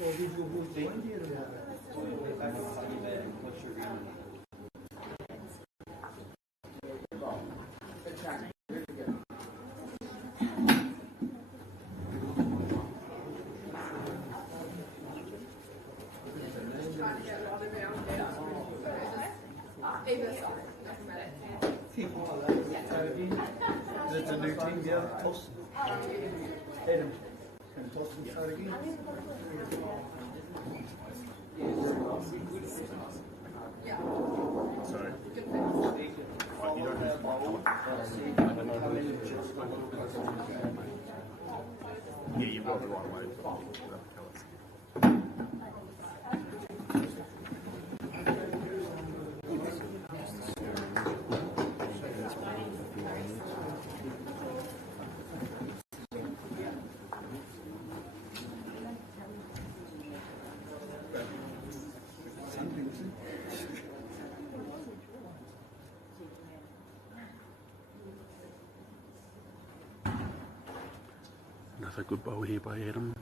Is it a new team? Yeah, toss. Adam, can you toss and start again? Sorry. You don't have yeah, you've got the right way. Another good bowl here by Adam.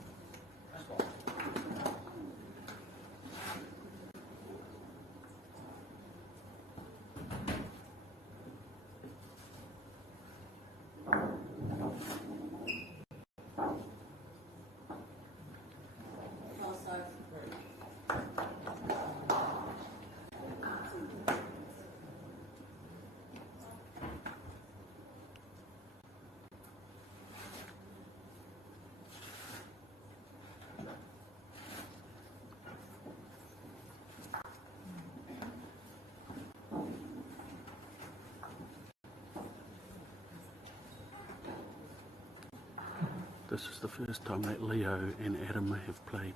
This is the first time that Leo and Adam have played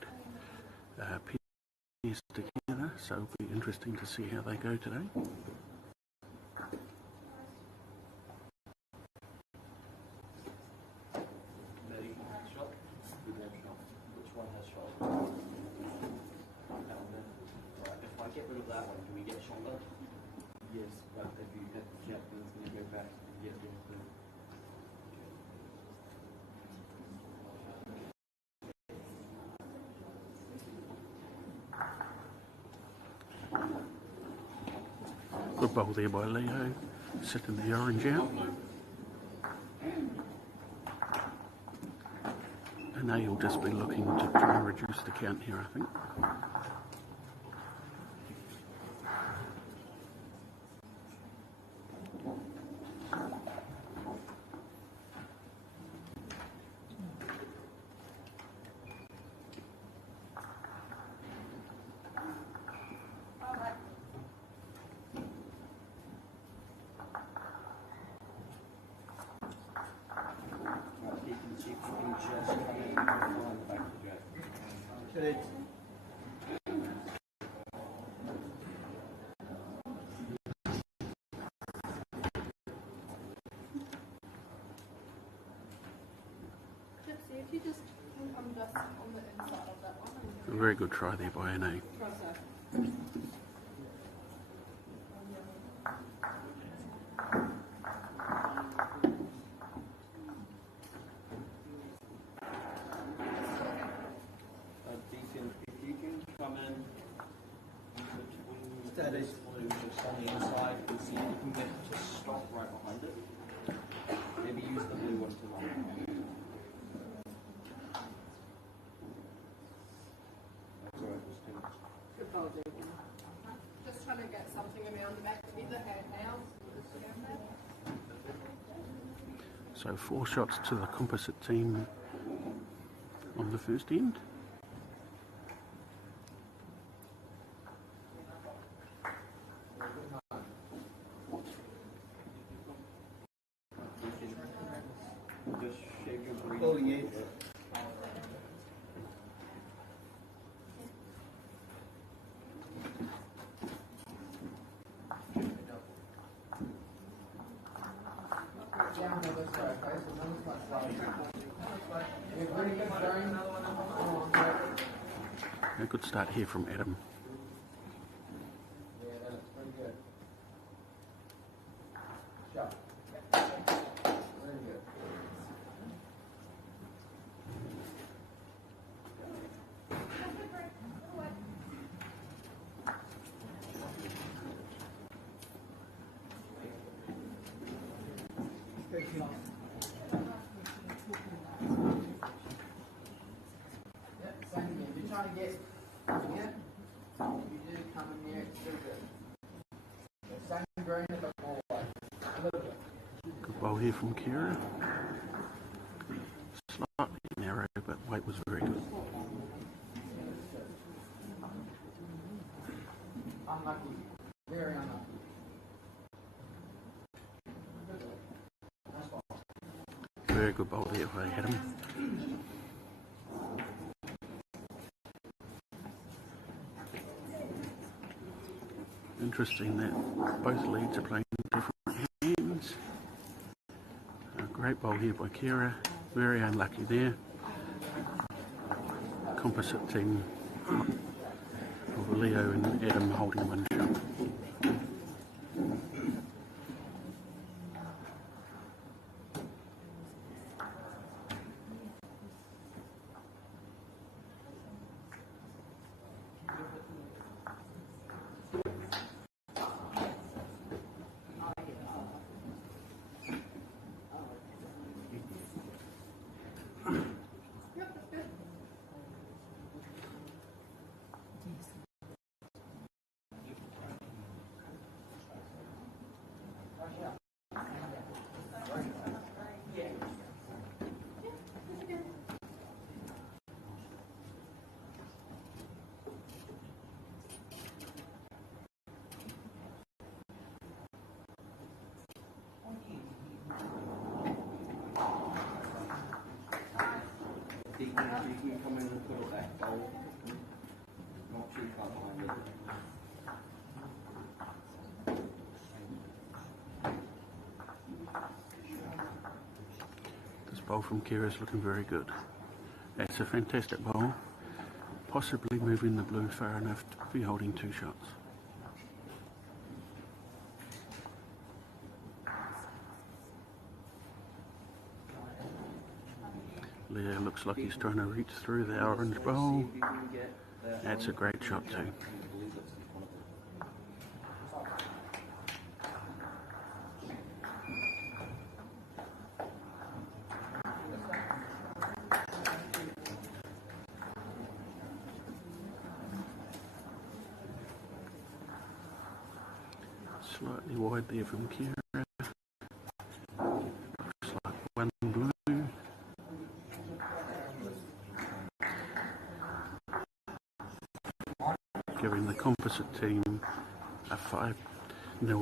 pairs together, so it'll be interesting to see how they go today. Good bowl there by Leo, sitting the orange out. And now he'll just be looking to try and reduce the count here, I think. A very good try there by NA. Just trying to get something around the back of either hand now. So 4 shots to the composite team on the first end. Oh, yeah. A good start here from Adam. Same again. You're trying to get here. You do come in here, it's still good. Same green at the ball. A little bit. Good ball here from Kira. Slightly narrow, but weight was very good. Unlucky. Very unlucky. Very good bowl there by Adam. Interesting that both leads are playing different hands. A great bowl here by Kira. Very unlucky there. Composite team of Leo and Adam holding one shot. This bowl from Kira is looking very good. That's a fantastic bowl. Possibly moving the blue far enough to be holding two shots. Leo looks like he's trying to reach through the orange bowl. That's a great shot too. Slightly wide there from Kira. Looks like one blue. Giving the composite team a 5-0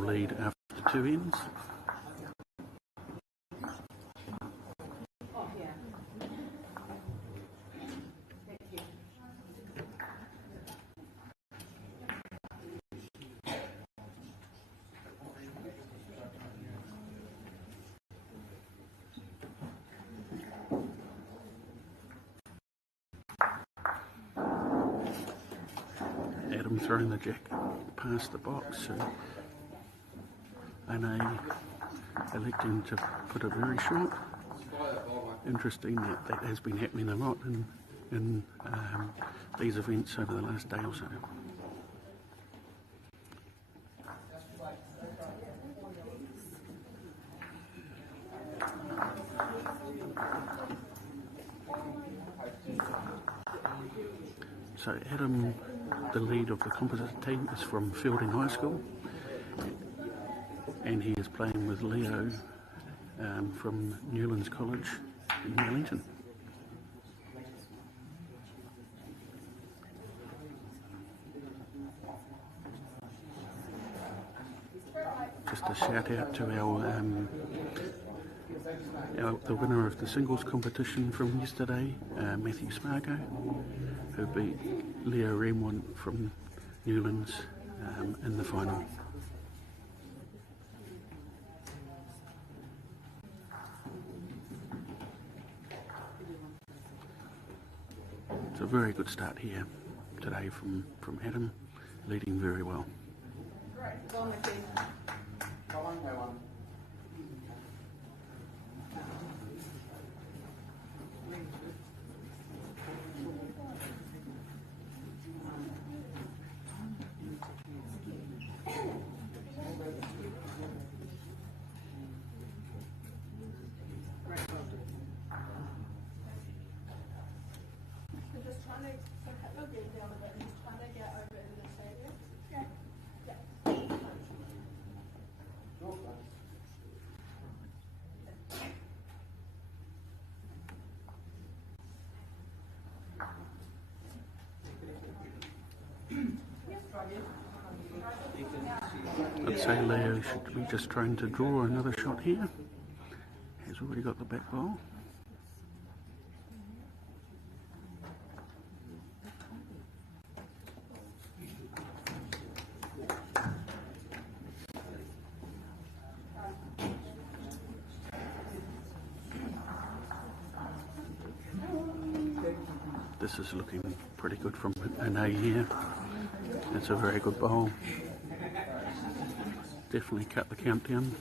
lead after two ends. Adam throwing the jack past the box, and electing to put it very short. Interesting that has been happening a lot in these events over the last day or so. So Adam, the lead of the composite team, is from Fielding High School, and he is playing with Leo from Newlands College in Wellington. Just a shout out to the winner of the singles competition from yesterday, Matthew Spargo, who beat Leo Remont from Newlands in the final. It's a very good start here today from Adam, leading very well. Great. Go on, Mickey. Go on, go on. Great. I'd say Leo should be just trying to draw another shot here. He's already got the back ball. This is looking pretty good from an A here. It's a very good bowl. Definitely cut the count down.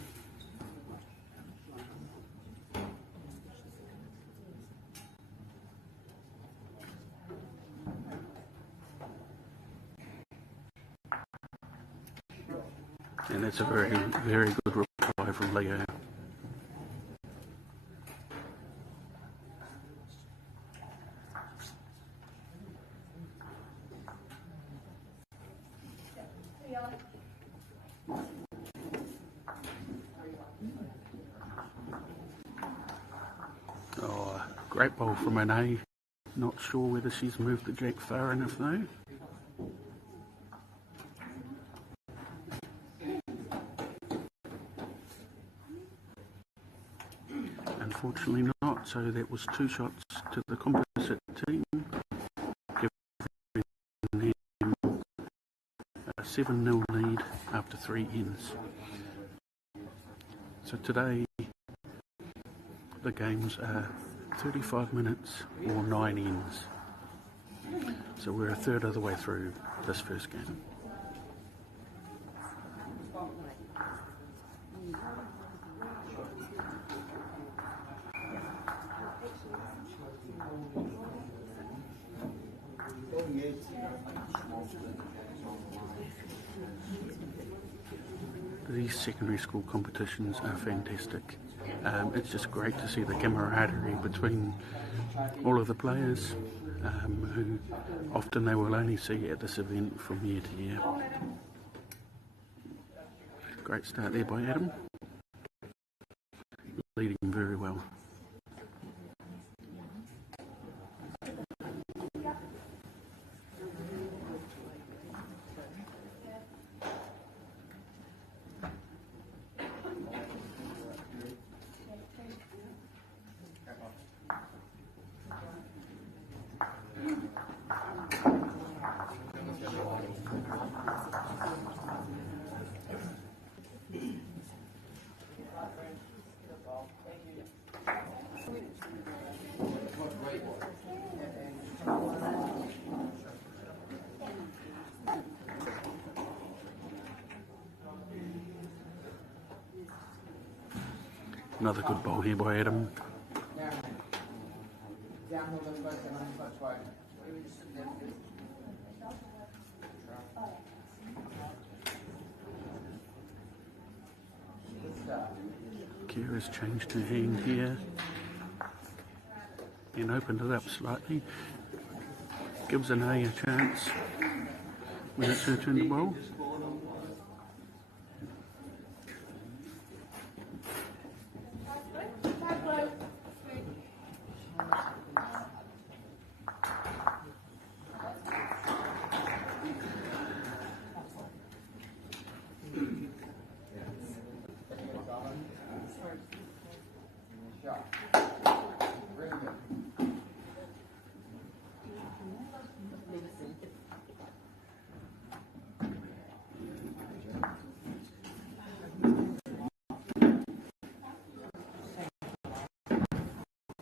And that's a very, very good reply from Leo. Oh, great ball from an A. Not sure whether she's moved the jack far enough though. Unfortunately not, so that was 2 shots to the composite team, giving them a 7-0 lead after 3 ends. So today the games are 35 minutes or 9 ends. So we're a third of the way through this first game. These secondary school competitions are fantastic. It's just great to see the camaraderie between all of the players who often they will only see at this event from year to year. Great start there by Adam, leading very well. Another good ball here by Adam. Kira's changed her hand here and opened it up slightly. Gives an A a chance when it's her turn to bowl.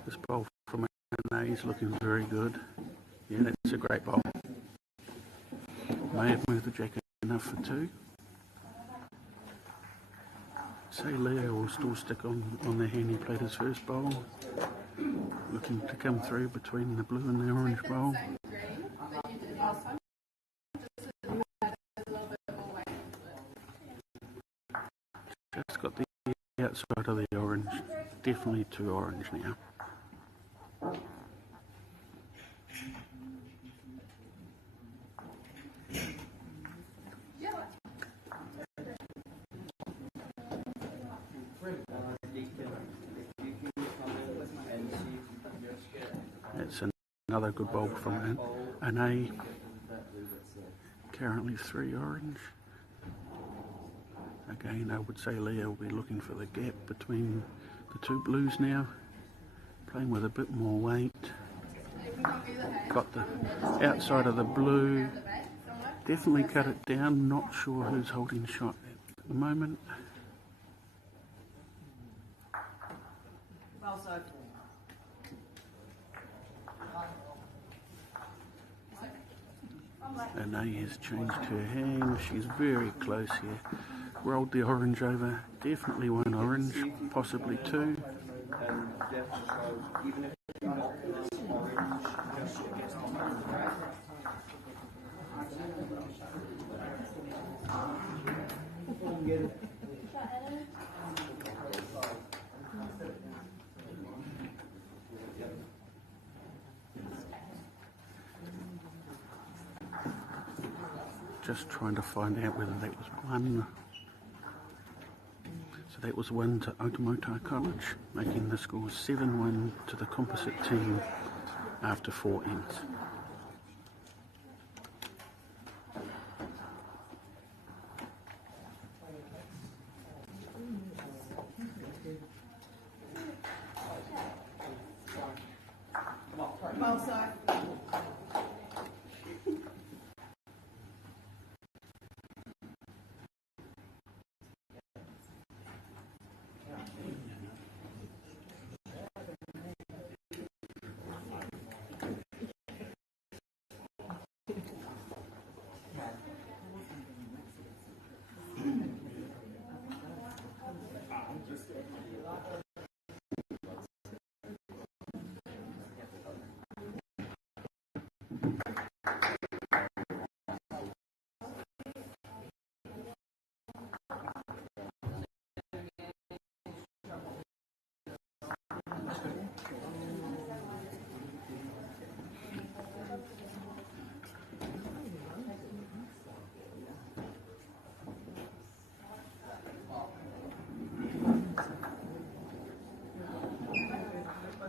This bowl from A is looking very good. Yeah, that's a great bowl. May have moved the jacket enough for 2. Say Leo will still stick on the hand he played his first bowl. Looking to come through between the blue and the orange bowl. Just got the outside of the orange. Definitely too orange now. It's another good bowl from an A. Currently 3 orange. Again, I would say Leo will be looking for the gap between the two blues now, playing with a bit more weight. Got the outside of the blue, definitely cut it down, not sure who's holding shot at the moment. Anae has changed her hand, she's very close here. Rolled the orange over, definitely one orange, possibly two. Just trying to find out whether that was one. So that was one to Okamotai College, making the score 7-1 to the composite team after 4 ends.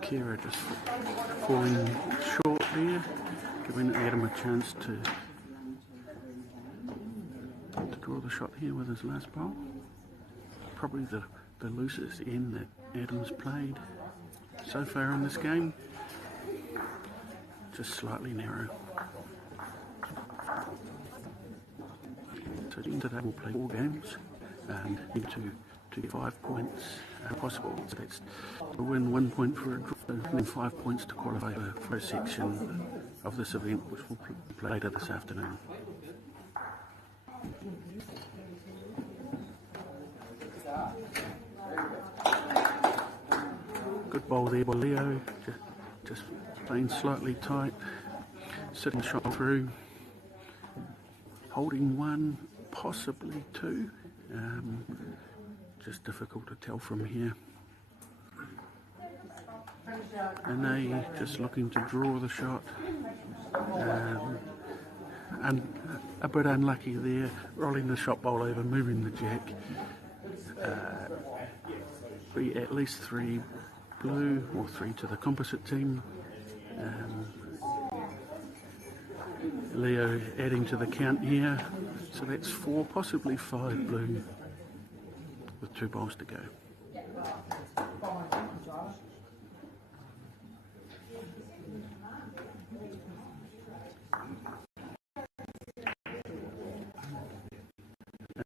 Kira just falling short there, giving Adam a chance to draw the shot here with his last bowl. Probably the loosest end that Adam's played so far in this game. Just slightly narrow. So today we'll play 4 games and into to get 5 points possible. So that's to win 1 point for a draw and 5 points to qualify for a section of this event, which will play later this afternoon. Good bowl there by Leo, just playing slightly tight, sitting shot through, holding 1, possibly 2. Just difficult to tell from here. And they just looking to draw the shot. And a bit unlucky there, rolling the shot bowl over, moving the jack. Be at least 3 blue or 3 to the composite team. Leo adding to the count here, so that's 4, possibly 5 blue with 2 bowls to go.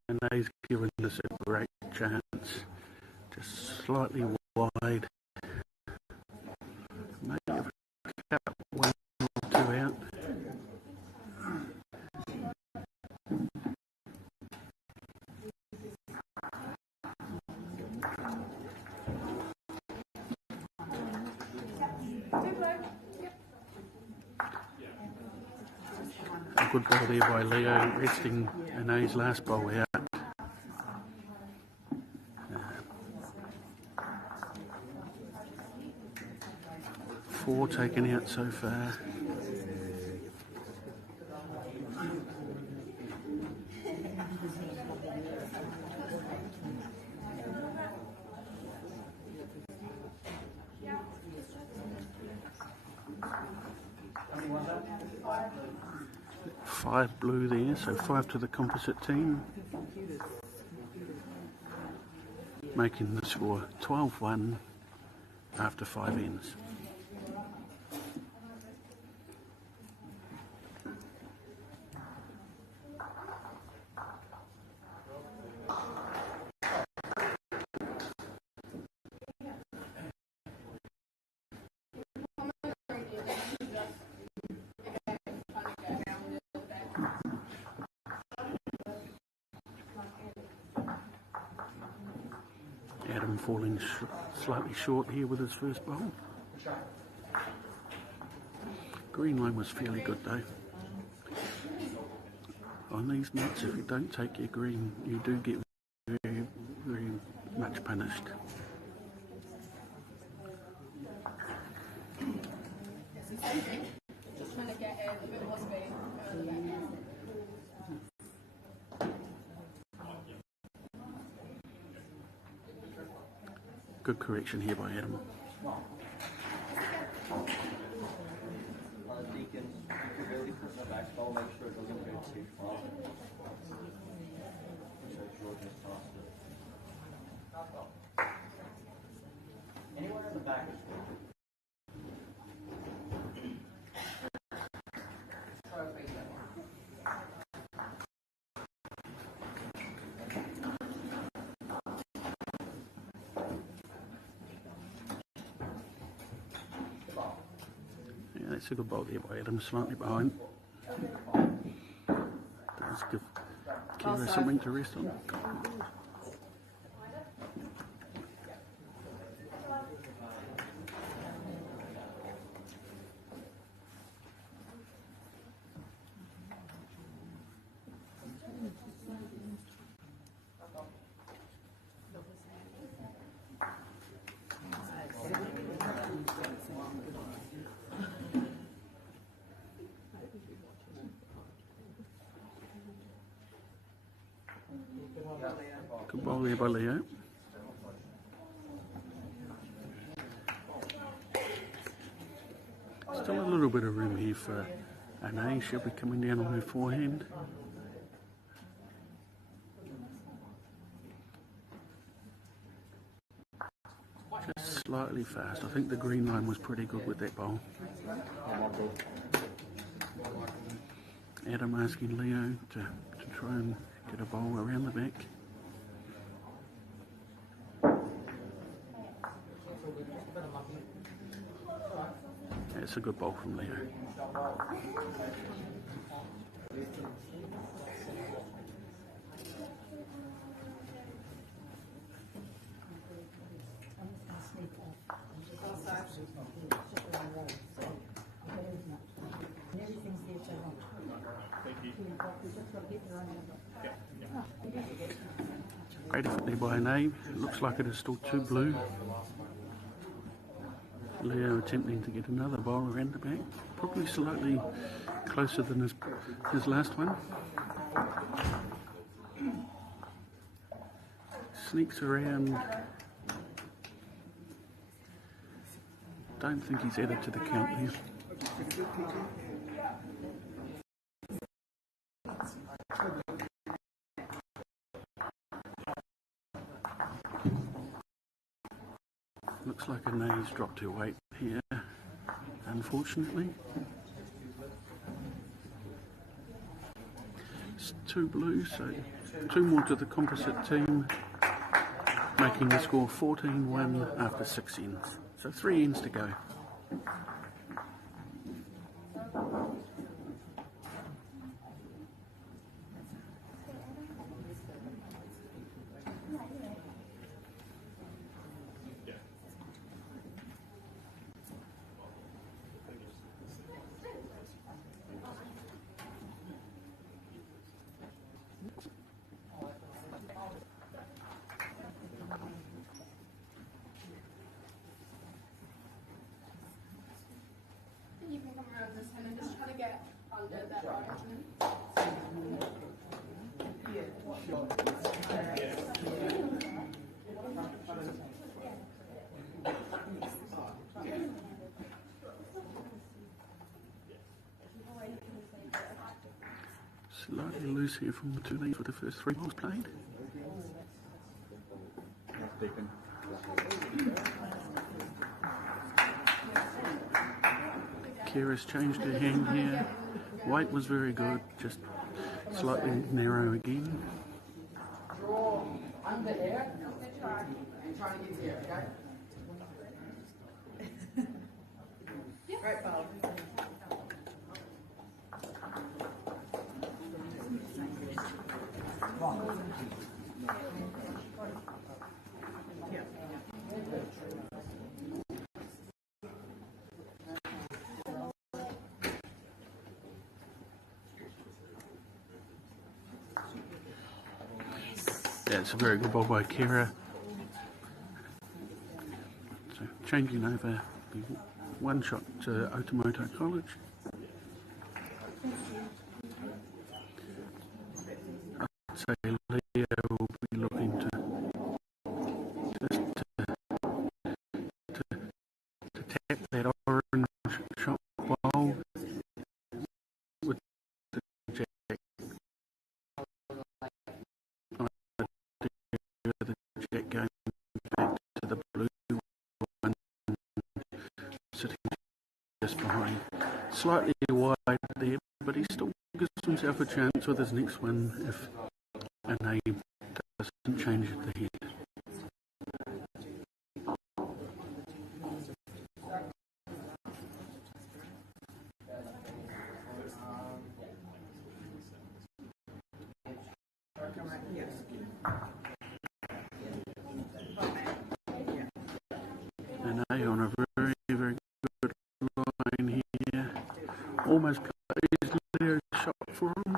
And they've given us a great chance, just slightly wide, maybe have cut 1 or 2 out. A good ball there by Leo, resting Anae's last bowl out. 4 taken out so far. Five blue there, so 5 to the composite team. making the score 12-1 after 5 ends. Adam falling slightly short here with his first bowl. Green line was fairly good though. On these nets, if you don't take your green, you do get very, very much punished. Just trying to get a bit more speed earlier. Good correction here by Adam. Deacon, if you're really putting the back ball, make sure it doesn't go too far. So George is faster. Anywhere in the back is good. Yeah, that's a good bowl there by Adam, slightly behind. Does give Kira something to rest on. Good ball there by Leo. Still a little bit of room here for an A. She'll be coming down on her forehand. Just slightly fast. I think the green line was pretty good with that bowl. Adam asking Leo to try and get a bowl around the back. That's a good bowl from Leo. Great effort there by an A. Looks like it is still 2 blue. Leo attempting to get another bowl around the back. Probably slightly closer than his last one. Sneaks around. Don't think he's added to the count there. Looks like a Na's dropped her weight here, unfortunately. It's 2 blue, so 2 more to the composite team, making the score 14-1 after 6 ends. So 3 ends to go. You can come around this hand and just try to get under that arrangement. Slightly loose here from the 2 leads with the first 3 balls played. speaking. Kira's changed her hand here. Weight was very good, just slightly narrow again. Draw under air and try to get here, okay? Great ball. Yeah, it's a very good ball by Kira. So changing over the one shot to Waikato College. I'd say Leo will be looking to tap that orange shot ball with the jack. The jack going back to the blue one, sitting just behind. Slightly wide there, but he still gives himself a chance with his next one if an A doesn't change the head. An A on a very, very good line here. Almost plays Leo's shot for him.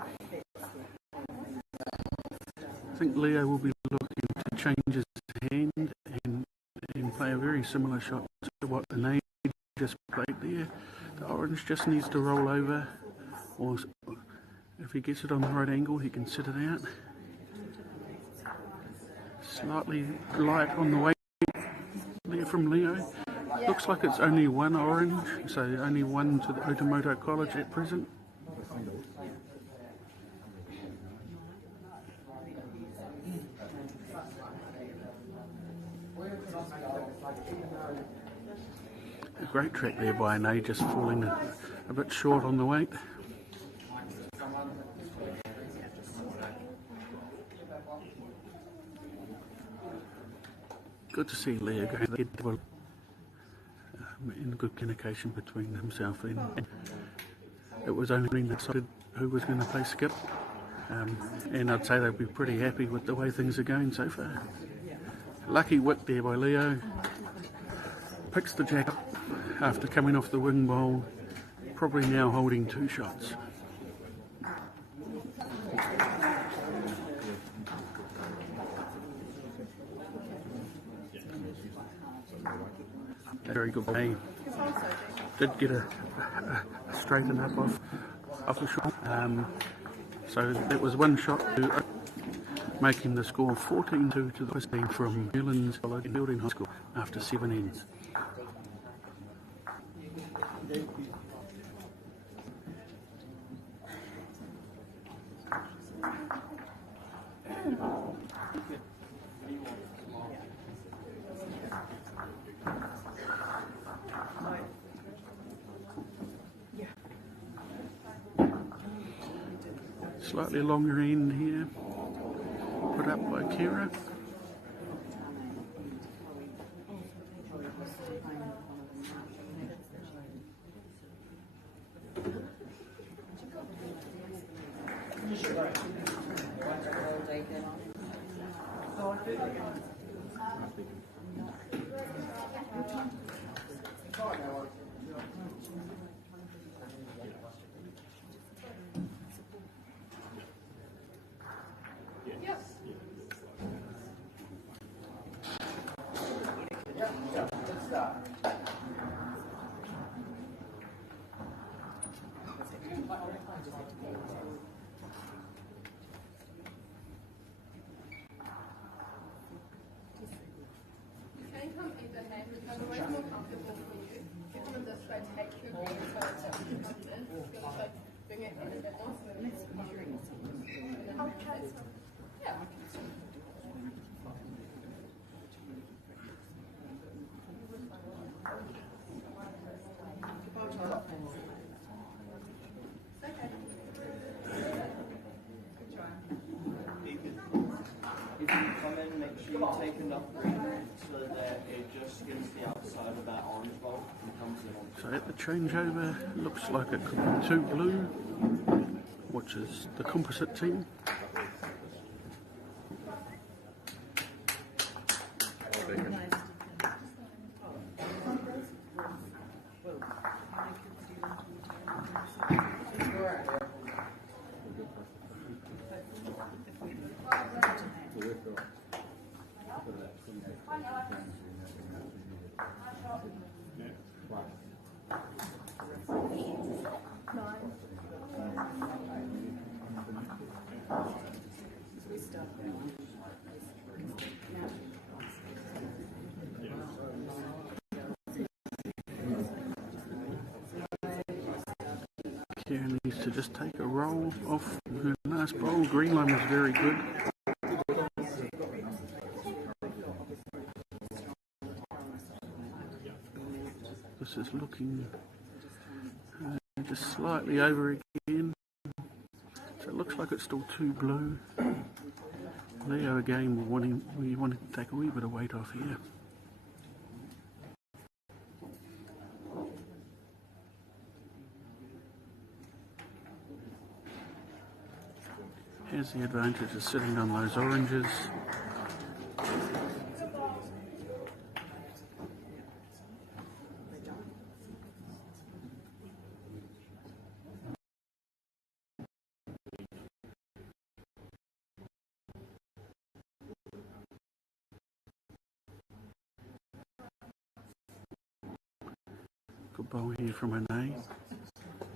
I think Leo will be looking to change his hand and play a very similar shot to what the name just played there. The orange just needs to roll over, or if he gets it on the right angle, he can sit it out. Slightly light on the weight there from Leo. Looks like it's only one orange, so only one to the Waikato College at present. A great track there by an A, just falling a bit short on the weight. Good to see Leo going ahead in good communication between himself and it was only that decided who was going to play skip, and I'd say they'll be pretty happy with the way things are going so far. Lucky whip there by Leo. Picks the jack up after coming off the wing bowl, probably now holding 2 shots. Very good play. Did get a straighten up off the shot. So that was one shot to making the score 14-2 to the first team from Newlands College Building High School after 7 ends. Slightly longer end here, put up by Kira. taken up green so that it just skims the outside of that orange bowl and comes in on. So at the changeover, looks like it could be 2 blue, which is the composite team. Kira needs to just take a roll off her last bowl. Green line was very good. This is looking just slightly over again. So it looks like it's still 2 blue. Leo again we wanting to take a wee bit of weight off here. Here's the advantage of sitting on those oranges. Good bowl here from Renee.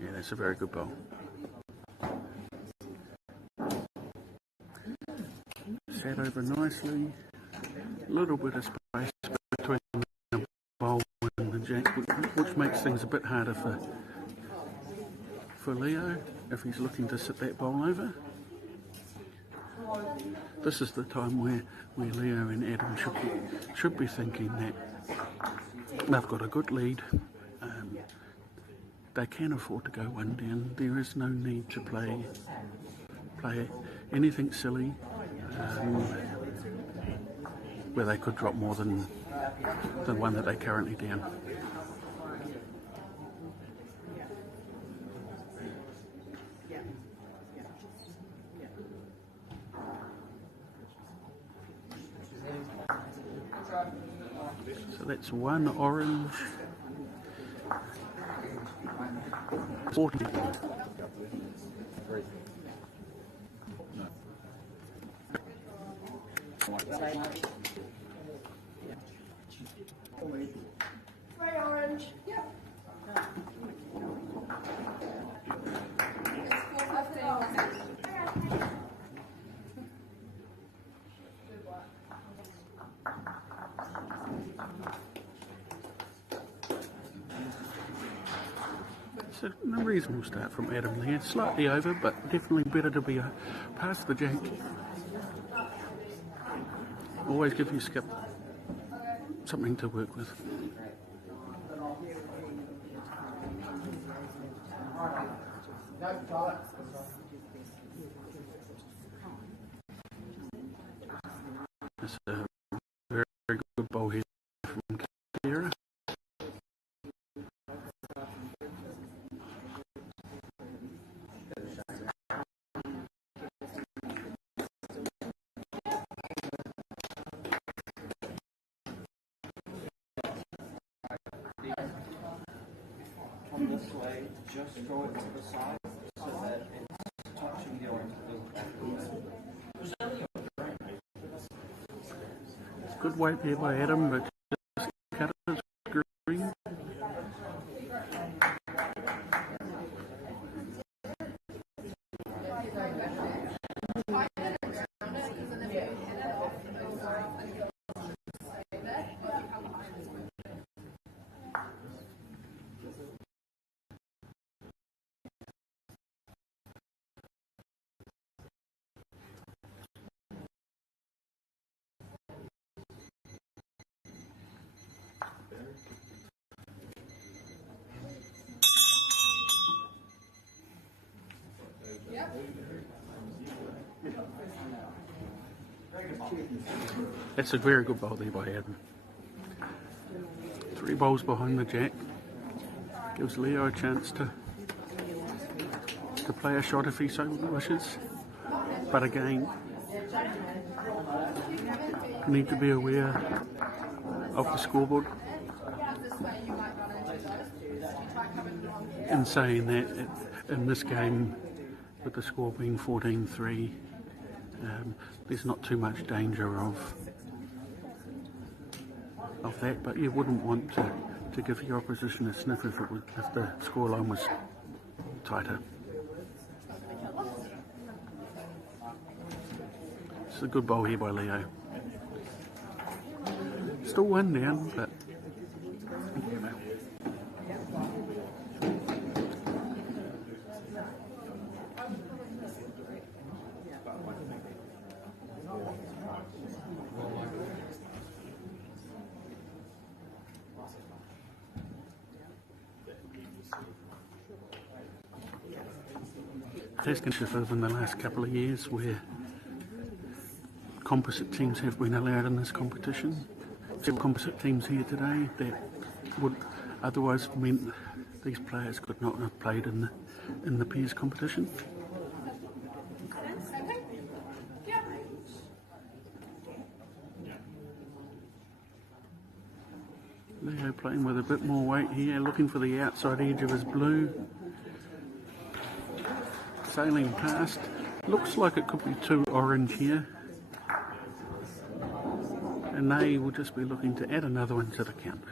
Yeah, that's a very good bowl. Sat over nicely. A little bit of space between the bowl and the jack, which makes things a bit harder for Leo if he's looking to sit that bowl over. This is the time where Leo and Adam should be thinking that they've got a good lead. They can afford to go 1 down. There is no need to play anything silly where they could drop more than the one that they're currently down. So that's 1 orange. 40. Very orange. Yep. It's 4:15. It's a reasonable start from Adam there. Slightly over, but definitely better to be past the jack. Always give your skip something to work with. It's a very, very good bowl here from Kira. This way, just throw it to the side so that it's touching the orange blue. Good weight there by Adam, but just cut it green. That's a very good bowl there by Adam. 3 bowls behind the jack. Gives Leo a chance to play a shot if he so wishes. But again, you need to be aware of the scoreboard. In saying that, in this game, with the score being 14-3, there's not too much danger of that, but you wouldn't want to give your opposition a sniff if the scoreline was tighter. It's a good bowl here by Leo. Still 1 down, but has continued in the last couple of years where composite teams have been allowed in this competition. Several composite teams here today that would otherwise mean these players could not have played in the pairs competition. Leo playing with a bit more weight here, looking for the outside edge of his blue. Sailing past. Looks like it could be too orange here. And they will just be looking to add another one to the count.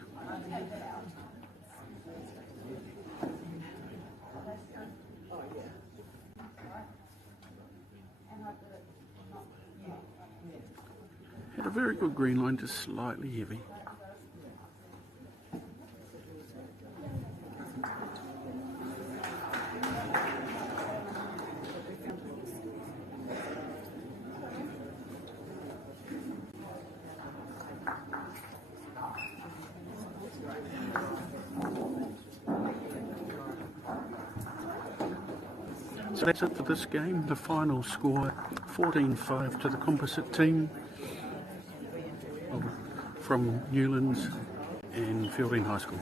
Had a very good green line, just slightly heavy. So that's it for this game. The final score 14-5 to the composite team from Newlands and Fielding High School.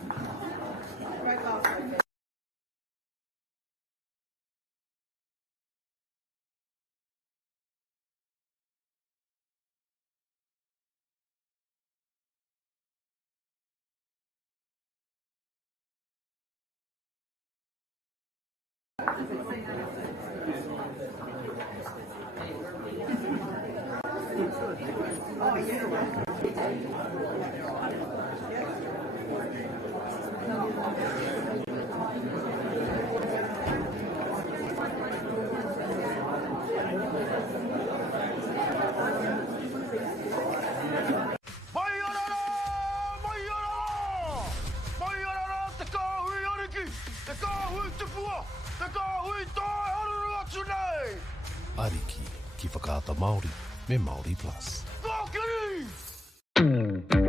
Ariki ki whakaata Māori me MāORI Plus.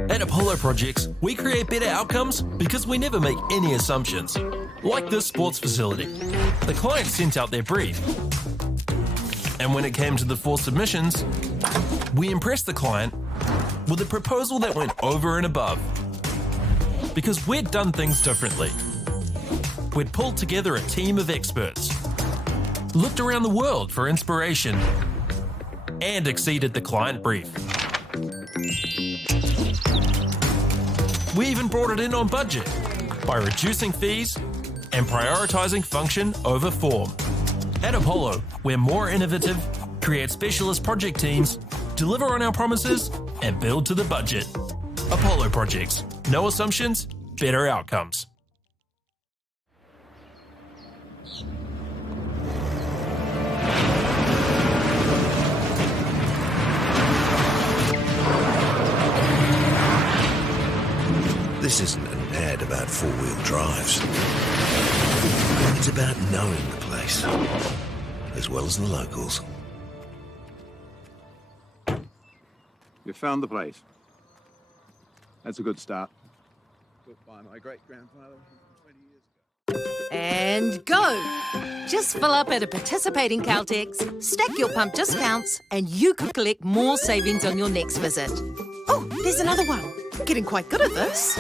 At Apollo Projects, we create better outcomes because we never make any assumptions. Like this sports facility. The client sent out their brief. And when it came to the 4 submissions, we impressed the client with a proposal that went over and above. Because we'd done things differently. We'd pulled together a team of experts, looked around the world for inspiration, and exceeded the client brief. We even brought it in on budget by reducing fees and prioritising function over form. At Apollo, we're more innovative, create specialist project teams, deliver on our promises, and build to the budget. Apollo Projects. No assumptions, better outcomes. This isn't an ad about 4-wheel drives. It's about knowing the place, as well as the locals. You found the place. That's a good start. Built by my great-grandfather 20 years ago. And go! Just fill up at a participating Caltex, stack your pump discounts, and you could collect more savings on your next visit. Oh, there's another one. Getting quite good at this.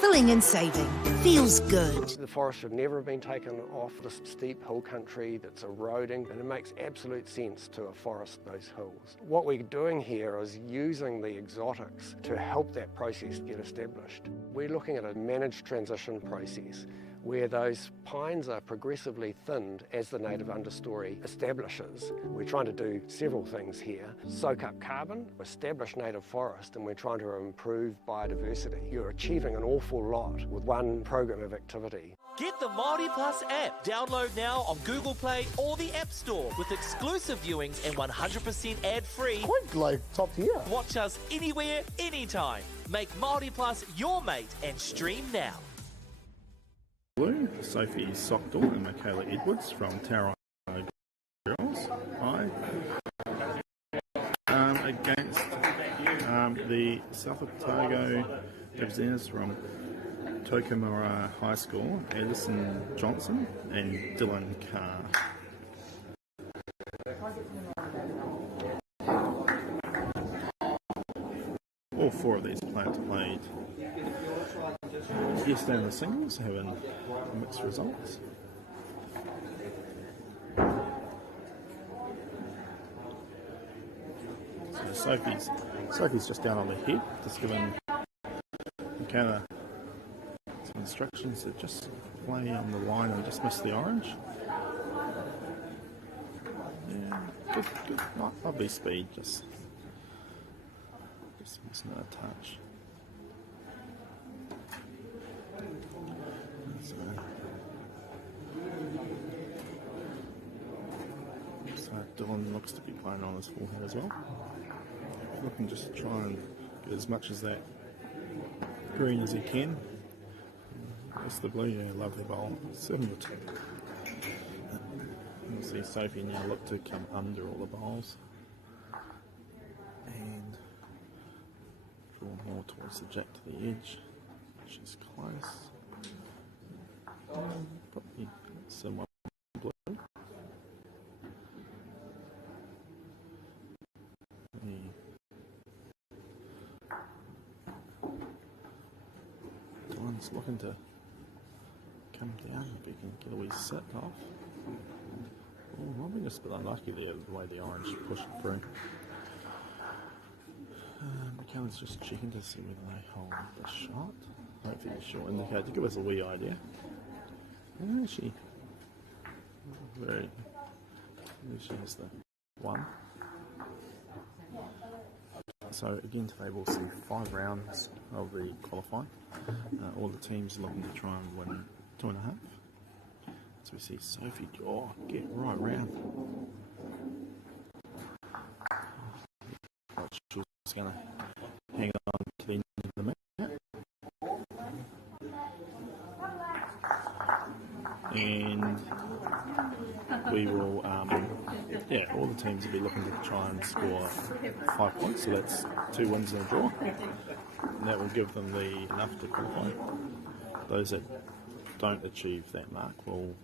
Filling and saving. Feels good. The forest should never have been taken off this steep hill country that's eroding, and it makes absolute sense to afforest those hills. What we're doing here is using the exotics to help that process get established. We're looking at a managed transition process where those pines are progressively thinned as the native understory establishes. We're trying to do several things here. Soak up carbon, establish native forest, and we're trying to improve biodiversity. You're achieving an awful lot with one program of activity. Get the MāORI Plus app. Download now on Google Play or the App Store with exclusive viewings and 100% ad-free. Quite like top tier. Watch us anywhere, anytime. Make MāORI Plus your mate and stream now. Sophie Sockdall and Michaela Edwards from Tauranga Girls. Hi. Against the South Otago representatives from Tokomara High School, Addison Johnson and Dylan Carr. All four of these players played yesterday in the singles, having mixed results. So Sophie's just down on the head, just giving Michaela some instructions to just play on the line and just miss the orange. Yeah, good, lovely speed, just missing a touch. So Dylan looks to be playing on his forehead as well. Looking just to try and get as much as that green as he can. That's the blue, yeah, lovely bowl. 7-2. You see Sophie now look to come under all the bowls and draw more towards the jack to the edge. She's close. Probably somewhat blue. Dylan's looking to come down if he can get a wee sit off. Oh, probably just a bit unlucky there, the way the orange pushed through. Michaela's just checking to see whether they hold the shot. Hopefully she'll indicate to give us a wee idea. She has the one. So again today we'll see 5 rounds of the qualifying. All the teams looking to try and win 2.5. So we see Sophie, get right round. She's going to hang on to the end of the match. And we will, all the teams will be looking to try and score 5 points, so that's 2 wins and a draw. And that will give them enough to qualify. Those that don't achieve that mark will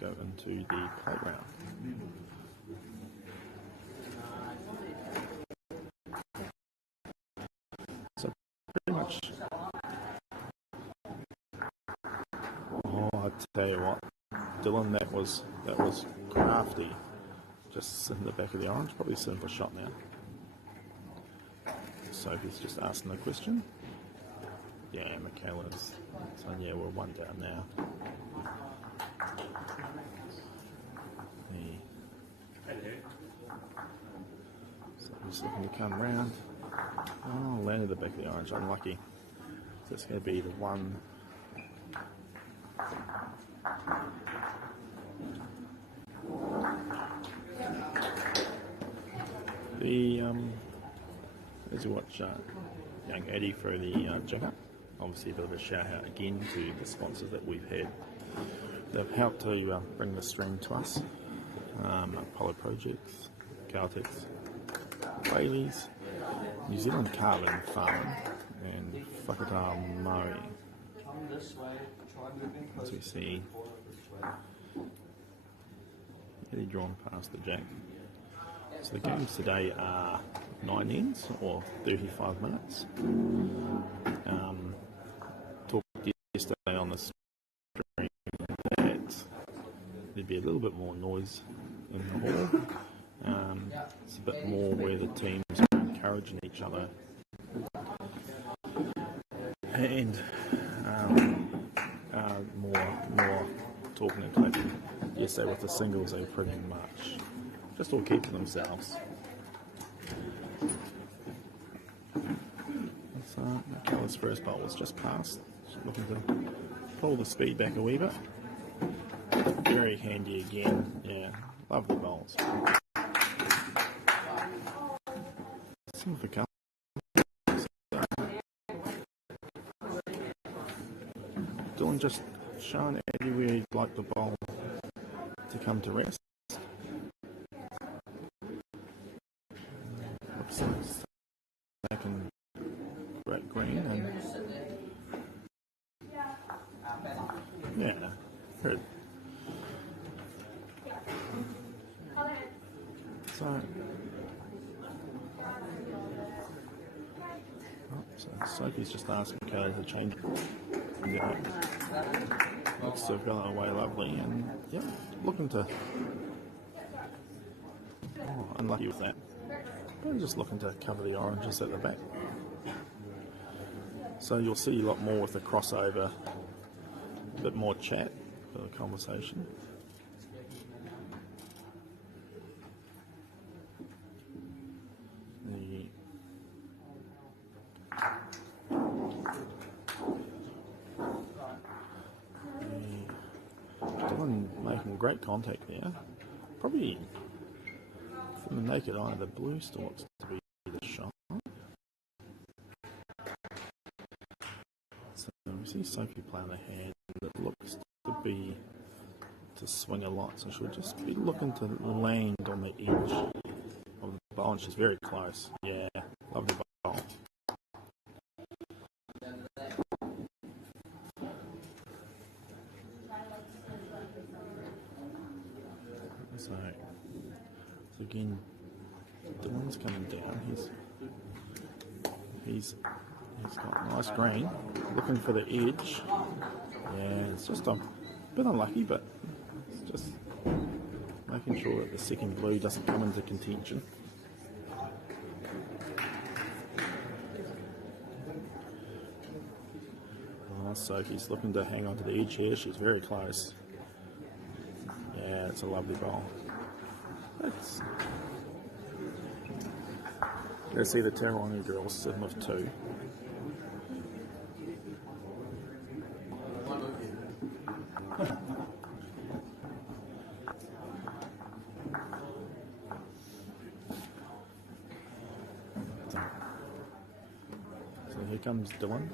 go into the playground. So pretty much, I tell you what, Dylan, that was crafty. Just in the back of the orange, probably a simple shot now. Sophie's just asking the question. Yeah, Michaela's saying, yeah, we're 1 down now. So he's looking to come round. Oh, landed the back of the orange, unlucky. So it's going to be the 1. As you watch young Eddie throw the jumper, obviously a bit of a shout out again to the sponsors that we've had. They've helped to bring the stream to us. Apollo Projects, Caltex, Bailey's, New Zealand Carbon Farm, and Waikato MΑΟRI. this way. Try moving As closer. we see, Eddie drawn past the jack. So the games today are 9 ends or 35 minutes. Talked yesterday on the stream that there'd be a little bit more noise in the hall. It's a bit more where the teams are encouraging each other. And more talking and typing. Yesterday with the singles, they pretty much just all keep to themselves. So McKellar's first bowl was just passed. Just looking to pull the speed back a wee bit. Very handy again. Yeah, love the bowls. Some of the colours. Dylan just showing Eddie where he'd like the bowl to come to rest. Looks like it's taking great green and yeah, good. So Sophie's just asking Kay to change. Yeah. Looks to have gone away lovely and yeah, looking to unlucky with that. I'm just looking to cover the oranges at the back. So you'll see a lot more with the crossover, a bit more chat for the conversation. Dylan making great contact there. Probably from the naked eye, the blue still looks to be the shot. So we see Sophie playing a hand that looks to be to swing a lot, so she'll just be looking to land on the edge of the bowl, and she's very close. Yeah, lovely bowl. So again, Dylan's coming down. He's got nice green, looking for the edge. Yeah, it's just a bit unlucky, but it's just making sure that the second blue doesn't come into contention. Oh, Sophie's looking to hang on to the edge here. She's very close. Yeah, it's a lovely bowl. Let's see the Tauranga girls sitting with 2. So here comes Dylan.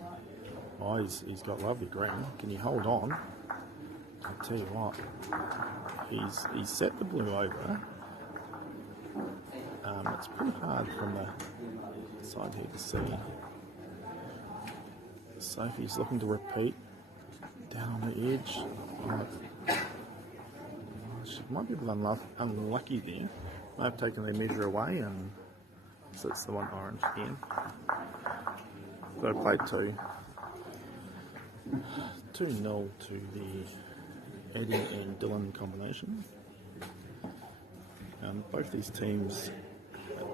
Oh, he's got lovely green. Can you hold on? I'll tell you what. He's set the blue over. It's pretty hard from the side here to see. Sophie's looking to repeat down on the edge. She might be a bit unlucky there. Might have taken their measure away, and so it's the one orange again. So I played 2. 2-0 to the Eddie and Dylan combination. Both these teams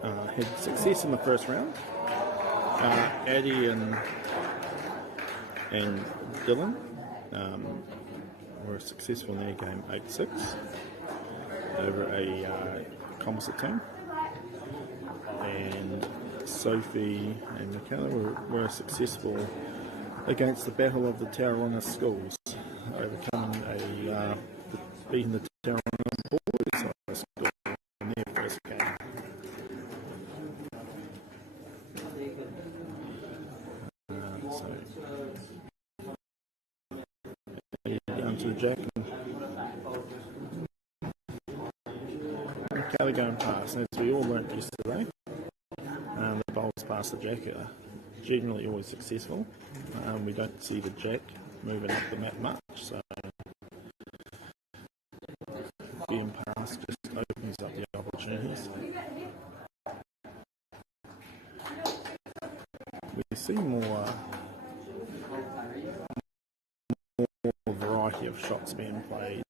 had success in the first round. Eddie and Dylan were successful in their game 8-6 over a composite team, and Sophie and McKellar were successful against the Battle of the Tauranga Schools, overcoming beating the Tauranga boys school in their first game. Down to the jack and Kelly going past. As we all learnt yesterday, the bowls past the jack are generally always successful. We don't see the jack moving up the map much, so getting past just opens up the opportunities. We see more variety of shots being played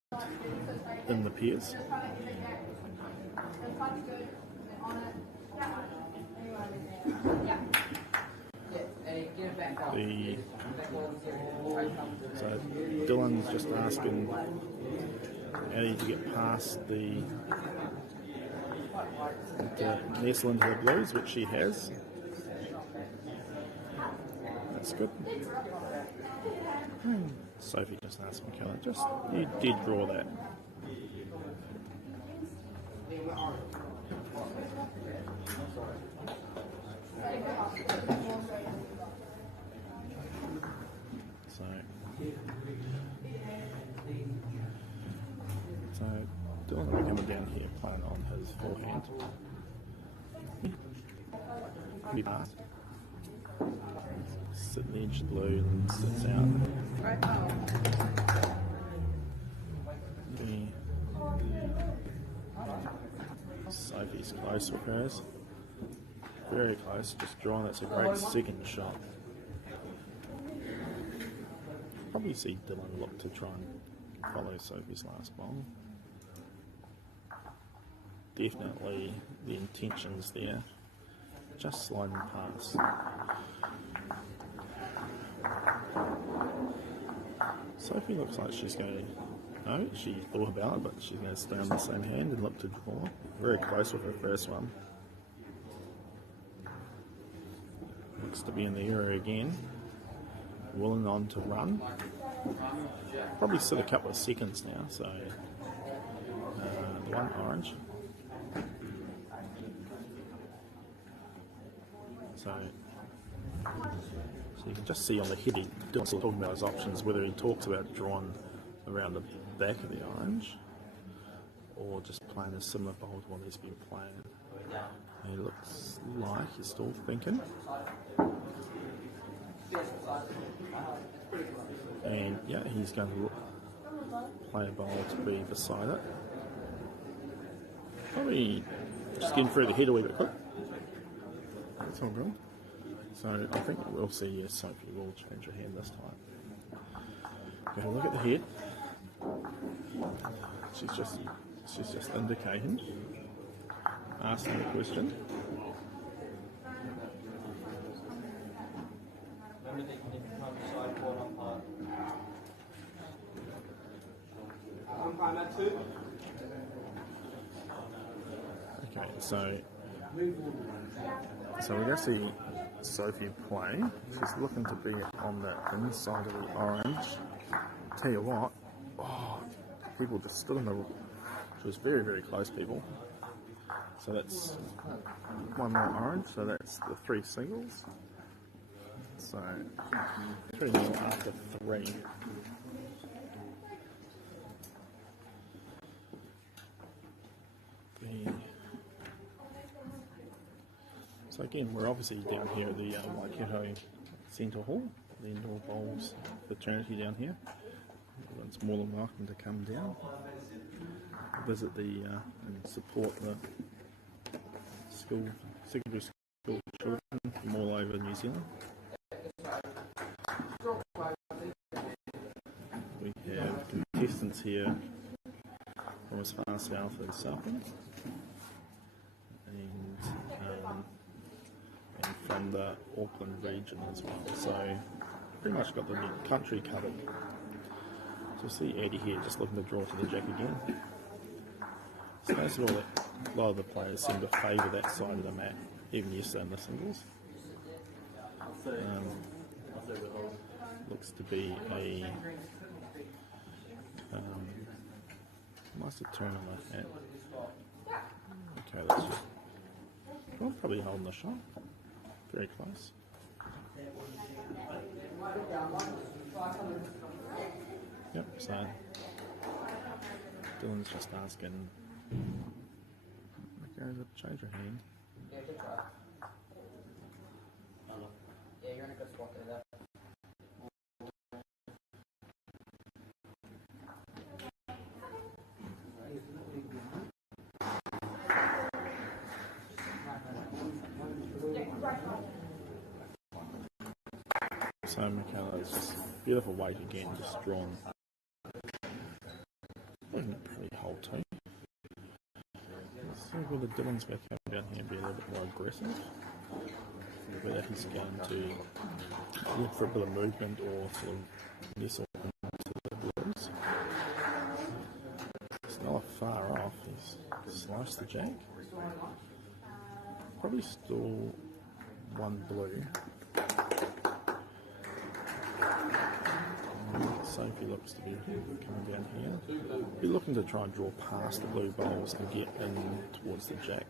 in the pairs. So Dylan's just asking Eddie to get past the nestle into the blues, which she has. That's good. Sophie just asked McKenna, you did draw that. So Dylan will be coming down here playing on his forehand. Be passed. Sit in the edge of the blue and sits out. Sophie's close with hers. Very close, just drawing. That's a great second shot. Probably see Dylan look to try and follow Sophie's last ball. Definitely the intentions there. Just sliding past. Sophie looks like she's going to... No, she thought about it, but she's going to stay on the same hand and look to draw. Very close with her first one. Looks to be in the area again. Willing on to run. Probably sit a couple of seconds now, so... the one orange. So you can just see on the head, Dylan's talking about his options, whether he talks about drawing around the back of the orange or just playing a similar bowl to what he's been playing. He looks like he's still thinking. And yeah, he's going to play a bowl to be beside it. Probably just getting through the head a wee bit quick. That's all good. So I think we'll see, yes, Sophie will change her hand this time. Have a look at the head. She's just indicating, asking a question. Okay, so we're going to see Sophie play. She's looking to be on the inside of the orange. Tell you what, people just stood in the... She was very, very close, people. So that's one more orange, so that's the 3 singles. So 3 more after 3. So again, we're obviously down here at the Waikato Centre Hall, the indoor bowls fraternity down here. Everyone's more than welcome to come down, visit the and support the school, secondary school children from all over New Zealand. We have contestants here from as far south as Southland, and from the Auckland region as well. So pretty much got the country covered. So see Eddie here just looking to draw to the jack again. So most of all, a lot of the players seem to favour that side of the mat, even yesterday in the singles. Looks to be a must have turned on the hat. Okay, that's just probably holding the shot. Very close. Yep, so Dylan's just asking, okay, change your hand. Yeah, you're in a good spot there. So Michaela is just beautiful weight again, just drawn. Pretty whole too. Let's see whether Dylan's going to come down here and be a little bit more aggressive. Whether he's going to look for a bit of movement or sort of nestle into the blues. It's not far off. He's sliced the jack. Probably still one blue. Sophie looks to be coming down here. Be looking to try and draw past the blue bowls and get in towards the jack.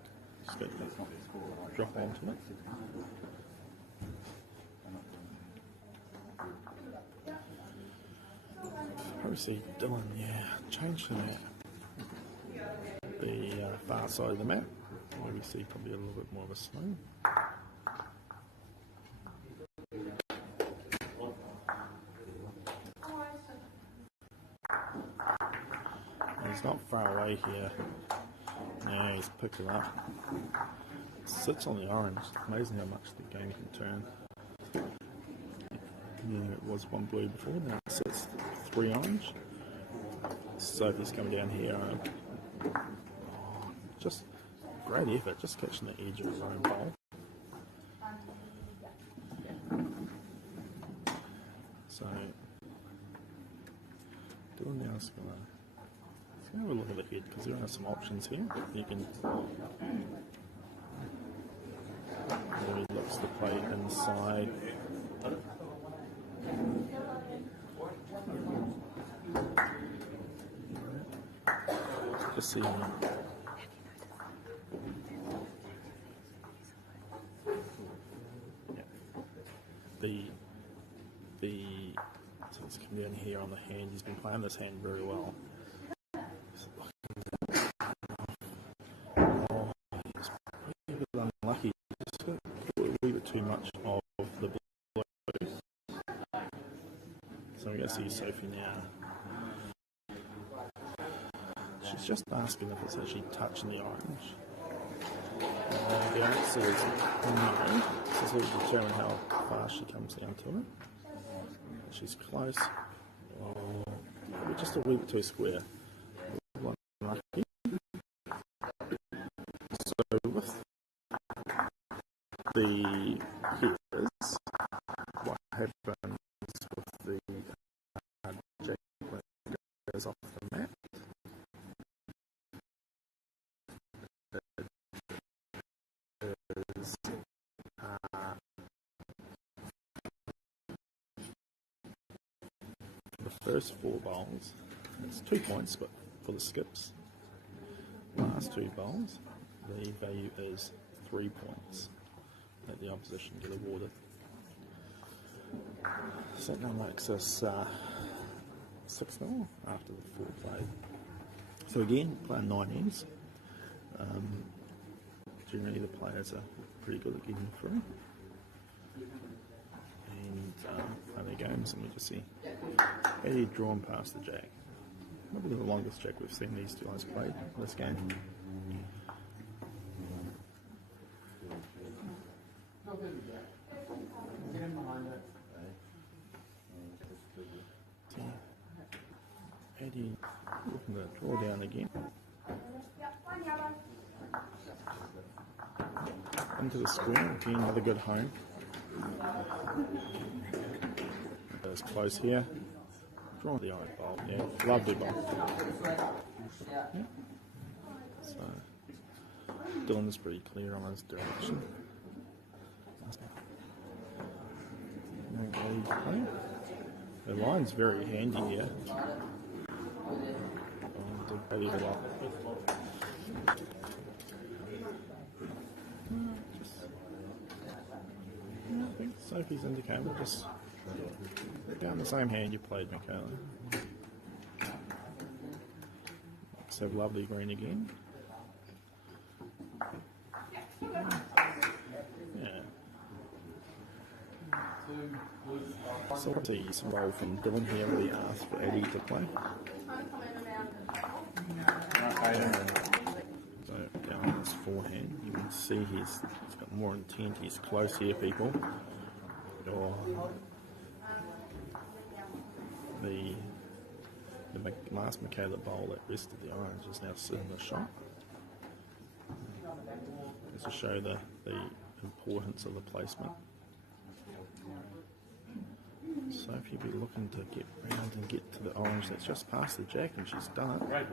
Just get that drop onto it. Probably see Dylan, changing the far side of the map. Maybe see probably a little bit more of a swing. He's not far away here. Yeah, he's picked it up. Sits on the orange. Amazing how much the game can turn. Yeah, it was one blue before, now it sits 3 orange. Sophie's coming down here. Just great effort, just catching the edge of his own bowl. So, Dylan now is going to have a look at the head because there are some options here. You can. He looks to play inside. Just see. So it's come down here on the hand. He's been playing this hand very well. Oh, he's a bit unlucky. Just got a wee bit too much of the blue. So we're going to see Sophie now. She's just asking if it's actually touching the orange. The answer is no. This will determine how fast she comes down to it. She's close. Oh, just a wee bit too square. Unlucky. So with the headers, what happens with the jack goes off the mat? The first 4 bowls, it's 2 points, but for the skips, last 2 bowls, the value is 3 points that the opposition get awarded. So that now makes us 6-0 after the 4 played. So again, playing 9 ends. Generally the players are pretty good at getting through. And play their games, and we just see how you drawn past the jack. Probably the longest jack we've seen these two guys play this game. Eddie looking to draw down again. Into the square, again another good home. It's close here. Draw the eye bowl, yeah, lovely bowl. Yeah. So Dylan's pretty clear on his direction. The line's very handy here. I think Sophie's indicated just down the same hand you played, Michaela. So lovely green again. Yeah. So let's see some roll from Dylan here where he asked for Eddie to play. So down his forehand, you can see he's got more intent. He's close here, people. Oh, last Michaela bowl that rested the orange is now sitting the shot. Just to show the importance of the placement. So if you'd be looking to get round and get to the orange that's just past the jack, and she's done it. I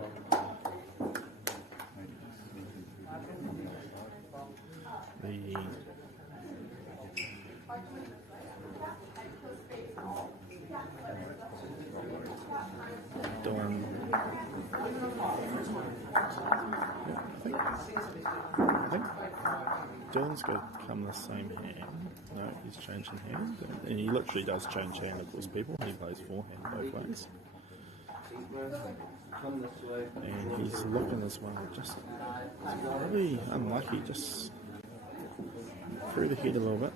think Dylan's going to come the same hand. No, he's changing hand. And he literally does change hand, of course, people. He plays forehand both ways. And he's looking as well. Just really unlucky, just through the head a little bit.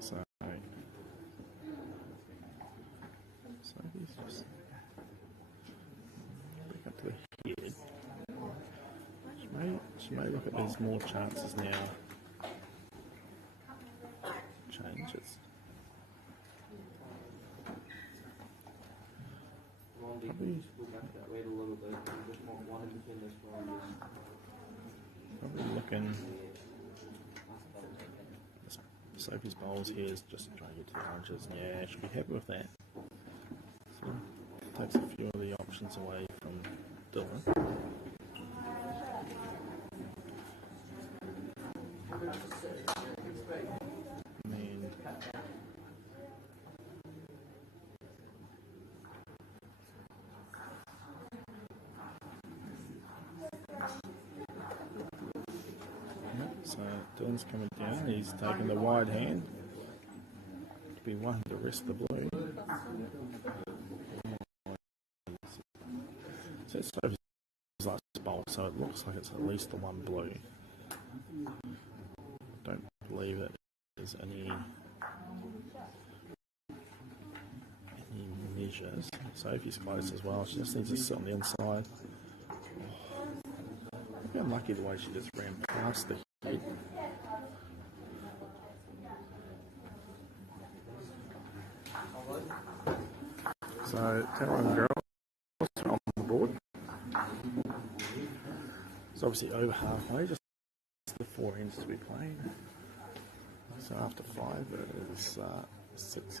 So he's just back up to the head. She may look at there's more chances now. Changes. Probably looking. Sophie's bowls here is just trying to get to the oranges, and yeah, she'll be happy with that. So takes a few of the options away from Dylan. So Dylan's coming down, he's taking the wide hand to be one to rest the blue. So it's like this bowl, so it looks like it's at least the one blue. Don't believe it there's any measures. Sophie's close as well, she just needs to sit on the inside. Look how unlucky the way she just ran past the head. So, Talon girls on the board. It's obviously over halfway, just the 4 ends to be played. So after 5 it is 6-1.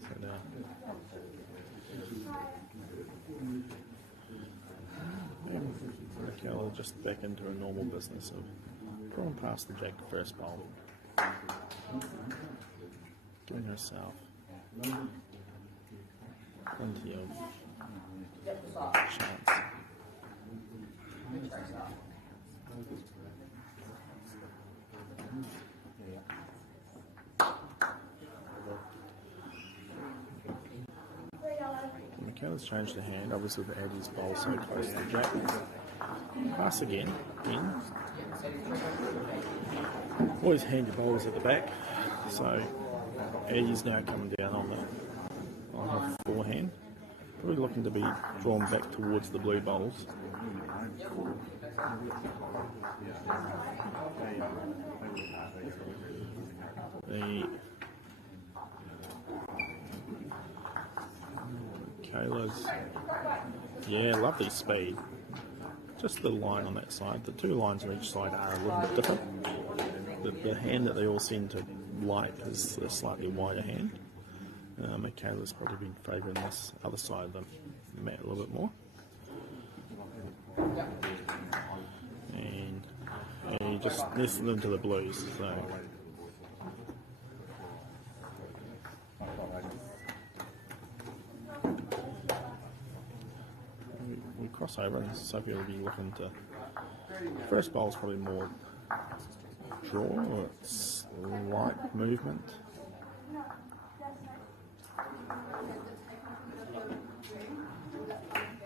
So now, Michaela just back into her normal business of drawing past the jack first bowl, giving herself plenty of chance. Michaela's changed the hand, obviously with Addie's bowl so close to the jack. Pass again, in. Always hand your bowls at the back, so Addie's now coming down on her forehand. Probably looking to be drawn back towards the blue bowls. Kayla's, yeah, lovely speed. Just the line on that side. The 2 lines on each side are a little bit different. The hand that they all seem to like is a slightly wider hand. Michaela's probably been favouring this other side of the mat a little bit more. And you just nestled into the blues. So we cross over, and Sophie will be looking to. First bowl is probably more draw, or it's light movement.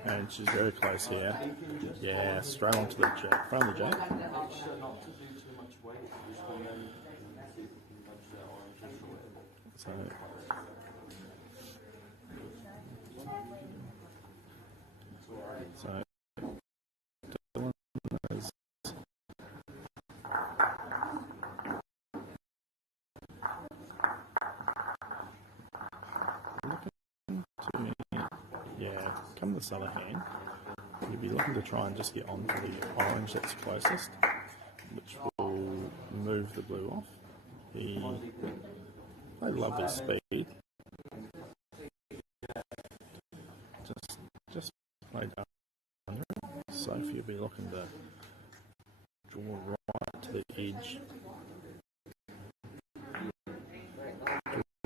And she's very close here. Yeah, straight onto the jack, front of the jack. So So Dylan is looking to, yeah, come this other hand. You'd be looking to try and just get onto the orange that's closest, which will move the blue off. He played lovely speed. Just played under it. Sophie will be looking to draw right to the edge.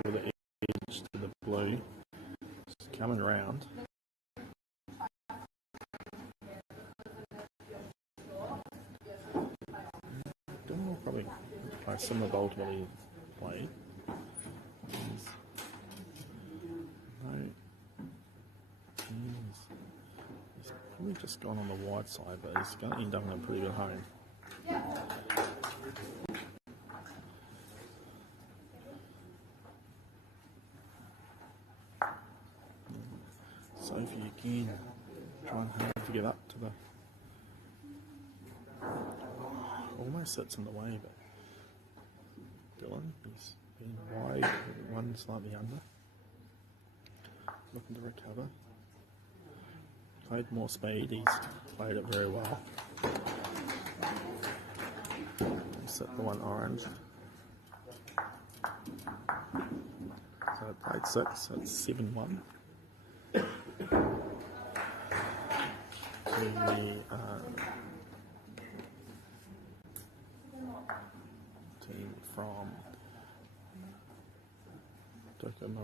Draw the edge to the blue. Just coming around. Dylan will probably play a similar bowl to what he played. He's probably just gone on the wide side, but he's going to end up in a pretty good home. Sophie again, trying hard to get up to the... Almost sits in the way, but Dylan, he's been wide, one slightly under. Looking to recover. Played more speed, he's played it very well. Set the one orange. So it played 6, so it's 7-1. To the team from Decisive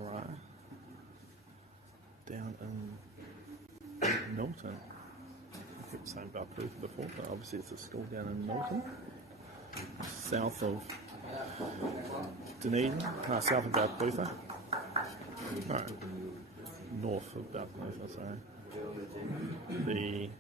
down in Milton. I kept saying about Perth before, but obviously it's a school down in Milton, south of Dunedin, south of Balclutha. No, north of Balclutha, sorry. The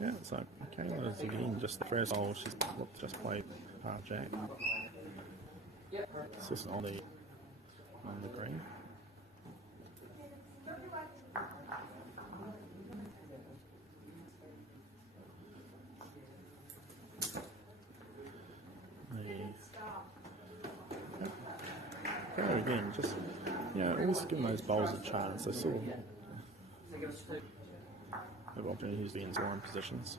yeah, so Kayla's again just the first hole. She's just played Jack. It's just on the green. Again, just always giving those bowls a chance. They sort of have opportunities to be in scoring positions.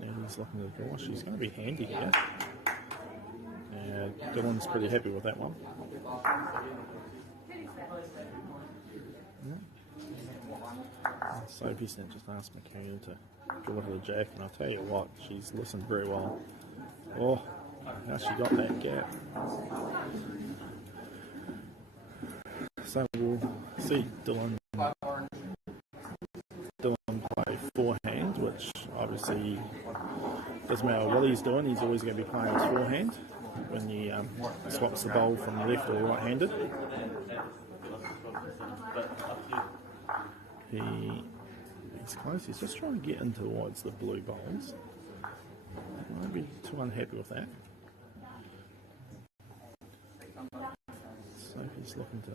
And he's looking to draw. She's going to be handy here. And Dylan's pretty happy with that one. Sophie's just asked McKenna to draw to the jack, and I'll tell you what, she's listened very well. Oh, how she got that gap. So we'll see Dylan play forehand, which obviously doesn't matter what he's doing, he's always going to be playing his forehand when he swaps the bowl from left or right-handed. He's close, he's just trying to get in towards the blue bowls. I won't be too unhappy with that. Sophie's looking to...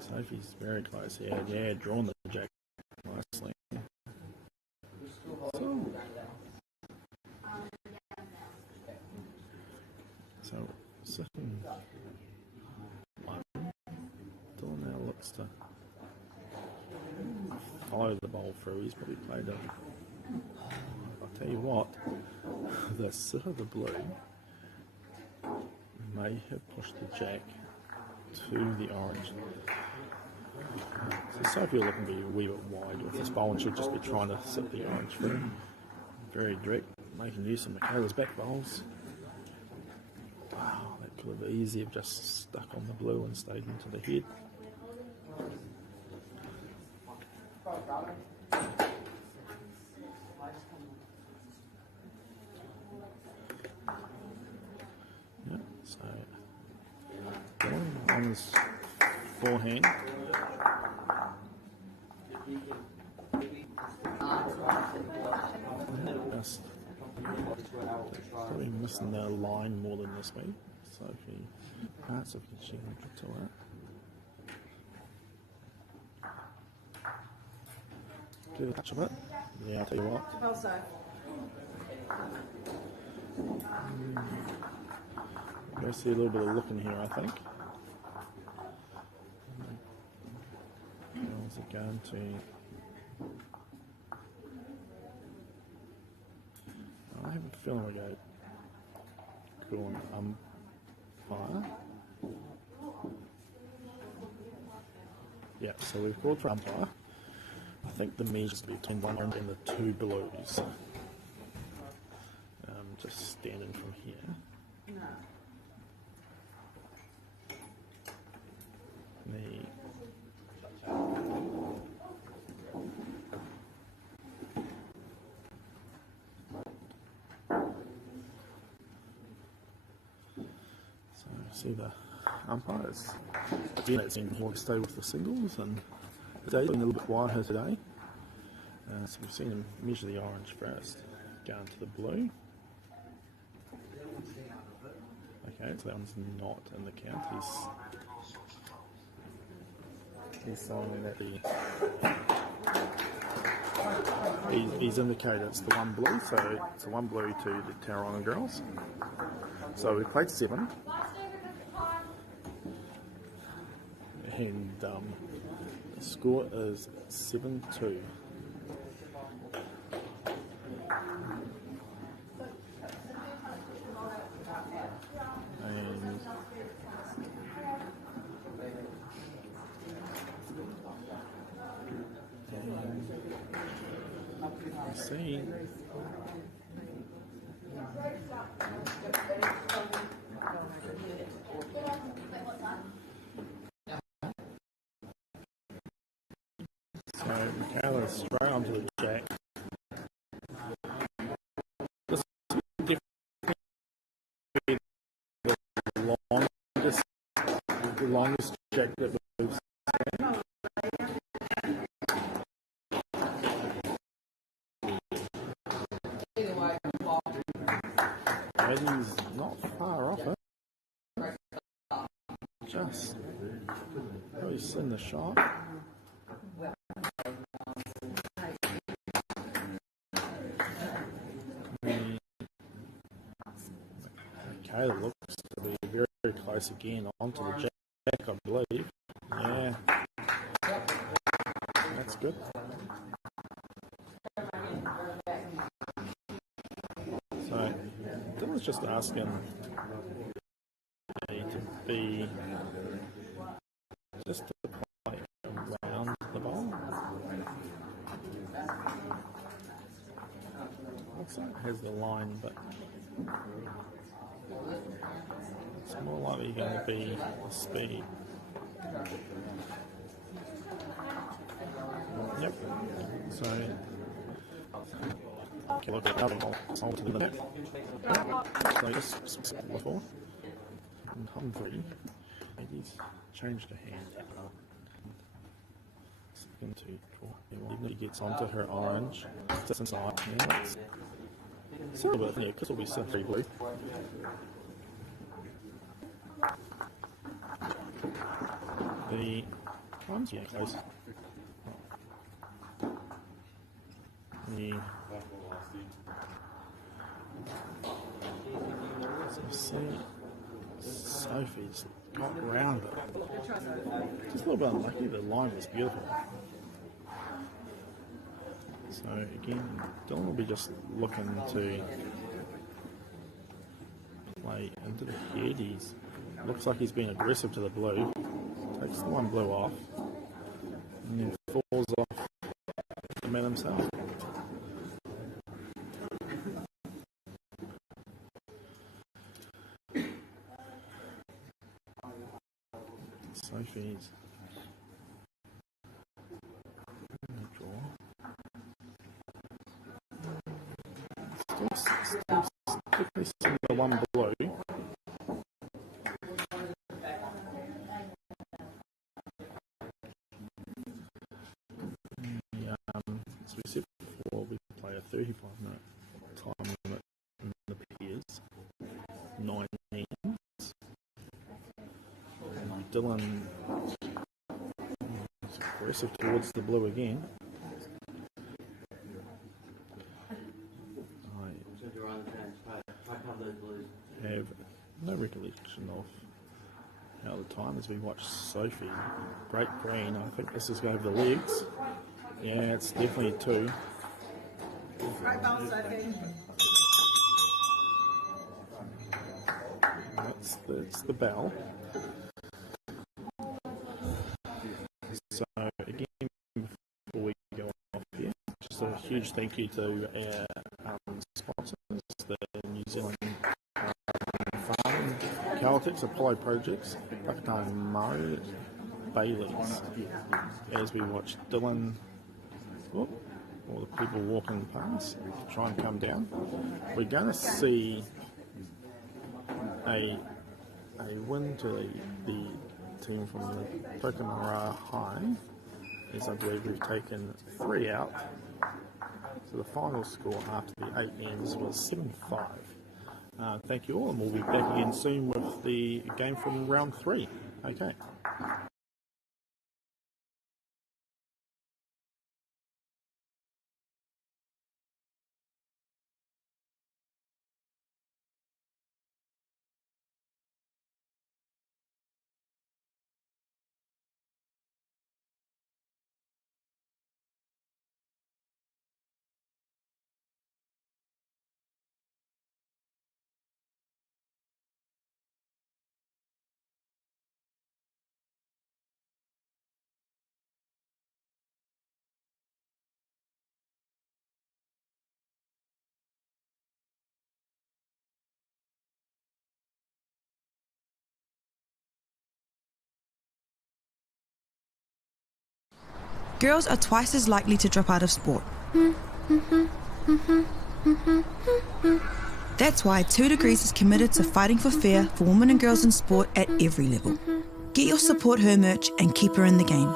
Sophie's very close here. Yeah, drawn the jack nicely. So sitting one. Dylan now looks to follow the bowl through. He's probably played it. I'll tell you what, the sit of the blue may have pushed the jack to the orange. So Sophie will looking to be a wee bit wide with this bowl, and she'll just be trying to sit the orange through. Very direct, making use of Michaela's back bowls. Wow, that could have easily just stuck on the blue and stayed into the head. Yeah, so Dylan Simon's forehand. Just probably missing the line more than the speed. Sophie, parts of she can get to it. Do the touch of it. Yeah, I'll tell you what. Go see a little bit of looking here, I think. How's it going to? I have a feeling we go call an umpire. Yeah, so we've called for umpire. I think the measures between one orange and the two blues. Just standing from here. So see the umpires. Again, it seems more to stay with the singles, and today's been a little bit wider today. So we've seen him measure the orange first, going to the blue. Okay, so that one's not in the count. He's saying that he's indicated it's the one blue, so it's the one blue to the Tauranga girls. So we played 7, and the score is 7-2. See. So Michaela straight onto the jack. This would definitely be the longest jack that we've seen. He's not far off it. Just he's in the shot. Okay, it looks to be very, very close again onto the jack, I believe. Yeah, that's good. So Dylan's just asking me to be just to play around the ball. Looks like it has the line, but it's more likely going to be the speed. Yep. So okay, look at the ball. Hold to the back. So just before. And Humphrey, he's changed her hand. Second to draw. Even he gets onto her orange. Just inside. Yeah, it's a little bit, yeah, because it'll be 7-3 blue. The time's getting close. So see, Sophie's got round it. Just a little bit unlucky, the line was beautiful. So again, Dylan will be just looking to play into the head. He's looks like he's been aggressive to the blue. Takes the one blue off, and then falls off the man himself. Sophie's draw. Still definitely seeing the one blue. Dylan is aggressive towards the blue again. I have no recollection of how the time as we watch Sophie break green. I think this is going over the legs. Yeah, it's definitely a 2. That's the bell. So again, before we go off here, just a huge thank you to our sponsors, the New Zealand Farming, Caltex, Apollo Projects, Waikato MΑORI, Bailey's. As we watch Dylan, all the people walking past, try and come down, we're going to see a win to the team from the Pokemon High, as I believe we've taken 3 out. So the final score after the 8 ends was 7-5. Thank you all, and we'll be back again soon with the game from round 3. Okay. Girls are twice as likely to drop out of sport. That's why 2 Degrees is committed to fighting for fair for women and girls in sport at every level. Get your Support Her merch and keep her in the game.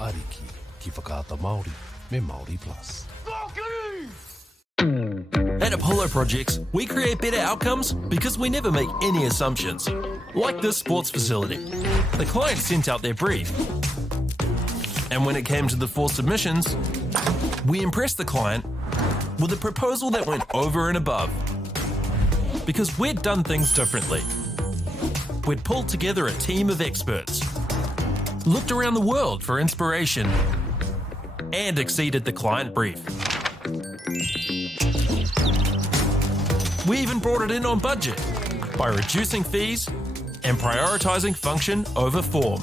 Ariki, ki whakaata Māori, me Māori Plus. At Apollo Projects, we create better outcomes because we never make any assumptions. Like this sports facility. The client sent out their brief. And when it came to the 4 submissions, we impressed the client with a proposal that went over and above. Because we'd done things differently. We'd pulled together a team of experts, looked around the world for inspiration, and exceeded the client brief. We even brought it in on budget by reducing fees and prioritising function over form.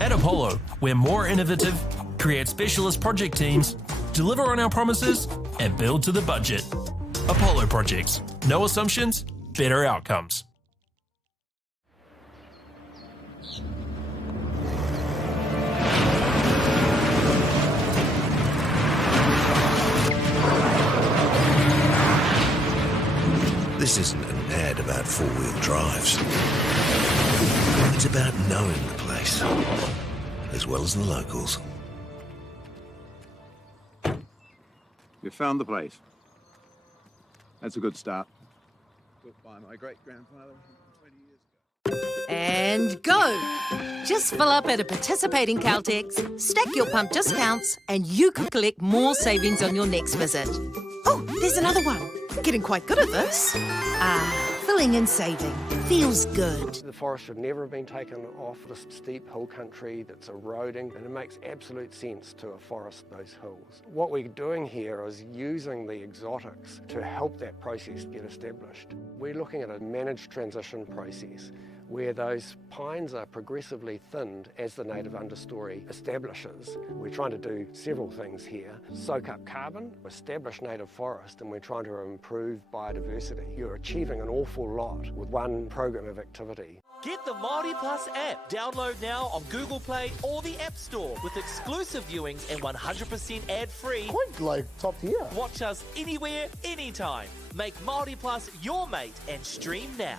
At Apollo, we're more innovative, create specialist project teams, deliver on our promises, and build to the budget. Apollo Projects. No assumptions, better outcomes. This isn't an ad about four-wheel drives. It's about knowing the place, as well as the locals. You found the place. That's a good start. Built by my great-grandfather 20 years ago. And go! Just fill up at a participating Caltex, stack your pump discounts, and you could collect more savings on your next visit. Oh, there's another one. Getting quite good at this. Filling and saving. Feels good. The forest should never have been taken off this steep hill country that's eroding, and it makes absolute sense to afforest those hills. What we're doing here is using the exotics to help that process get established. We're looking at a managed transition process where those pines are progressively thinned as the native understory establishes. We're trying to do several things here. Soak up carbon, establish native forest, and we're trying to improve biodiversity. You're achieving an awful lot with one program of activity. Get the MāORI Plus app. Download now on Google Play or the App Store with exclusive viewings and 100% ad-free. Quite like top tier. Watch us anywhere, anytime. Make MāORI Plus your mate and stream now.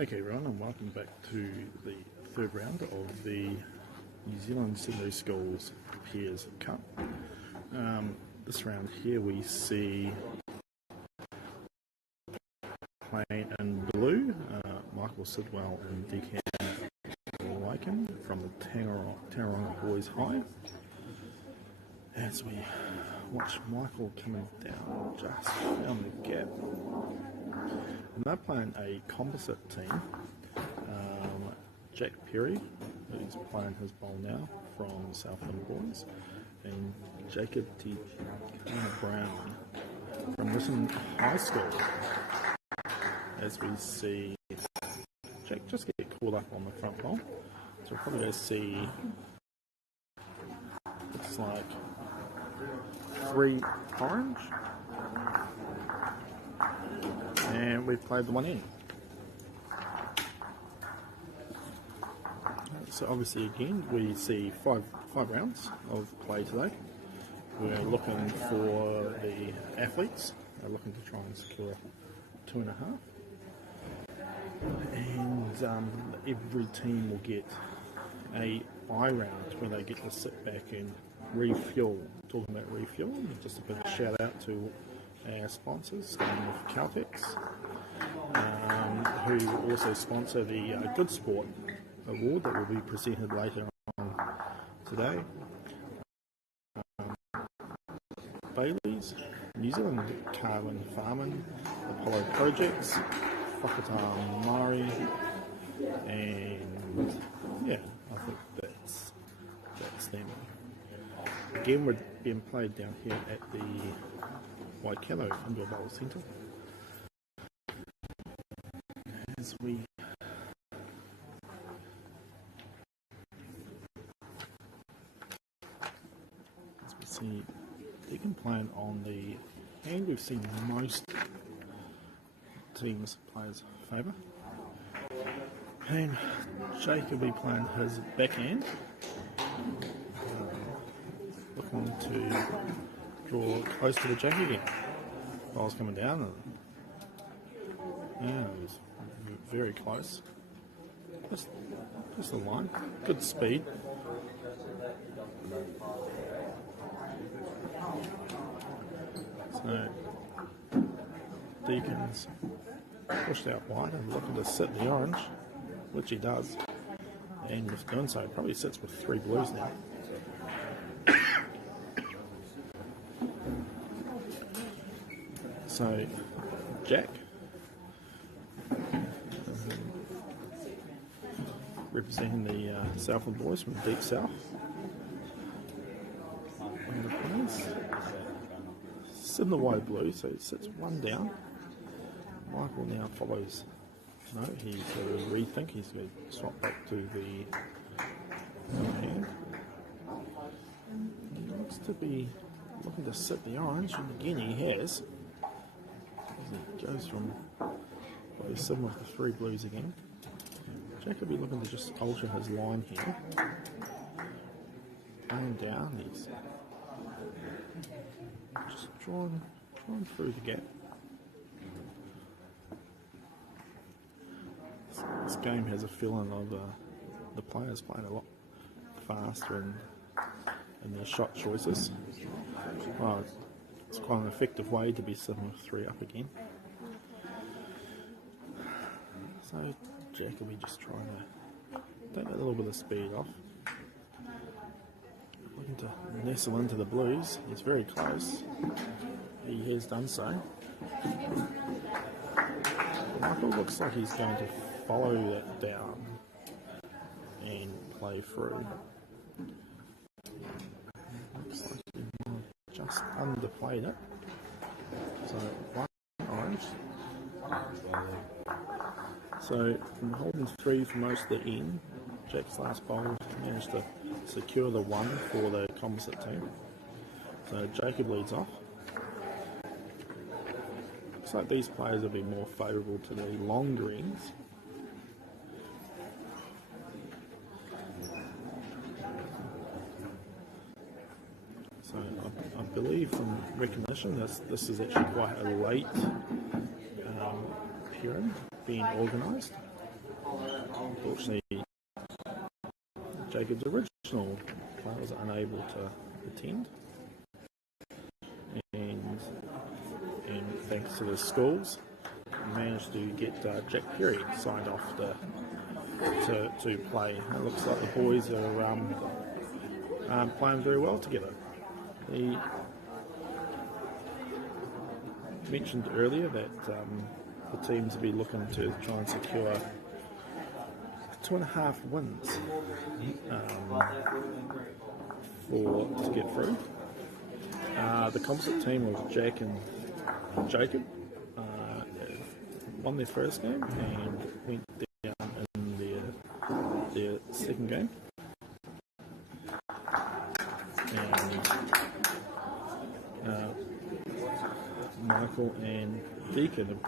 Okay everyone, and welcome back to the third round of the New Zealand Secondary Schools Peers Cup. This round here we see playing in blue, Michael Sidwell and Deacon Lycan from the Tauranga Boys High. As we watch Michael coming down just down the gap. And they're playing a composite team. Jack Perry, who's playing his bowl now from Southland Boys, and Jacob T. Brown from Witten High School. As we see Jack just get caught up on the front bowl. So we'll probably go see, looks like 3 orange. And we've played the one in. So obviously again we see five rounds of play today. We're looking for the athletes. They're looking to try and secure 2.5. And every team will get a bye round where they get to sit back and refuel. Talking about refuel, just a big shout out to our sponsors, starting with Caltex, who also sponsor the Good Sport Award that will be presented later on today. Bailey's, New Zealand Carbon Farming, Apollo Projects, Waikato MΑΟRI, and yeah, I think that's them. Again, we're being played down here at the Waikato Indoor Bowl Centre. As we see Deacon playing on the hand, we've seen most teams players favour. And Jake will be playing his backhand. Looking to draw close to the jack again. Ball's coming down. Yeah, it was very close. Just the line. Good speed. So Deacon's pushed out wide and looking to sit the orange, which he does. And with doing so, probably sits with 3 blues now. So Jack, representing the Southland Boys from Deep South. It's in the wide blue, so it sits 1 down. Michael now follows. No, he's going to rethink. He's going to swap back to the hand. He looks to be looking to sit the orange, and again he has. He goes from probably 7 with the 3 blues again. Jack will be looking to just alter his line here. Going down, he's just drawing through the gap. This game has a feeling of the players playing a lot faster in their shot choices. Well, it's quite an effective way to be 7 with 3 up again. So Jack will be just trying to take a little bit of speed off. Looking to nestle into the blues. He's very close. He has done so. Michael looks like he's going to follow that down and play through. Looks like he just underplayed it. So 1 orange. So from holding 3 for most of the end, Jack's last bowl managed to secure the 1 for the composite team. So Jacob leads off. Looks like these players will be more favourable to the longer ends. So I believe from recognition this is actually quite a late period being organised. unfortunately, Jacob's original player was unable to attend, and thanks to the schools, managed to get Jack Perry signed off to play. It looks like the boys are playing very well together. He mentioned earlier that the teams will be looking to try and secure 2.5 wins to get through. The composite team was Jack and Jacob won their first game and went down in their second game. And Michael and Deacon have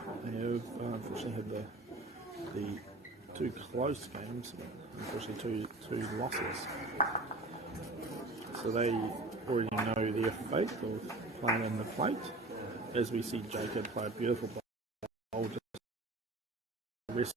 unfortunately had the two close games, unfortunately two losses. So they already know their fate of playing on the plate, as we see Jacob play a beautiful bowl just rest.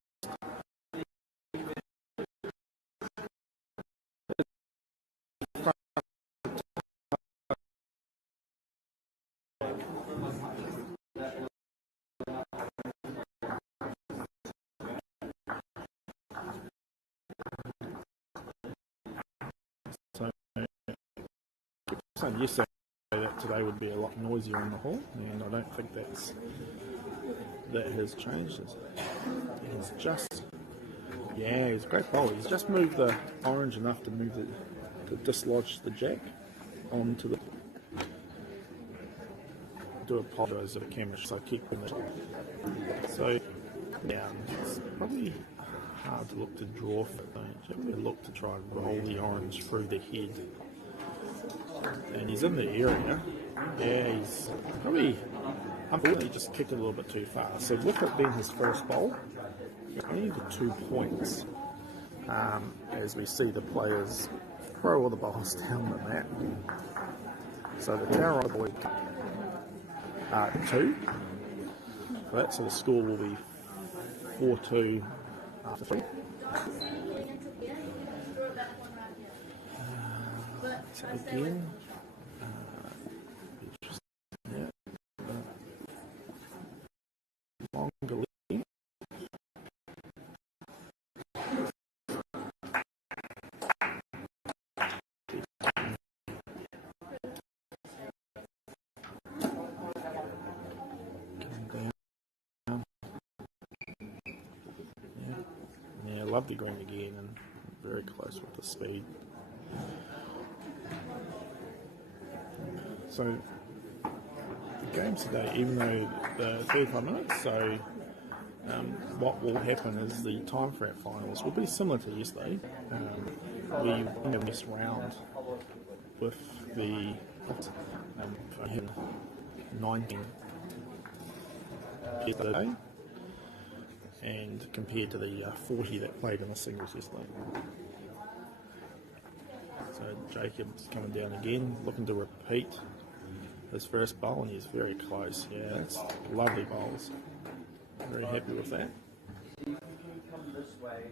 Saying yesterday that today would be a lot noisier in the hall, and I don't think that has changed. He's just, he's a great bowler. He's just moved the orange enough to dislodge the jack onto the. I do apologise to the camera, so I keep putting it. So it's probably hard to look to draw for it, don't you? Look to try and roll the orange through the head. And he's in the area. He's probably, unfortunately, just kicked it a little bit too far. So with it being his first bowl, he only needed 2 points. As we see the players throw all the bowls down the mat. So the Tauranga boy 2 for that. So the score will be 4-2 after 3. So again, longer lead. Yeah, lovely green again, and very close with the speed. So the games today, even though the 35 minutes, so what will happen is the time for our finals will be similar to yesterday. We have this round with the 19 yesterday, and compared to the 40 that played in the singles yesterday. So Jacob's coming down again, looking to repeat his first bowl, and he's very close. Yeah, that's lovely bowls. Very happy with that. You can come this way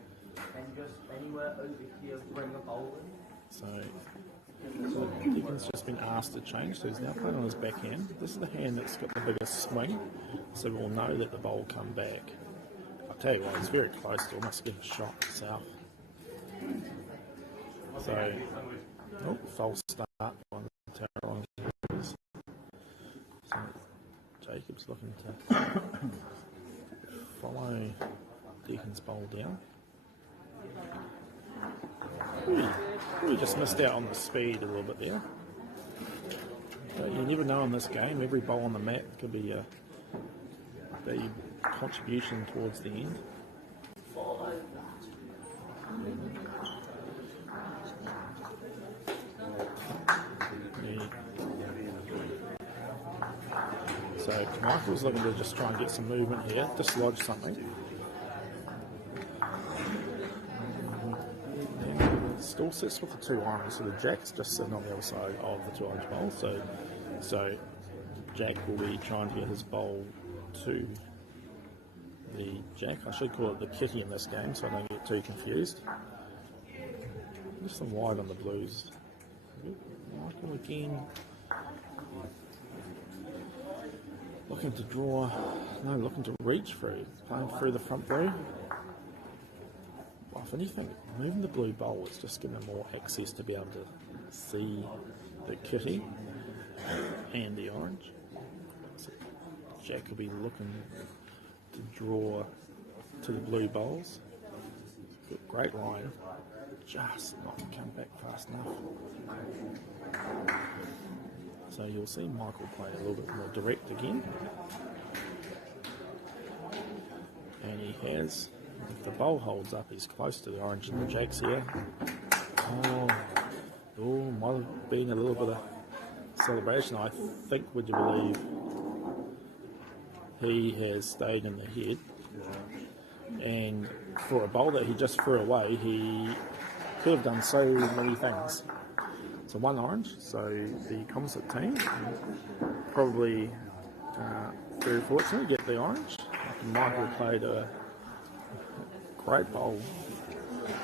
and just anywhere over here bring a bowl in. So Deacon's just been asked to change, so he's now playing on his backhand. This is the hand that's got the biggest swing, so we'll know that the bowl will come back. I'll tell you what, it's very close to almost get a shot south. So, false start on the Tauranga. So Jacob's looking to follow Deacon's bowl down. We just missed out on the speed a little bit there. But you never know in this game. Every bowl on the mat could be a contribution towards the end. So Michael's looking to just try and get some movement here, dislodge something. And still sits with the 2 orange, so the jack's just sitting on the other side of the 2 orange bowl. So Jack will be trying to get his bowl to the jack. I should call it the kitty in this game so I don't get too confused. Just some wide on the blues. Michael again. Looking to draw, no, looking to reach through, playing through the front blue. Well, if anything, moving the blue bowl is just giving them more access to be able to see the kitty and the orange. So Jack will be looking to draw to the blue bowls. Great line, just not come back fast enough. So you'll see Michael play a little bit more direct again. And he has, if the bowl holds up, he's close to the orange and the jacks here. Oh, might have been a little bit of celebration. I think, would you believe, he has stayed in the head. And for a bowl that he just threw away, he could have done so many things. So one orange, so the composite team probably very fortunate to get the orange. Michael played a great bowl.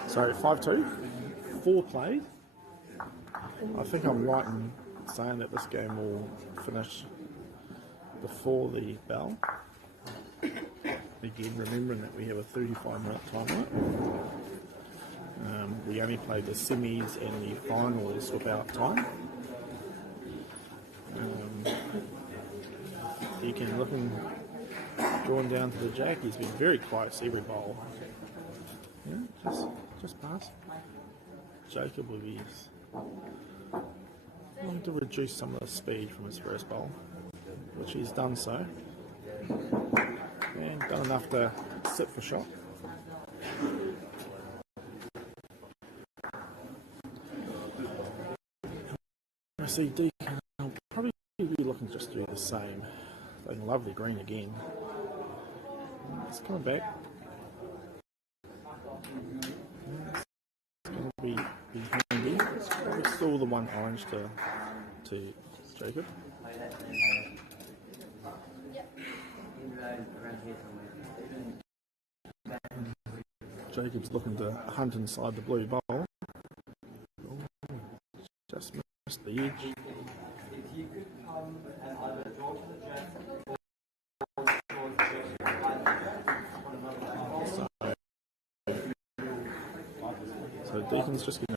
So 5-2, 4 played. I think I'm right in saying that this game will finish before the bell. Again, remembering that we have a 35-minute time limit. We only played the semis and the finals without time. Deacon looking, drawn down to the jack. He's been very close every bowl. Yeah, just pass. Jacob will be looking to reduce some of the speed from his first bowl, which he's done so. And done enough to sit for shot. I see Deacon will probably be looking to just do the same. Playing lovely green again. It's coming back. It's going to be handy. It's probably still the one orange to Jacob. Jacob's looking to hunt inside the blue bowl. Oh, just missed the edge. So Deacon's just getting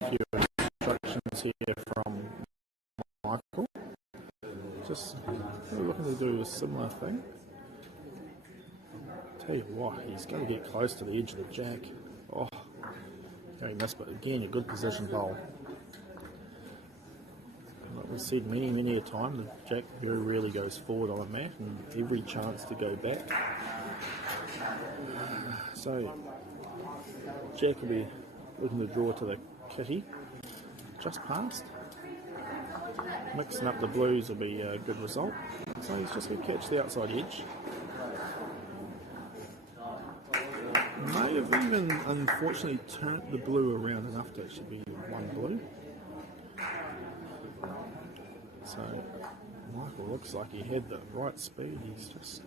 a few instructions here from Michael. Just looking to do a similar thing. Tell you what, he's going to get close to the edge of the jack. Oh, he missed, but again, a good position bowl. Like we've said many a time, the jack very rarely goes forward on a mat, and every chance to go back. So, Jack will be looking to draw to the kitty, just past. Mixing up the blues will be a good result. So he's just going to catch the outside edge. May have even unfortunately turned the blue around enough to actually be one blue. So Michael looks like he had the right speed. He's just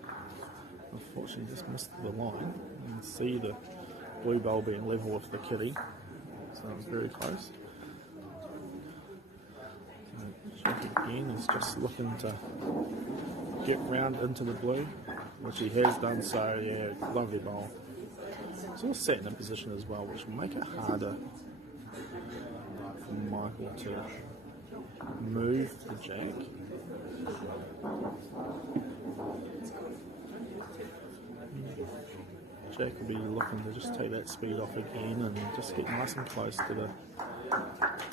unfortunately just missed the line. You can see the blue bowl being level with the kitty. So it was very close. Jack again is just looking to get round into the blue, which he has done so. Yeah, lovely bowl. It's all set in a position as well, which will make it harder for Michael to move the jack. Jack will be looking to just take that speed off again and just get nice and close to the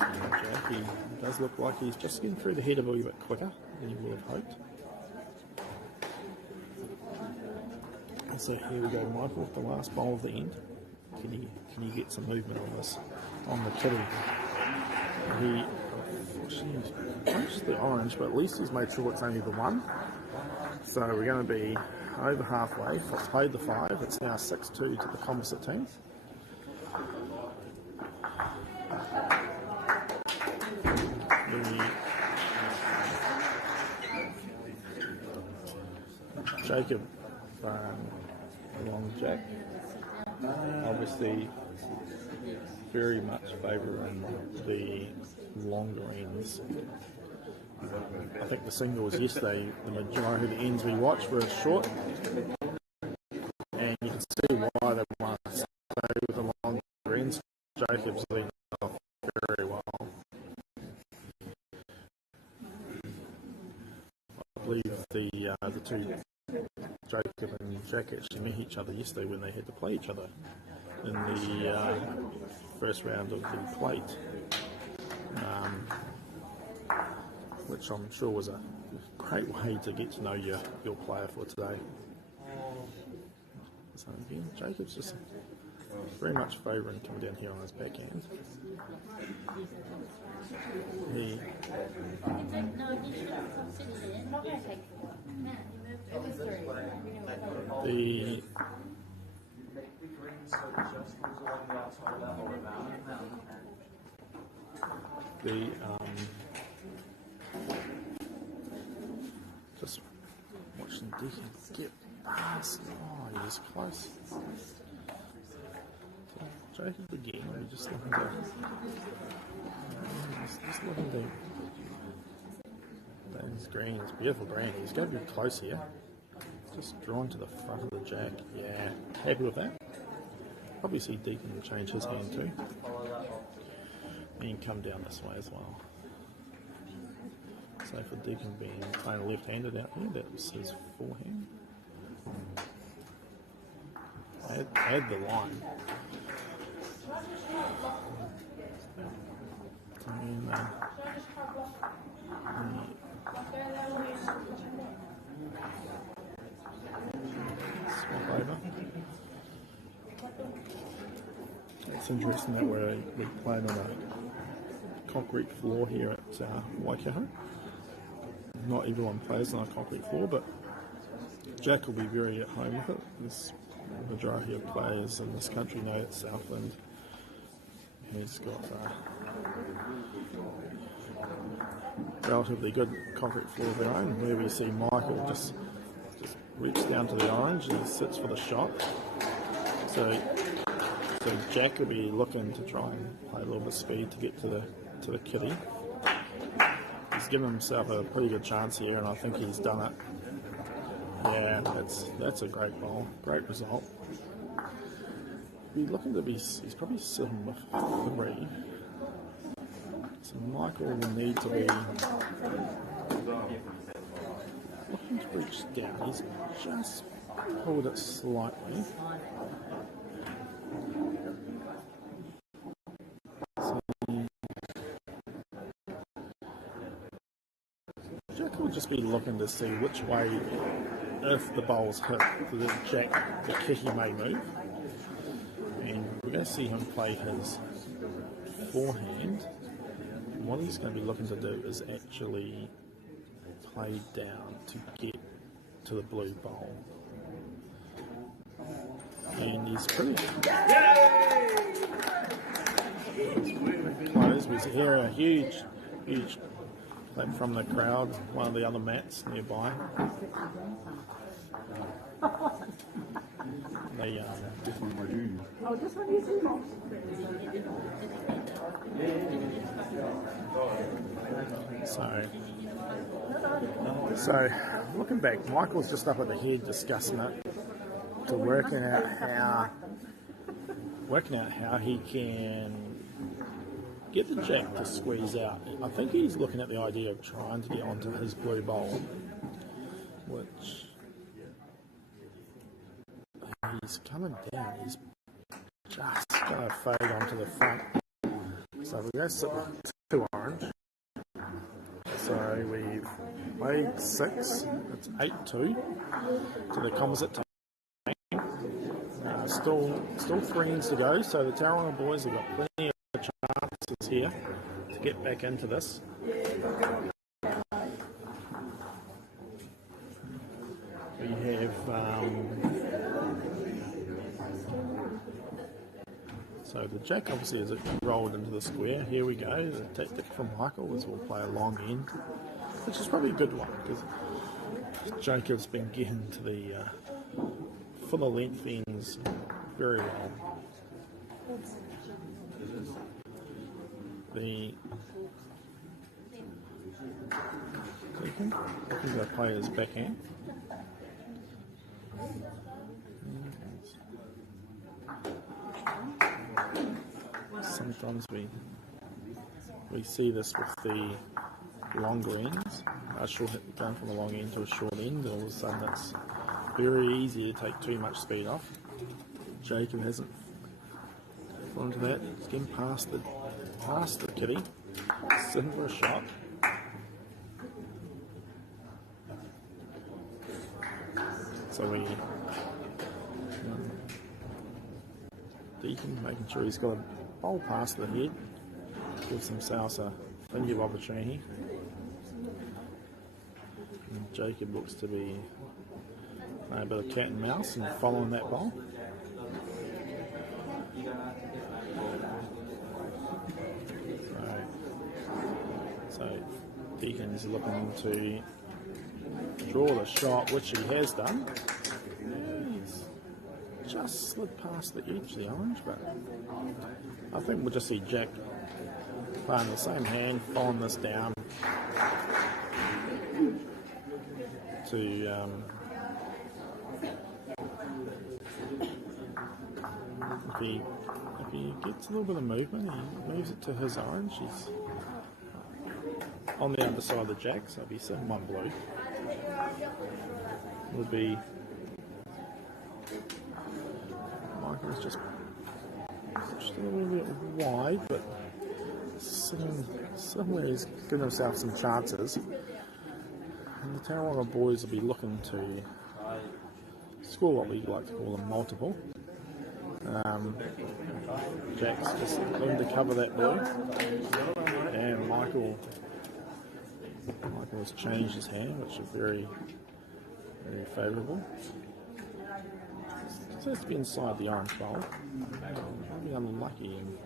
jack. He does look like he's just getting through the head a little bit quicker than he would have hoped. So here we go, Michael, with the last bowl of the end. Can you get some movement on this, on the kitty? He punched the orange, but at least he's made sure it's only the one. So we're going to be over halfway. It's played the 5. It's now 6-2 to the composite team. Jacob long jack. Obviously, very much favouring the longer ends. I think the singles yesterday, the majority of the ends we watched were short, and you can see why they want to stay with the longer ends. Jacob's leading off very well. I believe the two, Jacob and Jack, actually met each other yesterday when they had to play each other in the first round of the plate, which I'm sure was a great way to get to know your player for today. So again, Jacob's just very much favouring coming down here on his backhand. Just watching Deacon get past. Oh, he's close. Jacob again, we're just looking to. Just looking to. Dan's green, it's beautiful green. He's going to be close here. Just drawn to the front of the jack. Yeah, happy with that. Probably see Deacon change his hand too. And come down this way as well. So for Deacon being playing left-handed out here, that was his forehand. Add the line. And, swap over. It's interesting that we're playing on a concrete floor here at Waikato. Not everyone plays on a concrete floor, but Jack will be very at home with it. This majority of players in this country know it's Southland. He's got relatively good concrete floor of their own, where we see Michael just reach down to the orange and he sits for the shot. So Jack will be looking to try and play a little bit of speed to get to the kitty. He's given himself a pretty good chance here, and I think he's done it. Yeah, that's a great ball, great result. He's probably sitting with 3. So Michael will need to be looking to reach down. He's just pulled it slightly. So Jack will just be looking to see which way, if the ball's hit, the kitty may move. And we're going to see him play his forehand. And what he's going to be looking to do is actually play down to get to the blue bowl. And he's pretty close. We hear a huge clap from the crowd, one of the other mats nearby. They this one my junior. Oh, this one is So looking back, Michael's just up at the head discussing it, to working out how he can get the jack to squeeze out. I think he's looking at the idea of trying to get onto his blue bowl, which he's coming down. He's just going to fade onto the front. So we're going to sit with 2 orange. So we've played 6. It's 8-2 to the composite time. Still 3 ends to go. So the Tauranga boys have got plenty of chances here to get back into this. We have so the jack obviously is rolled into the square. Here we go. The tactic from Michael is we'll play a long end, which is probably a good one because Jacob's been getting to the for the length ends very well. The Deacon looking to play his backhand. Sometimes we see this with the longer ends, going from a long end to a short end, and all of a sudden it's very easy to take too much speed off. Jacob hasn't fallen into that. He's getting past the kitty. Sitting for a shot. So Deacon making sure he's got a bowl past the head, gives himself plenty of opportunity. And Jacob looks to be a bit of cat and mouse and following that bowl. So Deacon's looking to draw the shot, which he has done. He's just slid past the edge, the orange, but I think we'll just see Jack playing the same hand, following this down to if he gets a little bit of movement, he moves it to his orange. He's on the other side of the Jack, so if he's sitting one blue, would be Michael's just pushed a little bit wide, but somewhere he's given himself some chances. And the Tarawonga boys will be looking to score what we like to call a multiple. Jack's just looking to cover that blue, and Michael has changed his hand, which is very, very favourable. So it's to be inside the orange bowl. I'll be unlucky and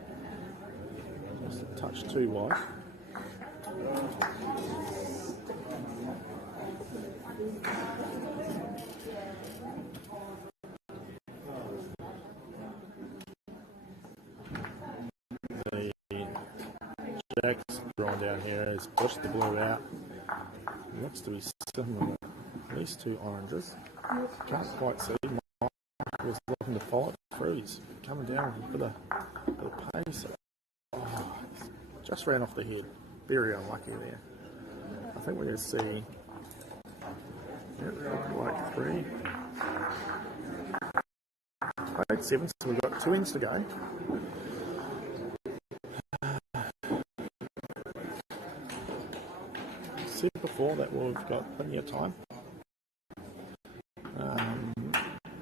just a touch too wide. Jack's drawn down here, has pushed the blue out. Looks to be sitting with at least two oranges. Can't quite see. Michael's looking to follow it through. He's coming down with a bit of pace. Oh, just ran off the head. Very unlucky there. I think we're going to see like three. Played 7, so we've got 2 ends to go. Said before that we've got plenty of time.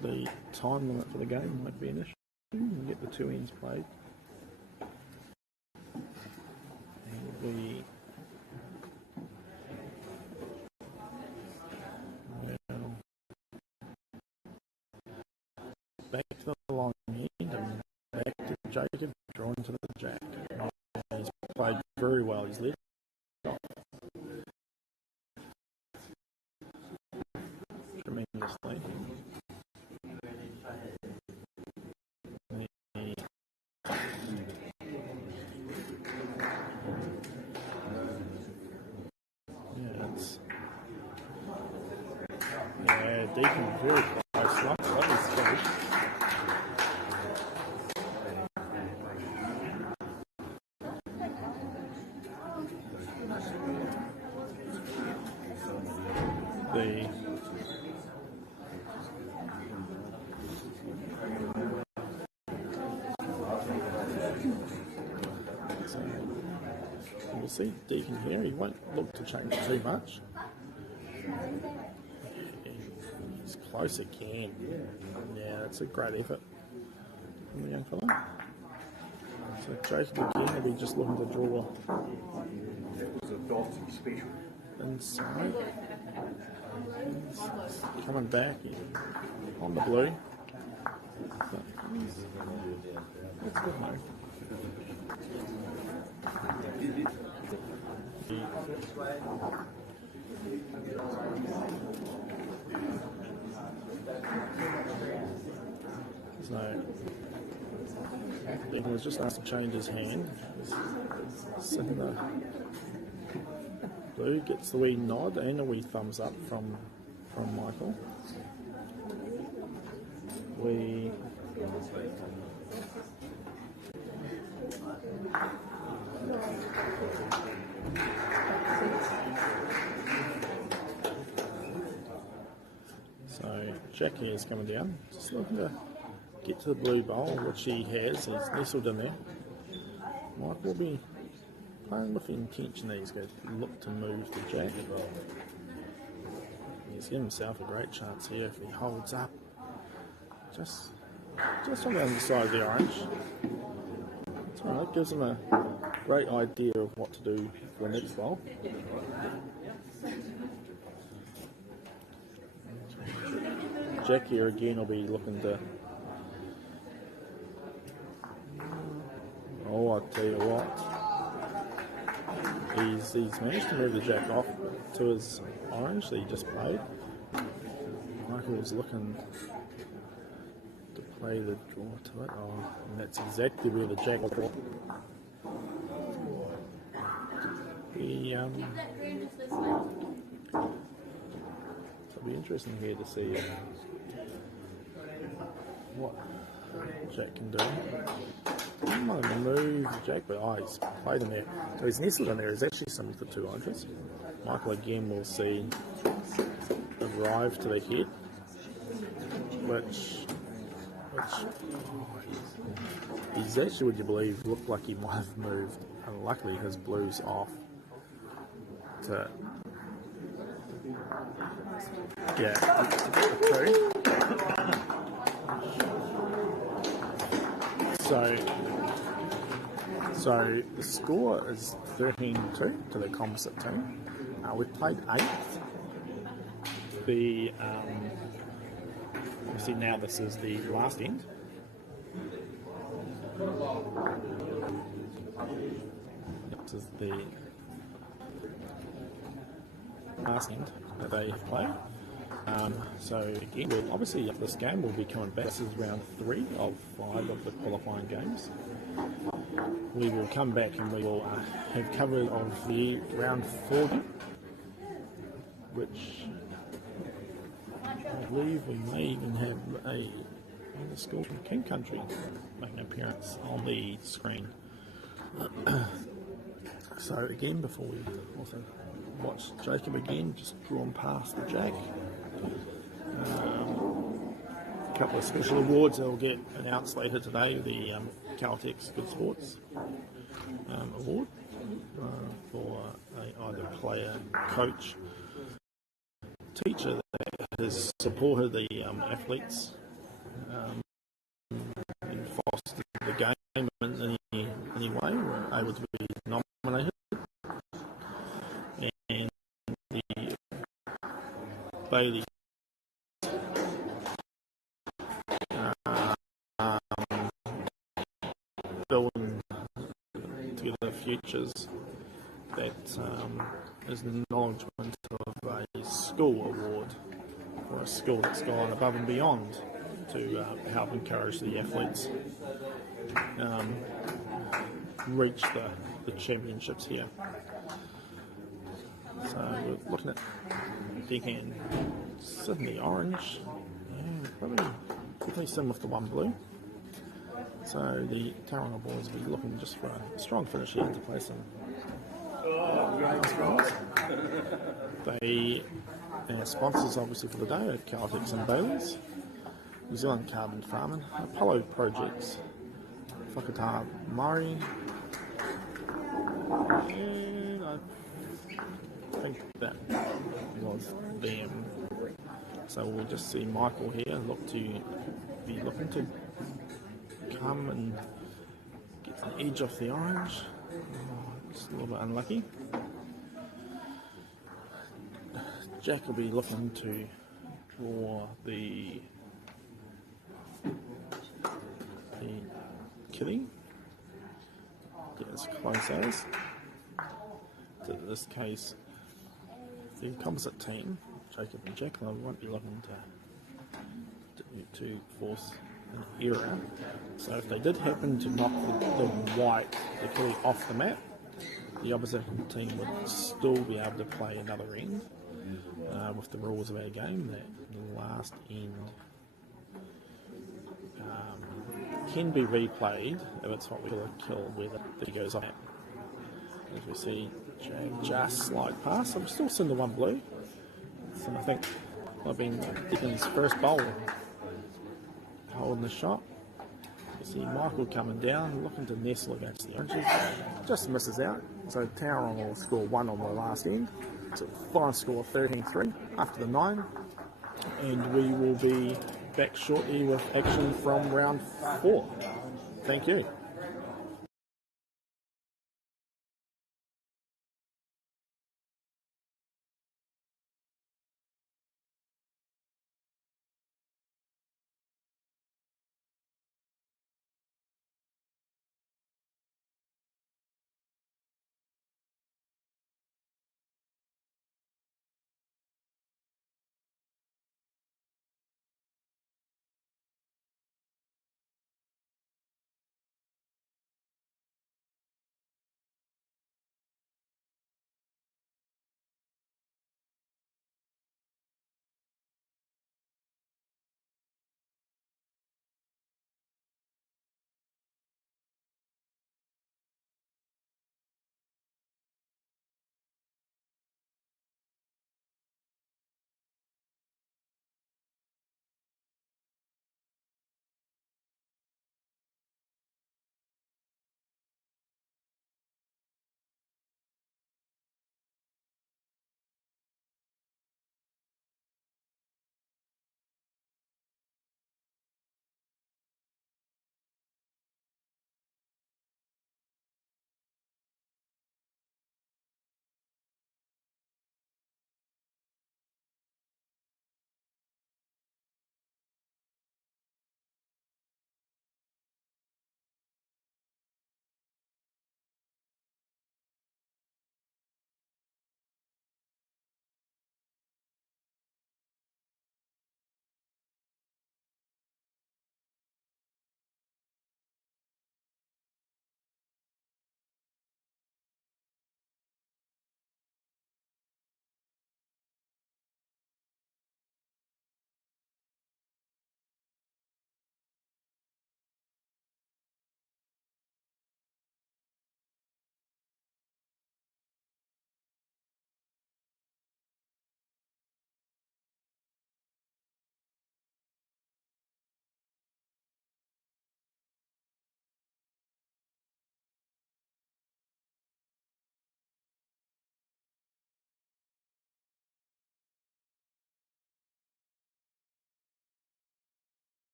The time limit for the game might be an issue. We'll get the 2 ends played. And back to the long end and back to Jacob, drawn to the Jack. He's played very well. He's led tremendously. Deacon very close. That was good. So we'll see Deacon here. He won't look to change too much. He's close again. Yeah, that's a great effort from the young fella. So Jacob again will be just looking to draw inside. He's coming back on the blue. That's good move. He was just asked to change his hand. Sitting there. Blue gets the wee nod and a wee thumbs up from Michael. So Jackie is coming down, just looking to get to the blue bowl, which he has. He's nestled in there. Mike will be playing with the intention that he's going to look to move the jack. He's given himself a great chance here if he holds up. Just on the underside of the orange. So that gives him a great idea of what to do for the next bowl. Jack here again will be looking to... Oh, I'll tell you what. He's managed to move the jack off to his orange that he just played. Michael's looking to play the draw to it. Oh, and that's exactly where the jack will. It'll be interesting here to see what Jack can do. He might have moved Jack, but he's played in there. So he's nestled in there. He's actually similar to two oranges. Michael again will see arrive to the head, which he's actually, would you believe, looked like he might have moved. And luckily his blue's off to two. So the score is 13-2 to the composite team. We've played 8th. Obviously now this is the last end. This is the last end that they have played. So again, obviously this game will be coming back. This is round 3 of 5 of the qualifying games. We will come back and we will have coverage of the round 4 game, which I believe we may even have a school from King Country make an appearance on the screen. So again, before we also watch Jacob again, just drawn past the jack. A couple of special awards that will get announced later today. The Caltex Good Sports Award for either player, coach, teacher that has supported the athletes and fostered the game in any way. We're able to be nominated. And the Bailey building together futures that is an acknowledgement of a school award for a school that's gone above and beyond to help encourage the athletes reach the championships here. So we're looking at deckhand Sydney orange, probably definitely similar with the one blue. So the Tauranga boys will be looking just for a strong finish here to play some scores. They are sponsors obviously for the day are Caltex and Bailey's, New Zealand Carbon Farming, Apollo Projects, Waikato MΑΟRI, and I think that was them. So we'll just see Michael here looking to come and get an edge off the orange. Just a little bit unlucky. Jack will be looking to draw the kitty. Get as close as. So in this case, the composite team, Jacob and Jack, won't be looking to force an error. So if they did happen to knock the white Achilles off the map, the opposition team would still be able to play another end with the rules of our game. That the last end can be replayed if it's what we call a kill, where the goes off. As we see, Jag just slide past. I'm still seeing the one blue. So I think I've been Deacon's first bowl holding the shot. You see Michael coming down, looking to nestle against the oranges. Just misses out. So Towron will score 1 on the last end. So final score 13-3 after the 9. And we will be back shortly with action from round 4. Thank you.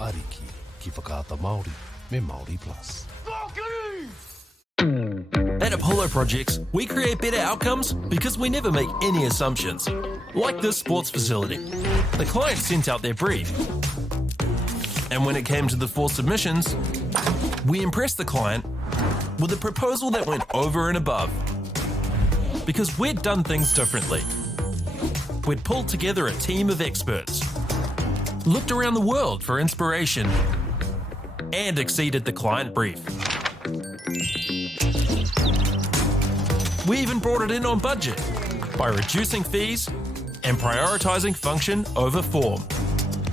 Ariki ki whakaata Māori me MāORI Plus. At Apollo Projects, we create better outcomes because we never make any assumptions. Like this sports facility. The client sent out their brief. And when it came to the 4 submissions, we impressed the client with a proposal that went over and above. Because we'd done things differently. We'd pulled together a team of experts, looked around the world for inspiration, and exceeded the client brief. We even brought it in on budget by reducing fees and prioritising function over form.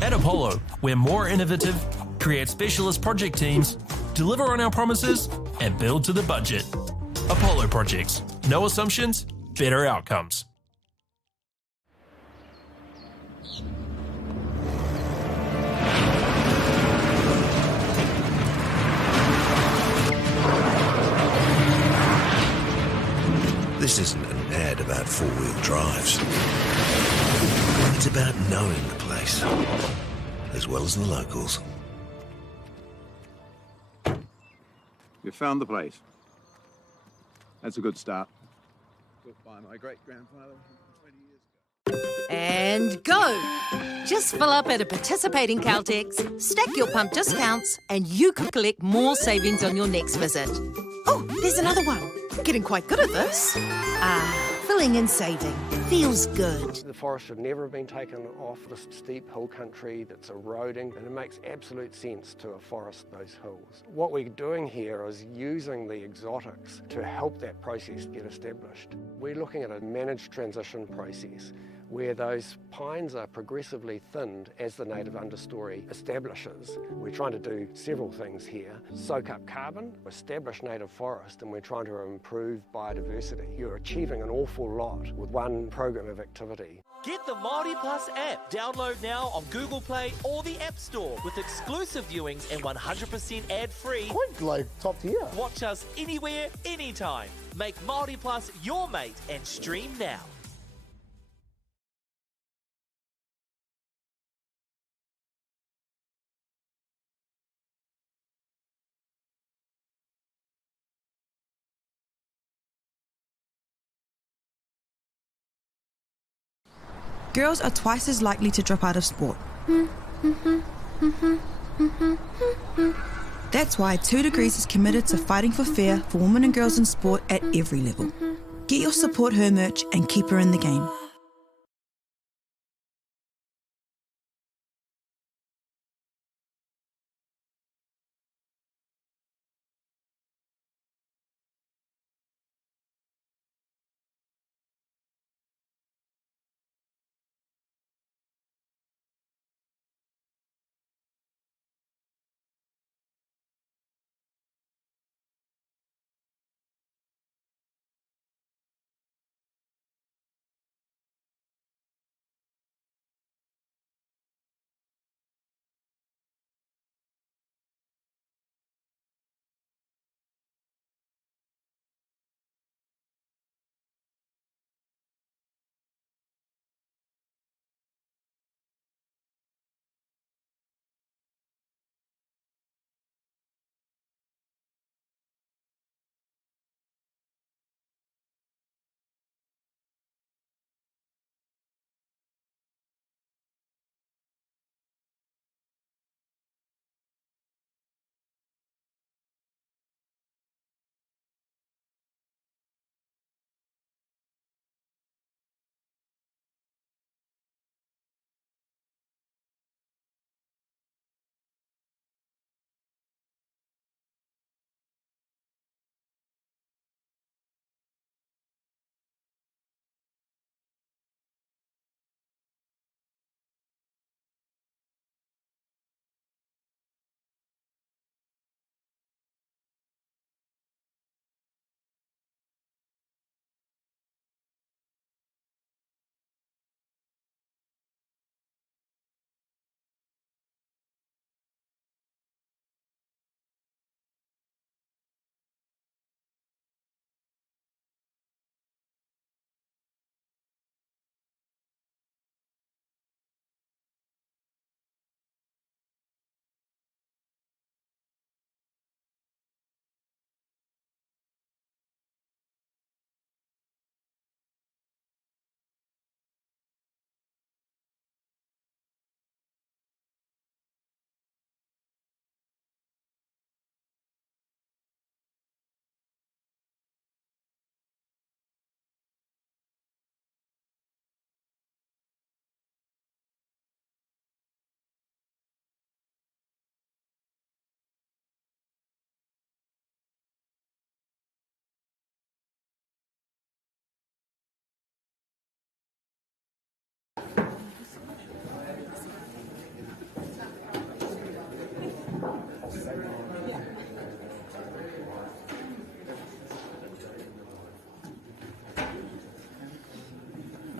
At Apollo, we're more innovative, create specialist project teams, deliver on our promises, and build to the budget. Apollo Projects. No assumptions, better outcomes. This isn't an ad about 4-wheel drives. It's about knowing the place, as well as the locals. You found the place. That's a good start. Built by my great-grandfather 20 years ago. And go! Just fill up at a participating Caltex, stack your pump discounts, and you could collect more savings on your next visit. Oh, there's another one. Getting quite good at this. Filling and saving. Feels good. The forest should never have been taken off this steep hill country that's eroding, and it makes absolute sense to afforest those hills. What we're doing here is using the exotics to help that process get established. We're looking at a managed transition process where those pines are progressively thinned as the native understory establishes. We're trying to do several things here. Soak up carbon, establish native forest, and we're trying to improve biodiversity. You're achieving an awful lot with one program of activity. Get the MāORI Plus app. Download now on Google Play or the App Store with exclusive viewings and 100% ad-free. Quite like top tier. Watch us anywhere, anytime. Make MāORI Plus your mate and stream now. Girls are twice as likely to drop out of sport. That's why 2 Degrees is committed to fighting for fair for women and girls in sport at every level. Get your Support Her merch and keep her in the game.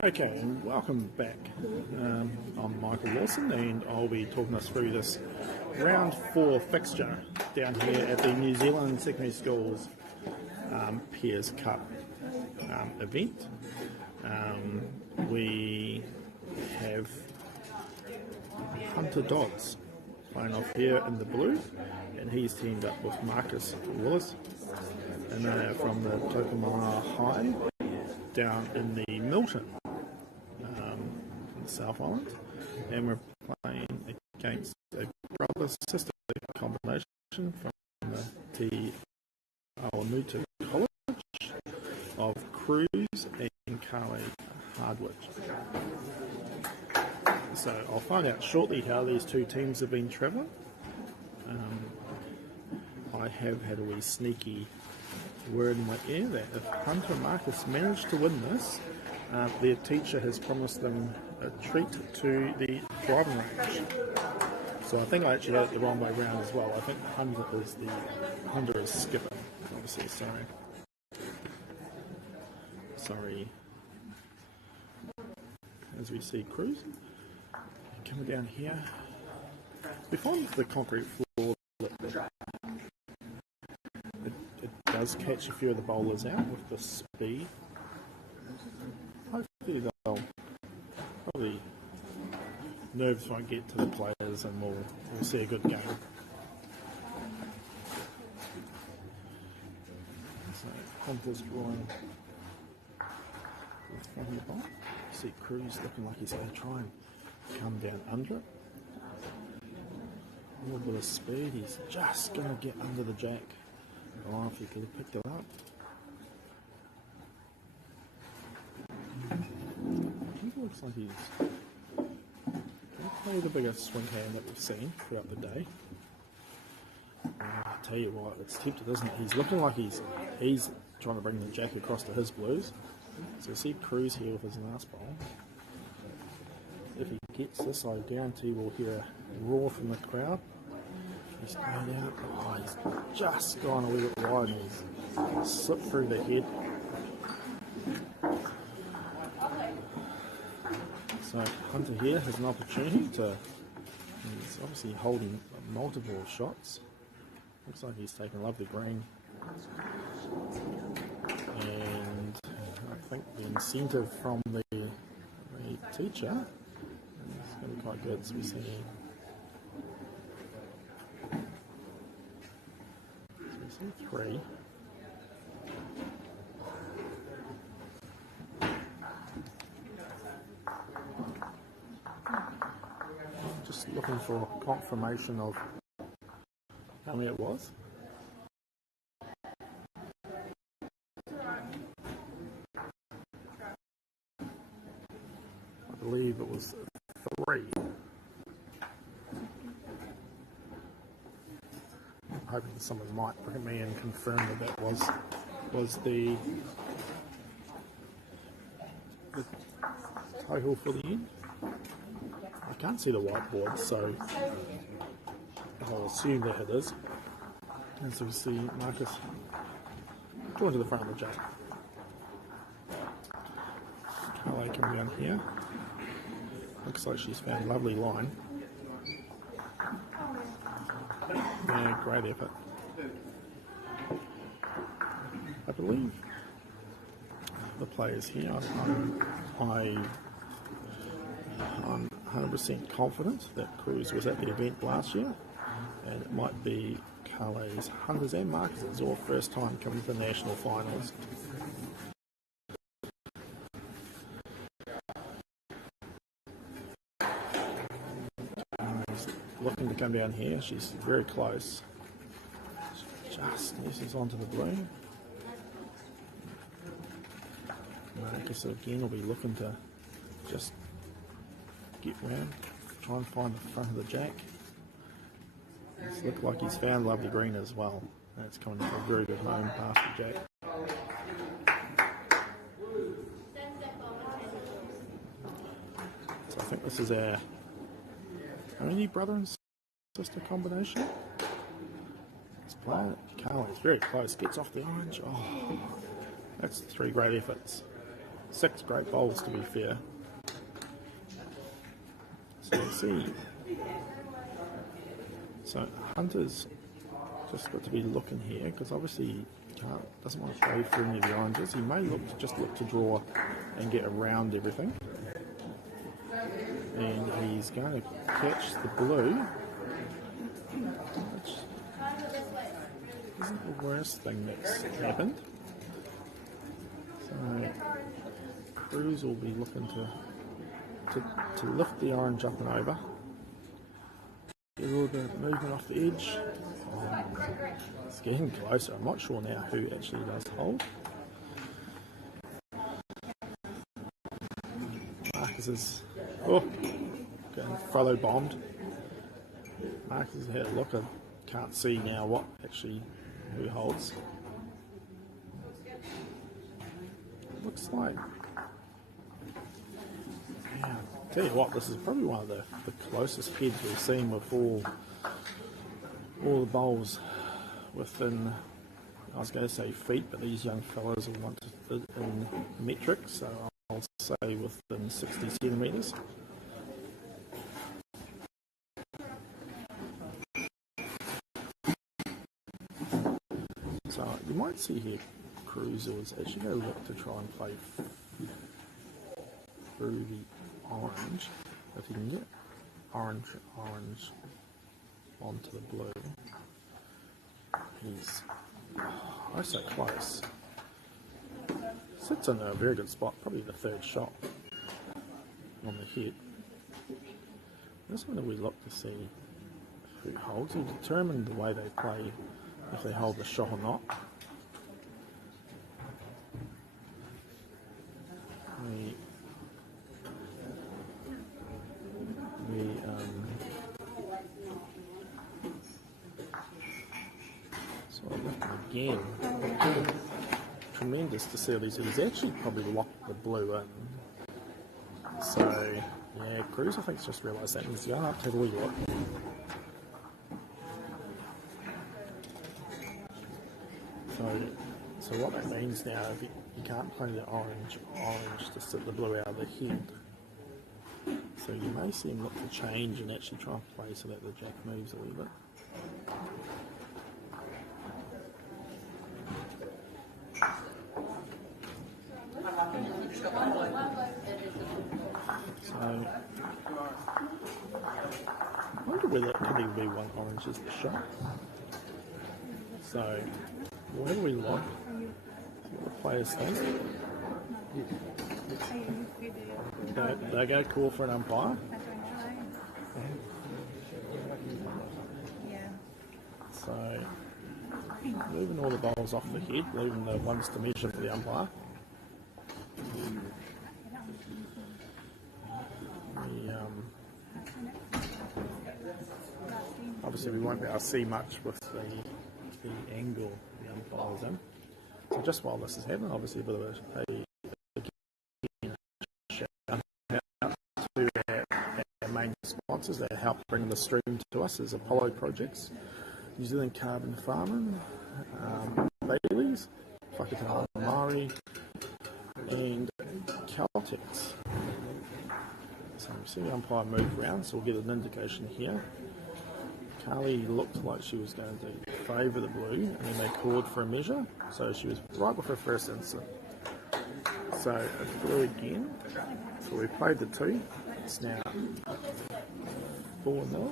Okay, and welcome back. I'm Michael Lawson, and I'll be talking us through this round 4 fixture down here at the New Zealand Secondary Schools Peers Cup event. We have Hunter Dodds playing off here in the blue, and he's teamed up with Marcus Willis, and they're from the Tokomana High down in the Milton South Island, and we're playing against a brother-sister combination from the Te Awamutu College of Cruz and Kale Hardwood. So I'll find out shortly how these two teams have been travelling. I have had a wee sneaky word in my ear that if Hunter and Marcus manage to win this, their teacher has promised them a treat to the driving range. So I think I actually had it the wrong way around as well. I think Hunter is skipping, obviously, sorry. As we see Cruz coming down here. We find the concrete floor that it does catch a few of the bowlers out with the speed. Hopefully probably nerves won't get to the players and we'll see a good game. So Hunter's drawing with one of the ball. See Cruz looking like he's going to try and come down under it. A little bit of speed, he's just going to get under the jack. Oh, if he could have picked it up. He looks like he's probably the biggest swing hand that we've seen throughout the day. I'll tell you what, it's tempted, isn't it? He's looking like he's trying to bring the jack across to his blues. So see Cruz here with his last ball. If he gets this, I guarantee we'll hear a roar from the crowd. He's going out. Oh, he's just gone a little bit wide and he's slipped through the head. So Hunter here has an opportunity to. He's obviously holding multiple shots. Looks like he's taken a lovely green. And I think the incentive from the teacher is going to be quite good. So we see 3. Just looking for confirmation of how many it was. I believe it was 3. I'm hoping someone might look at me and confirm that was the total for the end. I can't see the whiteboard, so I'll assume that it is. And so we see Marcus drawn to the front of the jack. Kale coming down here. Looks like she's found a lovely line. Yeah, great effort. I believe the players here, I'm 100% confident that Cruz was at the event last year, and it might be Kale's, Hunter's and Marcus's all first time coming to the national finals. Looking to come down here, she's very close. She just misses onto the blue. Marcus again will be looking to just get round, try and find the front of the jack. It's looked like he's found lovely green as well. That's coming for a very good home past the jack. So I think this is our only brother and sister combination. Let's play it. Kale is very close, gets off the orange. Oh, that's 3 great efforts. 6 great bowls, to be fair. So let's see. So Hunter's just got to be looking here, because obviously he doesn't want to play through any of the oranges. He may look to draw and get around everything. And he's going to catch the blue, which isn't the worst thing that's happened. So Cruz will be looking to to lift the orange up and over. Get a little bit of movement off the edge. It's getting closer. I'm not sure now who actually does hold. Marcus is getting fellow bombed. Marcus has had a look. I can't see now what actually who holds. Looks like, yeah, tell you what, this is probably one of the closest heads we've seen with all the bowls within, I was going to say feet, but these young fellas will want to in metric, so I'll say within 60 centimetres. So you might see here Cruiser was actually going to look to try and play through the orange. If you can get orange onto the blue, he's so close. Sits in a very good spot, probably the third shot on the head. This one we look to see who holds. He'll determine the way they play, if they hold the shot or not. So I look again. Tremendous to see all these. He's actually probably locked the blue in. So yeah, Cruz I think's just realised that. He's going to have to have a wee look. So what that means now, if you can't play the orange to sit the blue out of the head. So you may see him look to change and actually try and play so that the jack moves a little bit. So I wonder whether it could even be one orange is the shot. So wherever we look, what the players think. They go call for an umpire. So moving all the bowls off the head, leaving the ones to measure for the umpire. Obviously we won't be able to see much with the angle the umpire's in. So just while this is happening, obviously a bit of a shout out to our main sponsors that help bring the stream to us as Apollo Projects, New Zealand Carbon Farming, Bailey's, Waikato MΑΟRI, and Caltex. So we see the umpire move around, so we'll get an indication here. Carly looked like she was going to favour the blue, and then they called for a measure, so she was right with her first instant. So it's blue again, so we played the 2, it's now 4-0.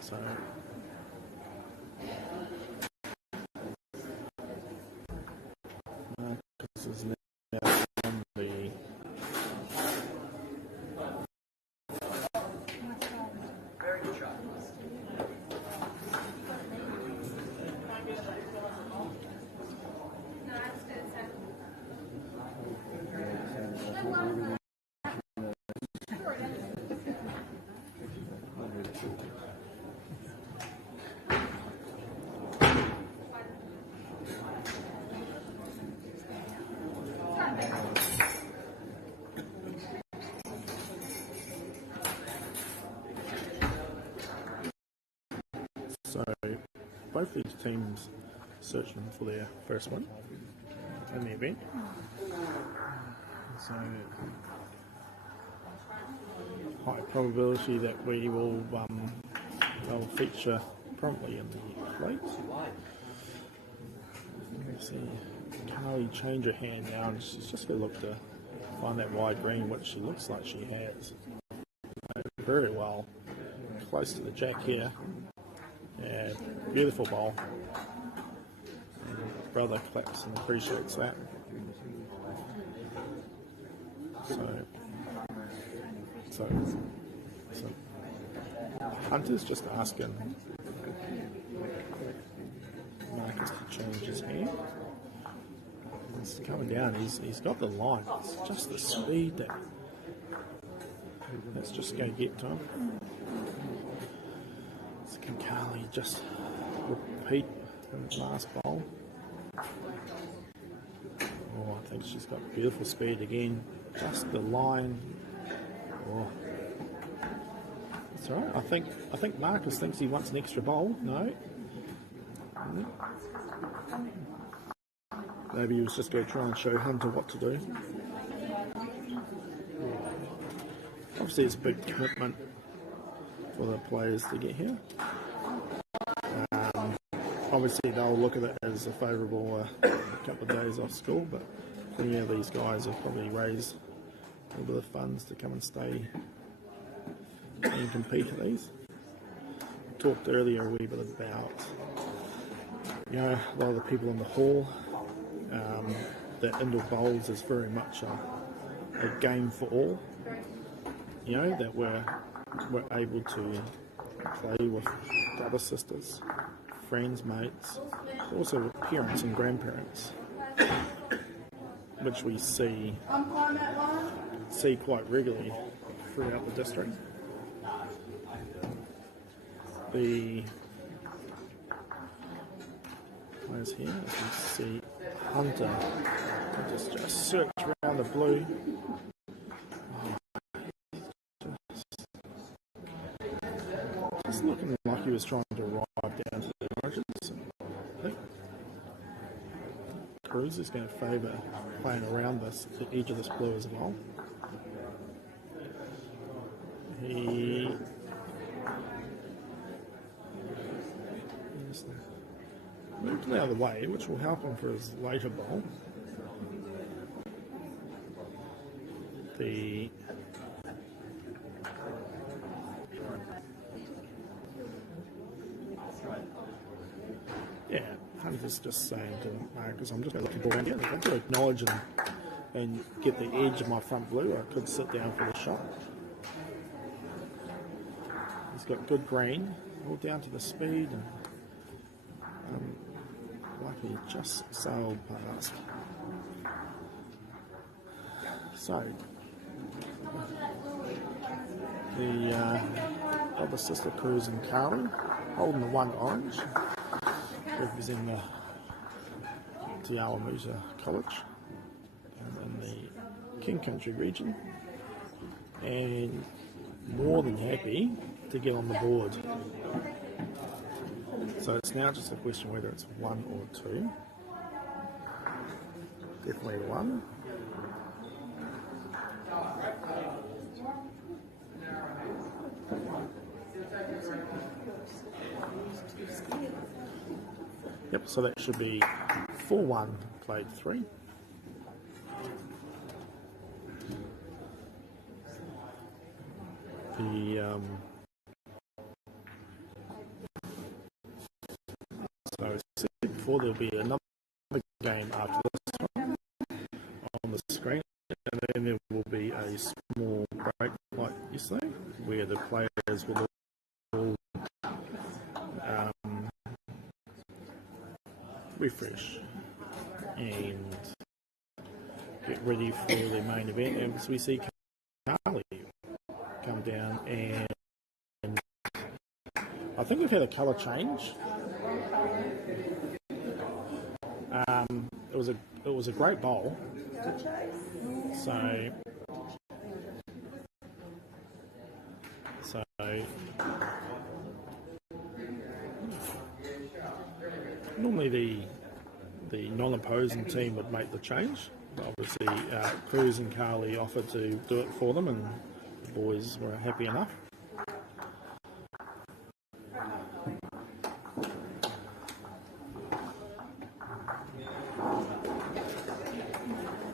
So Marcus is now on the So both these teams searching for their first one in the event. So high probability that we will they'll feature promptly in the plate. You can see Carly change her hand now, and she's just going to look to find that wide green, which she looks like she has very well. close to the jack here. Yeah, beautiful bowl. And brother claps and appreciates that. So Hunter's just asking Marcus to change his hand. He's coming down. He's got the line. It's just the speed that. Let's just go get to him. So can Carly just repeat the last bowl? Oh, I think she's got beautiful speed again. Just the line. Oh. That's all right. I think Marcus thinks he wants an extra bowl. No. Maybe he was just going to try and show Hunter what to do. Obviously, it's a big commitment for the players to get here. Obviously, they'll look at it as a favourable couple of days off school, but many of these guys have probably raised a little bit of funds to come and stay and compete at these. I talked earlier a wee bit about, you know, a lot of the people in the hall, that indoor bowls is very much a game for all. You know, that we're able to play with brother, sisters, friends, mates, also with parents and grandparents, which we see quite regularly throughout the district. The players here, as you see, Hunter just search around the blue. Just looking like he was trying to arrive down to the origins. I think Cruz is going to favour playing around the edge of this blue as well. He moved the other way, which will help him for his later bowl. Hunter's just saying to Marcus, I'm just going to look at the ball here. I've got to acknowledge and get the edge of my front blue. I could sit down for the shot. He's got good green, all down to the speed, and luckily just sailed past. So the other sister Cruz and Carly holding the one orange, representing the Te Awamusa College in the King Country region, and more than happy to get on the board. So it's now just a question whether it's 1 or 2. Definitely 1. Yep, so that should be 4-1 played 3. So I said before there'll be another game after this one on the screen, and then there will be a small break like yesterday where the players will all refresh and get ready for the main event. And so we see Carly come down, and I think we've had a colour change. It was a great bowl. So normally the non-opposing team would make the change. Obviously, Cruz and Carly offered to do it for them, and the boys were happy enough.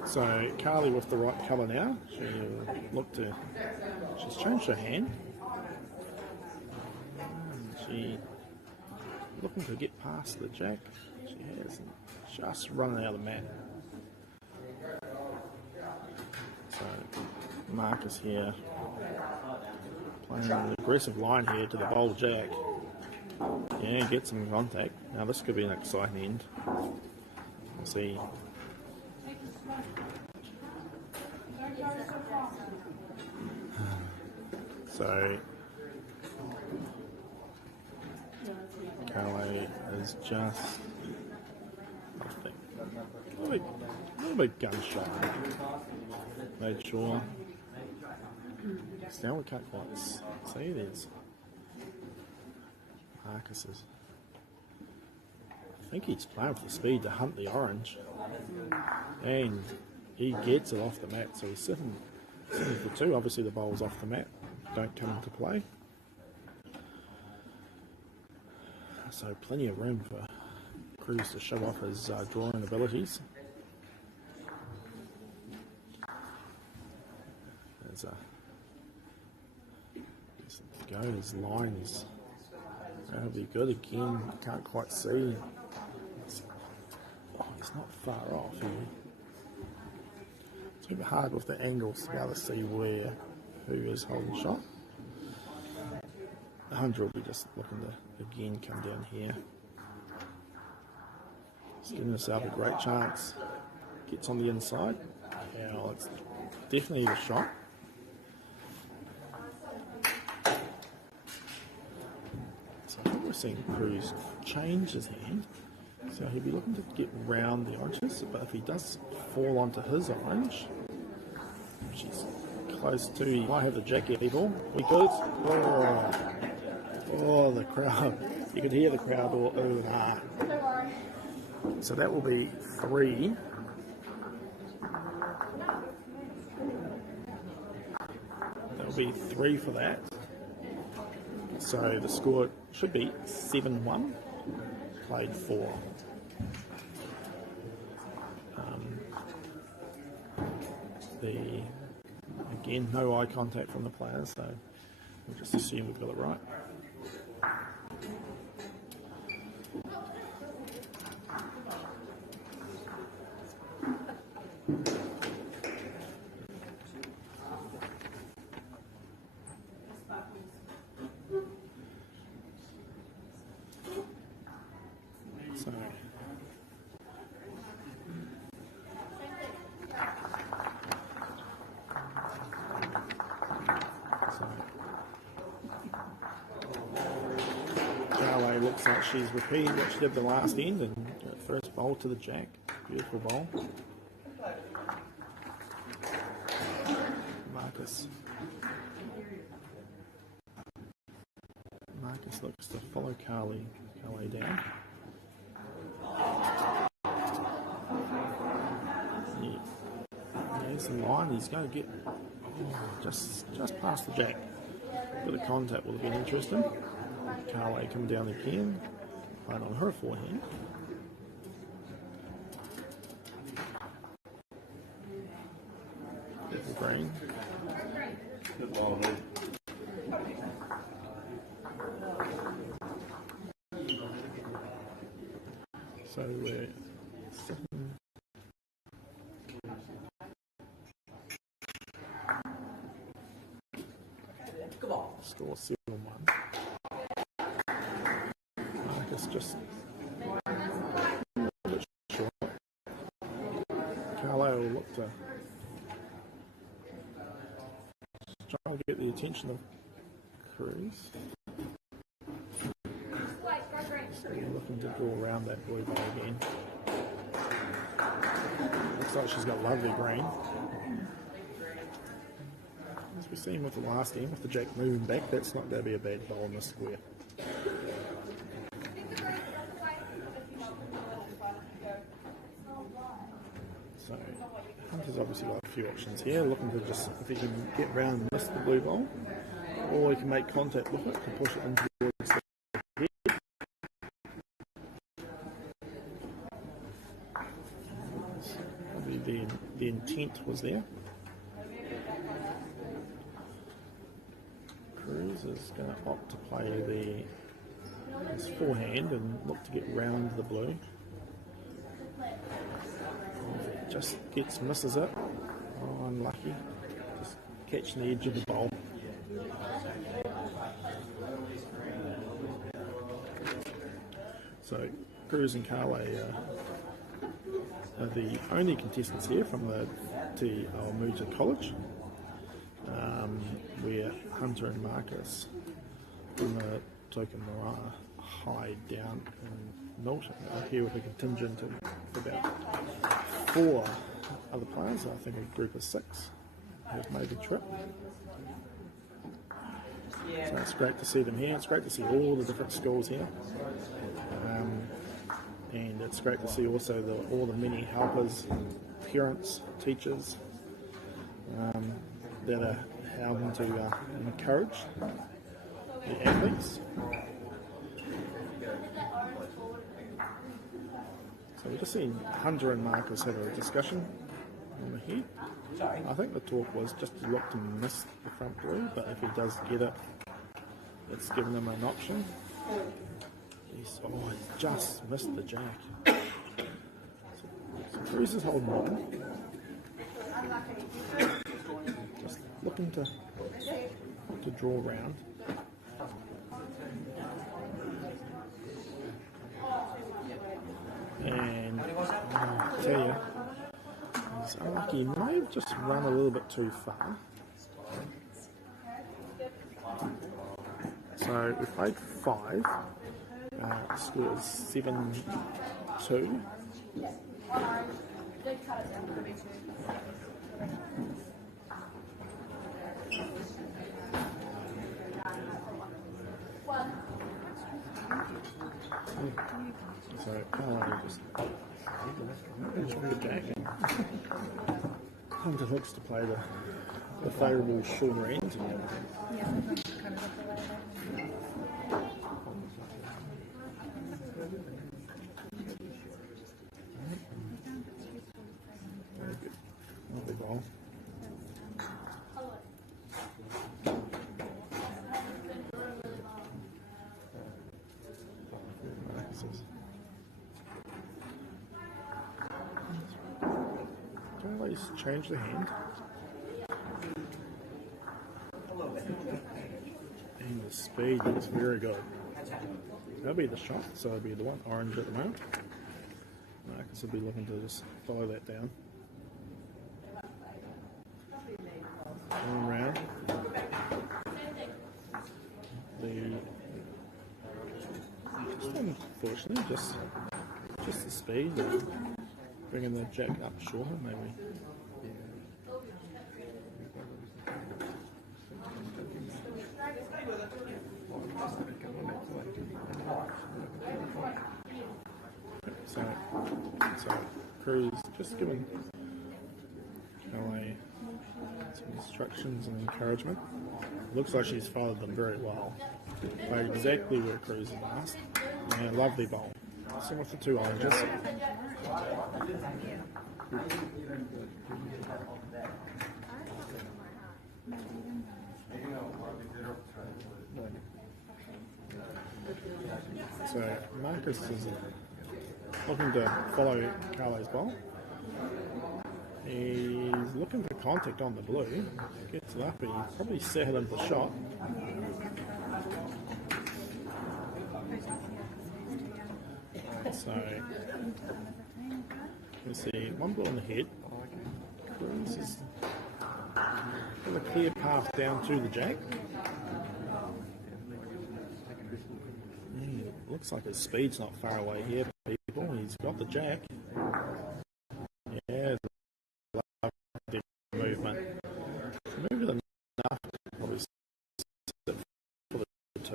So Carly with the right colour now. She's changed her hand. looking to get past the jack. She has, and just running out of the mat. So Marcus here playing an aggressive line here to the bold jack. Yeah, get some contact. Now this could be an exciting end. We'll see. So Carly is just, I think, a little bit gun shy. Made sure. Now we can't quite see there's Marcus's. I think he's playing for the speed to hunt the orange, and he gets it off the mat. So he's sitting for two. Obviously the bowls off the mat don't come into play. So plenty of room for Cruz to show off his drawing abilities. There's his line is going to be good again. Can't quite see. He's not far off here. It's a bit hard with the angles to be able to see who is holding shot. The 100 will be just looking to again come down here. He's giving himself a great chance. Gets on the inside. Now it's definitely the shot. So I think we're seeing Cruz change his hand. So he'll be looking to get round the oranges, but if he does fall onto his orange, which is close to, he might have the jack here, people. We could. Oh, the crowd. You could hear the crowd all ooh and ah. So that will be 3. That will be 3 for that. So the score should be 7-1. Played 4. Again, no eye contact from the players, so we'll just assume we've got it right. Looks like she's repeating what she did the last end and first bowl to the jack. Beautiful bowl. Marcus looks to follow Carly down. There's the line. He's going to get just past the jack. A bit of contact would have been interesting. Carly coming down again, right on her forehand. Beautiful green. So we're score 7-1. Marcus just a bit short. Carlo will look to try and get the attention of Cruz. So we're looking to draw around that blue ball again. Looks like she's got lovely green. As we've seen with the last end, with the jack moving back, that's not going to be a bad ball in the square. So Hunter's obviously got a few options here, looking to just, if he can get round and miss the blue ball, or he can make contact with it to push it in towards the head. Probably the intent was there. Cruz is going to opt to play his forehand and look to get round the blue. Just misses it. Oh, unlucky. Just catching the edge of the bowl. So Cruz and Carle are the only contestants here from the Te Awamutu College, where Hunter and Marcus from the Tokamara High down in Milton are here with a contingent of about 4 other players. I think a group of 6 have made the trip. So it's great to see them here. It's great to see all the different schools here. And it's great to see also all the many helpers, parents, teachers that are helping to encourage the athletes. So we're just seeing Hunter and Marcus have a discussion on the head. I think the talk was just to look to miss the front blue, but if he does get it, it's given him an option. He's just missed the jack. So Cruz is holding on. Just looking to draw round. And I tell you, he's unlucky. He may have just run a little bit too far. So we played 5. Score is 7-2. So Carle just the jack. Hunter looks to play the favourable shorter end. Lovely ball. Don't always change the hand. And the speed is very good. That'll be the shot, so it'll be the one orange at the moment. Marcus will be looking to just follow that down. Going round. Unfortunately, just the speed and bringing the jack up shorter, maybe. So Cruz just giving LA some instructions and encouragement. Looks like she's followed them very well. Played exactly where Cruz had asked. And a lovely bowl. Same with the 2 oranges. So Marcus is looking to follow Carle's ball. He's looking for contact on the blue. Gets it up and he probably set him the shot. So you see 1 blue on the head. Cruz is got a clear path down to the jack. Looks like his speed's not far away here, people. He's got the jack. Yeah, lovely movement. Moved it enough to probably sit for the 2.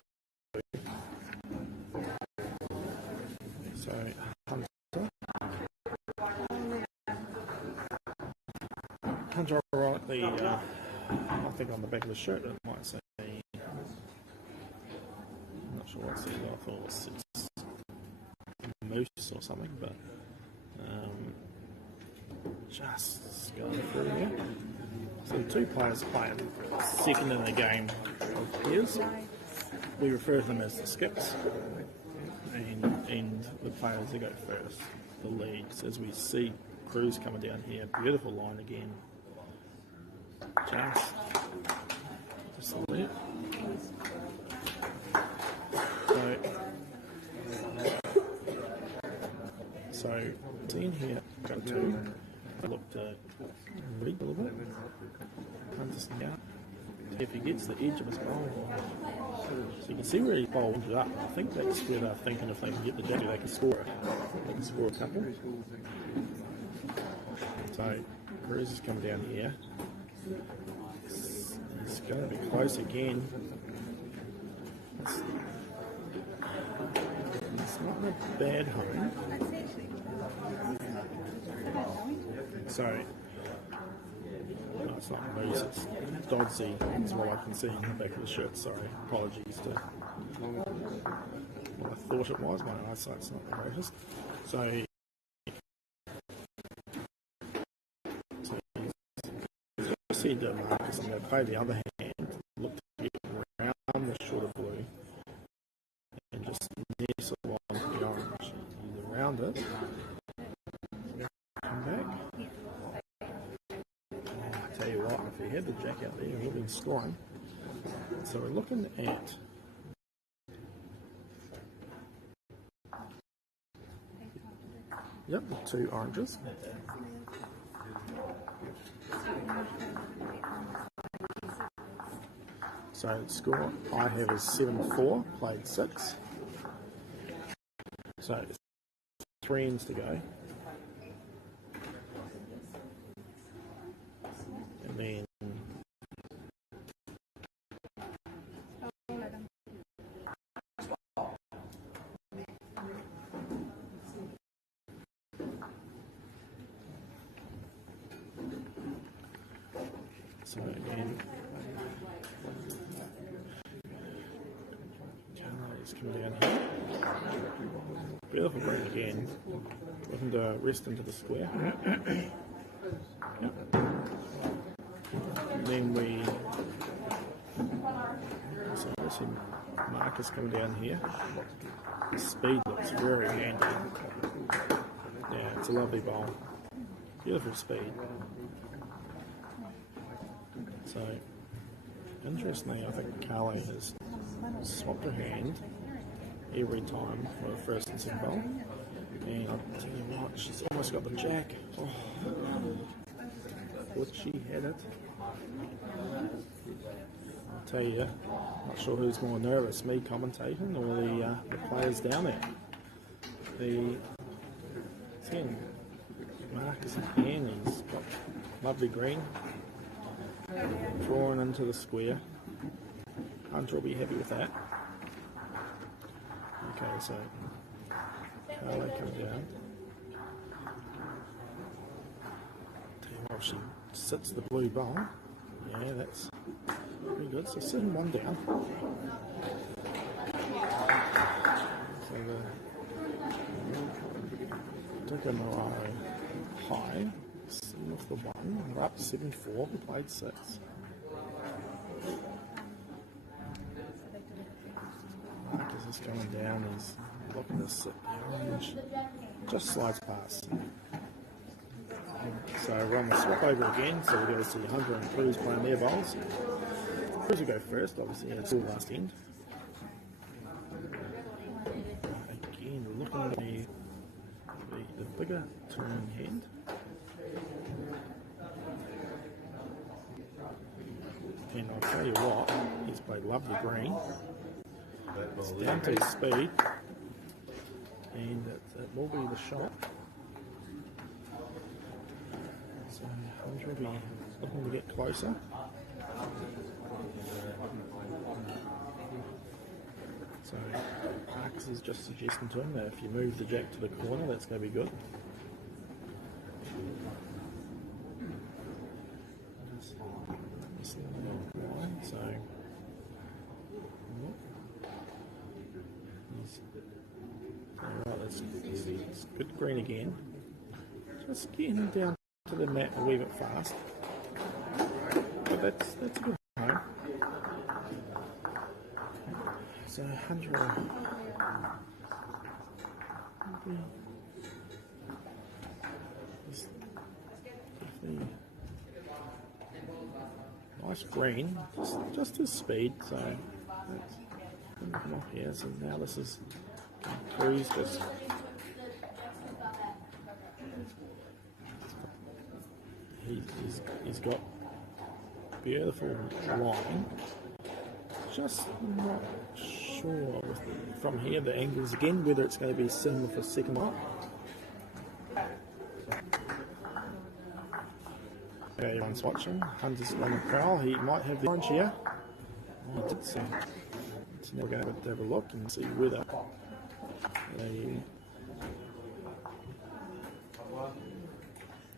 So Hunter right the I think on the back of the shirt it might say, I'm not sure what it says. I thought it was moose or something, but just going through here. So the 2 players playing second in the game of pairs. we refer to them as the skips, and the players that go first, the leads. As we see Cruz coming down here, beautiful line again. Just a lead. So seeing here, go to look to read a little bit. Just now, if he gets the edge of his bowl, so you can see where he bowled it up. I think that's where they're thinking if they can get the jack, they can score. They can score a couple. So Cruz is coming down here. He's going to be close again. It's not a bad home. So, no, it's not Moose, it's Dodsey, is what I can see in the back of the shirt. Sorry, apologies to what I thought it was. My eyesight's not the greatest. So you see Marcus, I'm going to play the other hand, look to get around the shorter blue, and just nestle onto the orange. He's around it. Come back. I tell you what, if he had the jack out there, he would have been scoring. So we're looking at the 2 oranges. So the score I have is 7-4, played 6. So 3 ends to go. And then so again, Charlie's coming down here. Beautiful green again. Looking to rest into the square. Yep. And then we see Marcus coming down here. The speed looks very handy. Yeah, it's a lovely bowl. Beautiful speed. So, interestingly, I think Carly has swapped her hand every time for the first and second bowl. And I'll tell you what, she's almost got the jack. Oh, thought she had it. I'll tell you, not sure who's more nervous, me commentating or the players down there. The 10, Marcus again, he's got lovely green. Drawing into the square. Hunter will be happy with that. Okay, so Carly comes down. Tell you what, she sits the blue bowl. Yeah, that's pretty good. So sitting 1 down. So the MΑORI high. 7 off the 1, we're up 7-4, played 6. Marcus is coming down, he's looking to sit the orange, just slides past. So we're on the swap over again, so we're going to see Hunter and Cruz playing their bowls. Cruz will go first, obviously, it's all last end. Again, we're looking at the bigger turning hand. And I'll tell you what, he's played lovely green. It's down to his speed, and it will be the shot. So Hunter will be looking to get closer. So Marcus is just suggesting to him that if you move the jack to the corner, that's going to be good. So alright, that's good green again. Just getting him down to the mat a wee bit fast. But that's a good home. So Hunter will definitely nice green, just his speed. So that's come off here. So now this is Cruise just. He's got beautiful line. Just not sure from here the angles again whether it's going to be similar for second line. Okay, everyone's watching. Hunter's on the prowl. He might have the orange here. Oh, he did so. So now we're going to have a look and see whether they.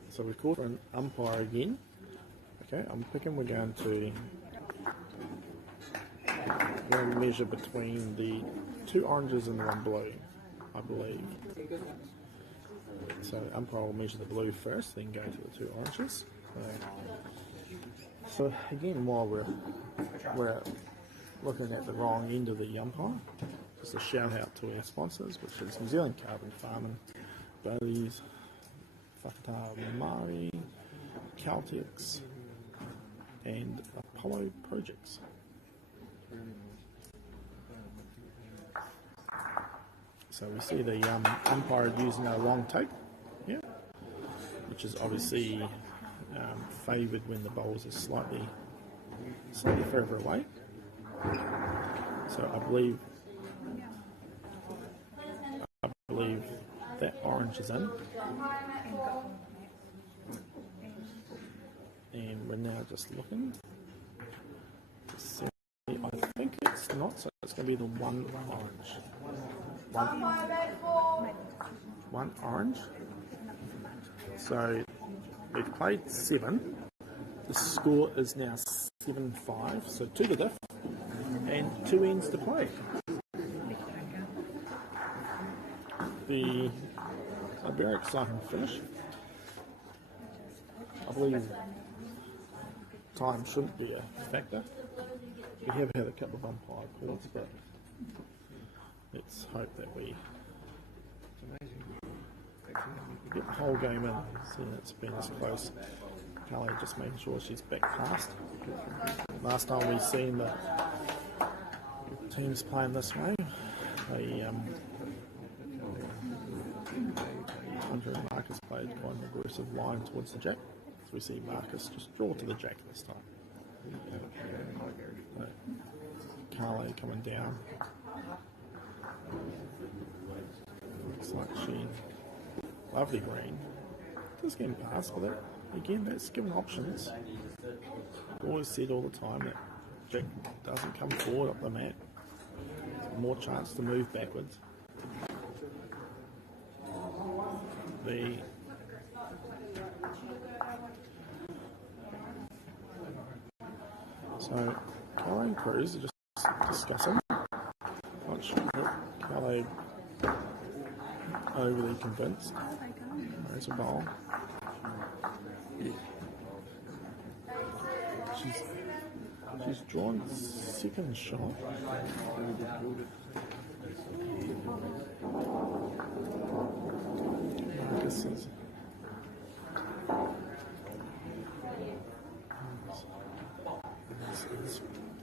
So we're called for an umpire again. Okay, I'm picking. We're going to measure between the two oranges and the one blue, I believe. So umpire will measure the blue first, then go to the two oranges. So again, while we're looking at the wrong end of the umpire, just a shout out to our sponsors, which is New Zealand Carbon Farming, Bailey's, Waikato MΑORI, Caltex, and Apollo Projects. So we see the umpire using a long tape, yeah, which is obviously favoured when the bowls are slightly further away. So I believe that orange is in. And we're now just looking to see. I think it's not, so it's going to be the one orange. One orange. So we've played 7. The score is now 7-5. So 2 to diff and 2 ends to play. A very exciting finish. I believe time shouldn't be a factor. We have had a couple of umpire calls, but let's hope that we get the whole game in. See, it's been as close. Kelly just making sure she's back past. Last time we seen the teams playing this way, Hunter and Marcus played quite an aggressive line towards the jack. So we see Marcus just draw to the jack this time. Carly coming down. Looks like she lovely green. Just getting past, but that, again, that's given options. I've always said all the time that jack doesn't come forward up the mat. More chance to move backwards. So Kelly and Cruz are just discussing. Not sure that Kelly overly convinced. There's a bowl. She's drawn second shot. Marcus is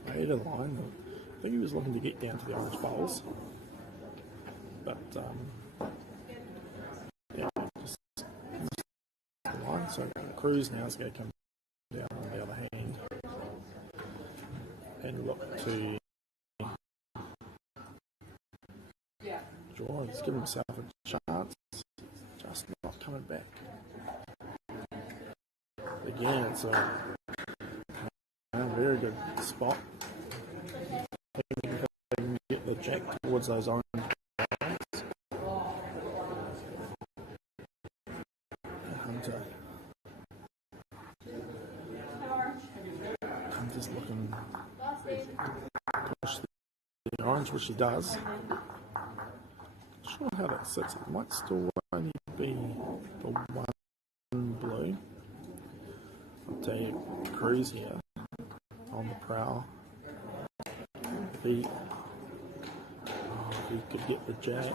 made a line. I think he was looking to get down to the orange bowls, but yeah, just the line. So Cruz now is going to come down on the other hand and look to draw. He's given himself a chance, just not coming back. Again, it's a very good spot. He can get the jack towards those orange lines. Hunter's looking to push the orange, which he does. Not sure how that sits. It might still only be the one blue. I'll tell you, Cruz here on the prowl. If he to get the jack.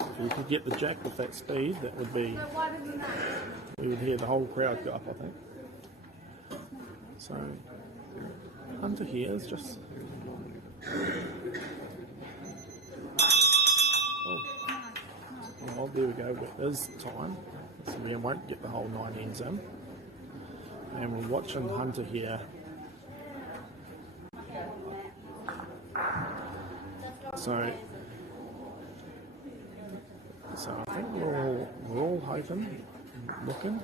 If you could get the jack with that speed, that would be, we would hear the whole crowd go up, I think. So, Hunter here is just... Oh, there we go, it is time. So we won't get the whole 9 ends in. And we're watching Hunter here. So I think we're all hoping, looking.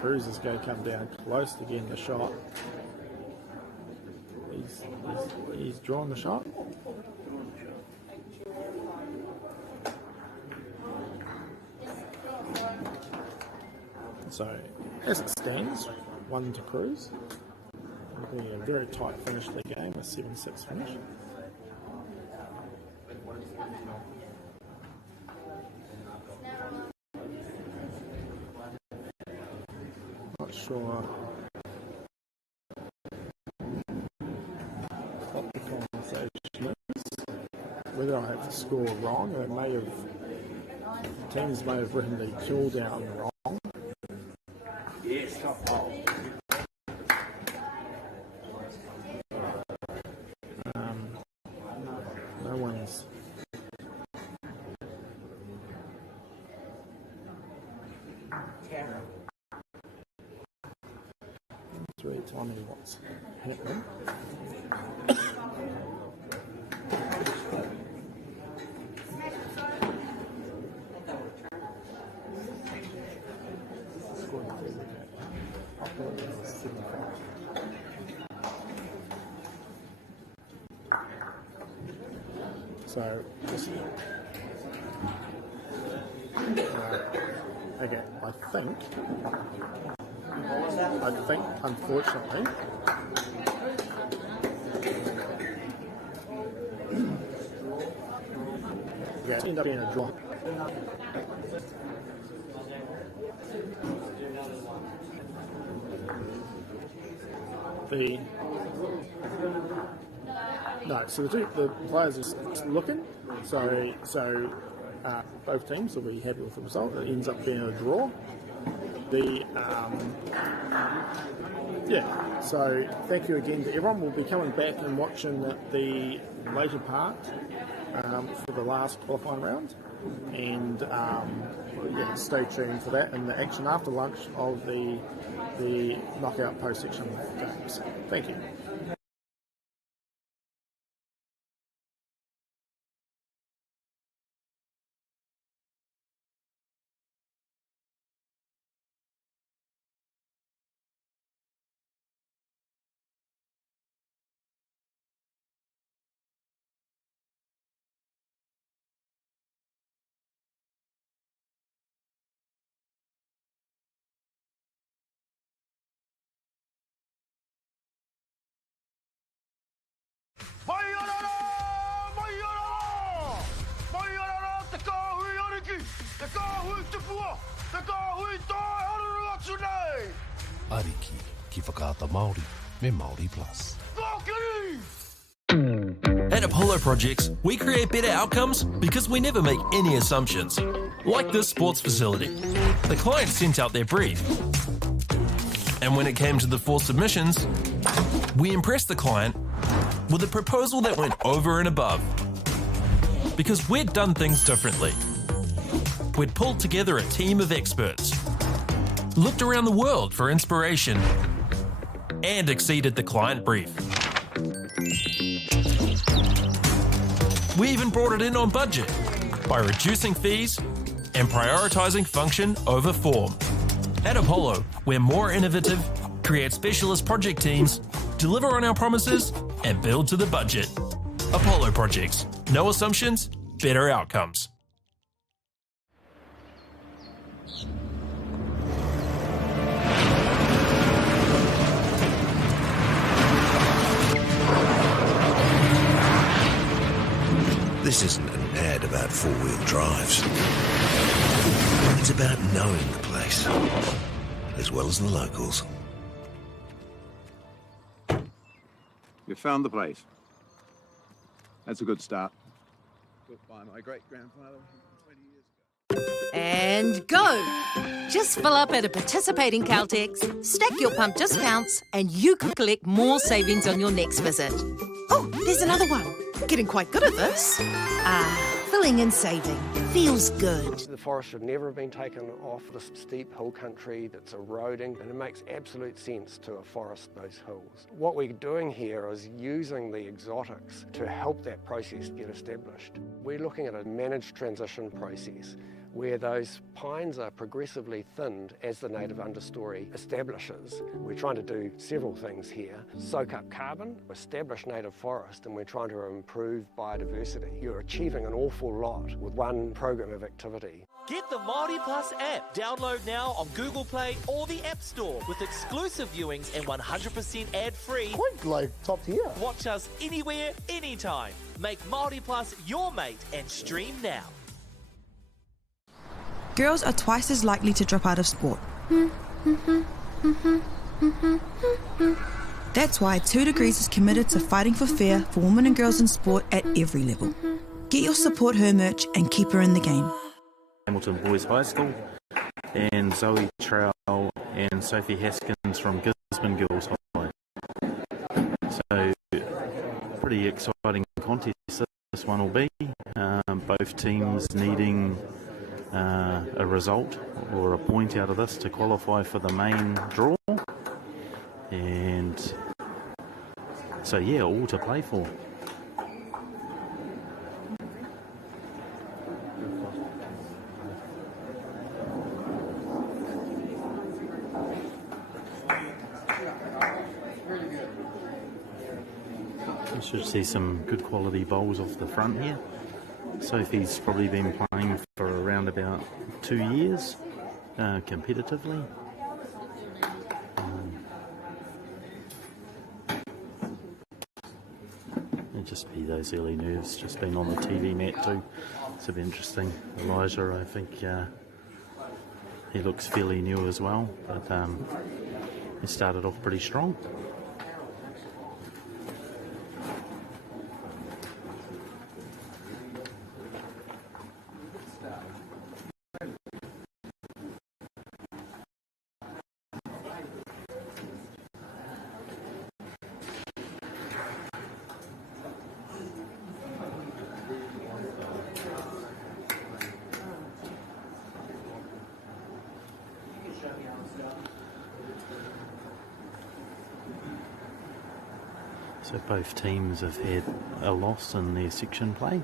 Cruz is going to come down close to getting the shot. He's drawn the shot. So as it stands, 1 to Cruz. It'll be a very tight finish to the game, a 7-6 finish. Not sure what the conversation is, whether I have to score wrong, or teams may have written the Showdown wrong. Yes, tough ball. No one's. It's really telling me what's happening. So, just, okay, I think, unfortunately, yeah, it's end up being a draw. No, so the players are just looking, so both teams will be happy with the result. It ends up being a draw. So thank you again to everyone. We'll be coming back and watching the later part for the last qualifying round, and stay tuned for that and the action after lunch of the knockout post-section games. Thank you. Ariki ki whakaata Māori me MāORI Plus. At Apollo Projects, we create better outcomes because we never make any assumptions. Like this sports facility. The client sent out their brief. And when it came to the 4 submissions, we impressed the client with a proposal that went over and above. Because we'd done things differently. We'd pulled together a team of experts, looked around the world for inspiration, and exceeded the client brief. We even brought it in on budget by reducing fees and prioritising function over form. At Apollo, we're more innovative, create specialist project teams, deliver on our promises, and build to the budget. Apollo Projects. No assumptions, better outcomes. This isn't an ad about 4-wheel drives. It's about knowing the place, as well as the locals. We found the place. That's a good start. Built by my great-grandfather 20 years ago. And go! Just fill up at a participating Caltex, stack your pump discounts, and you could collect more savings on your next visit. Oh, there's another one. Getting quite good at this. Filling and saving. Feels good. The forest should never have been taken off this steep hill country that's eroding, and it makes absolute sense to afforest those hills. What we're doing here is using the exotics to help that process get established. We're looking at a managed transition process where those pines are progressively thinned as the native understory establishes. We're trying to do several things here. Soak up carbon, establish native forest, and we're trying to improve biodiversity. You're achieving an awful lot with one program of activity. Get the MāORI Plus app. Download now on Google Play or the App Store with exclusive viewings and 100% ad-free. Quite like top tier. Watch us anywhere, anytime. Make MāORI Plus your mate and stream now. Girls are twice as likely to drop out of sport. That's why 2 Degrees is committed to fighting for fair for women and girls in sport at every level. Get your Support Her merch and keep her in the game. Hamilton Boys High School, and Zoe Trowell and Sophie Haskins from Gisborne Girls High. So, pretty exciting contest this one will be. Both teams needing a result or a point out of this to qualify for the main draw, and so yeah, all to play for. You should see some good quality bowls off the front here. Sophie's probably been playing for around about 2 years, competitively. It'd just be those early nerves, just being on the TV mat too. It's a bit interesting. Elijah, I think he looks fairly new as well, but he started off pretty strong. So both teams have had a loss in their section play,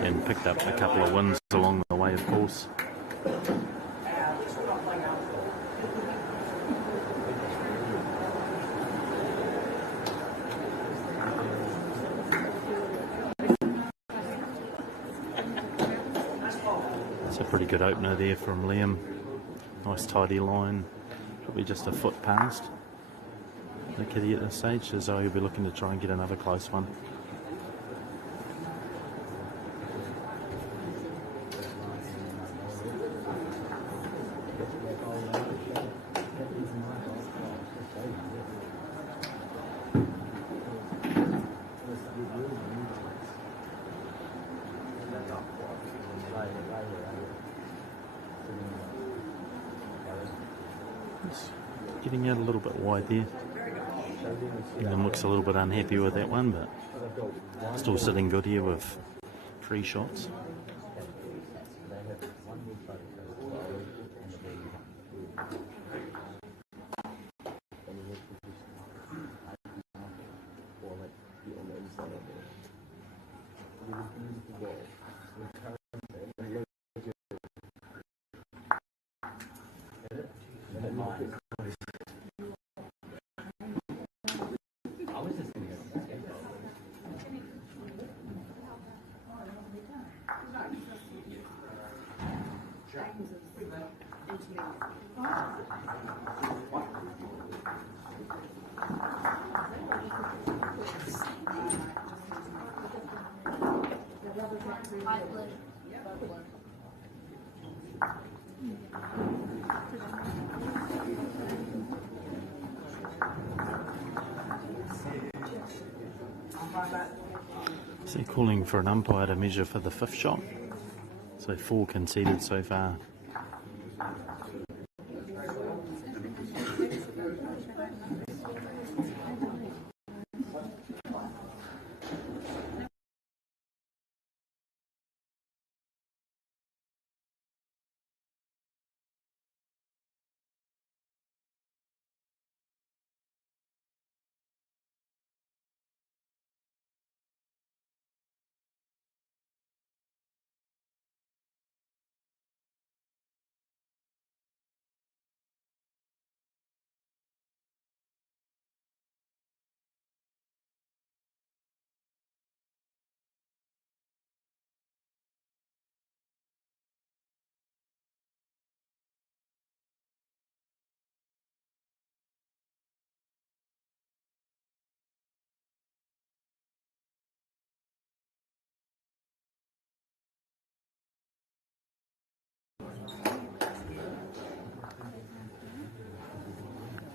and picked up a couple of wins along the way, of course. It's a pretty good opener there from Liam. Nice tidy line, probably just a foot past the kitty at this stage, so Zoe will be looking to try and get another close one. Getting out a little bit wide there. And looks a little bit unhappy with that one, but still sitting good here with 3 shots. So calling for an umpire to measure for the 5th shot. So 4 conceded so far.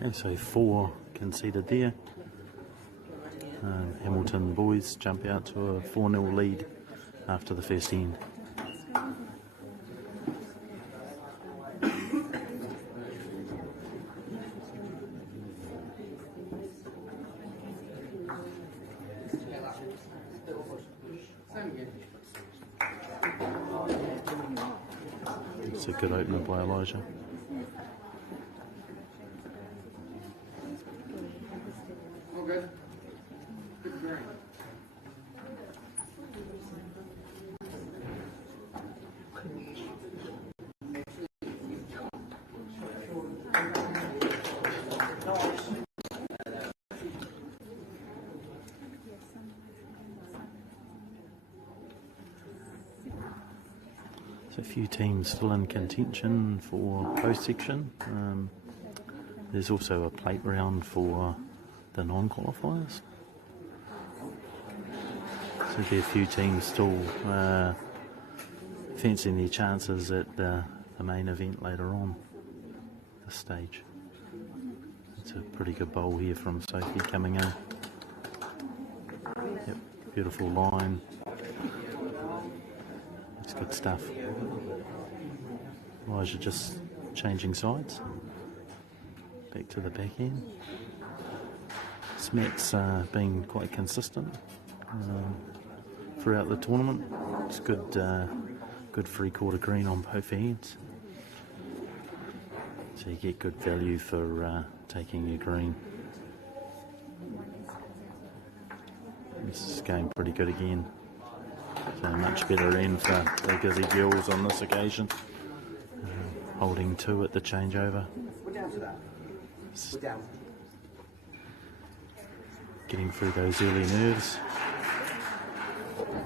And so 4 conceded there. Hamilton boys jump out to a 4-0 lead after the first end. It's a good opener by Elijah. So a few teams still in contention for post section. There's also a plate round for the non-qualifiers. So there'll be a few teams still fancying their chances at the main event later on this stage. It's a pretty good bowl here from Sophie coming in. Yep, beautiful line. It's good stuff. Elijah just changing sides. Back to the back end. Smet's been quite consistent throughout the tournament. It's good, good 3/4 green on both ends. So you get good value for taking your green. This is going pretty good again. So much better end for the Gizzy girls on this occasion. Holding 2 at the changeover. Getting through those early nerves.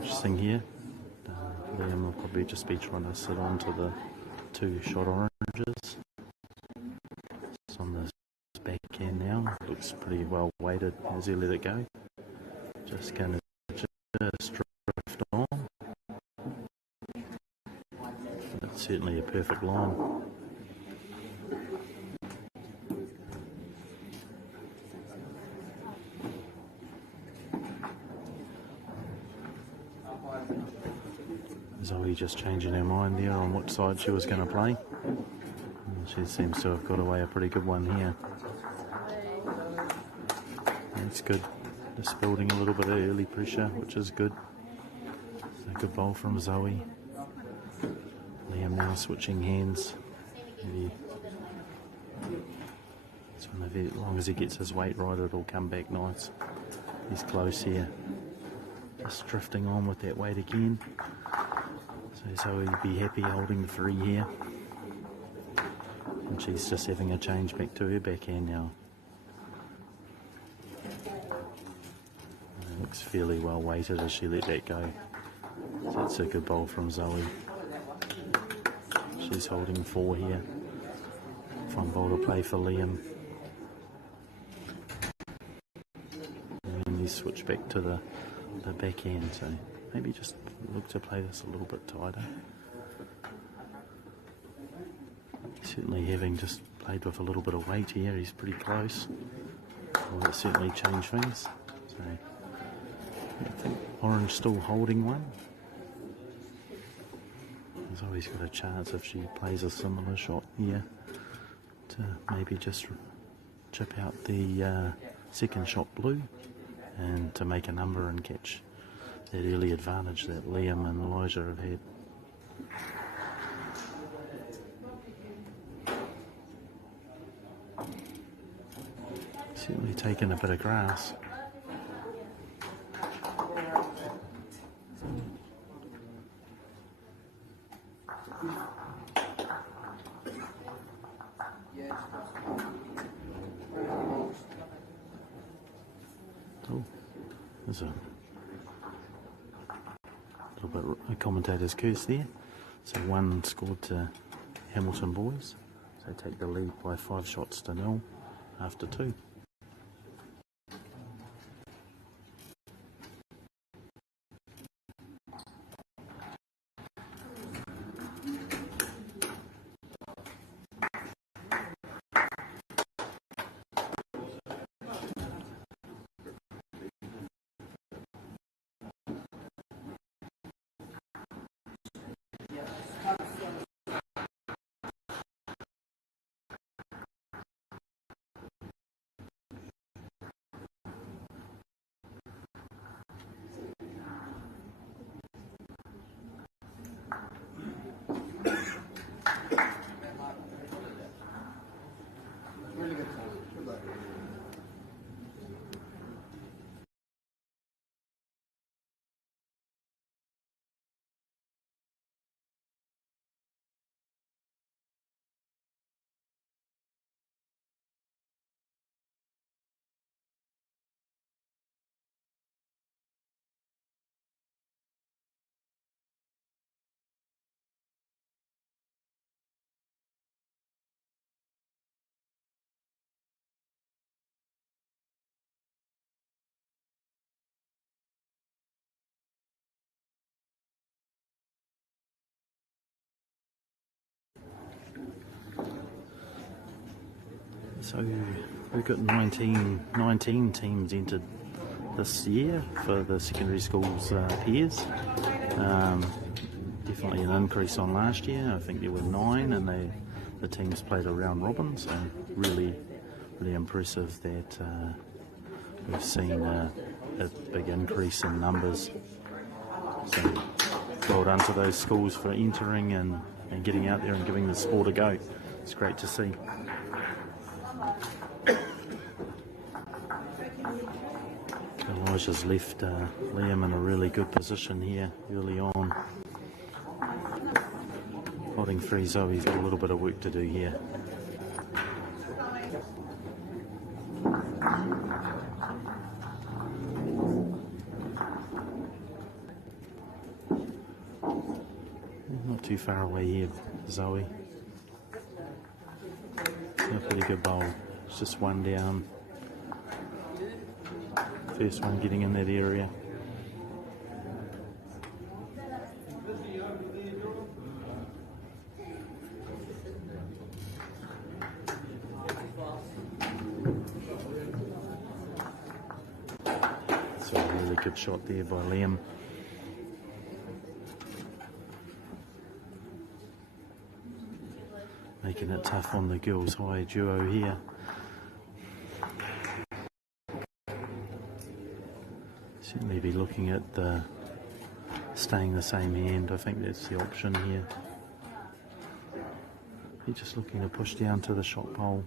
Interesting here. Liam will probably just be trying to sit on to the 2 shot oranges. It's on the back end now. Looks pretty well weighted as he let it go. Just going to just drift on. That's certainly a perfect line. Zoe just changing her mind there on which side she was going to play. She seems to have got away a pretty good one here. That's good. Just building a little bit of early pressure, which is good. A good bowl from Zoe. Liam now switching hands. Maybe as long as he gets his weight right, it'll come back nice. He's close here. Just drifting on with that weight again. So Zoe will be happy holding the 3 here. And she's just having a change back to her backhand now. It looks fairly well weighted as she let that go. So that's a good bowl from Zoe. She's holding 4 here. Fun bowl to play for Liam. And he switched back to the backhand, so maybe just look to play this a little bit tighter. Certainly having just played with a little bit of weight here, he's pretty close. Well, that certainly changed things. So Orange still holding one. Zoe's got a chance if she plays a similar shot here to maybe just chip out the second shot blue and to make a number and catch that early advantage that Liam and Elijah have had. Certainly taking a bit of grass. Oh, there's a little bit of a commentator's curse there. So one scored to Hamilton boys. So they take the lead by 5 shots to 0 after 2. So we've got 19 teams entered this year for the secondary schools peers. Definitely an increase on last year. I think there were 9 and the teams played a round robin, so really impressive that we've seen a big increase in numbers. So well done to those schools for entering and getting out there and giving the sport a go. It's great to see. Elijah's left Liam in a really good position here early on. Holding free, Zoe's got a little bit of work to do here. Not too far away here, Zoe. A pretty good bowl. It's just one down. First one getting in that area. It's a really good shot there by Liam. Making it tough on the girls' high duo here. Certainly be looking at the staying the same hand. I think that's the option here. You're just looking to push down to the shot pole.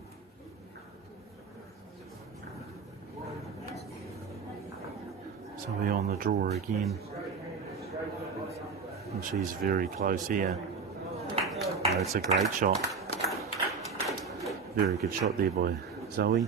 So we're on the draw again. And she's very close here. That's a great shot. Very good shot there by Zoe.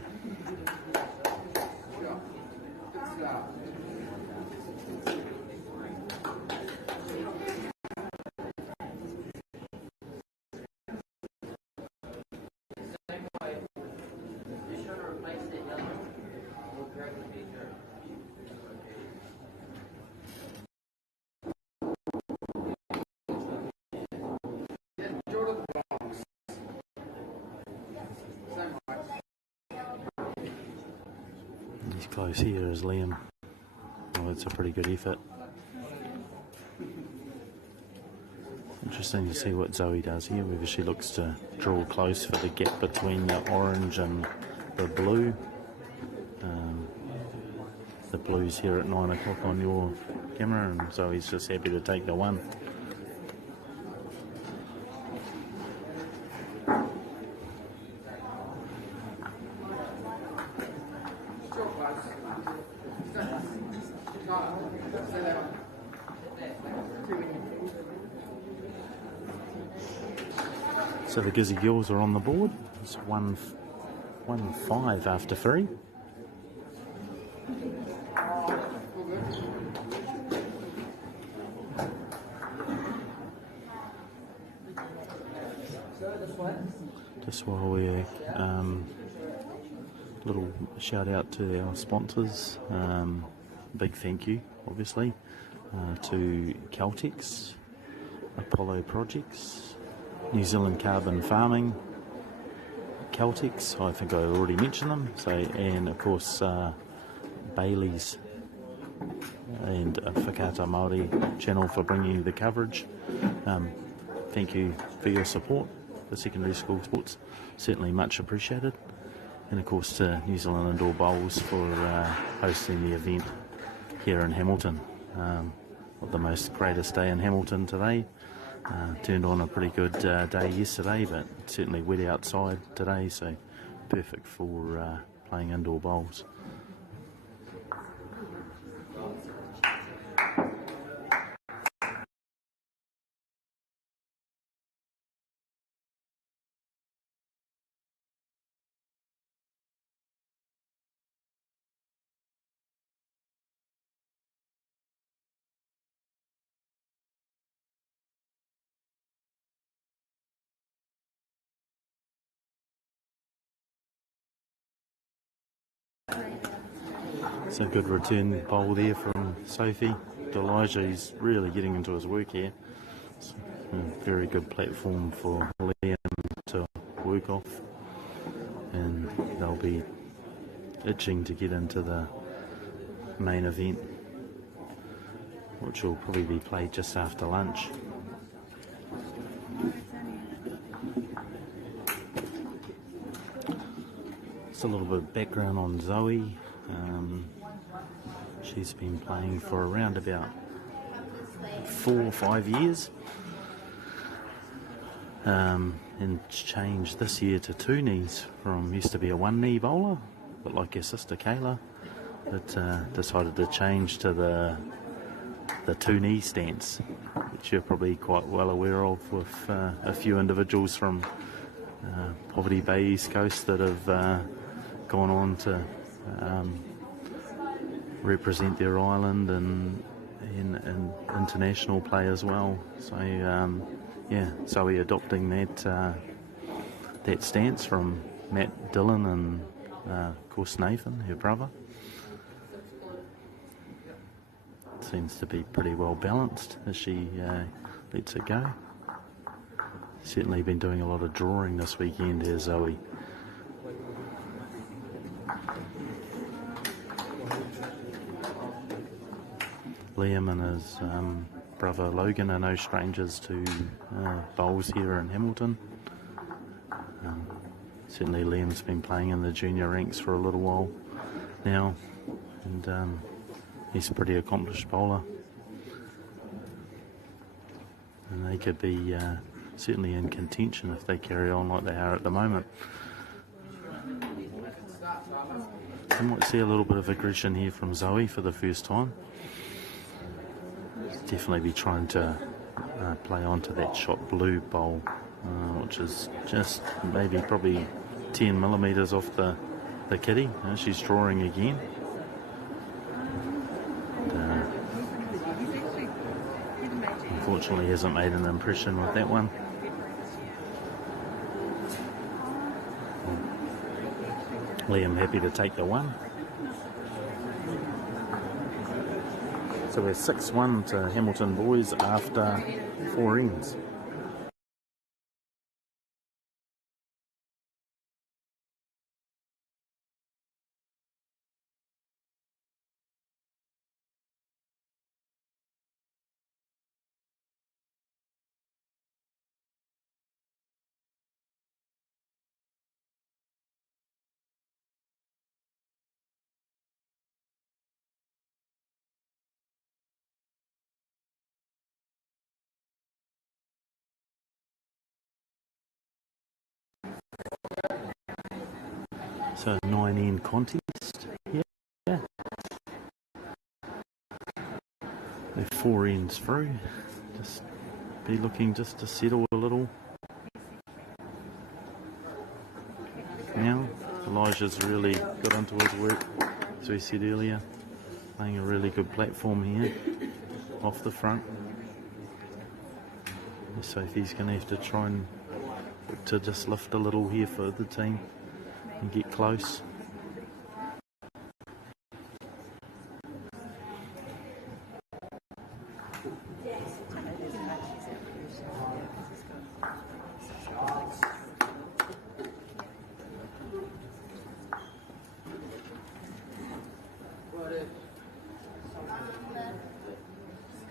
He's close here as Liam. Well, it's a pretty good effort. Interesting to see what Zoe does here, whether she looks to draw close for the gap between the orange and the blue. The blue's here at 9 o'clock on your camera, and Zoe's just happy to take the one. So the Gizzy Girls are on the board. It's 1-5 after 3. Just while we're little shout out to our sponsors, big thank you obviously to Caltex, Apollo Projects, New Zealand Carbon Farming, Caltex, I think I already mentioned them, so, and of course Bailey's and Waikato MΑORI channel for bringing you the coverage. Thank you for your support for secondary school sports, certainly much appreciated. And of course to New Zealand Indoor Bowls for hosting the event here in Hamilton. Not the most greatest day in Hamilton today. Turned on a pretty good day yesterday, but certainly wet outside today, so perfect for playing indoor bowls. It's a good return bowl there from Sophie. Elijah, he's really getting into his work here. It's a very good platform for Liam to work off, and they'll be itching to get into the main event, which will probably be played just after lunch. Just a little bit of background on Zoe. She's been playing for around about 4 or 5 years, and changed this year to 2 knees from used to be a 1 knee bowler, but like her sister Kayla, but decided to change to the 2 knee stance, which you're probably quite well aware of with a few individuals from Poverty Bay East Coast that have gone on to represent their island and international play as well. So yeah, Zoe adopting that stance from Matt Dillon and of course Nathan, her brother. Seems to be pretty well balanced as she lets it go. Certainly been doing a lot of drawing this weekend here, Zoe. Liam and his brother Logan are no strangers to bowls here in Hamilton. Certainly Liam's been playing in the junior ranks for a little while now, and he's a pretty accomplished bowler. And they could be certainly in contention if they carry on like they are at the moment. I might see a little bit of aggression here from Zoe for the first time. Definitely be trying to play onto that shot blue bowl, which is just maybe probably 10 millimetres off the kitty. She's drawing again. Unfortunately hasn't made an impression with that one. Liam happy to take the one. So we're 6-1 to Hamilton boys after 4 innings. So 9-end contest here. They're 4 ends through. Just be looking just to settle a little. Now, Elijah's really got onto his work, as we said earlier, playing a really good platform here, off the front. Sophie's going to have to try and to just lift a little here for the team and get close.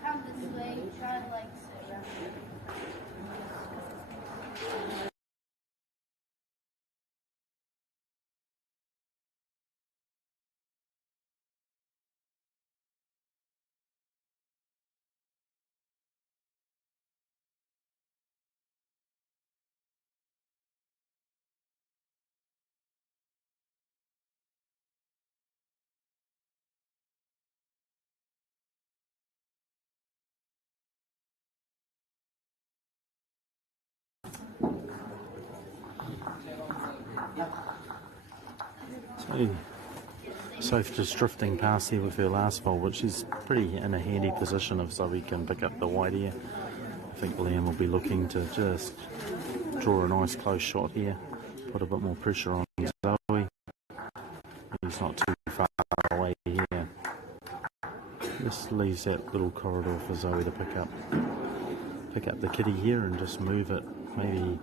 Come this way, try to like Soph just drifting past here with her last ball, which is pretty in a handy position if Zoe can pick up the white here. I think Liam will be looking to just draw a nice close shot here, put a bit more pressure on Zoe. He's not too far away here. Just leaves that little corridor for Zoe to pick up the kitty here and just move it maybe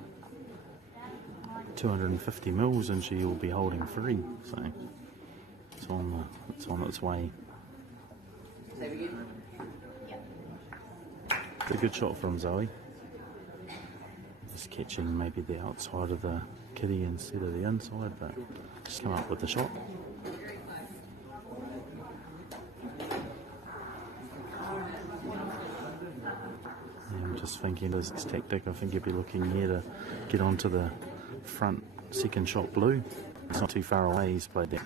250 mils and she will be holding free. So it's on its way. It's a good shot from Zoe. Just catching maybe the outside of the kitty instead of the inside, but just come up with the shot. I'm just thinking as his tactic, I think he'd be looking here to get onto the front second shot blue. It's not too far away, he's played that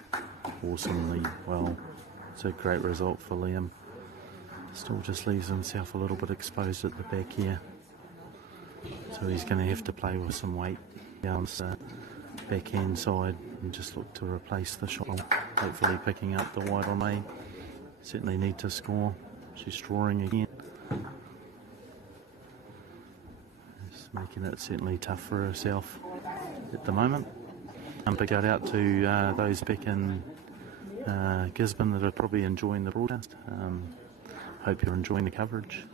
awesomely well. It's a great result for Liam. Still just leaves himself a little bit exposed at the back here. So he's going to have to play with some weight down the backhand side and just look to replace the shot. Hopefully picking up the white on A. Certainly need to score. She's drawing again. Just making it certainly tough for herself at the moment. And big shout out to those back in Gisborne that are probably enjoying the broadcast. Hope you're enjoying the coverage.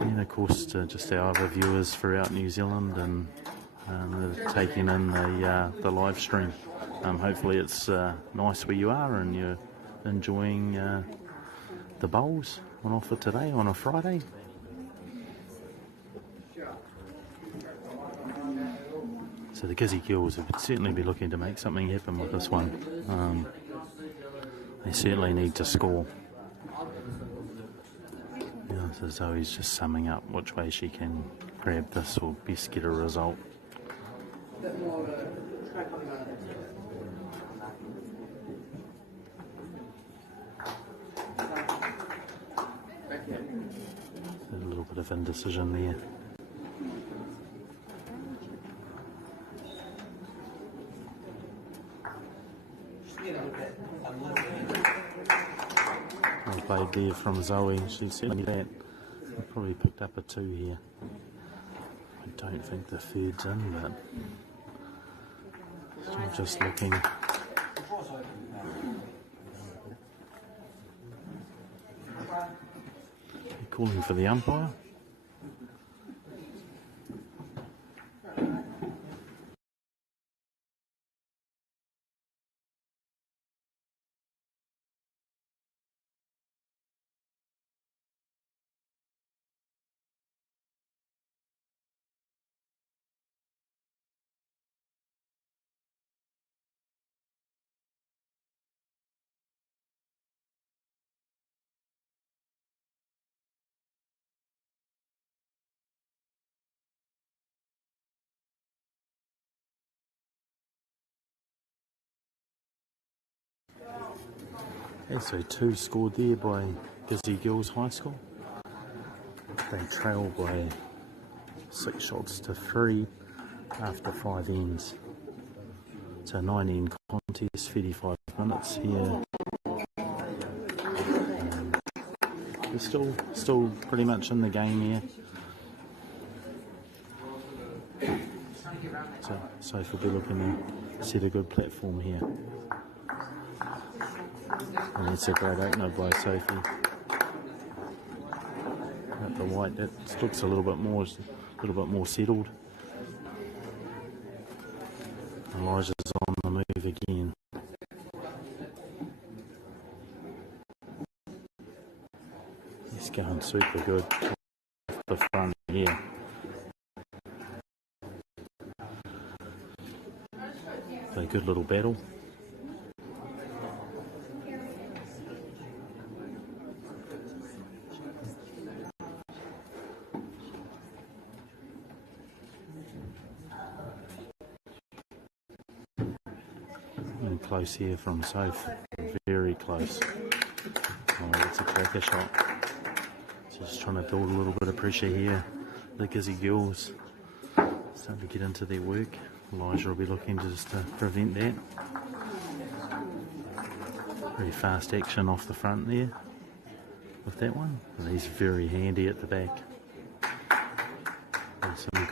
And of course just our other viewers throughout New Zealand and that are taking in the live stream. Hopefully it's nice where you are and you're enjoying the bowls on offer today on a Friday. So the Gizzy Girls would certainly be looking to make something happen with this one. They certainly need to score. So Zoe's just summing up which way she can grab this or best get a result. A little bit of indecision there. Well played there from Zoe. She's certainly that. Probably picked up a 2 here. I don't think the third's in, but still just looking. Calling for the umpire. So 2 scored there by Gizzy Girls High School. They trail by 6 shots to 3 after 5 ends. It's a 9-end contest, 35 minutes here. They're still pretty much in the game here. So Sophie will be looking to set a good platform here. And that's a great opener by Sophie. At the white, that looks a little bit more settled. Elijah's on the move again. He's going super good off the front here. A good little battle. And close here from Soph. Very close. Oh, that's a cracker shot. Just trying to build a little bit of pressure here. The Gizzy girls starting to get into their work. Elijah will be looking just to prevent that. Very fast action off the front there with that one. And he's very handy at the back. And some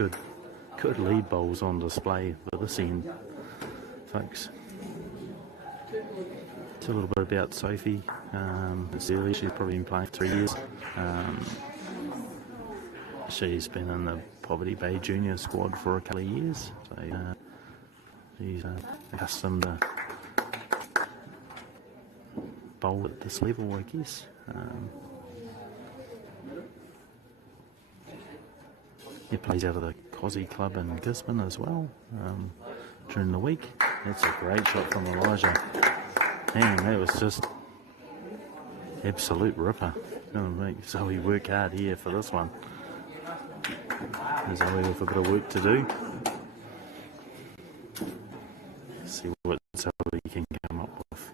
good lead bowls on display for this end, folks. It's a little bit about Sophie. It's early, she's probably been playing for 3 years. She's been in the Poverty Bay Junior squad for a couple of years. So she's accustomed to bowl at this level, I guess. He plays out of the Cozzy Club in Gisborne as well during the week. That's a great shot from Elijah. Man, that was just absolute ripper. Going to make Zoe work hard here for this one. Zoe with a bit of work to do. See what Zoe can come up with.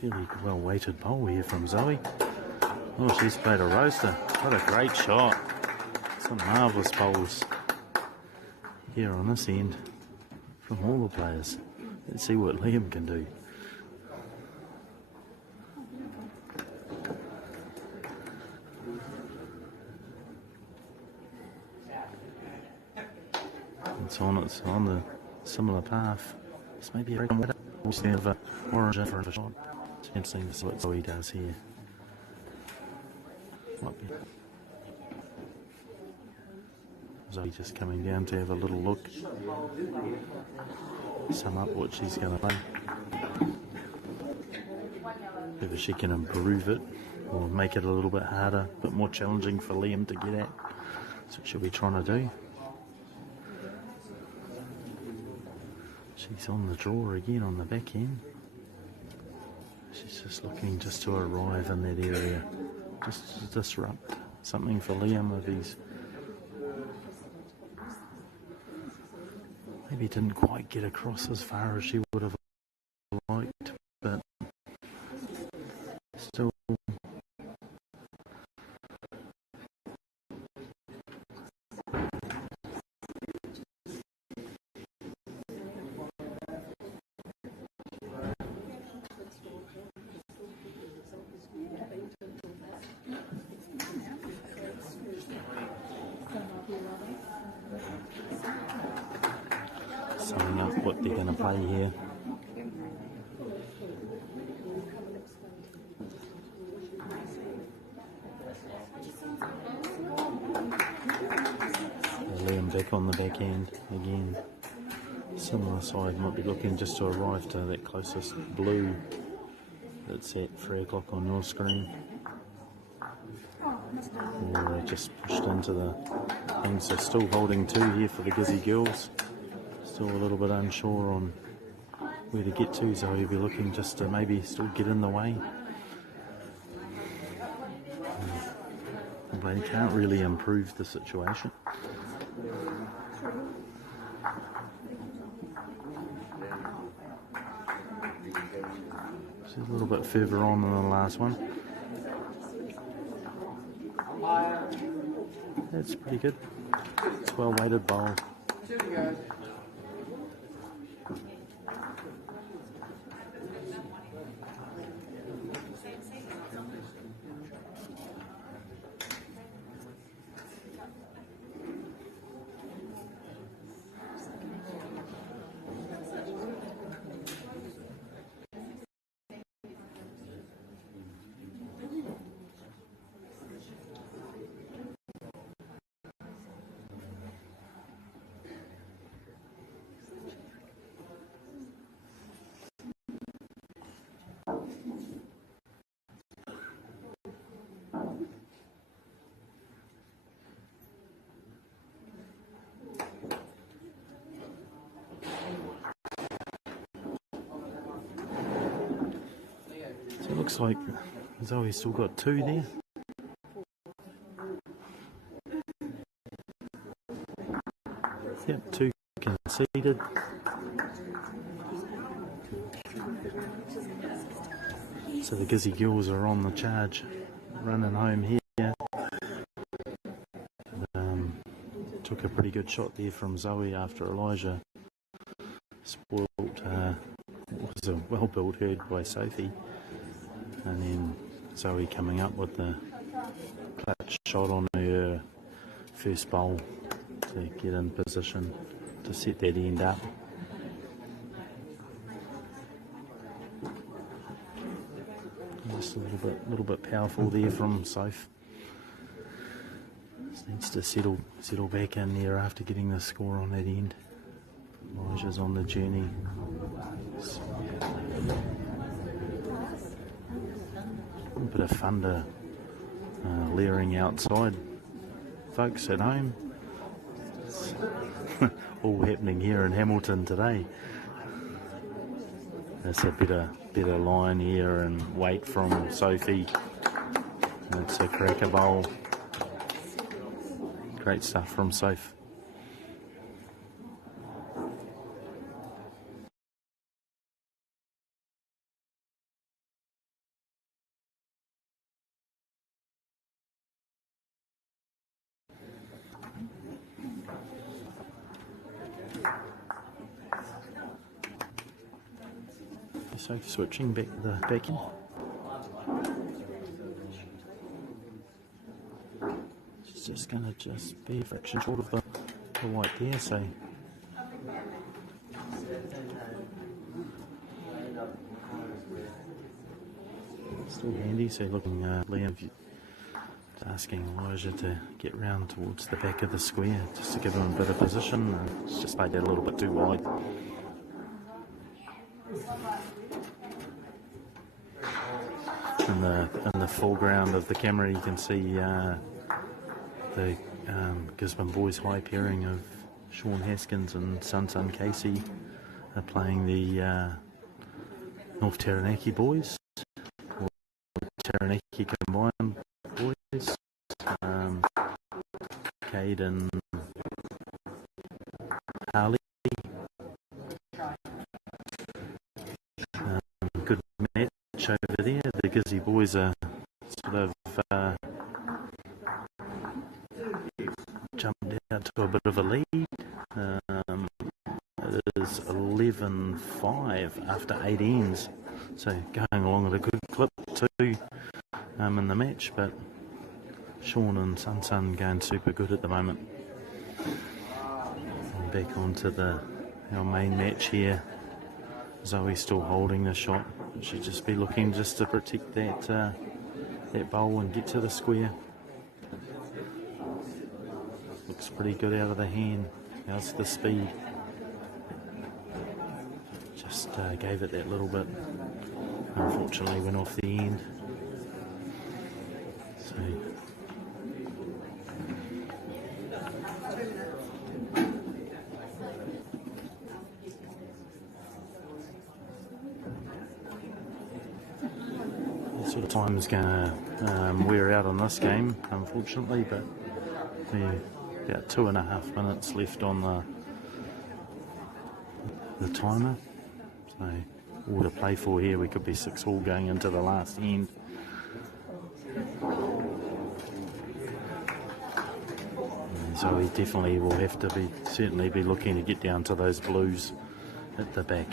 Fairly well weighted bowl here from Zoe. Oh, she's played a roaster. What a great shot. Some marvellous bowls here on this end from all the players. Let's see what Liam can do. It's on the similar path. This may be a break. We'll see if orange for a shot. Interesting to see what Zoe does here. Might be Zoe just coming down to have a little look, sum up what she's going to play. Whether she can improve it or make it a little bit harder, a bit more challenging for Liam to get at. That's what she'll be trying to do. She's on the draw again on the back end. She's just looking just to arrive in that area. Just to disrupt something for Liam if he's maybe didn't quite get across as far as she would have liked, but still summing up what they're going to play here. Liam back on the back end again. Similar side might be looking just to arrive to that closest blue that's at 3 o'clock on your screen. Or just pushed into the things. So still holding 2 here for the Gizzy girls. Still a little bit unsure on where to get to, so he'll be looking just to maybe still get in the way. But he can't really improve the situation. She's a little bit further on than the last one. That's pretty good. It's a well-weighted bowl. So it looks like Zoe's still got 2 there. Yep, 2 conceded. So the Gizzy Girls are on the charge, running home here. Took a pretty good shot there from Zoe after Elijah spoiled what was a well-built herd by Sophie. And then Zoe coming up with the clutch shot on her first bowl to get in position to set that end up. Just a little bit powerful there from Soph. Just needs to settle back in there after getting the score on that end. Elijah's on the journey. A bit of thunder leering outside, folks at home. It's all happening here in Hamilton today. That's a better line here and weight from Sophie. It's a cracker bowl. Great stuff from Soph. So switching back the back in. She's just going to be a fraction short of the white there, so still handy. So looking, Liam asking Elijah to get round towards the back of the square just to give him a bit of position. It's just made that a little bit too wide. In the foreground of the camera you can see the Gisborne boys high pairing of Sean Haskins and Sun Casey are playing the North Taranaki boys, or Taranaki combined boys, Cade and Harley. Good match over there. The Gizzy boys are sort of jumped out to a bit of a lead. It is 11-5 after 8 ends, so going along at a good clip too in the match, but Sean and Sun going super good at the moment. And back onto our main match here. Zoe still holding the shot. She'd just be looking just to protect that bowl and get to the square. Looks pretty good out of the hand. How's the speed? Just gave it that little bit. Unfortunately went off the end. So sort of time's going to wear out on this game, unfortunately, but about 2.5 minutes left on the timer. So all to play for here. We could be 6-all going into the last end. So we definitely will have to certainly be looking to get down to those blues at the back.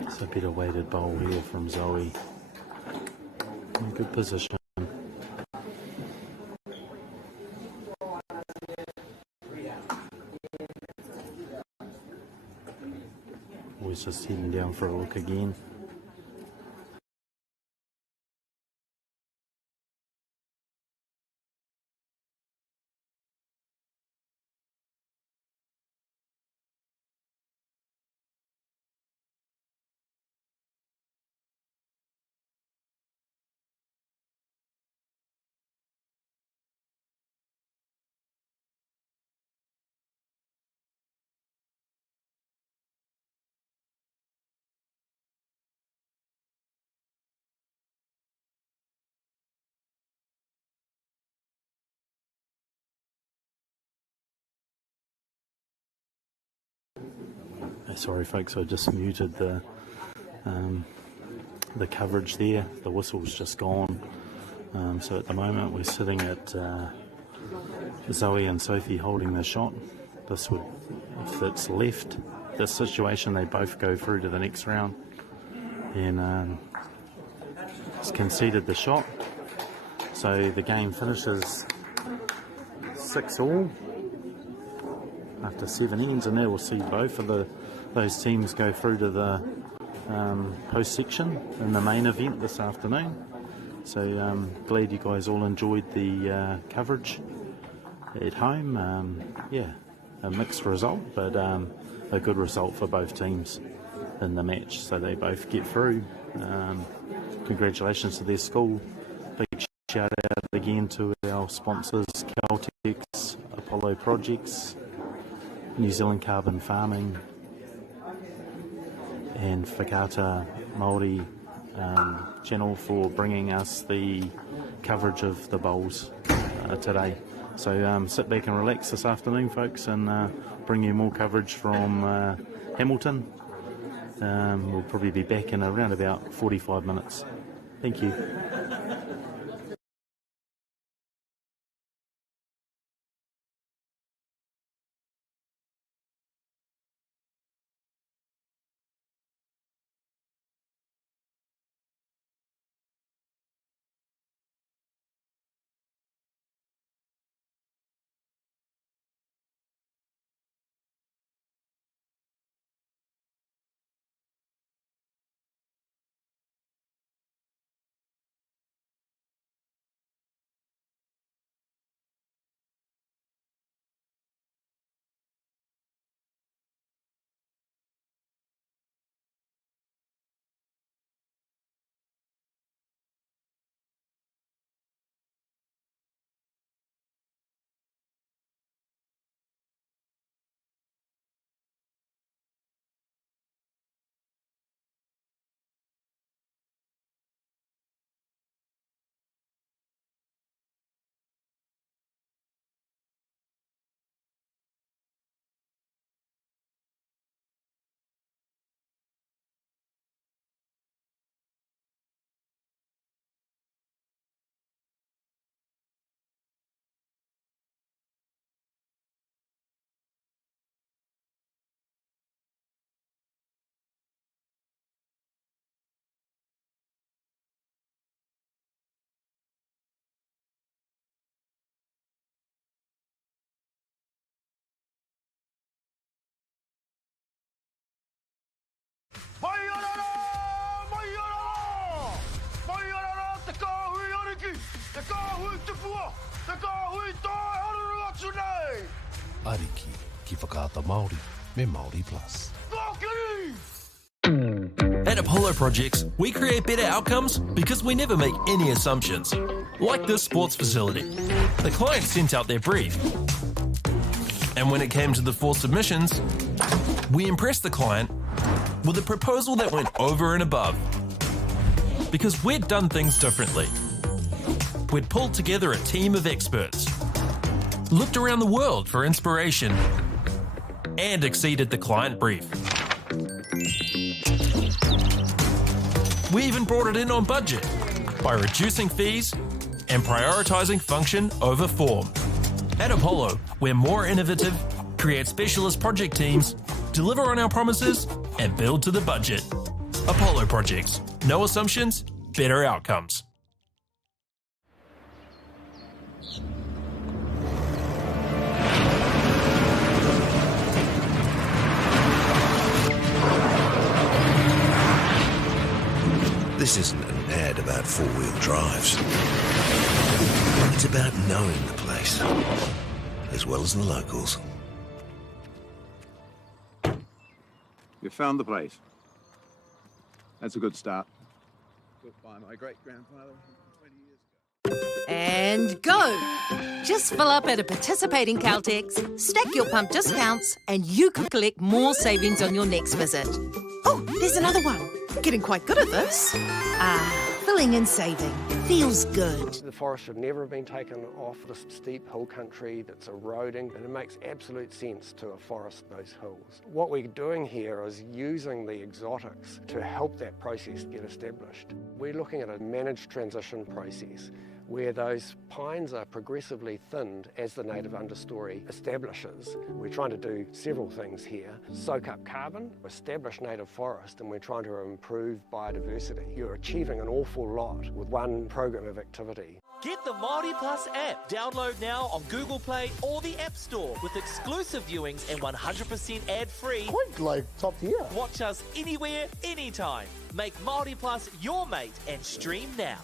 It's a better weighted bowl here from Zoe. In good position. Always just heading down for a look again. Sorry folks, I just muted the coverage there. The whistle's just gone. So at the moment we're sitting at Zoe and Sophie holding the shot. This would, if it's left, this situation, they both go through to the next round. And it's conceded the shot. So the game finishes 6-all after 7 innings, and there we'll see both of those teams go through to the post section in the main event this afternoon. So glad you guys all enjoyed the coverage at home. Yeah, a mixed result, but a good result for both teams in the match. So they both get through. Congratulations to their school. Big shout out again to our sponsors, Caltex, Apollo Projects, New Zealand Carbon Farming, and Waikato MΑORI channel for bringing us the coverage of the bowls today. So sit back and relax this afternoon, folks, and bring you more coverage from Hamilton. We'll probably be back in around about 45 minutes. Thank you. Ariki ki whakaata Māori me MAORI Plus. At Apollo Projects, we create better outcomes because we never make any assumptions. Like this sports facility. The client sent out their brief. And when it came to the 4 submissions, we impressed the client with a proposal that went over and above. Because we'd done things differently. We'd pulled together a team of experts, looked around the world for inspiration, and exceeded the client brief. We even brought it in on budget by reducing fees and prioritising function over form. At Apollo, we're more innovative, create specialist project teams, deliver on our promises, and build to the budget. Apollo Projects. No assumptions, better outcomes. This isn't an ad about four-wheel drives. It's about knowing the place, as well as the locals. You found the place. That's a good start. Built by my great-grandfather 20 years ago. And go! Just fill up at a participating Caltex, stack your pump discounts, and you could collect more savings on your next visit. Oh, there's another one. Getting quite good at this. Filling and saving. Feels good. The forest should never have been taken off this steep hill country that's eroding, and it makes absolute sense to afforest those hills. What we're doing here is using the exotics to help that process get established. We're looking at a managed transition process where those pines are progressively thinned as the native understory establishes. We're trying to do several things here. Soak up carbon, establish native forest, and we're trying to improve biodiversity. You're achieving an awful lot with one program of activity. Get the MAORI Plus app. Download now on Google Play or the App Store with exclusive viewings and 100% ad-free. Like top tier. Watch us anywhere, anytime. Make MAORI Plus your mate and stream now.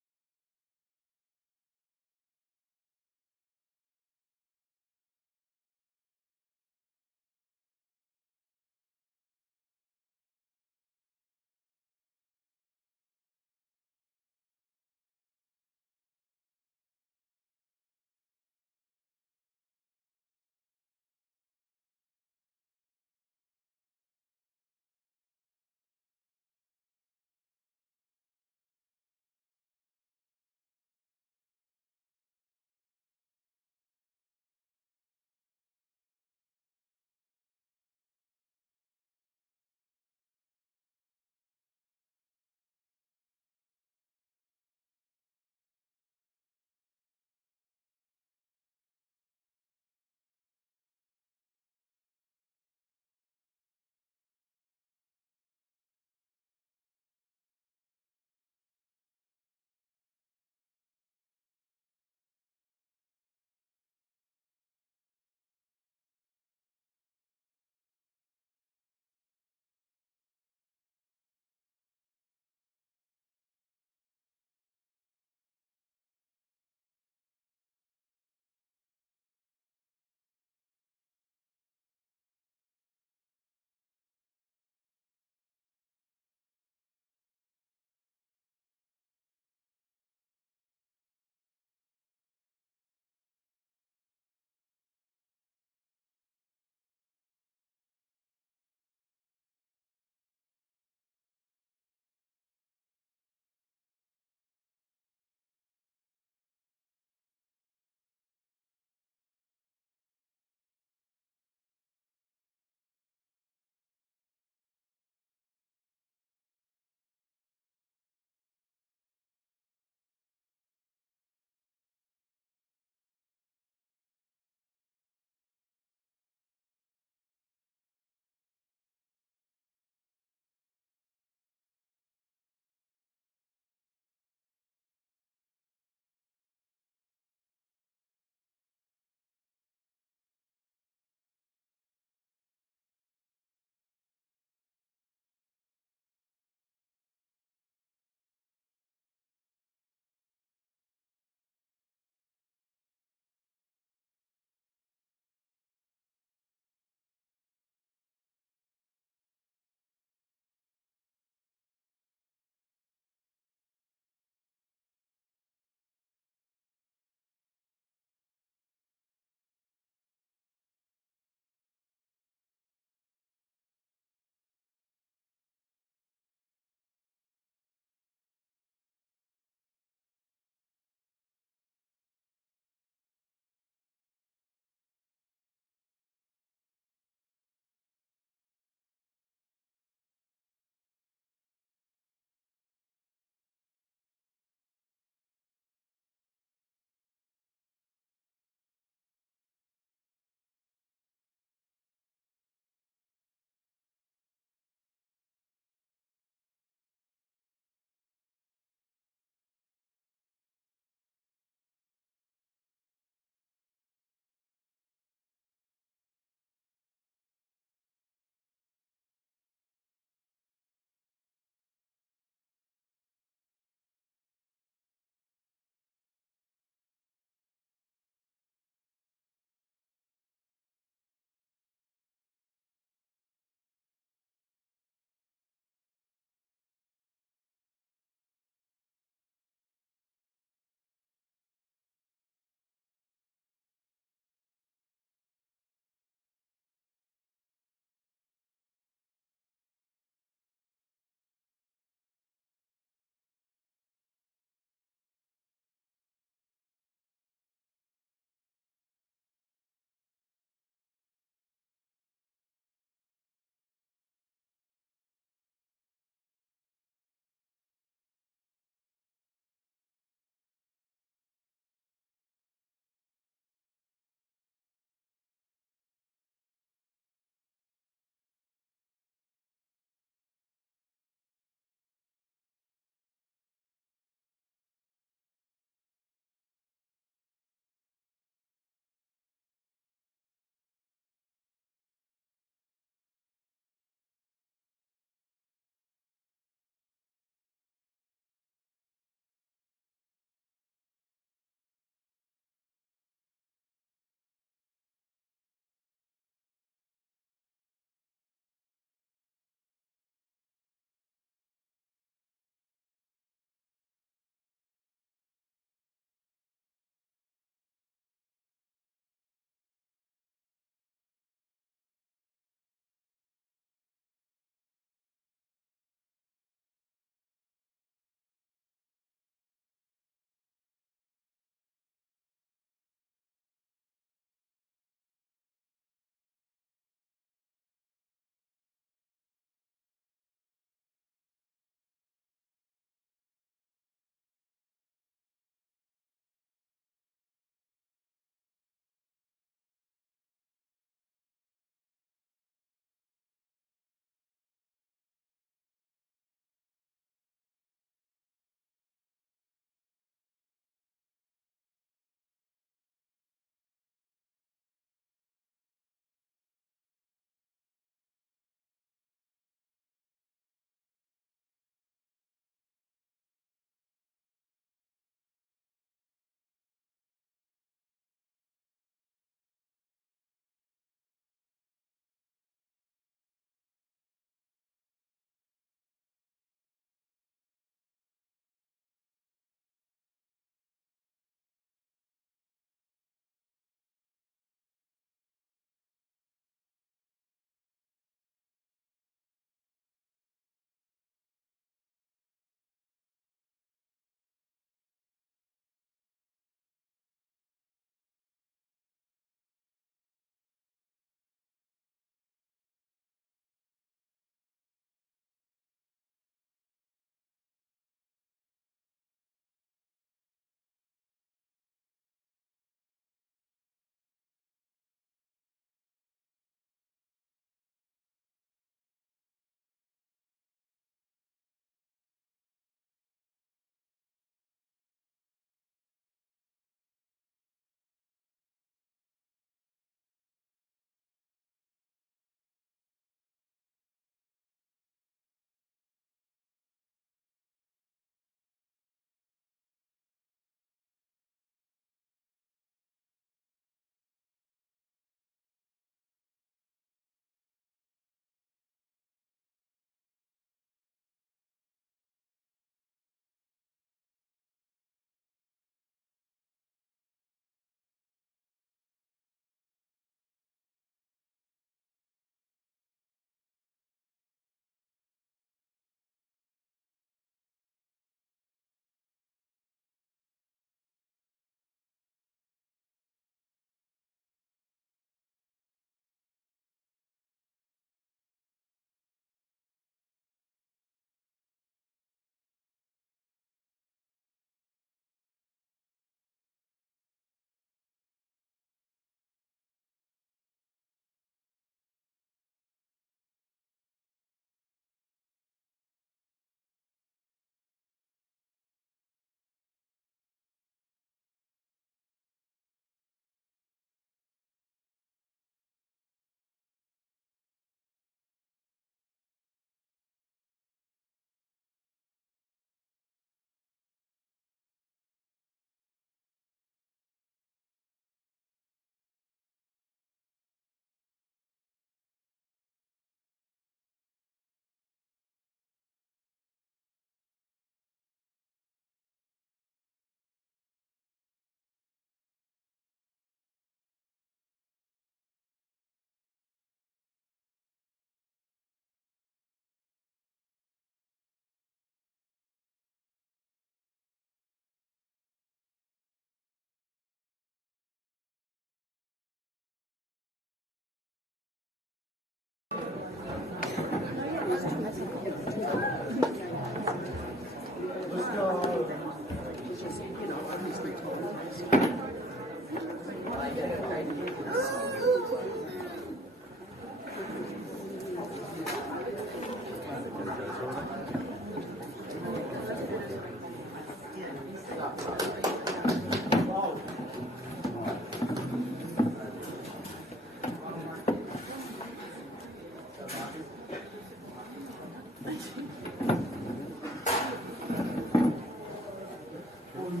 Same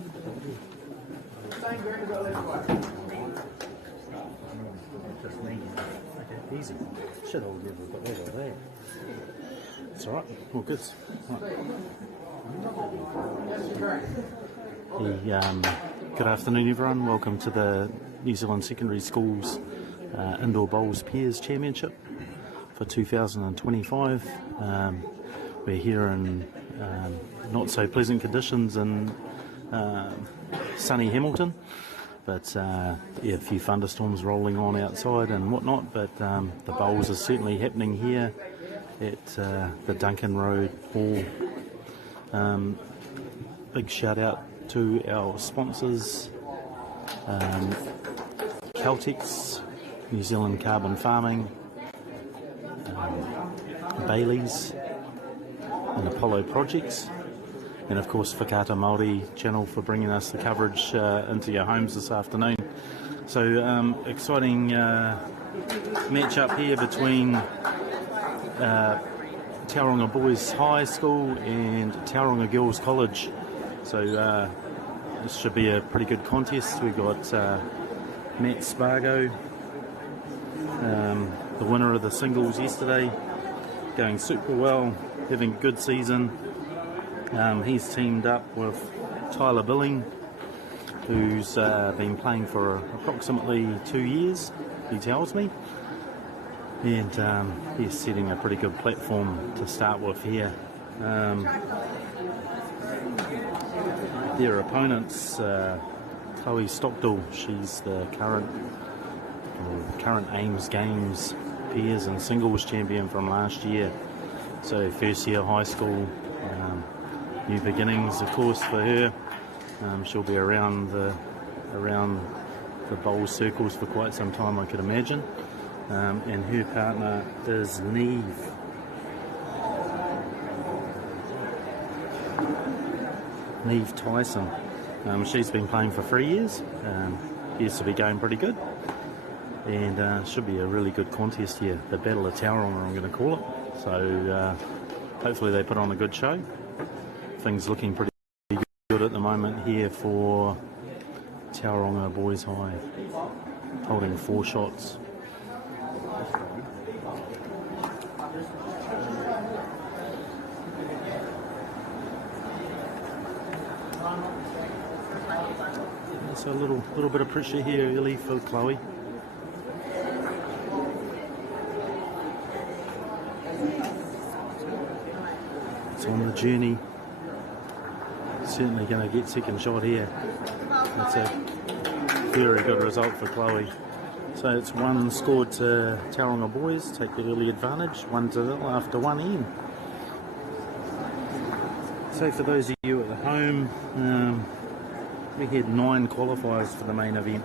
green as the left way. Just me. Okay, easy. Should all give a bit over there. It's alright, all good. Good afternoon everyone, welcome to the New Zealand Secondary Schools Indoor Bowls Pairs Championship for 2025. We're here in not so pleasant conditions in sunny Hamilton, but yeah, a few thunderstorms rolling on outside and whatnot, but the bowls are certainly happening here at the Duncan Road Hall. Big shout out to our sponsors, Caltex, New Zealand Carbon Farming, Bailey's and Apollo Projects, and of course Waikato MΑORI channel for bringing us the coverage into your homes this afternoon. So exciting match up here between Tauranga Boys High School and Tauranga Girls College. So this should be a pretty good contest. We've got Matt Spargo, the winner of the singles yesterday, going super well, having a good season. He's teamed up with Tyler Billing, who's been playing for approximately 2 years, he tells me. And he's setting a pretty good platform to start with here. Their opponents, Chloe Stockdale, she's the current Ames Games pairs and singles champion from last year. So first year high school, new beginnings of course for her. She'll be around the bowl circles for quite some time, I could imagine. And her partner is Neve. Neve Tyson. She's been playing for 3 years. Appears to be going pretty good. And should be a really good contest here. The Battle of Tauranga, I'm going to call it. So hopefully they put on a good show. Things looking pretty good at the moment here for Tauranga Boys High. Holding 4 shots. So a little bit of pressure here early for Chloe. It's on the journey. Certainly going to get second shot here. That's a very good result for Chloe. So it's 1 scored to Tauranga Boys, take the early advantage, 1-0 after 1 end. So for those of you at the home, we had 9 qualifiers for the main event.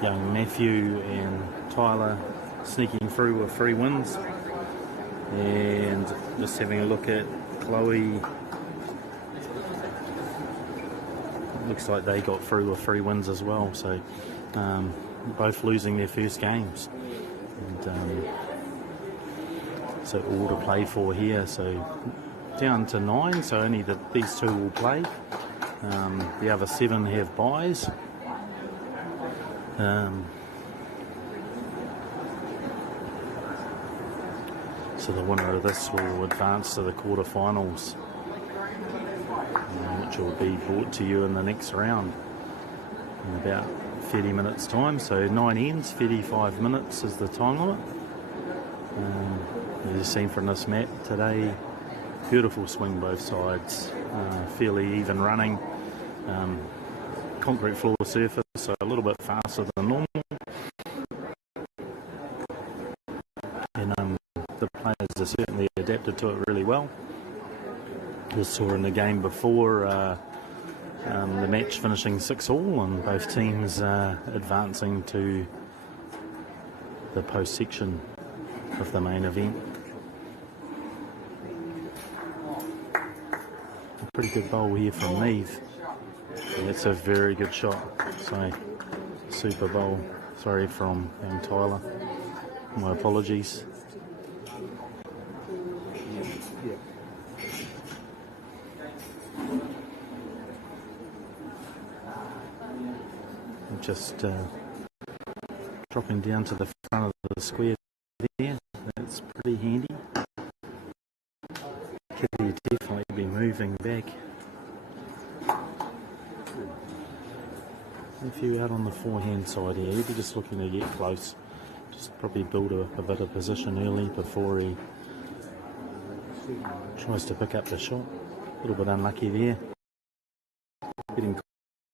Young Matthew and Tyler sneaking through with 3 wins. And just having a look at Chloe, looks like they got through with 3 wins as well. So both losing their first games. And so all to play for here. So down to 9, so only these 2 will play. The other 7 have byes. So the winner of this will advance to the quarterfinals, which will be brought to you in the next round in about 30 minutes time. So 9 ends, 35 minutes is the time limit. As you've seen from this map today, beautiful swing both sides, fairly even running, concrete floor surface, so a little bit faster than normal. And the players are certainly adapted to it really well. We saw in the game before the match finishing 6-all and both teams advancing to the post section of the main event. A pretty good bowl here from Neve. That's a very good shot. So super bowl. Sorry from Tyler. My apologies. Just dropping down to the front of the square there, that's pretty handy. Can you definitely be moving back. If you're out on the forehand side here, you'd be just looking to get close. Just probably build a bit of position early before he tries to pick up the shot. A little bit unlucky there. Getting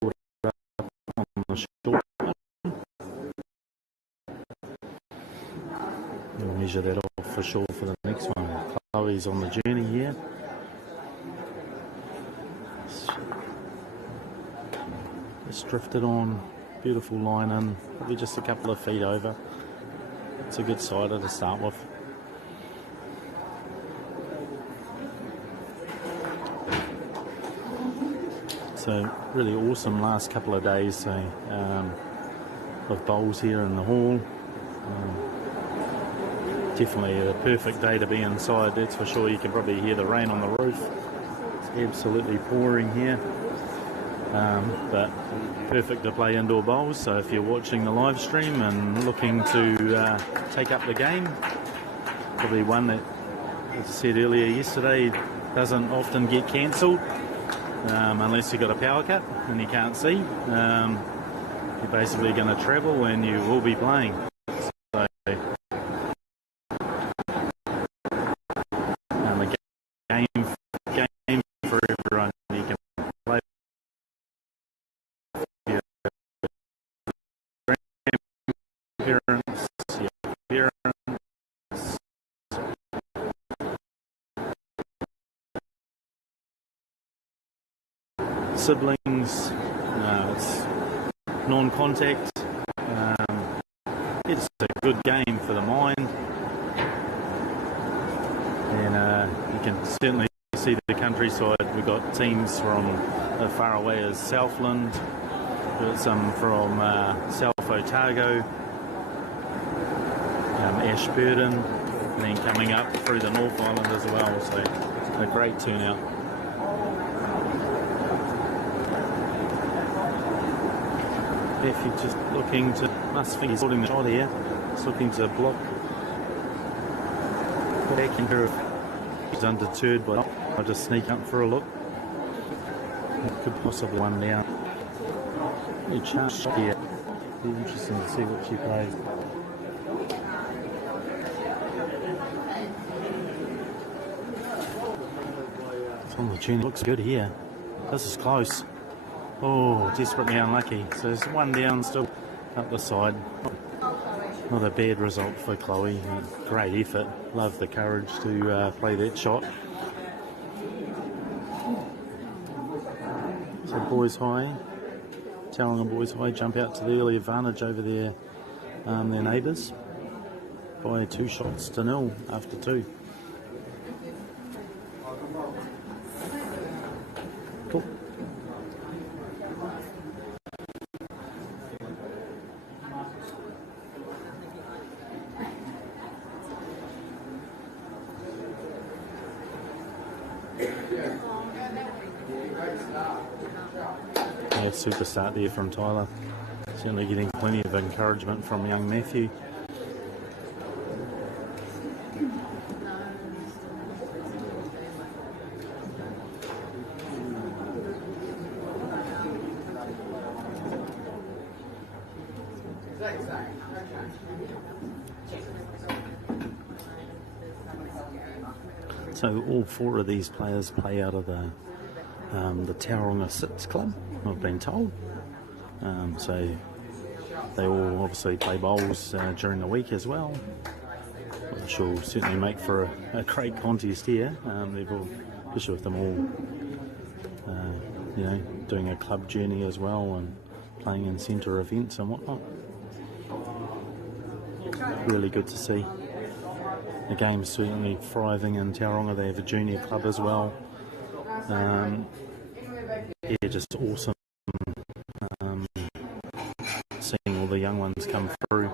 caught up on the short. We'll measure that off for sure for the next one. Chloe's on the journey here. Just drifted on, beautiful line in, probably just a couple of feet over. It's a good sider to start with. So really awesome last couple of days of bowls here in the hall. Definitely a perfect day to be inside, that's for sure. You can probably hear the rain on the roof. It's absolutely pouring here. But perfect to play indoor bowls, so if you're watching the live stream and looking to take up the game, probably one that, as I said earlier yesterday, doesn't often get cancelled unless you've got a power cut and you can't see. You're basically going to travel and you will be playing. So, a game for everyone. You can play your grandparents, your parents, siblings. It's non-contact. It's a good game for the mind, and you can certainly see the countryside. We've got teams from as far away as Southland, we've got some from South Otago, Ashburton, and then coming up through the North Island as well, so a great turnout. If you're just looking to, I think he's holding the shot here, just looking to block back in here. If he's undeterred, but I'll just sneak up for a look. Could possibly one down. You chance here. Be interesting to see what she plays. It's on the tune. Looks good here. This is close. Oh, desperately unlucky. So there's one down still up the side. Not a bad result for Chloe. Great effort. Love the courage to play that shot. So boys high, Tauranga boys high jump out to the early advantage over their neighbours by 2 shots to 0 after 2. Cool. Yeah, super start there from Tyler. Certainly getting plenty of encouragement from young Matthew. So all 4 of these players play out of the Tauranga Sits Club, I've been told. So they all obviously play bowls during the week as well, which will certainly make for a great contest here. Especially with them all, doing a club journey as well and playing in centre events and whatnot. Really good to see. The game's certainly thriving in Tauranga. They have a junior club as well. Yeah, just awesome seeing all the young ones come through.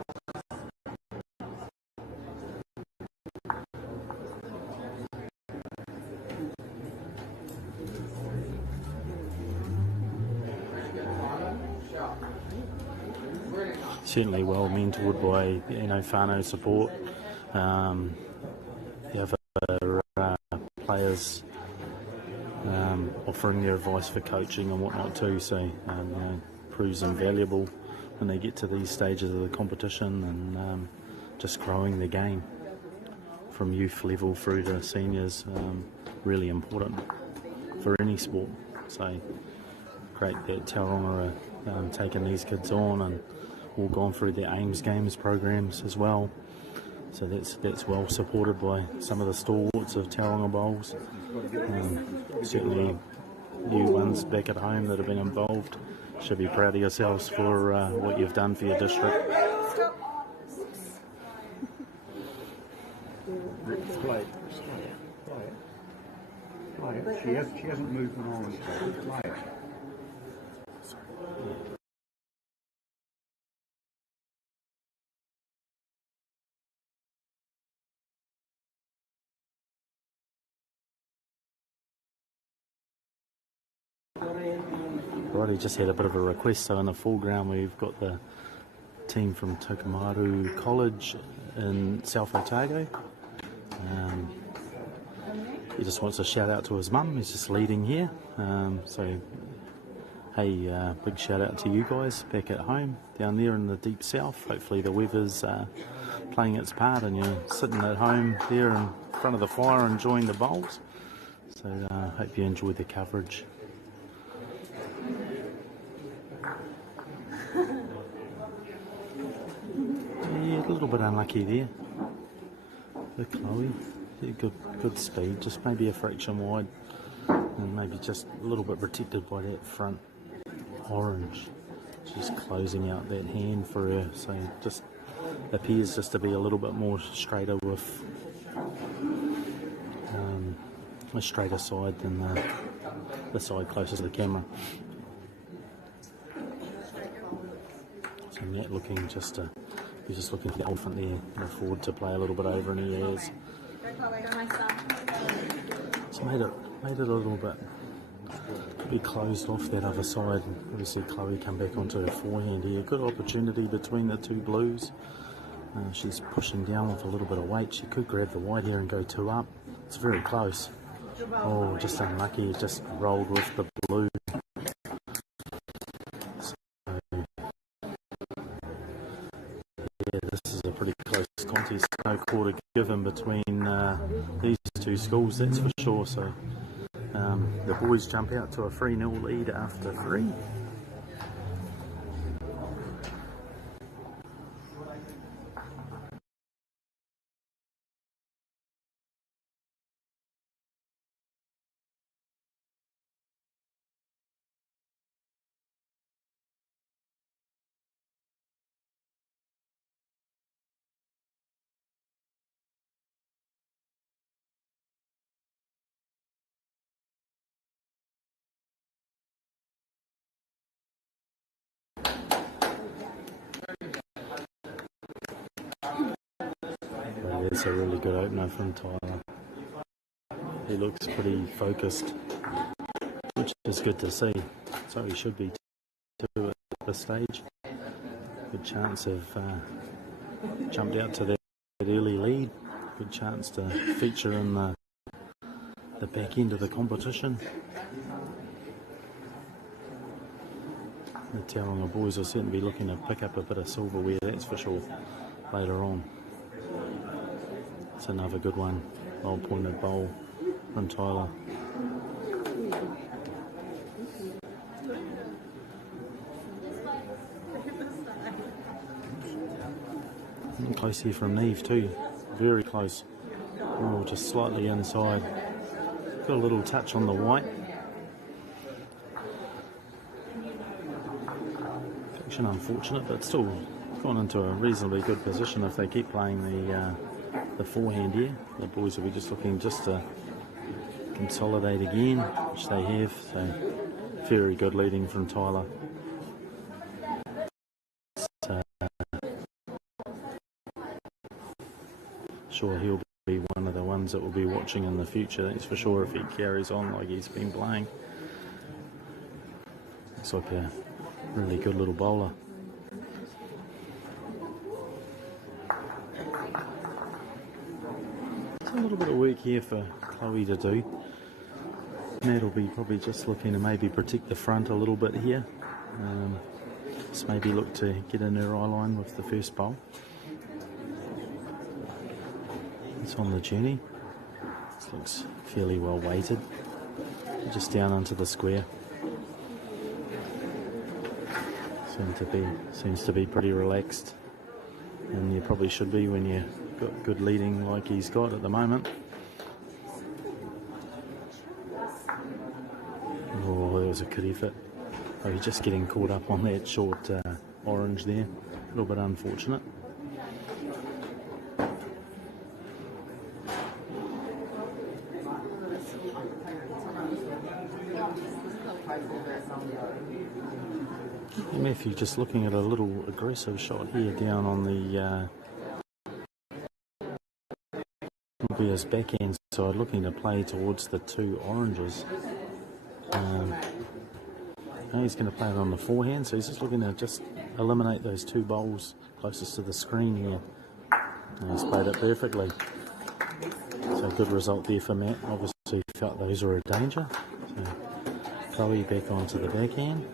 certainly well mentored by whānau support. The other players offering their advice for coaching and whatnot too, so proves invaluable when they get to these stages of the competition, and just growing the game from youth level through to seniors, really important for any sport. So great that Tauranga are taking these kids on, and all gone through their AIMS Games programs as well. So that's well supported by some of the stalwarts of Tauranga Bowls. Certainly you ones back at home that have been involved should be proud of yourselves for what you've done for your district. Play. She hasn't moved on. Play. Right, he just had a bit of a request. So in the foreground we've got the team from Tokomaru College in South Otago. He just wants a shout out to his mum, he's just leading here. So hey, big shout out to you guys back at home down there in the deep south. Hopefully the weather's playing its part and you're sitting at home there in front of the fire enjoying the bowls. So hope you enjoy the coverage. Yeah, a little bit unlucky there. The Chloe, yeah, good speed, just maybe a fraction wide, and maybe just a little bit protected by that front orange. She's closing out that hand for her, so just appears just to be a little bit more straighter with a straighter side than the side closest to the camera. So Matt looking just to. He's just looking for the elephant there, can afford to play a little bit over in the ears. So made it a little bit closed off that other side. Obviously Chloe come back onto her forehand here. Good opportunity between the two blues. She's pushing down with a little bit of weight. She could grab the white here and go 2 up. It's very close. Oh, just unlucky. Just rolled with the blue. Yeah, this is a pretty close contest. No quarter given between these two schools, that's for sure. So the boys jump out to a 3-0 lead after 3. It's a really good opener from Tyler. He looks pretty focused, which is good to see. So he should be too at this stage. Good chance of jumped out to that early lead. Good chance to feature in the back end of the competition. The Tauranga boys will certainly be looking to pick up a bit of silverware, that's for sure, later on. It's another good one. Well pointed bowl from Tyler. And close here from Neve too. Very close. Oh, just slightly inside. Got a little touch on the white. Action unfortunate, but still gone into a reasonably good position if they keep playing the forehand here. The boys will be just looking just to consolidate again, which they have. So very good leading from Tyler. Sure, he'll be one of the ones that we'll be watching in the future, that's for sure, if he carries on like he's been playing. Looks like a really good little bowler. little bit of work here for Chloe to do. Matt will be probably just looking to maybe protect the front a little bit here. Just maybe look to get in her eye line with the first bowl. It's on the journey. This looks fairly well weighted. Just down onto the square. Seems to be pretty relaxed, and you probably should be when you've got good leading like he's got at the moment. Oh, that was a good effort. Oh, he's just getting caught up on that short orange there. A little bit unfortunate. Matthew just looking at a little aggressive shot here down on the his backhand side, looking to play towards the two oranges. Now he's going to play it on the forehand, so he's just looking to just eliminate those two bowls closest to the screen here. And he's played it perfectly. So good result there for Matt. Obviously felt those were a danger. So Chloe back onto the backhand.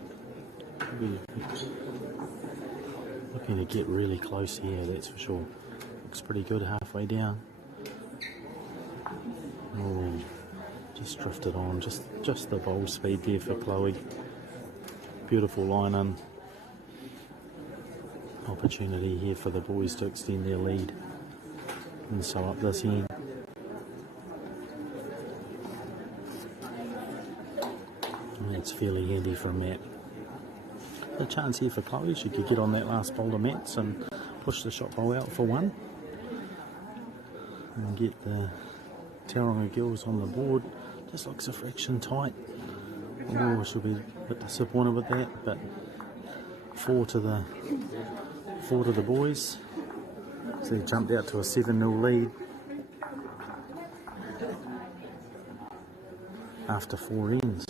Looking to get really close here, that's for sure. Looks pretty good halfway down. Oh, just drifted on, just the bowl speed there for Chloe. Beautiful line in. Opportunity here for the boys to extend their lead and sew up this end. And that's fairly handy for Matt. A chance here for Chloe. She could get on that last bowl to Matt's and push the shot bowl out for one. And get the Tauranga girls on the board. Just looks a fraction tight. Oh, she'll be a bit disappointed with that, but four to the boys. So they jumped out to a 7-0 lead after 4 ends.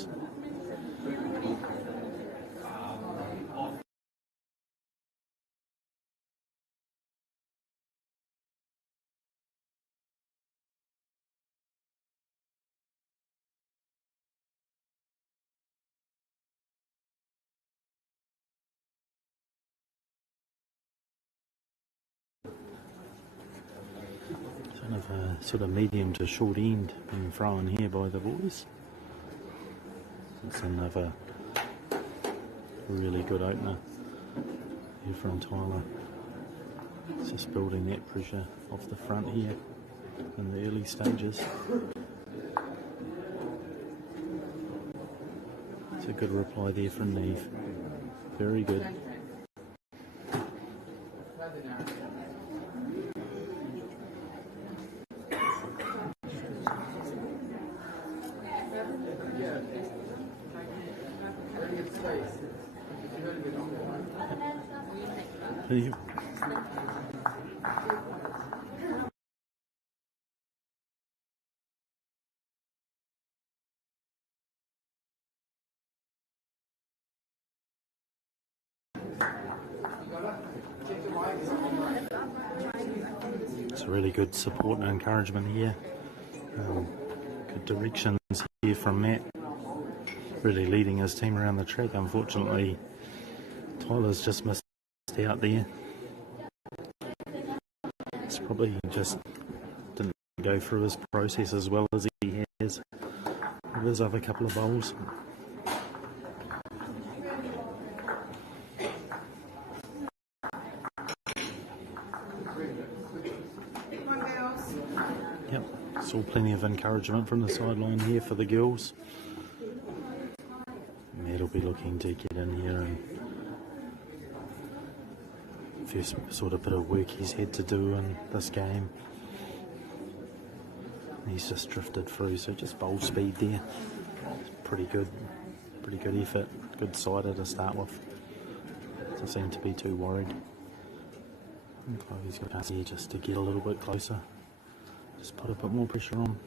Sort of medium to short end being thrown here by the boys. It's another really good opener here from Tyler. It's just building that pressure off the front here in the early stages. It's a good reply there from Neve. Very good. It's a really good support and encouragement here. Good directions here from Matt. Really leading his team around the track. Unfortunately, Tyler's just missed out there. It's probably just didn't go through his process as well as he has with his other couple of bowls. Yep, saw plenty of encouragement from the sideline here for the girls. Matt'll be looking to get in here and first sort of bit of work he's had to do in this game. He's just drifted through, so just bowl speed there. Pretty good effort, good sider to start with. Doesn't seem to be too worried. And Chloe's got a chance here just to get a little bit closer. Just put a bit more pressure on.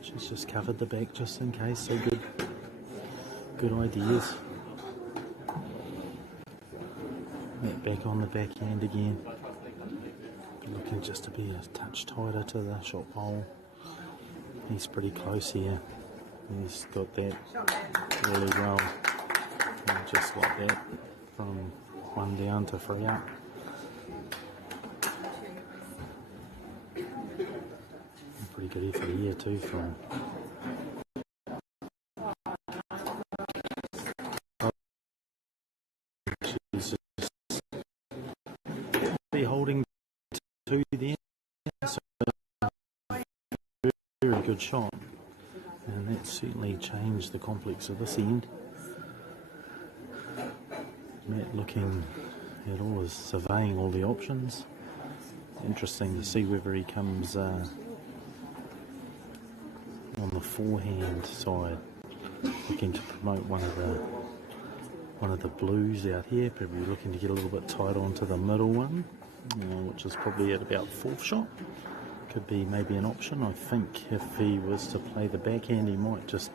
She's just covered the back just in case, so good ideas. Back on the backhand again. looking just to be a touch tighter to the shot bowl. He's pretty close here. He's got that really well. And just like that, from 1 down to 3 up. Pretty good effort here too from she's just be holding 2 there, so very good shot, and that certainly changed the complex of this end. Matt looking at all, is surveying all the options. Interesting to see whether he comes on the forehand side, looking to promote one of the blues out here, probably looking to get a little bit tight onto the middle one, which is probably at about 4th shot. Could be maybe an option. I think if he was to play the backhand, he might just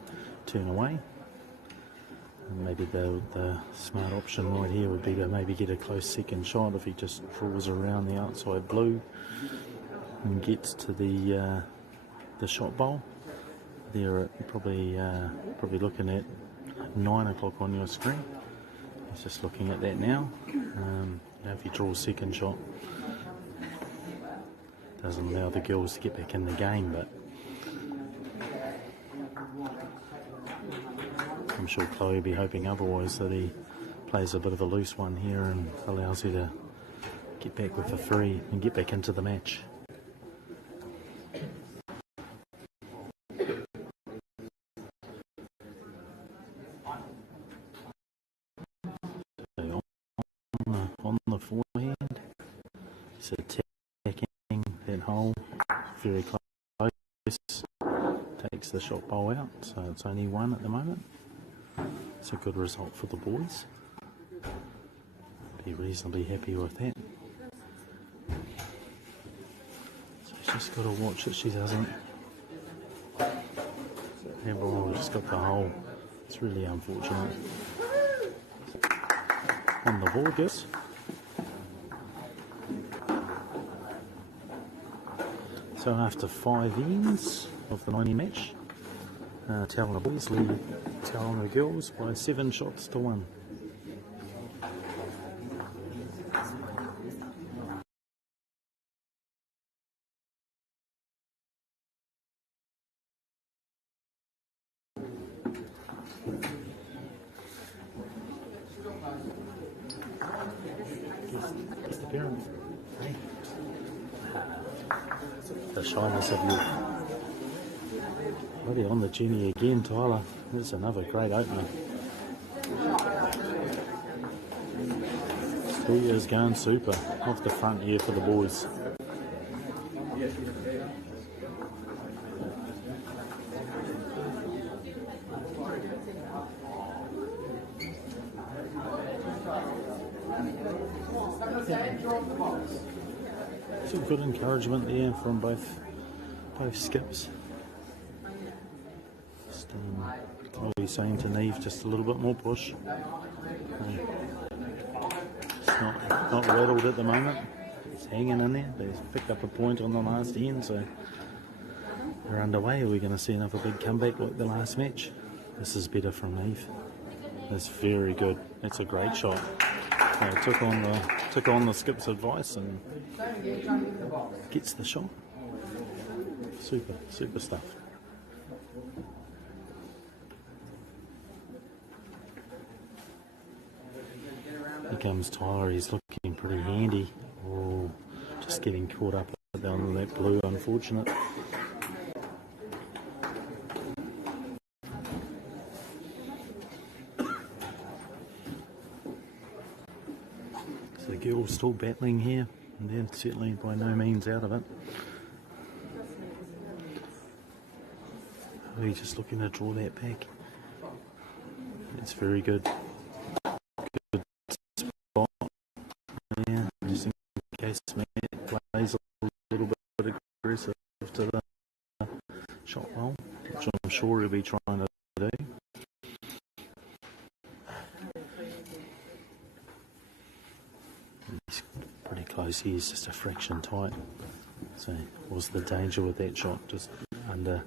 turn away. And maybe the smart option right here would be to maybe get a close second shot if he just draws around the outside blue and gets to the shot bowl. They're probably looking at 9 o'clock on your screen. He's just looking at that now. If he draws second shot, doesn't allow the girls to get back in the game, but I'm sure Chloe will be hoping otherwise, that he plays a bit of a loose one here and allows her to get back with a 3 and get back into the match. On the forehand, he's attacking that hole very close, takes the shot bowl out, so it's only 1 at the moment. It's a good result for the boys. Be reasonably happy with that. So she's just got to watch that she doesn't have all just got the hole. It's really unfortunate. On the board, yes. So after 5 ends of the 90 match, Tauranga boys lead Tauranga girls by 7 shots to 1. Guess the parents. Hey. The shyness of you. Already on the Jenny again, Tyler. That's another great opener. 2 years going super. Off the front here for the boys. Some good encouragement there from both skips. Just probably saying to Neve just a little bit more push. It's not rattled at the moment. It's hanging in there. They've picked up a point on the last end, so they're underway. Are we going to see another big comeback like the last match? This is better from Neve. That's very good. That's a great shot. Took on the skip's advice and gets the shot. Super stuff. Here comes Tyler. He's looking pretty handy. Oh, just getting caught up on that blue, unfortunate. So the girls still battling here, and they're certainly by no means out of it. He's just looking to draw that back. It's very good. Good spot. Yeah, just in case Matt plays a little bit aggressive to the shot roll, which I'm sure he'll be trying to do. He's pretty close see he's just a fraction tight. So what's the danger with that shot? Just under,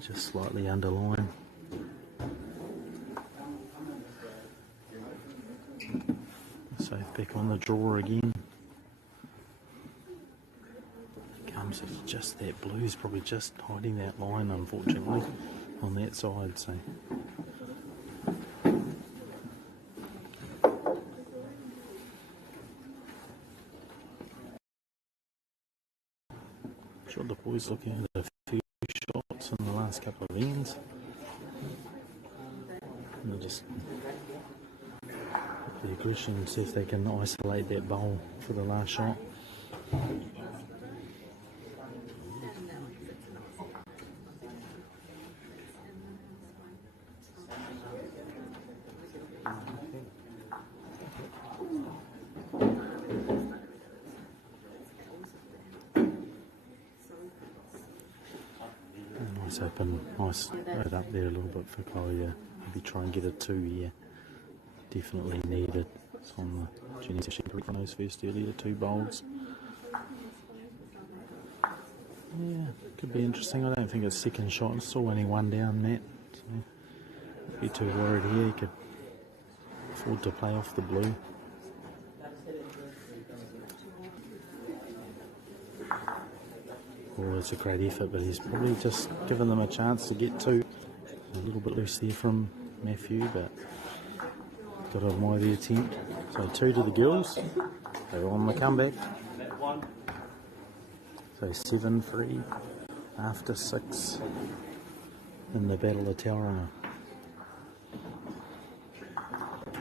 just slightly underline. So back on the draw again. Comes just that blue's probably just hiding that line, unfortunately, on that side. So. Sure, the boys looking at a few shots in the last couple of ends. And they'll just put the aggression, see if they can isolate that bowl for the last shot. Nice open, nice right up there a little bit for Korea. Maybe try and get a 2 here. Definitely needed. It's on the junior session from those first earlier 2 bowls. Yeah, could be interesting. I don't think it's second shot. It's still only 1 down, Matt. So don't be too worried here. He could afford to play off the blue. Oh, it's a great effort, but he's probably just given them a chance to get 2. A little bit loose there from Matthew, but got to admire the attempt. So 2 to the girls. They're on the comeback. So 7-3 after 6 in the Battle of Tauranga.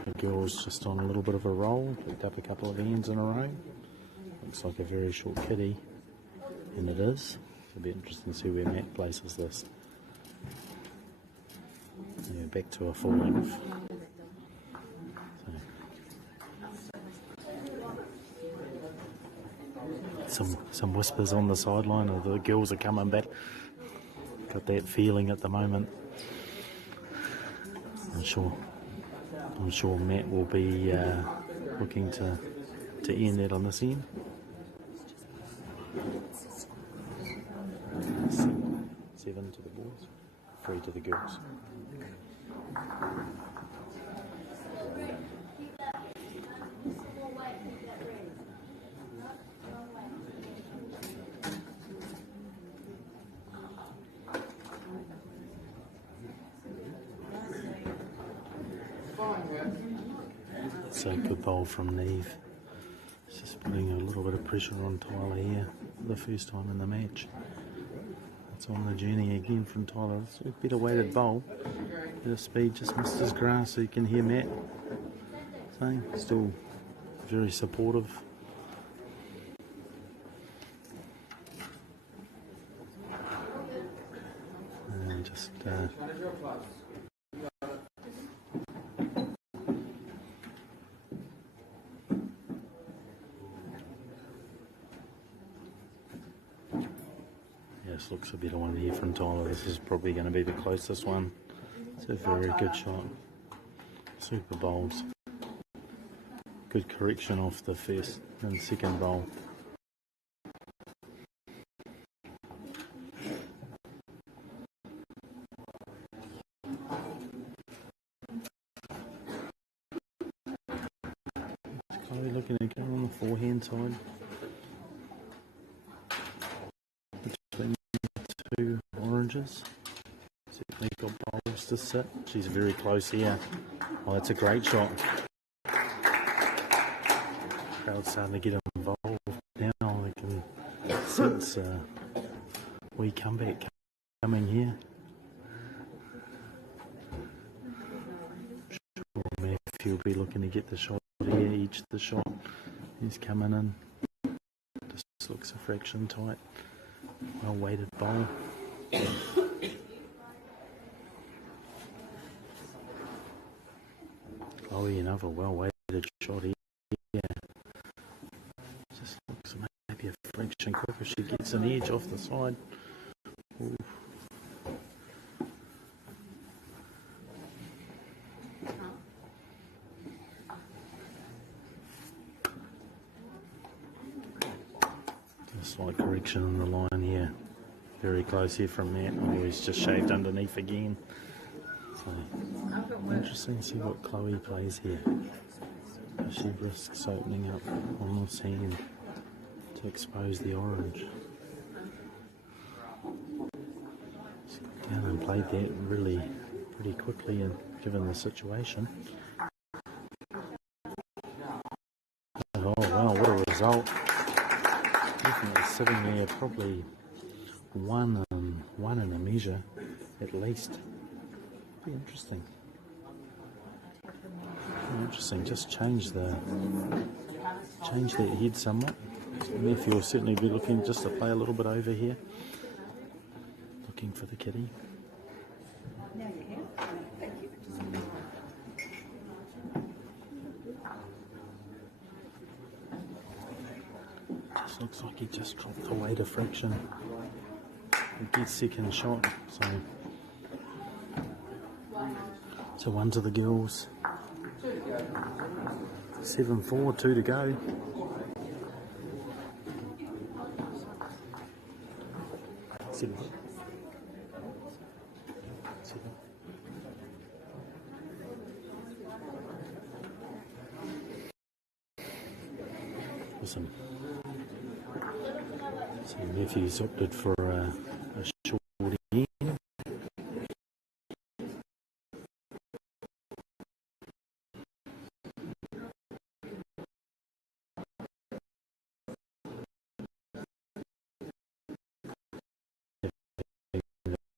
The girls just on a little bit of a roll. Picked up a couple of ends in a row. Looks like a very short kitty. And it is. It'll be interesting to see where Matt places this. Yeah, back to a full length. Some whispers on the sideline of the girls are coming back. Got that feeling at the moment. I'm sure Matt will be looking to end that on this end. 7 to the boys, 3 to the girls. So good bowl from Neve. It's just putting a little bit of pressure on Tyler here for the first time in the match. It's on the journey again from Tyler. It's a better weighted bowl. Bit of speed, just missed his grass, so you can hear Matt saying. Still very supportive. And just this looks a better one here from Tyler. This is probably going to be the closest one. It's a very good shot. Super bowls. Good correction off the first and second bowl. Chloe looking to go on the forehand side. Between the 2 oranges. Certainly got bowls to sit. She's very close here. Oh, that's a great shot. Crowd's starting to get involved now. I can sense a wee comeback coming here. Sure, Matthew will be looking to get the shot here. Each the shot. He's coming in. Just looks a fraction tight. Well weighted bowl. Chloe, another well weighted shot here. Just looks maybe a fraction quicker. She gets an edge off the side. Ooh. Slight correction in the line here. Very close here from Matt. Oh, he's just shaved underneath again. So, interesting to see what Chloe plays here. She risks opening up on this hand to expose the orange. She's got down and played that really pretty quickly, and given the situation. Oh wow, what a result. Definitely sitting there, probably one in a measure at least. Be interesting. Interesting, just change that head somewhat. Matthew will certainly be looking just to play a little bit over here. Looking for the kitty. Just looks like he just dropped the weight a fraction. He gets second shot, so one to the girls. 7-4, 2 to go. Seven. Awesome. So Matthew's opted for a short end.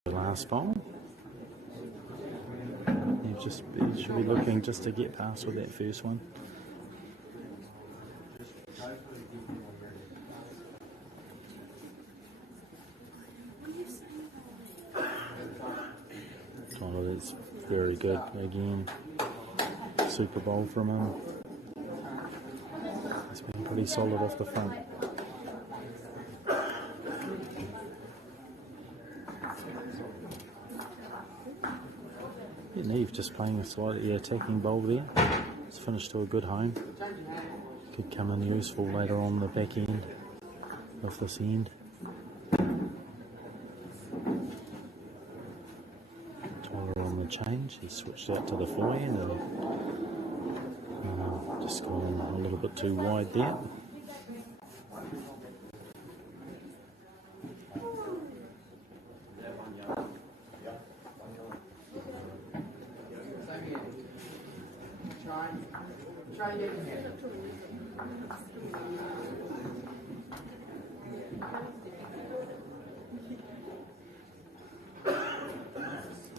Last bowl. He should be looking just to get past with that first one. Oh, that's very good again. Super bowl from him. It's been pretty solid off the front. Neve just playing a slightly attacking bowl there. It's finished to a good home. Could come in useful later on the back end of this end. Tyler on the change. He switched out to the forehand and just gone a little bit too wide there.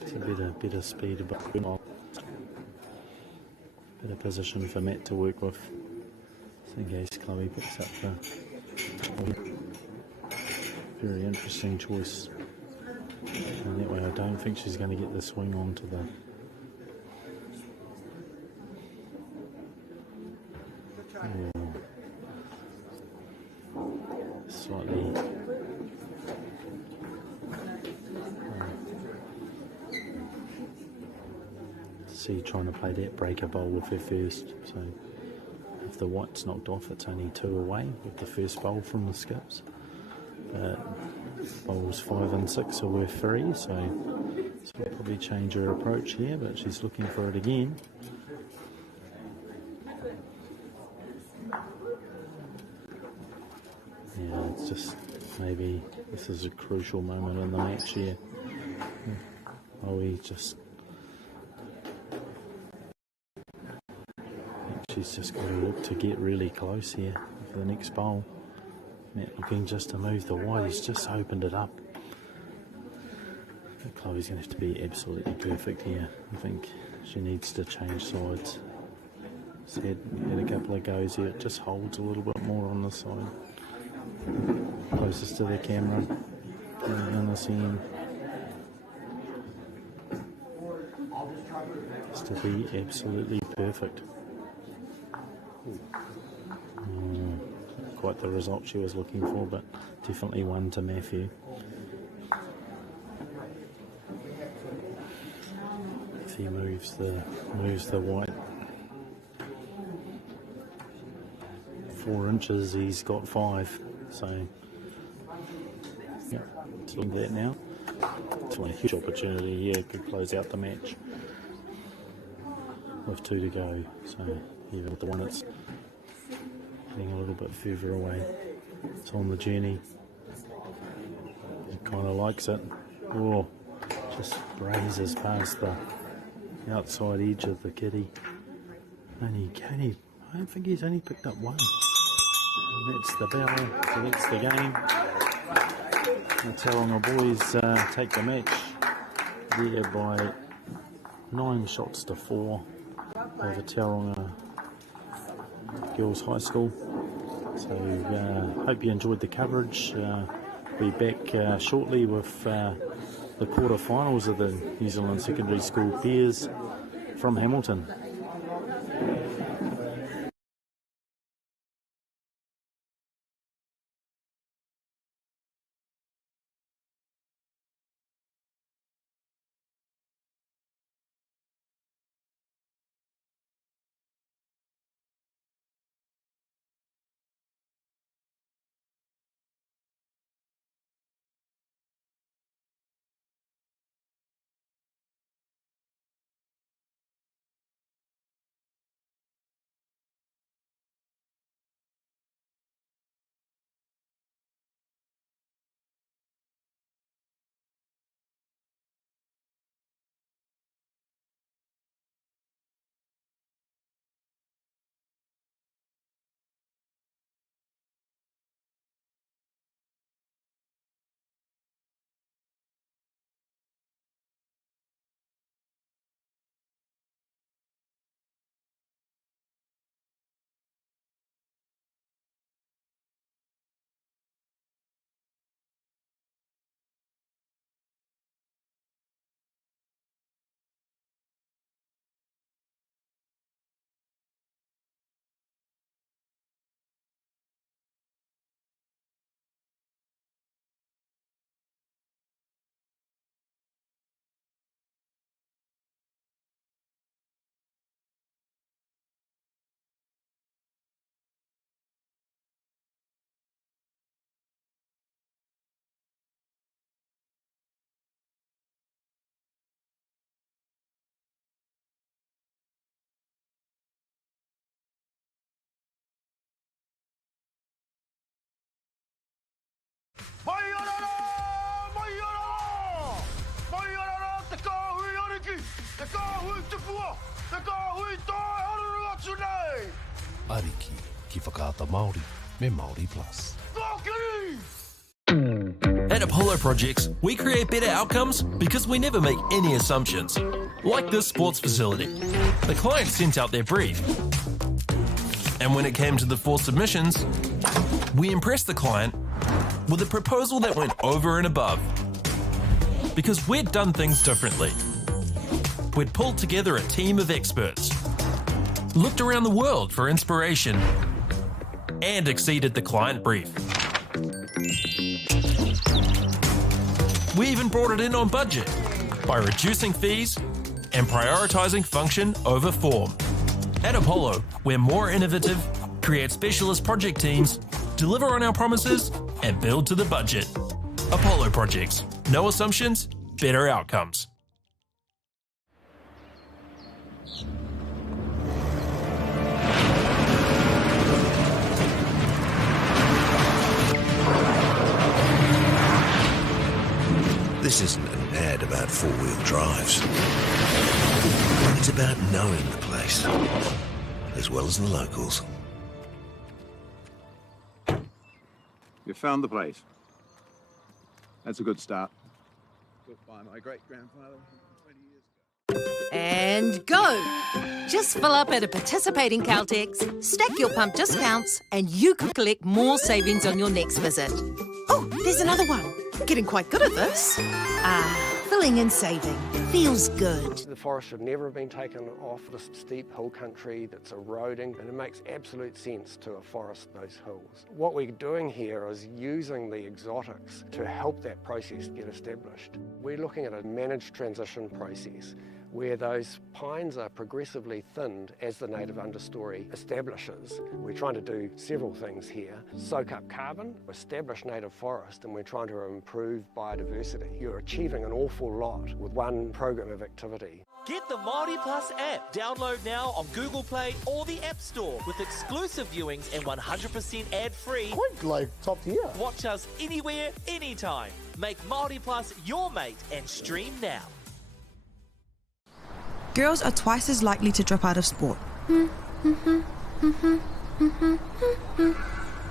It's a better speed, better position for Matt to work with. So in case Chloe picks up the very interesting choice. And that way I don't think she's going to get the swing onto the slightly see trying to play that breaker bowl with her first, so if the white's knocked off it's only 2 away with the first bowl from the skips. Bowls 5 and 6 are worth 3, so we'll probably change her approach here, but she's looking for it again. Yeah, it's just maybe this is a crucial moment in the match here. She's just got to look to get really close here for the next bowl. Matt looking just to move the white, he's just opened it up. Chloe's going to have to be absolutely perfect here. I think she needs to change sides. She's had a couple of goes here, it just holds a little bit more on this side. Closest to the camera, in this end. Just to be absolutely perfect. Quite the result she was looking for, but definitely one to Matthew. If he moves the white 4 inches, he's got 5. So to that now. It's a huge opportunity here, could close out the match with 2 to go. So even with the one it's getting a little bit further away, it's on the journey. He kind of likes it. Oh, just grazes past the outside edge of the kitty. I don't think he's only picked up one. And that's the bell, so that's the game. The Tauranga boys take the match there by 9 shots to 4 over Tauranga Girls High School. So hope you enjoyed the coverage. We'll be back shortly with the quarterfinals of the New Zealand Secondary School Pairs from Hamilton. Ariki ki whakaata Māori me MāORI Plus. At Apollo Projects, we create better outcomes because we never make any assumptions. Like this sports facility. The client sent out their brief. And when it came to the 4 submissions, we impressed the client with a proposal that went over and above. Because we'd done things differently. We'd pulled together a team of experts, looked around the world for inspiration, and exceeded the client brief. We even brought it in on budget by reducing fees and prioritising function over form. At Apollo, we're more innovative, create specialist project teams, deliver on our promises, and build to the budget. Apollo Projects. No assumptions, better outcomes. This isn't an ad about 4-wheel drives. It's about knowing the place, as well as the locals. You found the place. That's a good start. Built by my great-grandfather 20 years ago. And go! Just fill up at a participating Caltex, stack your pump discounts, and you could collect more savings on your next visit. Oh, there's another one. Getting quite good at this. Filling and saving. Feels good. The forest should never have been taken off this steep hill country that's eroding, and it makes absolute sense to afforest those hills. What we're doing here is using the exotics to help that process get established. We're looking at a managed transition process where those pines are progressively thinned as the native understory establishes. We're trying to do several things here. Soak up carbon, establish native forest, and we're trying to improve biodiversity. You're achieving an awful lot with one program of activity. Get the MāORI Plus app. Download now on Google Play or the App Store with exclusive viewings and 100% ad-free. Quite like top tier. Watch us anywhere, anytime. Make MāORI Plus your mate and stream now. Girls are twice as likely to drop out of sport.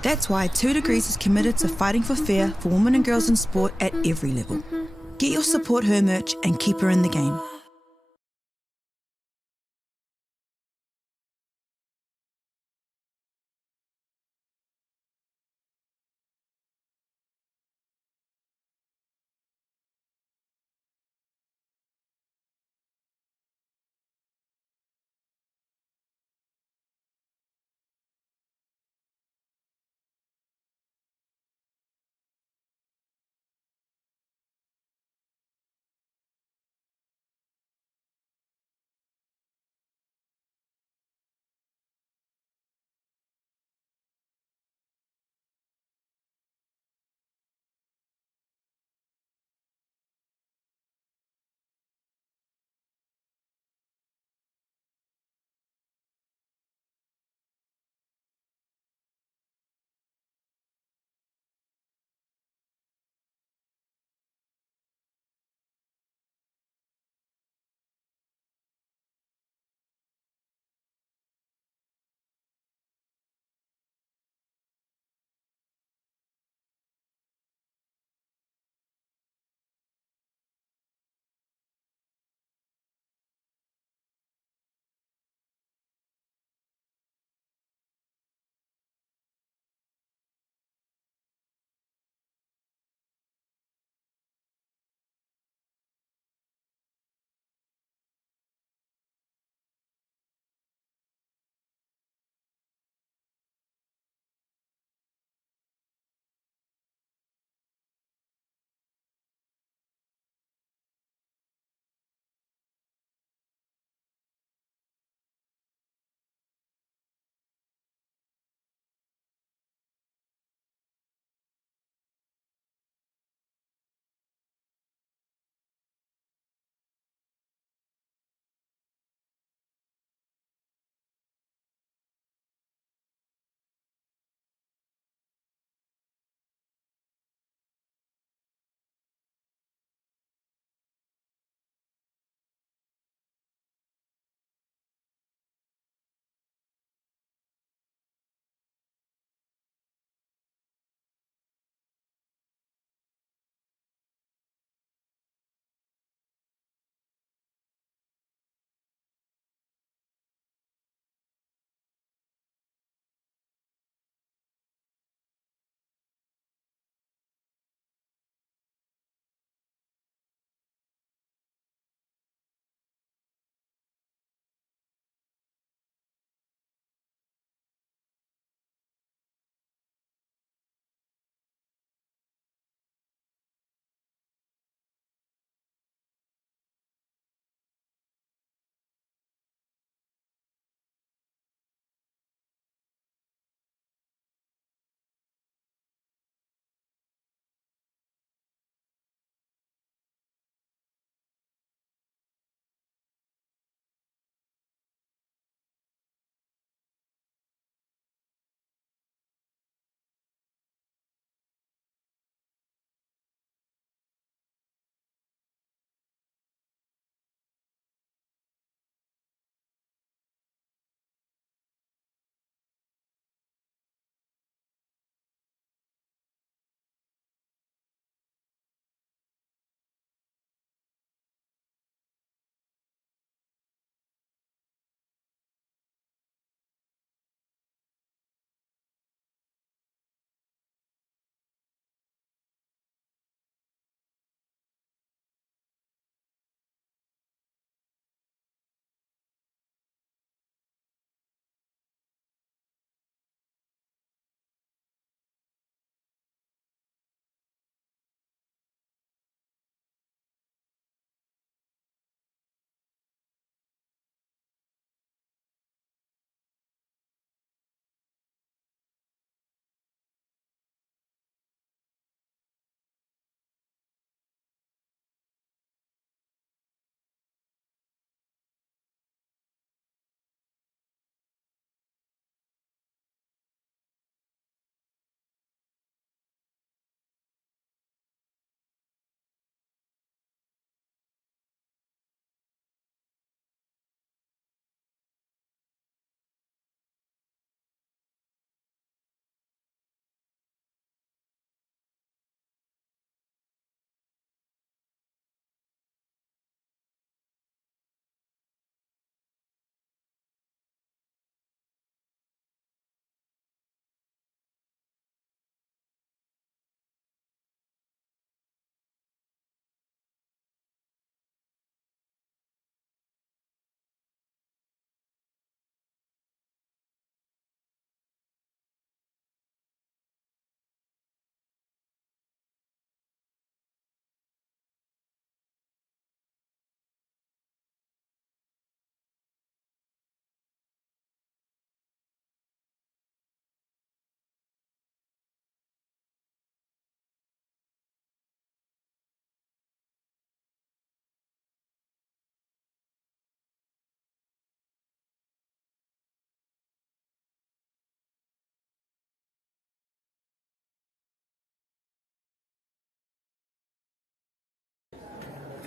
That's why 2 Degrees is committed to fighting for fair for women and girls in sport at every level. Get your Support Her merch and keep her in the game.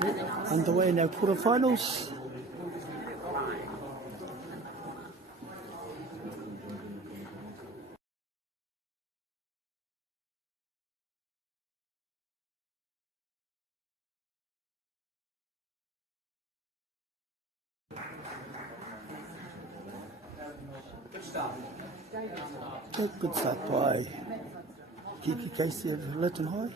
Underway in our quarterfinals. Good start by Kiki Casey of Lytton High.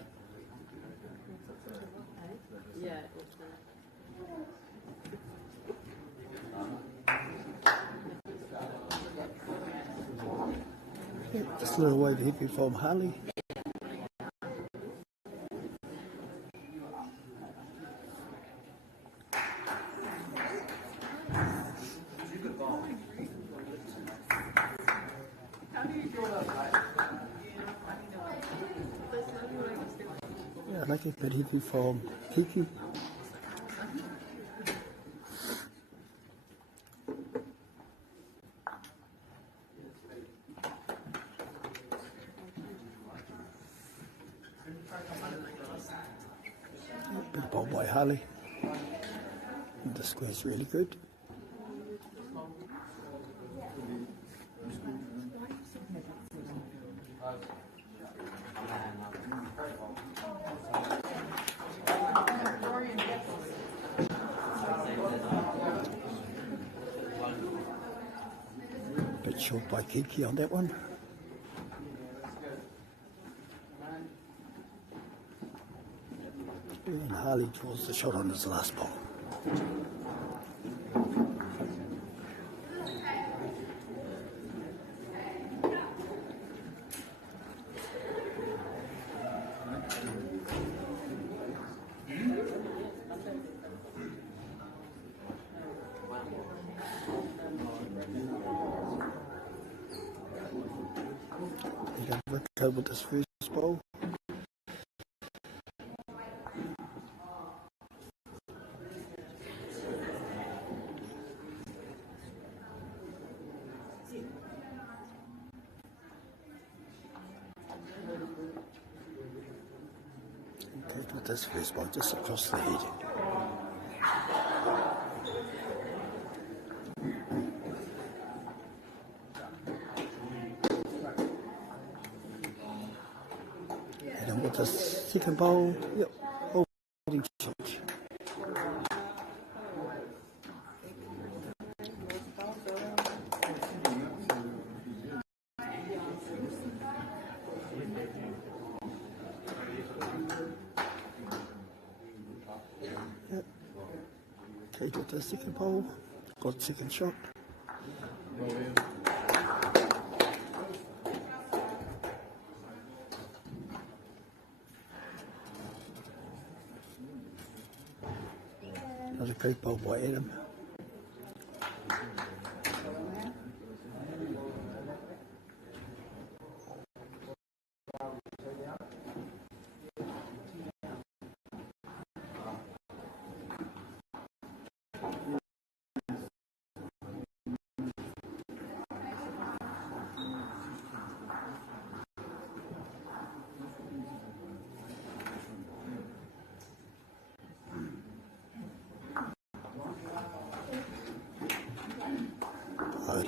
Just a little way to hit from Harley. Yeah, I like it, but heavy from Kiki. Good ball by Harley. And the square's really good. Bit short by Kiki on that one. And Harley draws the shot on his last ball. You got Waikato with this first ball. With this first ball just across the head. And then with the second ball, yep, holding shot. Kate with the second ball, got second shot. Another great ball by Adam.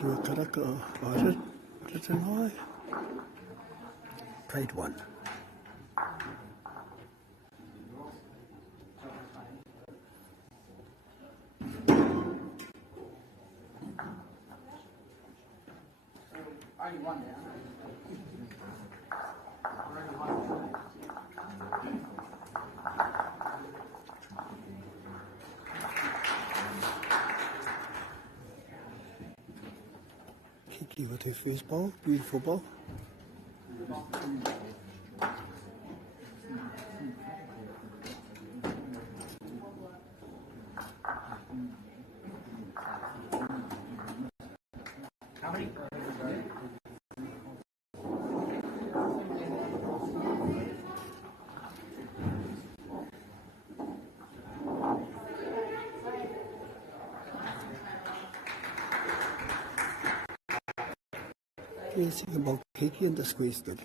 Waikato, Lytton High. Grade 1. Only one now. Kiki with her first ball, beautiful ball. How many? Yeah, second ball, Kiki and the squeeze good.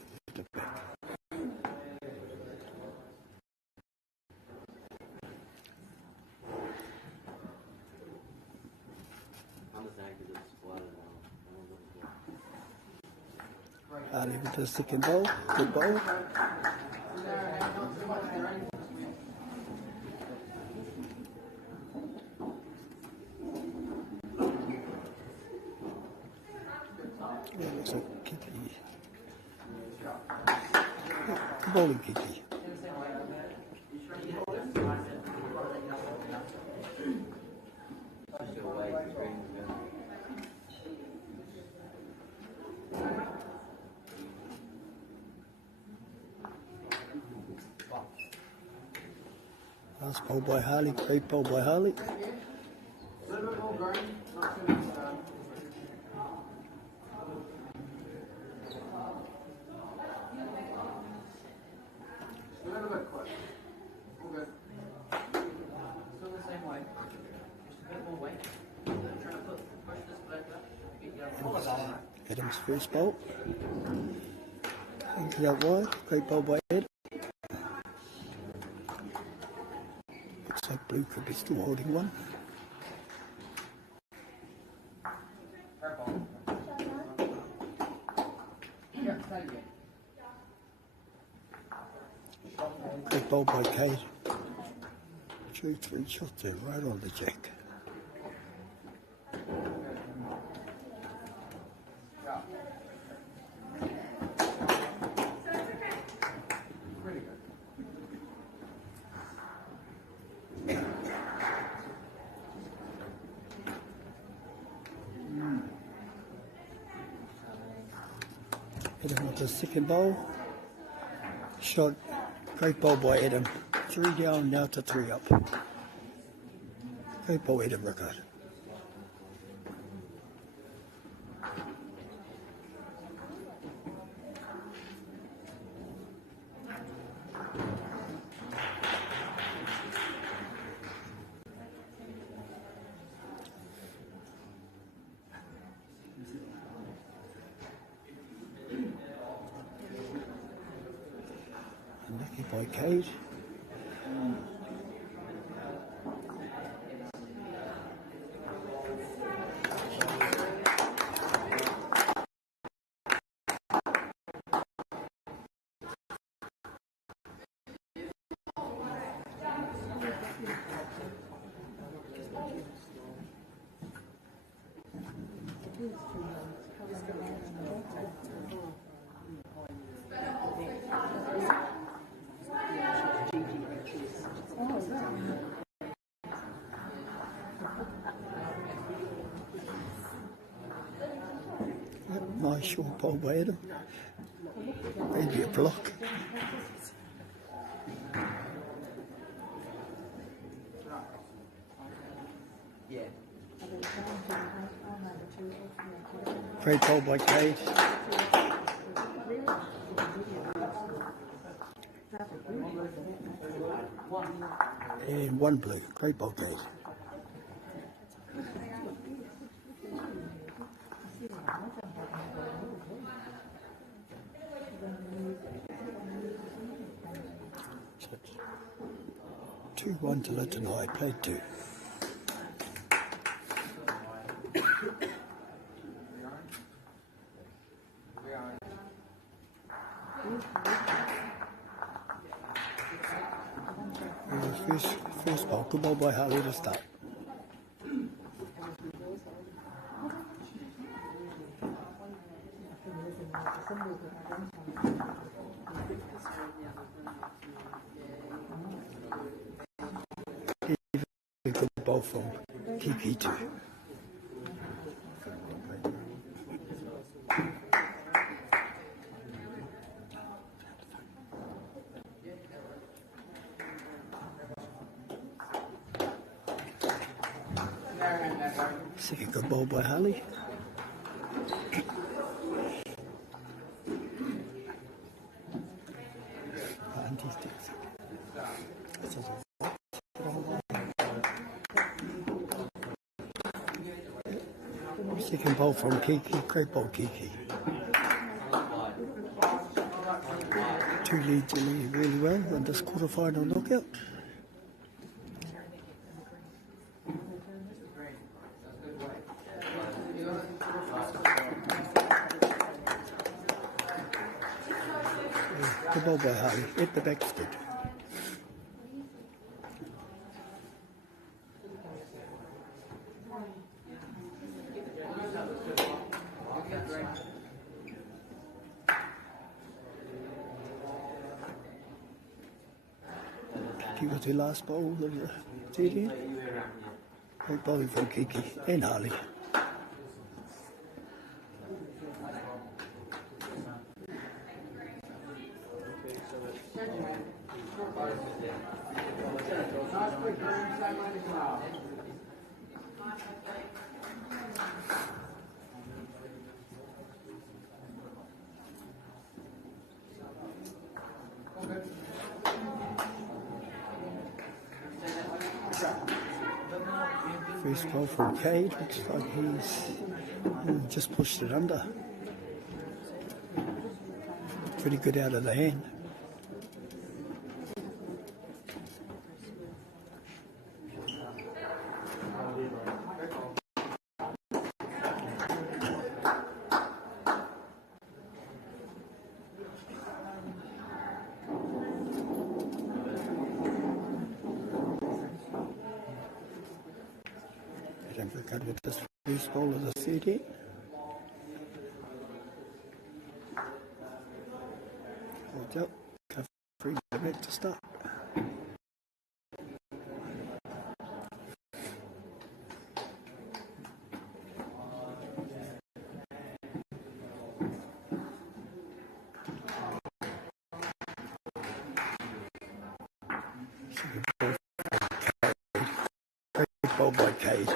Harley with the second ball, good ball. Yeah, looks like Kiki. Yeah, bowling Kiki. Last ball by Harley, great ball by Harley. Adam's first ball. Into that wide, great ball by Ed. Looks like Blue could be still holding one. Great ball by Kate. 3 shots there, right on the jack. Adam with the second ball. Shot. Great ball by Adam. 3 down, now to 3 up. Great ball, Adam Rickard. Lucky by Cade. Nice short ball by Adam. Maybe a block. Great ball by Cade. And 1 blue. Great ball, Cade. So 2-1 to Lytton High, played 2. First ball, good ball by Harley to start. Good ball from Kiki too. Second good ball by Harley. Second ball from Kiki, great ball Kiki. 2 leads really well in this quarterfinal knockout. ball by Harley. At the back's good. Kiki was her last bowl of the third end. Great bowling from Kiki and Harley. First ball from Cade, looks like he's just pushed it under. Pretty good out of the hand. With this first ball of the third end. Holds up, cover free back to start. Great ball by Cade.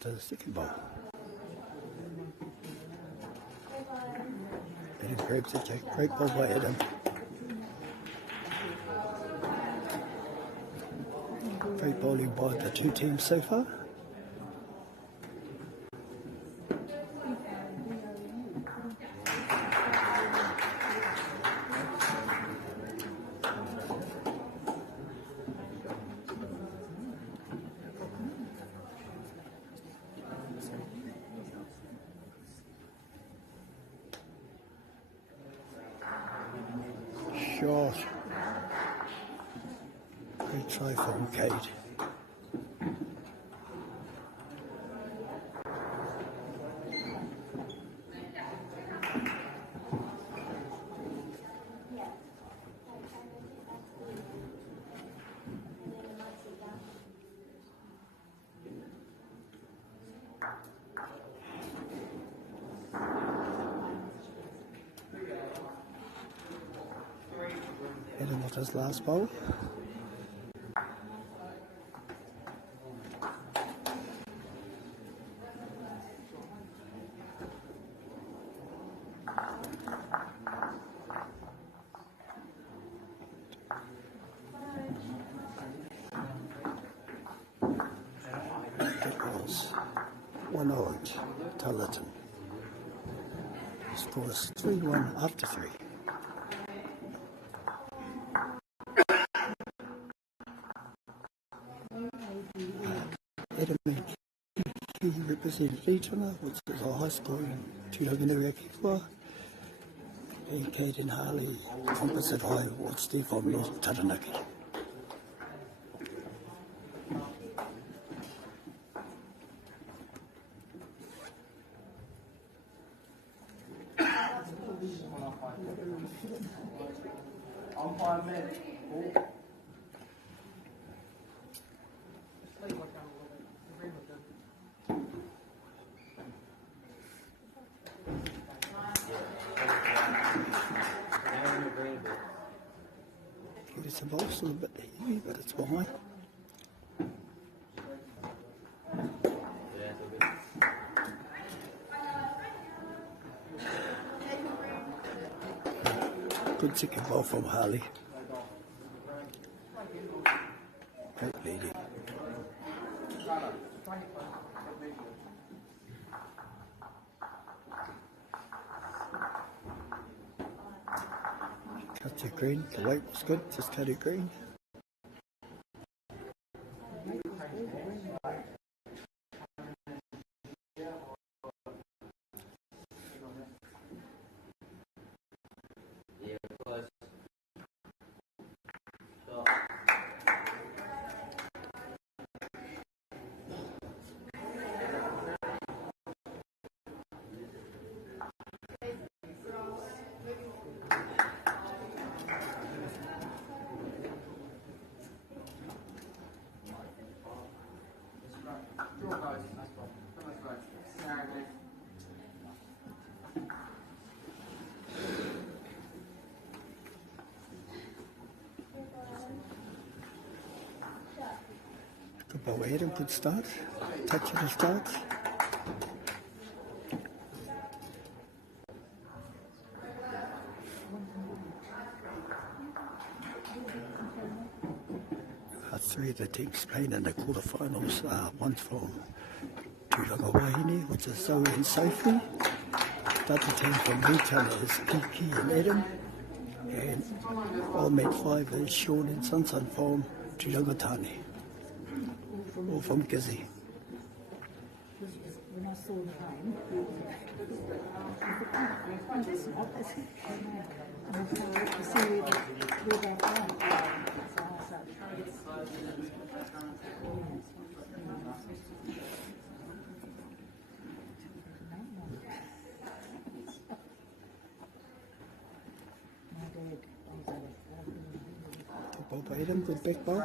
To the second ball. And it grabs it, a great ball by Adam. Great bowling by the two teams so far. Short. Great try from Cade. Adam with his last bowl. It was 1-0 Tarleton. The score is 3-1 after 3. Adam and Kiki represented each other, which was a high score in Tūranginuiakiwa. And Cade and Harley composite high with Stephen North Taranaki. It's a ball still a bit heavy, but it's behind. Good second ball from Harley. Great leading. Cut to green, the weight was good, just cut it green. Bob Adam, good start. Touch of the start. Three of the teams playing in the quarterfinals. One from Tūranga Wahine, which is Zoe and Sophie. The other team from Waikato is Kiki and Adam. And on mat 5 is Sean and Sunsun from Tūranga Tāne. All from Gizzy. When I saw the game, it's not, is it? And I thought to see where they're from. Bob Adam, good back ball.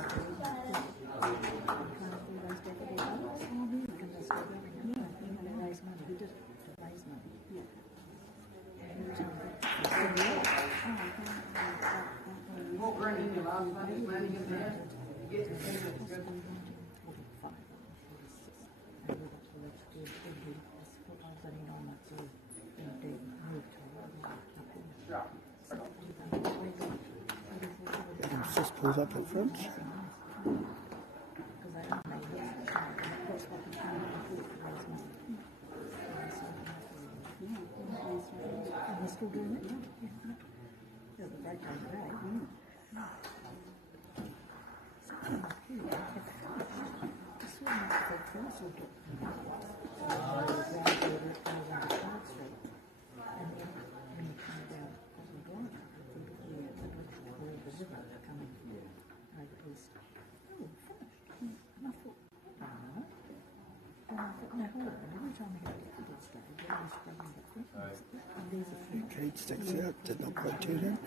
Adams just pulls up in front. Still doing it? Yeah. It was a great day today. Kate sticks out, did not quite turn in.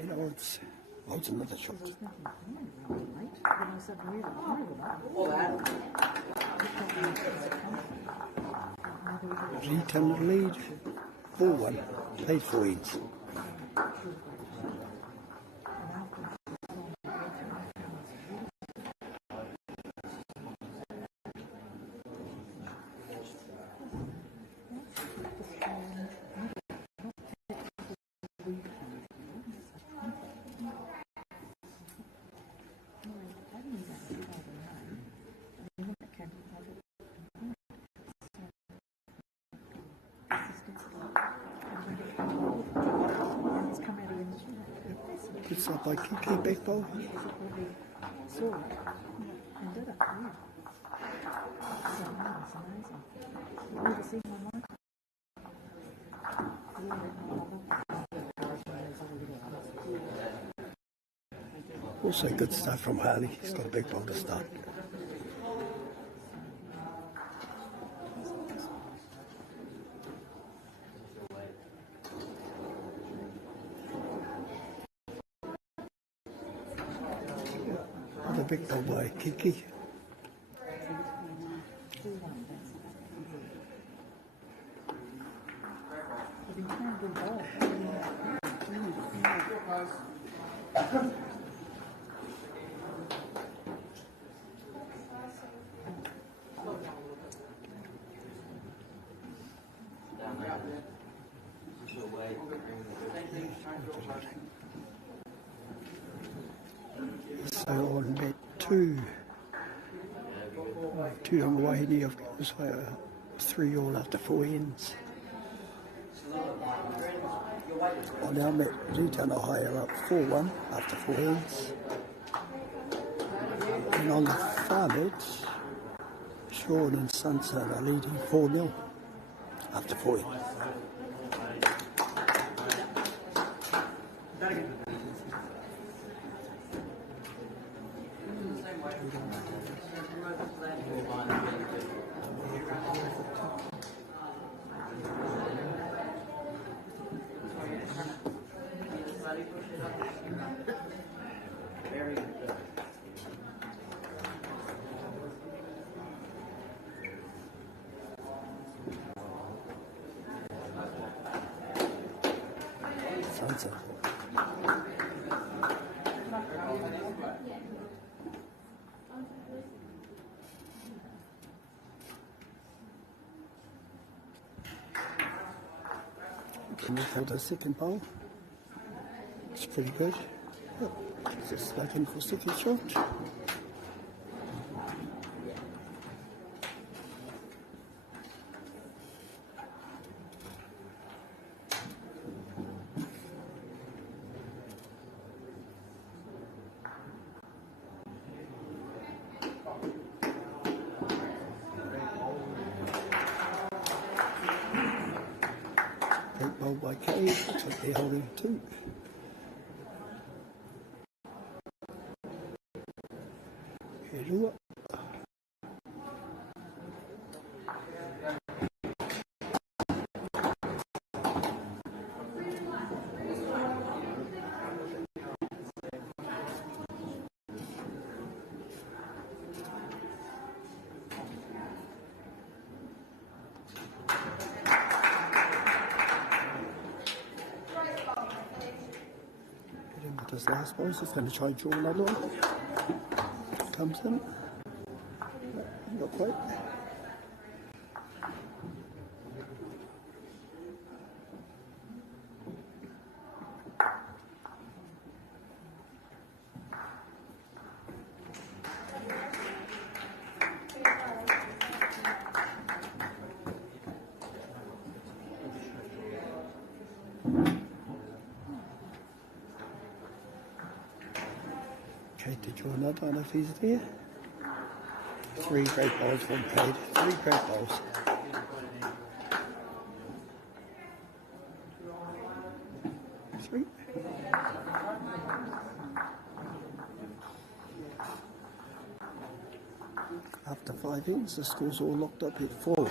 And odds another shot. Return lead, 4-1, played 4 ends. Good start by Kiki, back ball. Also good start from Harley, he's got a big ball to start. The big ball by Kiki. So on mat 2, Tūranga Wahine, of course, 3-3 after 4 ends. On our mat, Rutana higher up 4-1 after 4 ends. And on the far mat, Sean and Sunset are leading 4-0 after 4 ends. Sunset. And we for the second bowl. It's pretty good. Yep. Just looking for second shot. Great bowl by Kay, looks like they're holding two. Hello. This last ball, so it's going to try and draw another one. Comes in. Not quite. Okay, to draw another one if he's there. 3 great balls, 1 paid. 3 great balls. Three. After 5 ends, the score's all locked up at 4.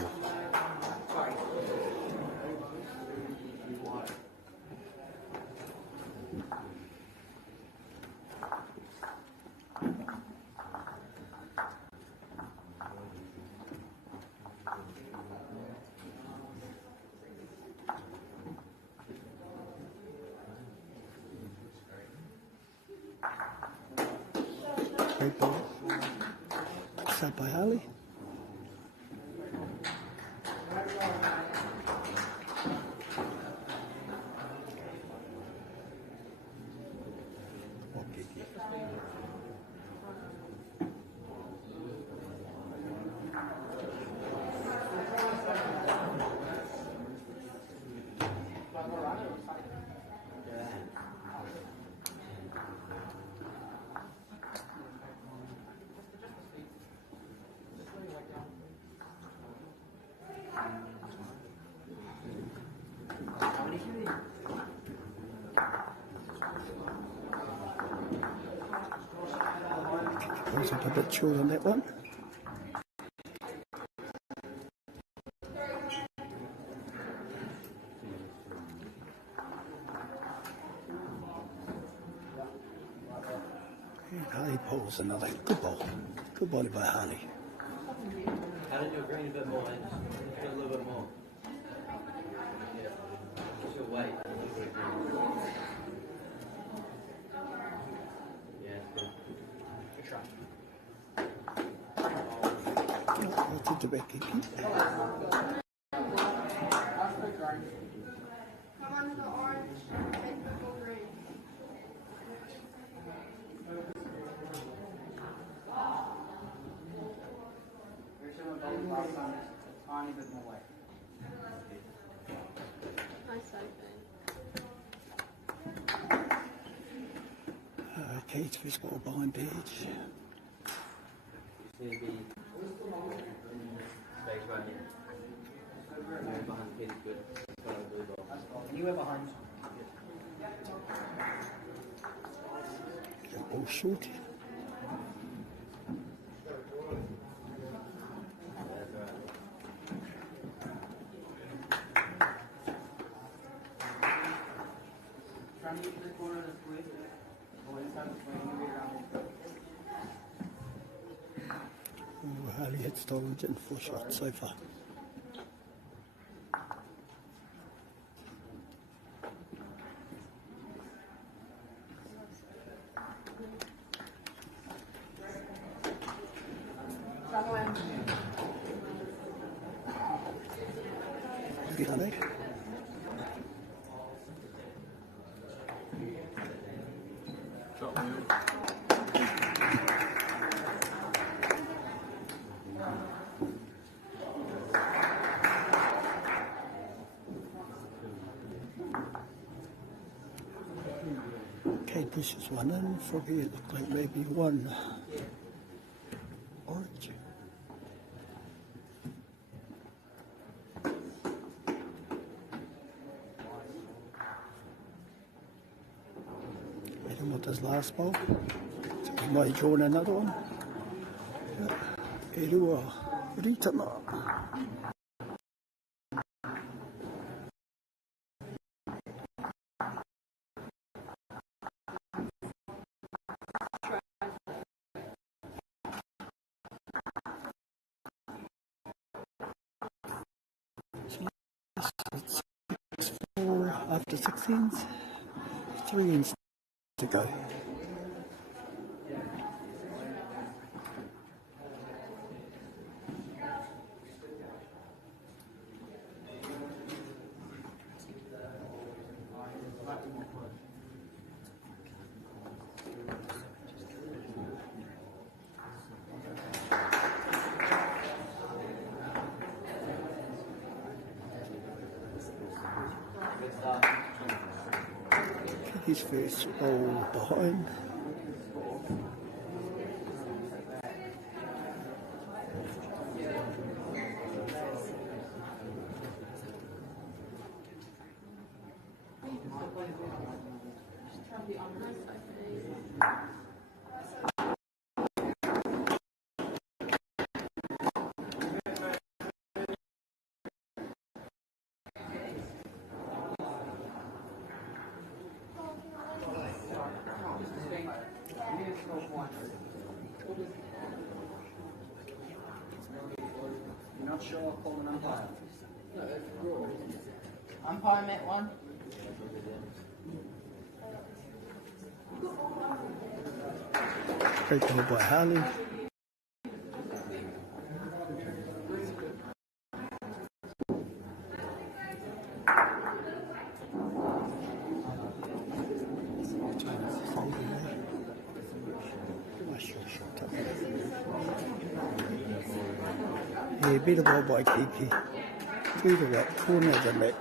Great ball. Set by Ali. Comes up a bit short on that one. And Harley pulls another good ball. Good ball by Harley. How did you green a bit more? A little bit more. What's your weight? I'll take the back again. Come on to the orange and purple green. Tiny bit more weight. Nice open. Okay, it's first ball behind Page. Space right here. Anywhere behind the kid is good. Anywhere behind. Ball short. Harley had stolen 4 shots so far. He pushes one in, from here it looked like maybe one orange. Hit him with his last ball. So he might join another one. He do a return up. It's 6-4 after 16s, 3 ends to go. His first ball behind. You're not sure, call an umpire. Umpire met one. Great ball by Harley. Yeah, beat the ball by Kiki. Through the right corner of the net.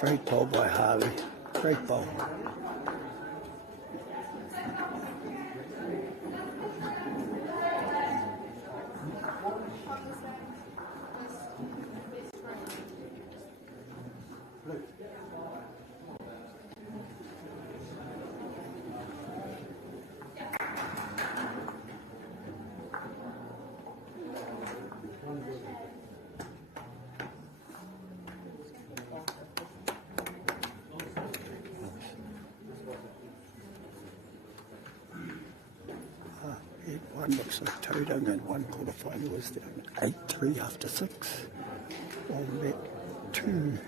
Great ball by Harley. Great ball. One looks like Showdown and one quarterfinal was down 8-3 after 6. All met 2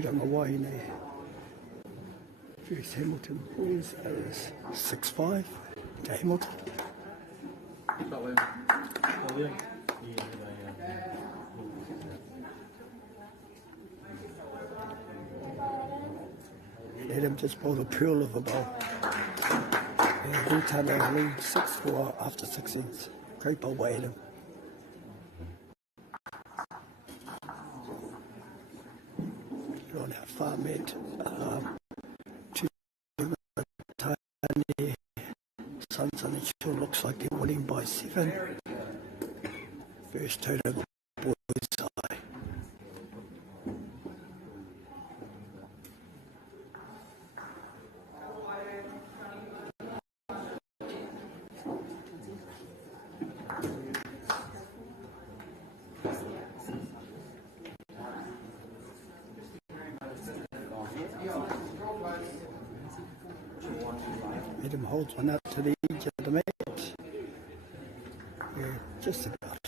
down away there. First Hamilton boys is 6-5 to Hamilton. Let him just bowl a pearl of a ball. Waikato lead 6-4 after 6 ends. Great ball by him. You're on our farm end. Tiny Suns and it sure looks like they're winning by 7. First total boys side. Adam holds one up to the edge of the match. Yeah, just about.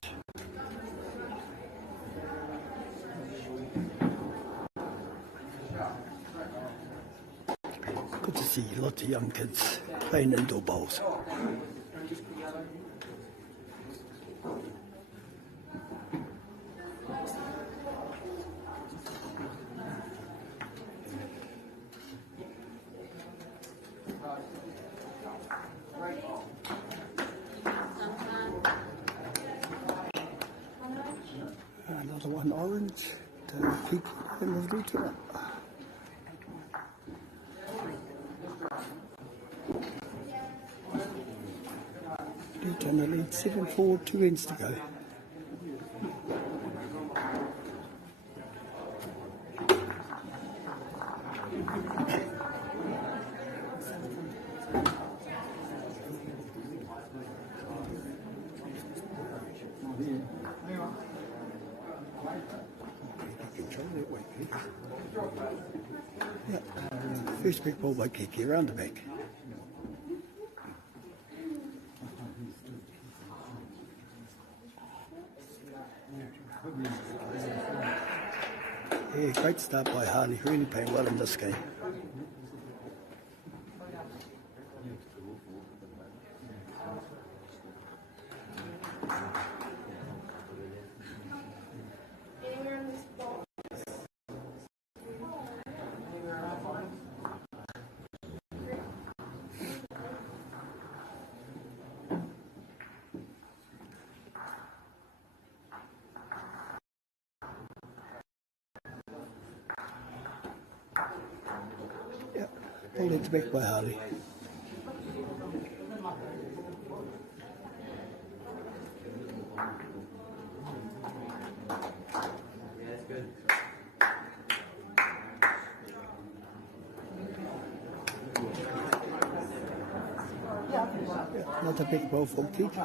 Good to see lots of young kids playing indoor bowls. Another one orange to keep him with it. Lead on the lead, 7-4, 2 ends to go. First big ball by Kiki, around the back. Yeah, great start by Harley, really playing well in this game. Pulled it back by Harley. Not a big ball from Kiki.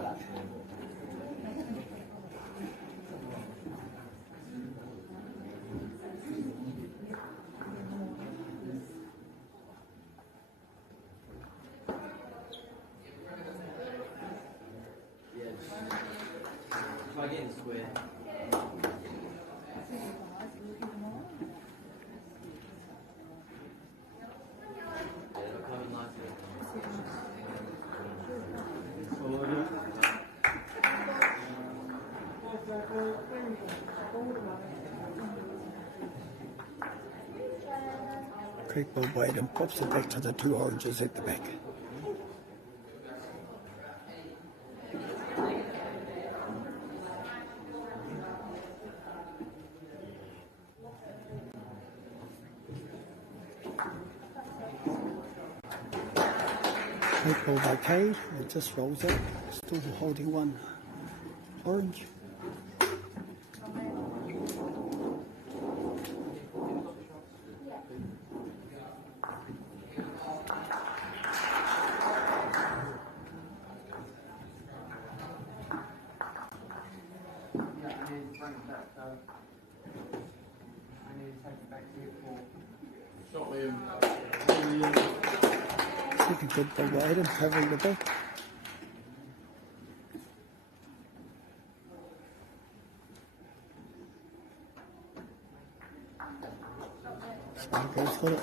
Great ball by Adam, pops it back to the two oranges at the back. Great ball by Cade, it just rolls out, still holding one orange. Second good ball by Adam, covering the back. So goes for it.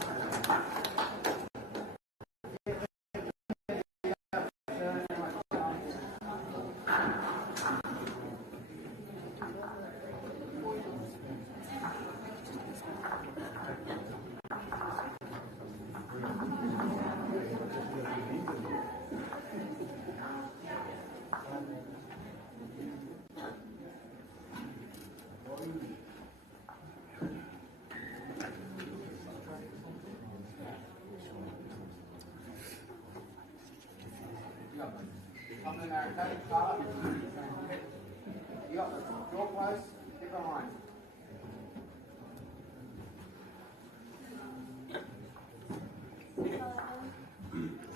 You got the door close, get behind.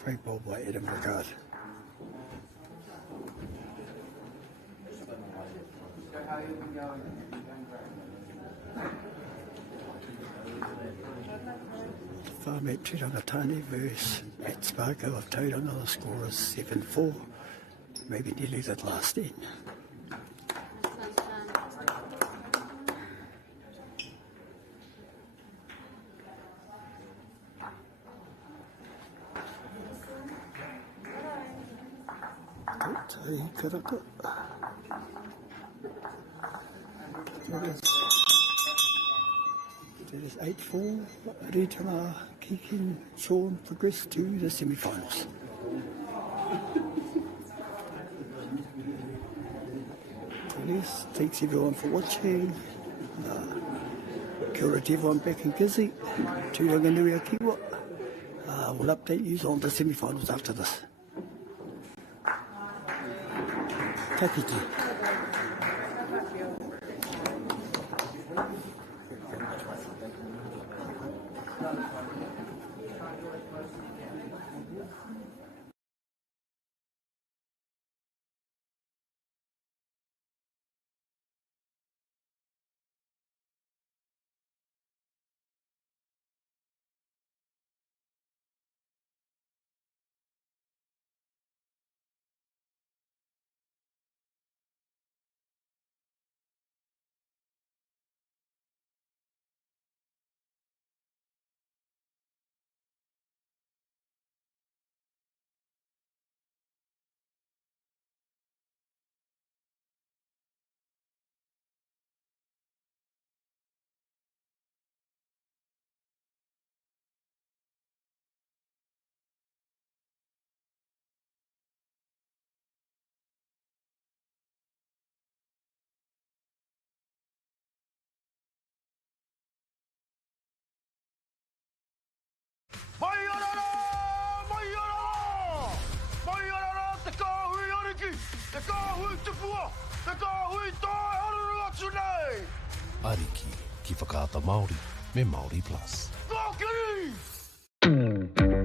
Great ball by Adam Regard. How you been going? Farm at Turangatani versus Matt Sparko of Tauranga. The score is 7-4. Maybe nearly that last end. That is 8-4. Ritama, Kikin, Sean progress to the semi-finals. Yes, thanks everyone for watching. Kia ora to everyone back in Gizzy. Tūranga nui a kiwa. We'll update you on the semi-finals after this. Ka kite. Ariki ki whakaata Māori me MāORI Plus.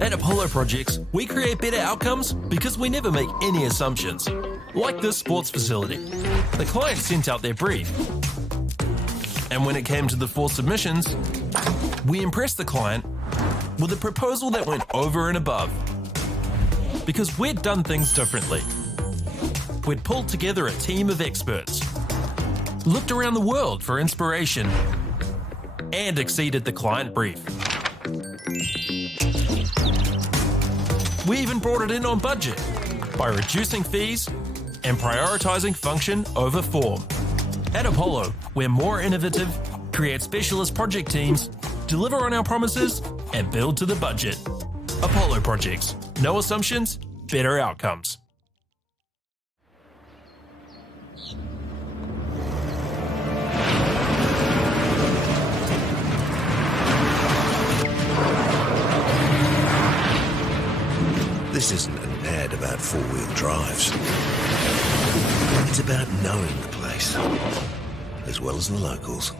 At Apollo Projects, we create better outcomes because we never make any assumptions. Like this sports facility. The client sent out their brief. And when it came to the 4 submissions, we impressed the client with a proposal that went over and above. Because we'd done things differently. We'd pulled together a team of experts, looked around the world for inspiration, and exceeded the client brief. We even brought it in on budget by reducing fees and prioritising function over form. At Apollo, we're more innovative, create specialist project teams, deliver on our promises, and build to the budget. Apollo Projects. No assumptions, better outcomes. This isn't an ad about four-wheel drives. It's about knowing the place, as well as the locals.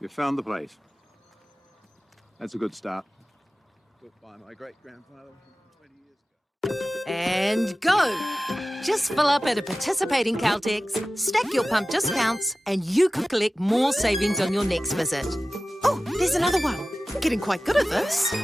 You found the place. That's a good start. Built by my great-grandfather 20 years ago. And go! Just fill up at a participating Caltex, stack your pump discounts, and you could collect more savings on your next visit. Oh, there's another one. Getting quite good at this.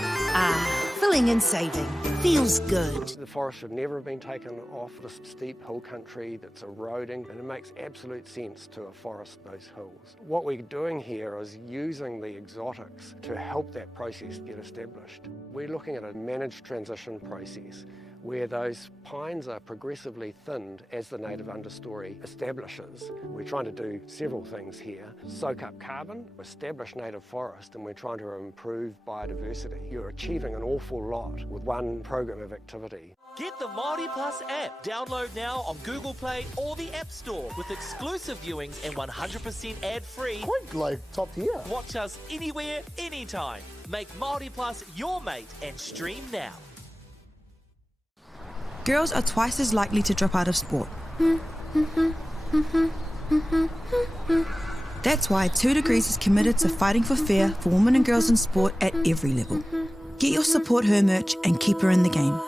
Filling and saving. Feels good. The forest should never have been taken off this steep hill country that's eroding, and it makes absolute sense to afforest those hills. What we're doing here is using the exotics to help that process get established. We're looking at a managed transition process where those pines are progressively thinned as the native understory establishes. We're trying to do several things here. Soak up carbon, establish native forest, and we're trying to improve biodiversity. You're achieving an awful lot with one program of activity. Get the MAORI Plus app. Download now on Google Play or the App Store with exclusive viewings and 100% ad-free. Quite like top tier. Watch us anywhere, anytime. Make MAORI Plus your mate and stream now. Girls are twice as likely to drop out of sport. That's why 2 Degrees is committed to fighting for fair for women and girls in sport at every level. Get your Support Her merch and keep her in the game.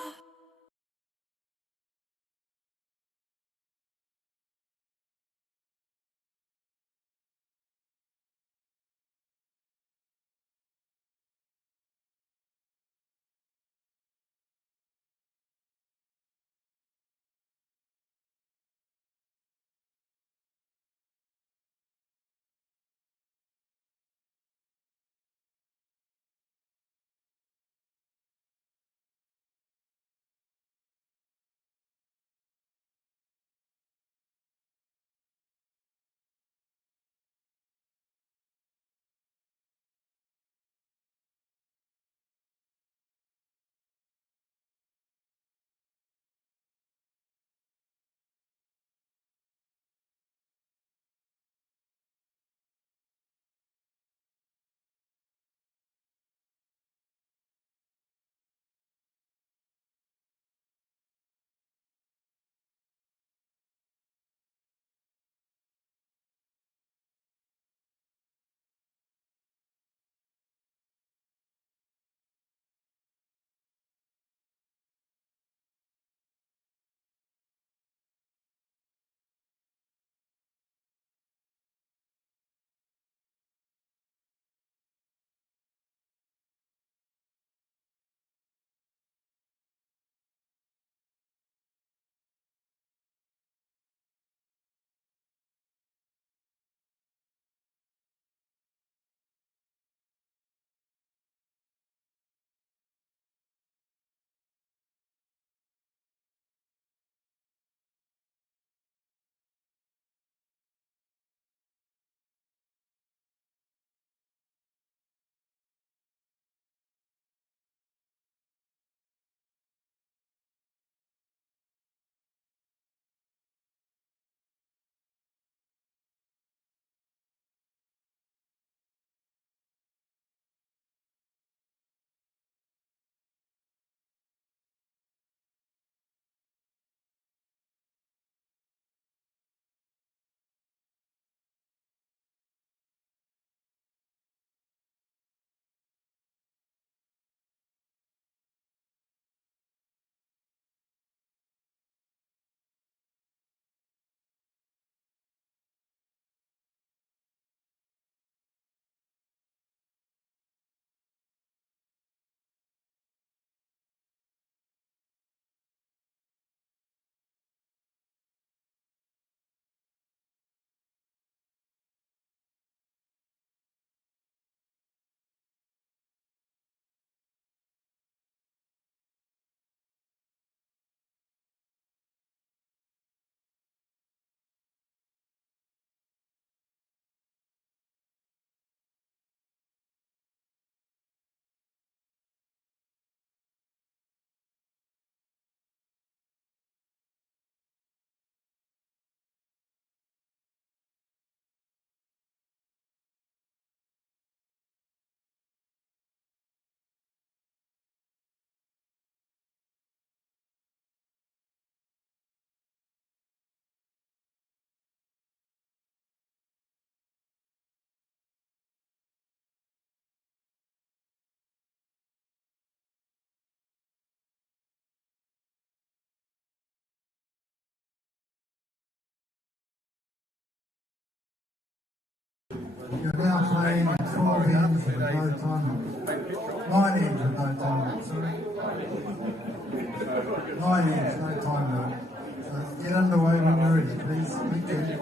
You're now playing 12 ends with no time. 9 ends with no time. Sorry. 9 ends, no time. So get underway when you're ready, please. Thank you.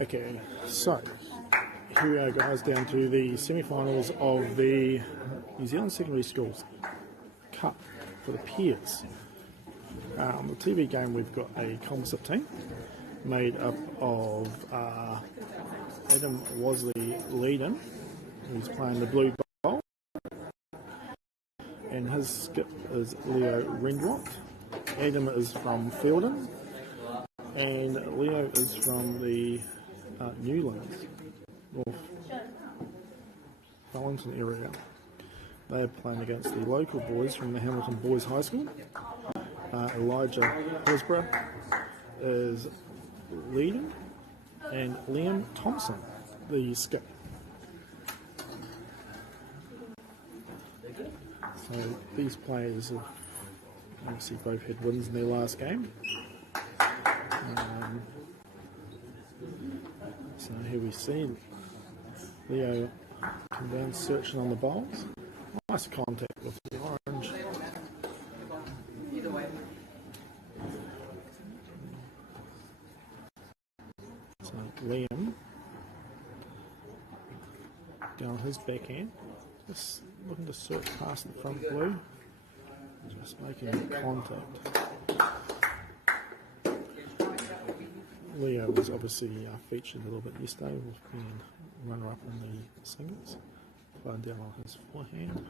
Okay, so here we are, guys, down to the semi-finals of the New Zealand Secondary Schools Cup for the Peers. The TV game, we've got a composite team made up of Adam Wasley leading, who's playing the blue bowl, and his skip is Leo Rendrock. Adam is from Fielden, and Leo is from the Newlands, North Wellington area. They're playing against the local boys from the Hamilton Boys High School. Elijah Hillsborough is leading, and Liam Thompson, the skip. So these players have obviously both had wins in their last game. So here we see Leo come down searching on the bowls. Nice contact with the orange. So Liam down his backhand, just looking to search past the front blue, just making contact. Leo was obviously featured a little bit yesterday with being runner-up in the singles, flying down on his forehand.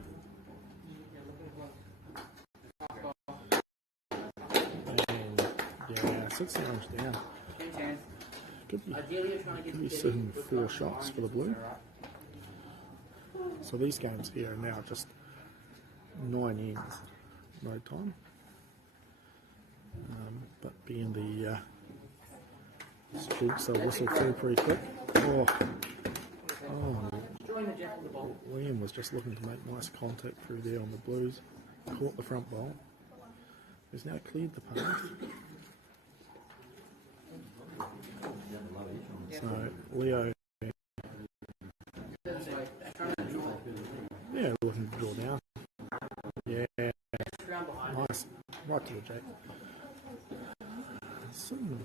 And yeah, 6 orange down. Could be sitting 4 shots for the blue. So these games here are now just 9 ends, no time. But being the streaks, they'll whistle through pretty quick. Oh, Liam was just looking to make nice contact through there on the blues. Caught the front ball. He's now cleared the path. So Leo, yeah, looking to draw down. Yeah, nice, right to the jack. Sitting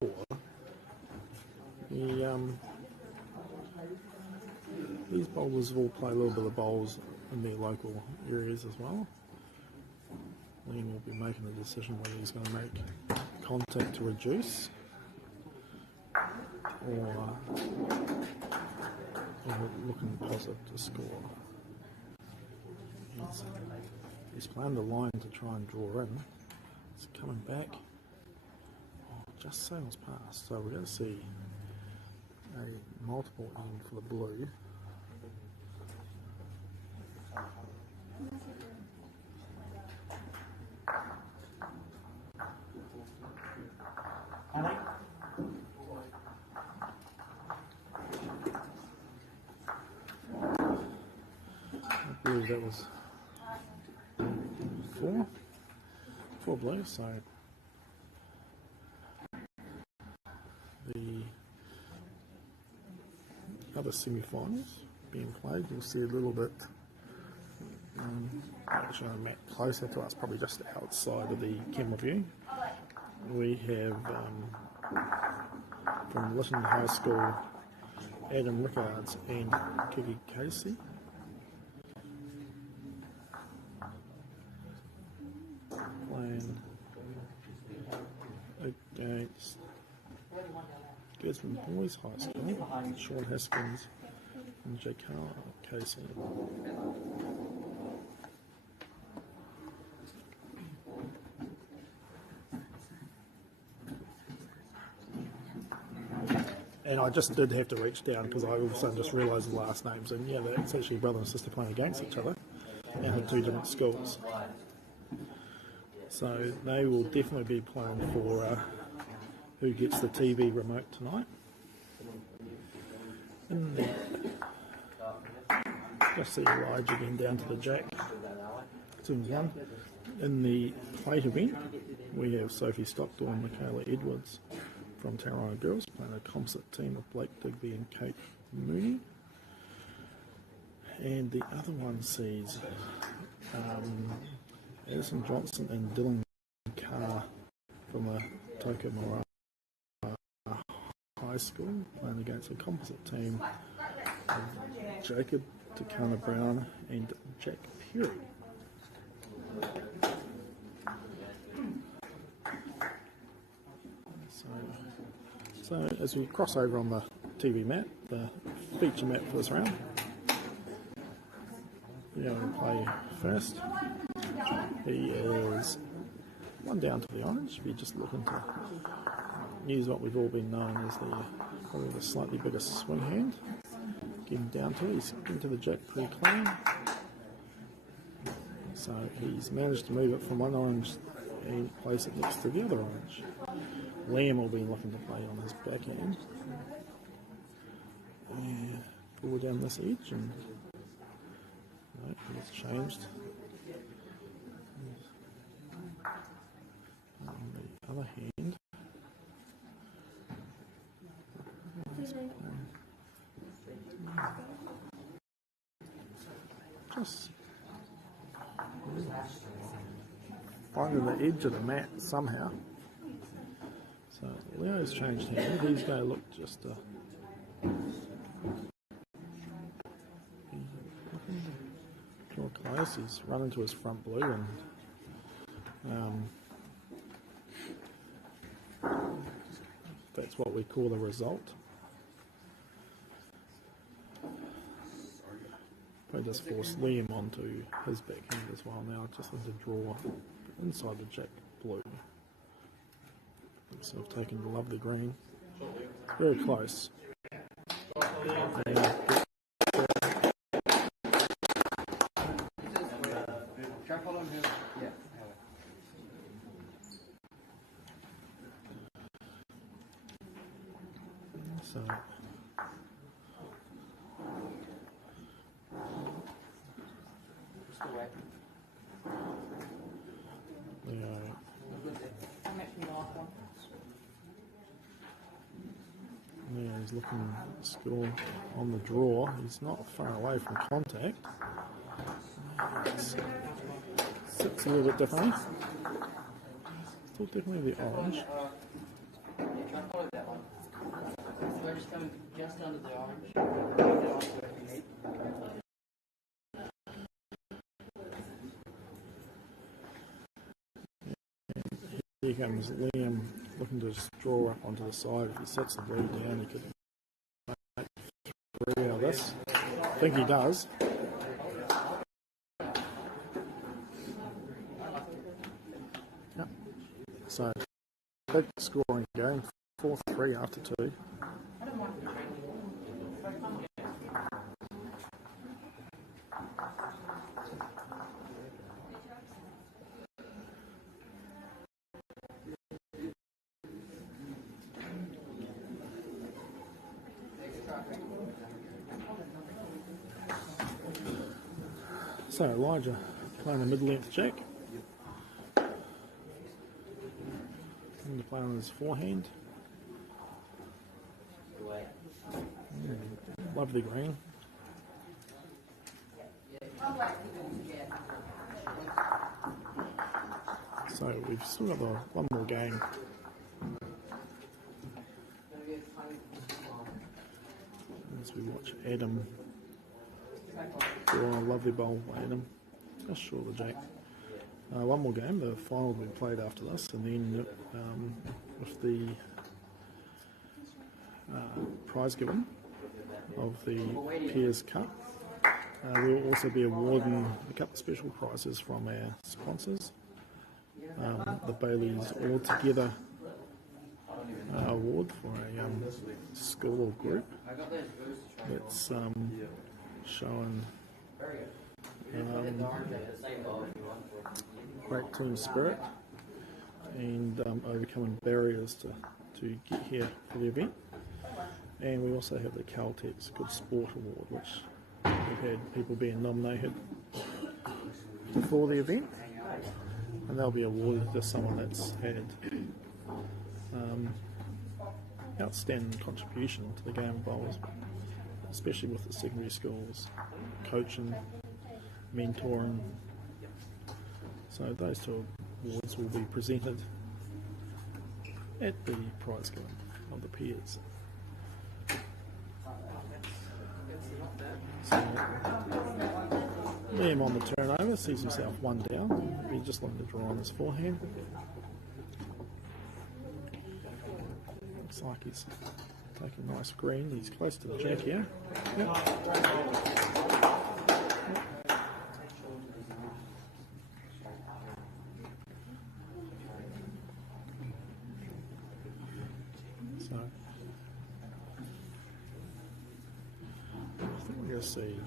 4. These bowlers have all played a little bit of bowls in their local areas as well. Liam will be making a decision whether he's going to make contact to reduce or looking positive to score. He's playing the line to try and draw in. It's coming back. Oh, just sails past. So we're going to see a multiple end for the blue. I believe that was 4 blue, so other semi-finals being played. You'll see a little bit. Actually, I'm closer to us, probably just outside of the camera view. We have from Lytton High School, Adam Rickards and Kiki Casey. Playing against Gisborne Boys High School, Sean Haskins and J.K. Casey. And I just did have to reach down because I all of a sudden just realised the last names, and yeah, it's actually brother and sister playing against each other and in two different schools. So they will definitely be playing for who gets the TV remote tonight. And then just see Elijah again down to the jack. 2-1. In the plate event, we have Sophie Stockdale and Michaela Edwards from Tauranga Girls playing a composite team of Blake Digby and Kate Mooney. And the other one sees Addison Johnson and Dylan Carr from the Tokomora High School playing against a composite team of Jacob Takana Brown and Jack Perry. So as we cross over on the TV map, the feature map for this round, we're going to play first. He is one down to the orange. We're just looking to use what we've all been known as probably the slightly bigger swing hand. Getting down to it, he's into the jack pretty clean. So he's managed to move it from one orange and place it next to the other orange. Liam will be looking to play on his backhand. And pull down this edge, and no, it's changed. On the other hand, just finding the edge of the mat somehow. So Leo's changed hand. He's going to look just draw close. He's run into his front blue, and that's what we call the result. I just force Liam onto his backhand as well now. Just need to draw inside the jack blue. So I've taken the lovely green. Very close. So he's looking to score on the draw. He's not far away from contact. Sits a little bit differently. Still definitely the orange. We're just coming just under the orange. Here comes Liam looking to just draw up onto the side. If he sets the blue down, he could make 3 out of this. I think he does. Yep. So, big scoring game, 4-3 after 2. So Elijah playing a mid-length jack. And to play on his forehand. lovely green. So we've still got one more game. As we watch Adam draw a lovely bowl, Adam. Just short of the jack. One more game, the final will be played after this, and then with the prize given of the Peers Cup, we'll also be awarding a couple of special prizes from our sponsors. The Bailey's All Together award for a school or group that's showing great team spirit and overcoming barriers to get here for the event. And we also have the Caltex Good Sport Award, which we've had people being nominated before the event, and they'll be awarded to someone that's had outstanding contribution to the game of bowls, especially with the secondary schools, coaching, mentoring. So those two awards will be presented at the prize giving of the Peers. So Liam on the turnover sees himself one down. He's just looking to draw on his forehand. Looks like he's taking a nice green. He's close to the jack here. Yep. So I think we're going to see.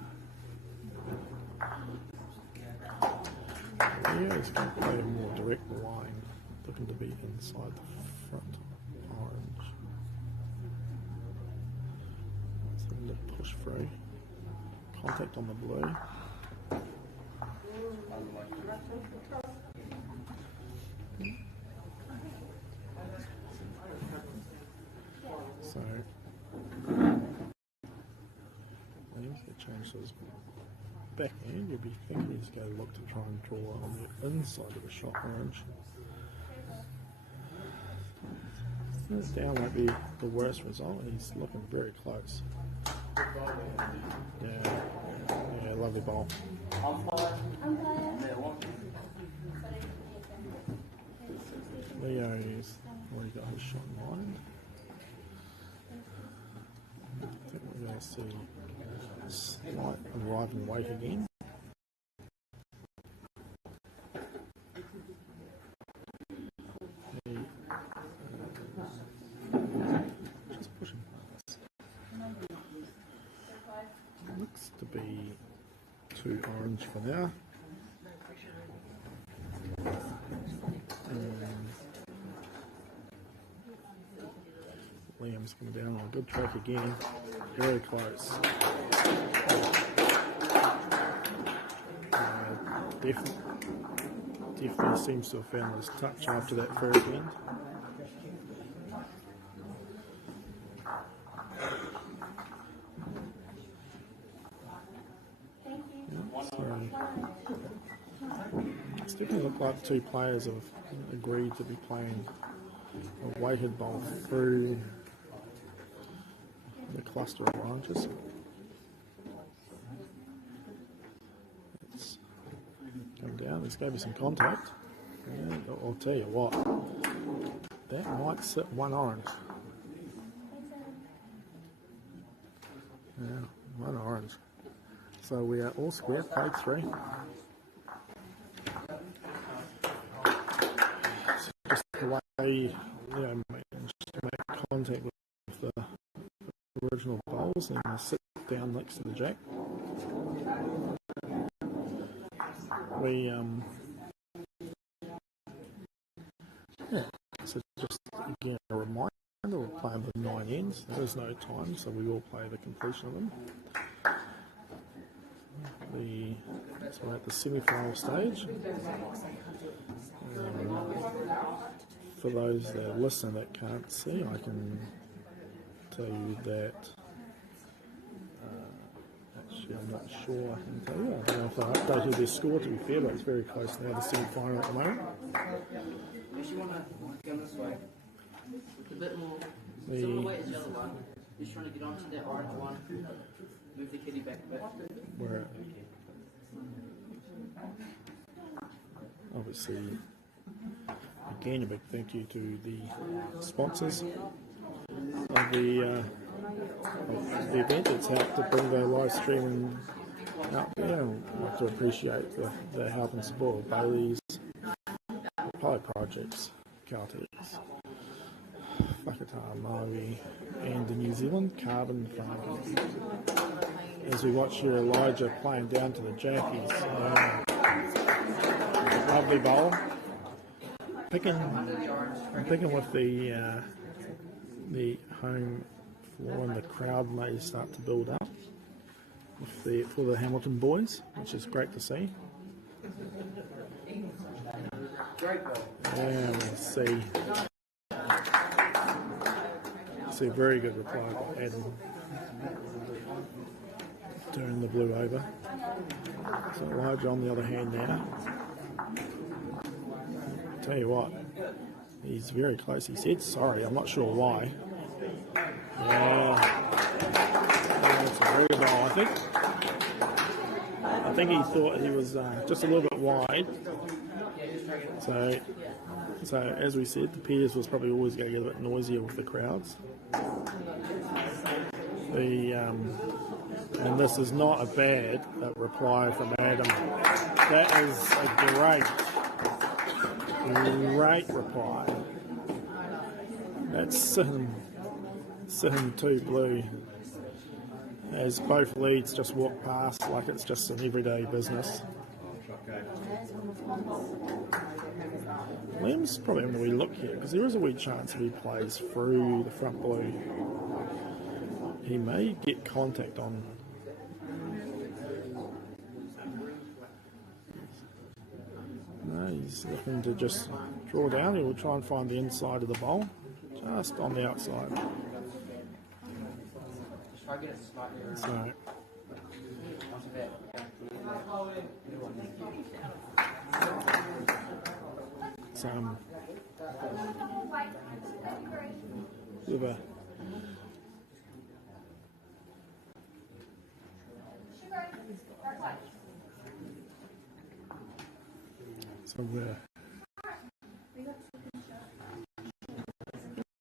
Yeah, he's going to play a more direct line, looking to be inside the front orange. So I'm going to push through. Contact on the blue. So Williams will change his backhand. You'll be thinking he's going to look to try and draw on the inside of the shot orange. This down won't be the worst result. He's looking very close. Yeah, lovely ball. Leo's already got his shot in mind. I think we're going to see a slight arriving weight again. Just pushing past. Looks to be too orange for now. Liam's coming down on a good track again. Very close. Definitely seems to have found his touch after that first end. It's definitely looked like the two players have agreed to be playing a weighted bowl through the cluster of oranges. It's come down, there's going to be some contact. And I'll tell you what, that might sit one orange. Yeah, one orange. So we are all square, played three. So just the way managed to make contact with the original bowls and sit down next to the jack. So just again a reminder, we're playing the 9 ends. There is no time, so we will play the completion of them. So we're at the semi-final stage. For those that listen that can't see, I can tell you that not sure. I don't know if they updated their score, to be fair, but it's very close now to the semi-final at the moment. You want to go this way. A bit more. The- Similar way as the other one. Just trying to get onto that orange one. Move the kitty back a bit. Where obviously, again, a big thank you to the sponsors of the event. It's helped to bring the live streaming out there. And I'd like to appreciate the help and support of Bailey's, Pilot Projects, Caltex, Waikato, MΑORI, and the New Zealand Carbon Fund. As we watch here Elijah playing down to the jackies. Lovely bowl. Picking with the home floor, and the crowd may start to build up for the Hamilton boys, which is great to see. And we'll see a very good reply by Adam. Turn the blue over. So Elijah on the other hand now. Tell you what, he's very close. He said sorry, I'm not sure why. Yeah, that's a very good ball, I think. I think he thought he was just a little bit wide. So as we said, the Piers was probably always going to get a bit noisier with the crowds. And this is not a bad reply from Adam. That is a great reply. That's sitting 2 blue as both leads just walk past like it's just an everyday business. Liam's probably having a wee look here because there is a wee chance if he plays through the front blue, he may get contact on. No, he's looking to just draw down. He will try and find the inside of the bowl, just on the outside. So,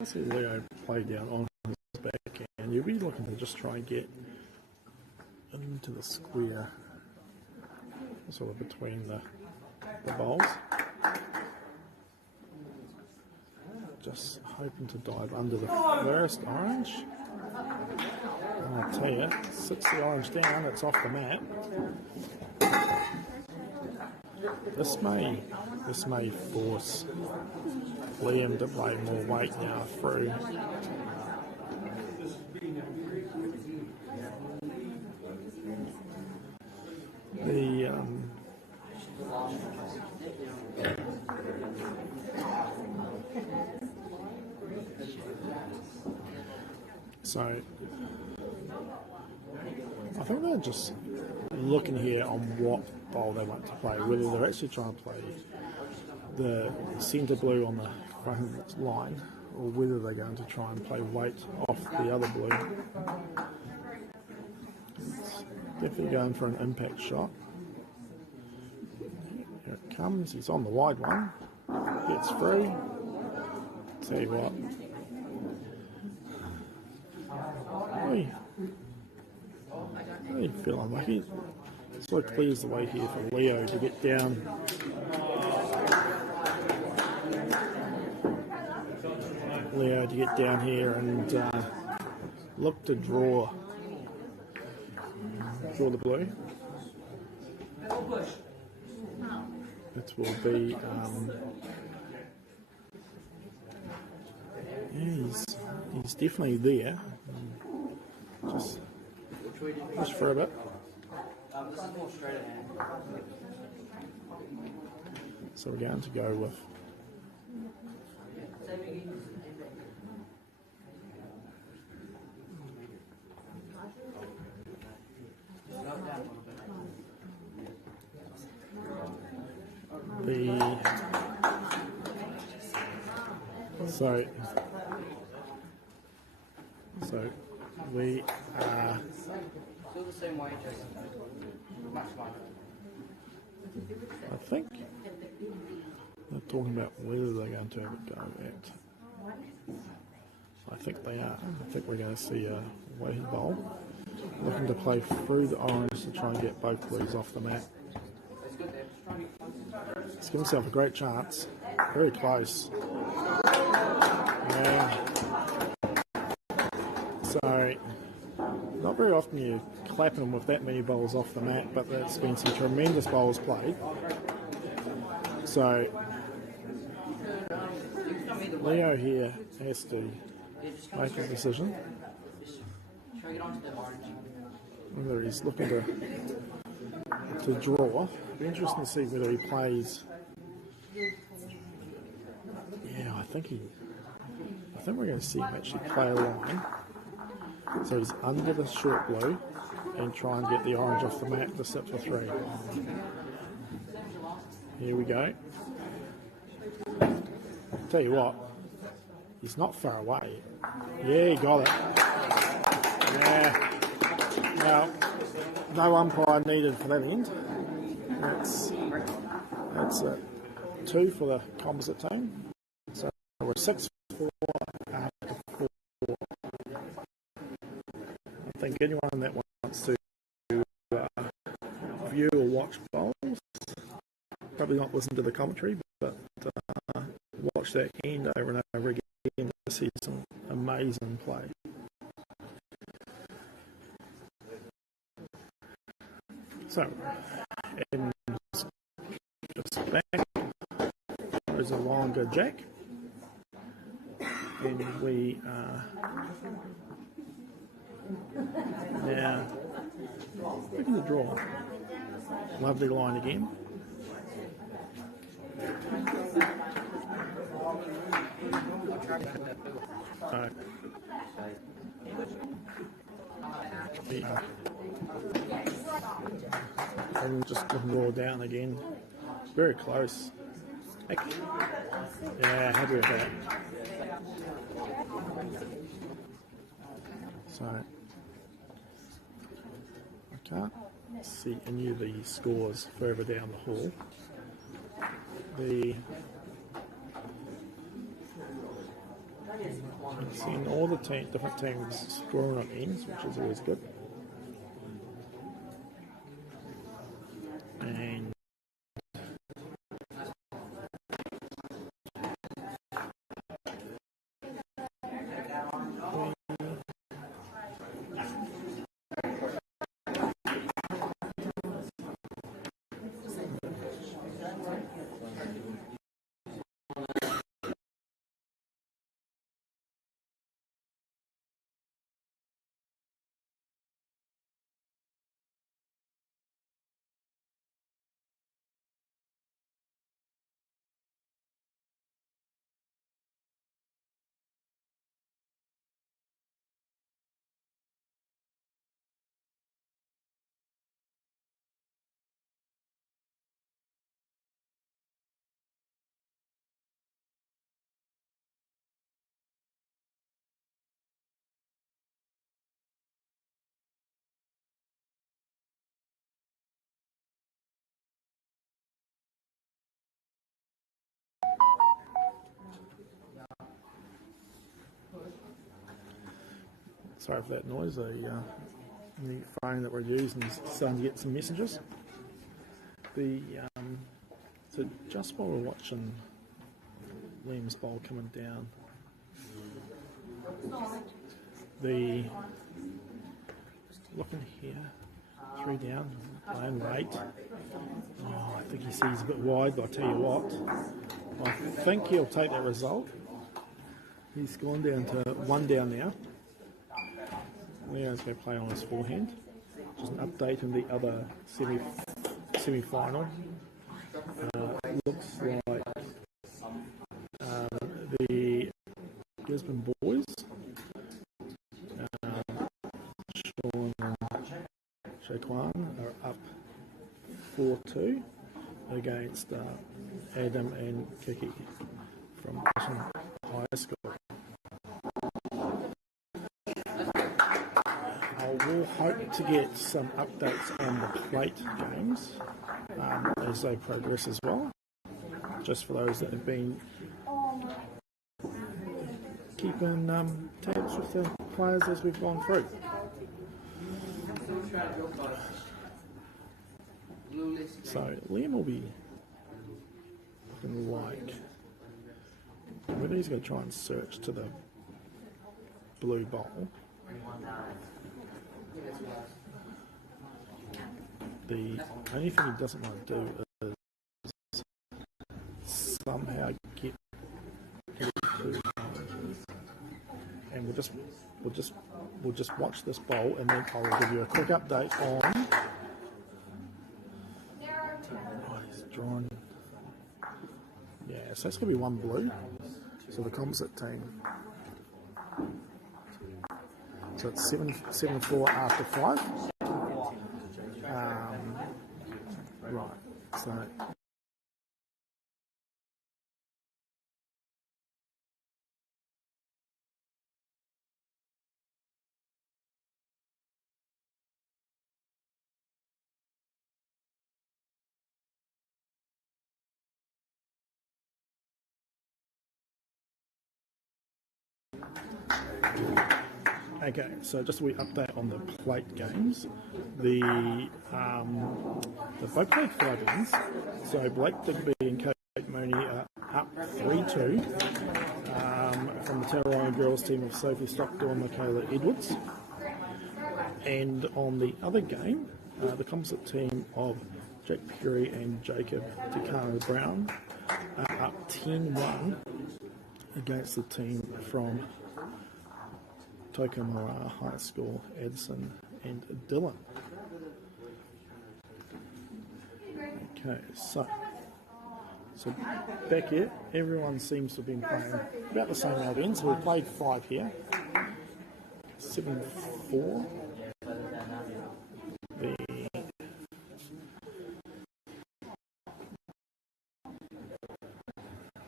let's see Leo play down on his back, and you'll be looking to just try and get into the square, sort of between the bowls. Just hoping to dive under the first orange. And I'll tell you, sits the orange down, it's off the mat. This may force Liam to play more weight now through. So I think they're just looking here on what bowl they want to play, whether they're actually trying to play the centre blue on the front line or whether they're going to try and play weight off the other blue. It's definitely going for an impact shot. Here it comes, he's on the wide one, gets through. Tell you what, I feel unlucky. So clears the way here for Leo to get down. Leo to get down here and look to draw the blue. It will be he's definitely there. Just push for a bit. This is more straight ahead. So we're going to go with So we are Still the same way, just much lighter. I think they're talking about whether they're going to have a go at. I think they are. I think we're going to see a Waihi bowl looking to play through the orange to try and get both blues off the mat. He's given himself a great chance. Very close. Yeah. So, not very often you clap him with that many bowls off the mat, but there's been some tremendous bowls played. So, Leo here has to make a decision. Whether he's looking to draw. It'll be interesting to see whether he plays. Yeah, I think we're going to see him actually play a line. So he's under the short blue and try and get the orange off the mat to sit for 3. Here we go. Tell you what, he's not far away. Yeah, he got it. Yeah. Now, no umpire needed for that end. That's a 2 for the composite team. So we're 6-4 after 4. I think anyone that wants to view or watch bowls, probably not listen to the commentary, but watch that end over and over again to see some amazing play. So, just back, there's a longer jack, and we are now looking to draw. Lovely line again. And just draw down again. Very close. Yeah, happy with that. So I can't see any of the scores further down the hall. I'm seeing all the different teams scoring on ends, which is always good. And sorry for that noise. The phone that we're using is starting to get some messages. So just while we're watching Liam's bowl coming down, looking here, 3 down, playing late. Oh, I think he sees a bit wide, but I'll tell you what, I think he'll take that result. He's gone down to 1 down now. Leo's going to play on his forehand. Just an update in the other semi-final. Looks like the Gisborne boys, Sean and Shaquan, are up 4-2. against Adam and Kiki from Bottom High School. I will hope to get some updates on the plate games as they progress as well, just for those that have been keeping tabs with the players as we've gone through. So Liam will be looking like whether he's going to try and search to the blue bowl. The only thing he doesn't want to do is somehow get through. And we'll just watch this bowl, and then I'll give you a quick update on. Oh, he's drawn. Yeah, so that's going to be one blue. So the composite team. So it's 7-4 after 5. Right. So. Okay, so just a wee update on the plate games. The both played 5 ends. So Blake Digby and Kate Mooney are up 3-2 from the Tauranga girls team of Sophie Stockdale and Michaela Edwards. And on the other game, the composite team of Jack Perry and Jacob Takano Brown are up 10-1 against the team from Tokomara High School, Edison and Dylan. Okay, so back here, everyone seems to have been playing about the same old ends. So we played 5 here. 7-4.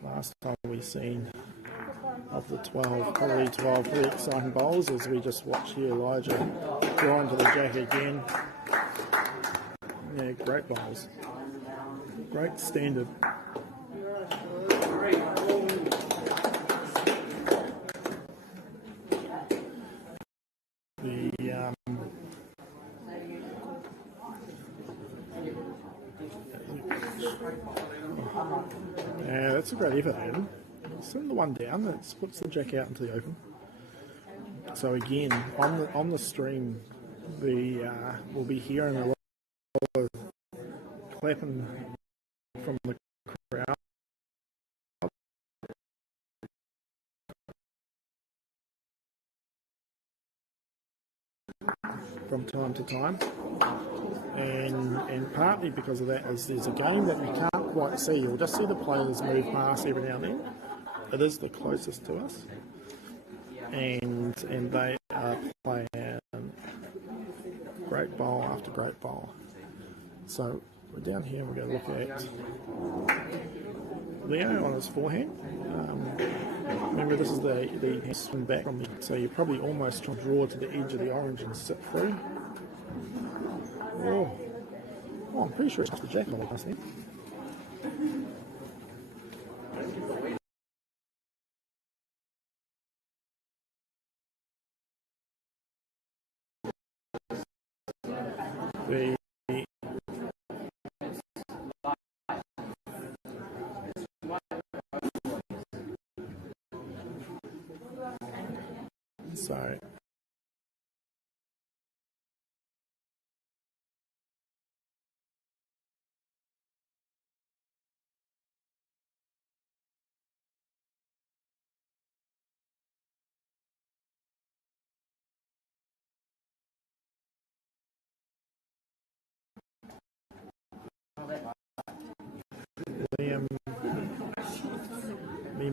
Last time we seen of the 12, probably 12 really exciting bowls as we just watch here Elijah draw into the jack again. Yeah, great bowls. Great standard. Yeah, that's a great effort, Adam. Send the one down, that puts the jack out into the open. So again, on the stream, we'll be hearing a lot of clapping from the crowd. From time to time, and partly because of that is there's a game that you can't quite see. You'll just see the players move past every now and then. It is the closest to us, and they are playing great bowl after great bowl. So we're down here. We're going to look at Leo on his forehand. Remember, this is the swing back from the, so you probably almost try to draw to the edge of the orange and sit through. Oh, I'm pretty sure it's just the jack on the last end. So Liam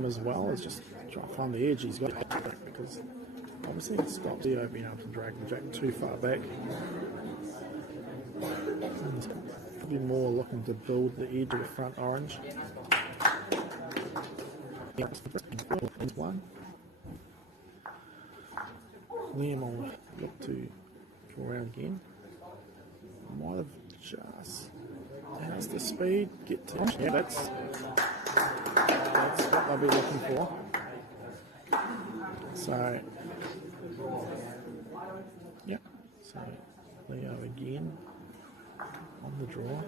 as well is just trying to find the edge he's got because obviously it stops Leo being able to drag the jack too far back. A couple Probably more looking to build the edge of the front orange. One. Liam will look to draw around again. Might have just. How's the speed? Get to. Yeah, that's what I'll be looking for. So, yeah. So Leo again on the draw.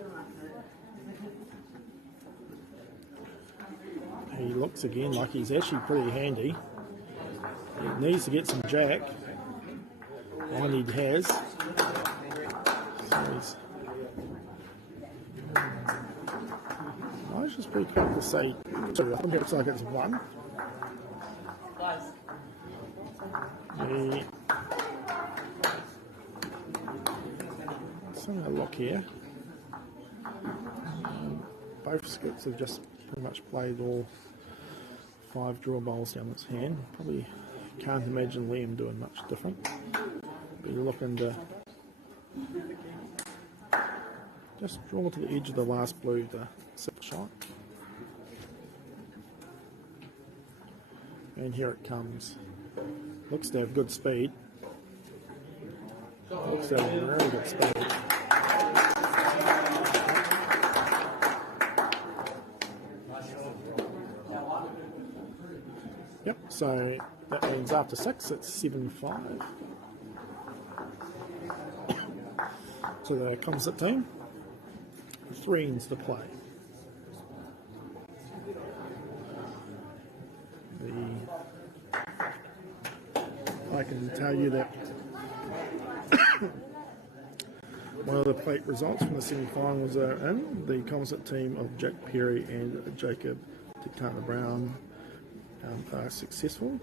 He looks again like he's actually pretty handy. He needs to get some jack. And he has. So he's. I was just pretty quick to say. Sorry, I think it looks like it's one. Let's have a look here. Both scoots have just pretty much played all 5 draw bowls down this hand. Probably can't imagine Liam doing much different. Be looking to just draw to the edge of the last blue to set the shot. And here it comes. Looks to have good speed. Looks to have really good speed. Yep, so that means after 6 it's 7-5. So the composite team, 3 ends to play. I can tell you that one of the plate results from the semi-finals are in. The composite team of Jack Perry and Jacob Tikana Brown are successful.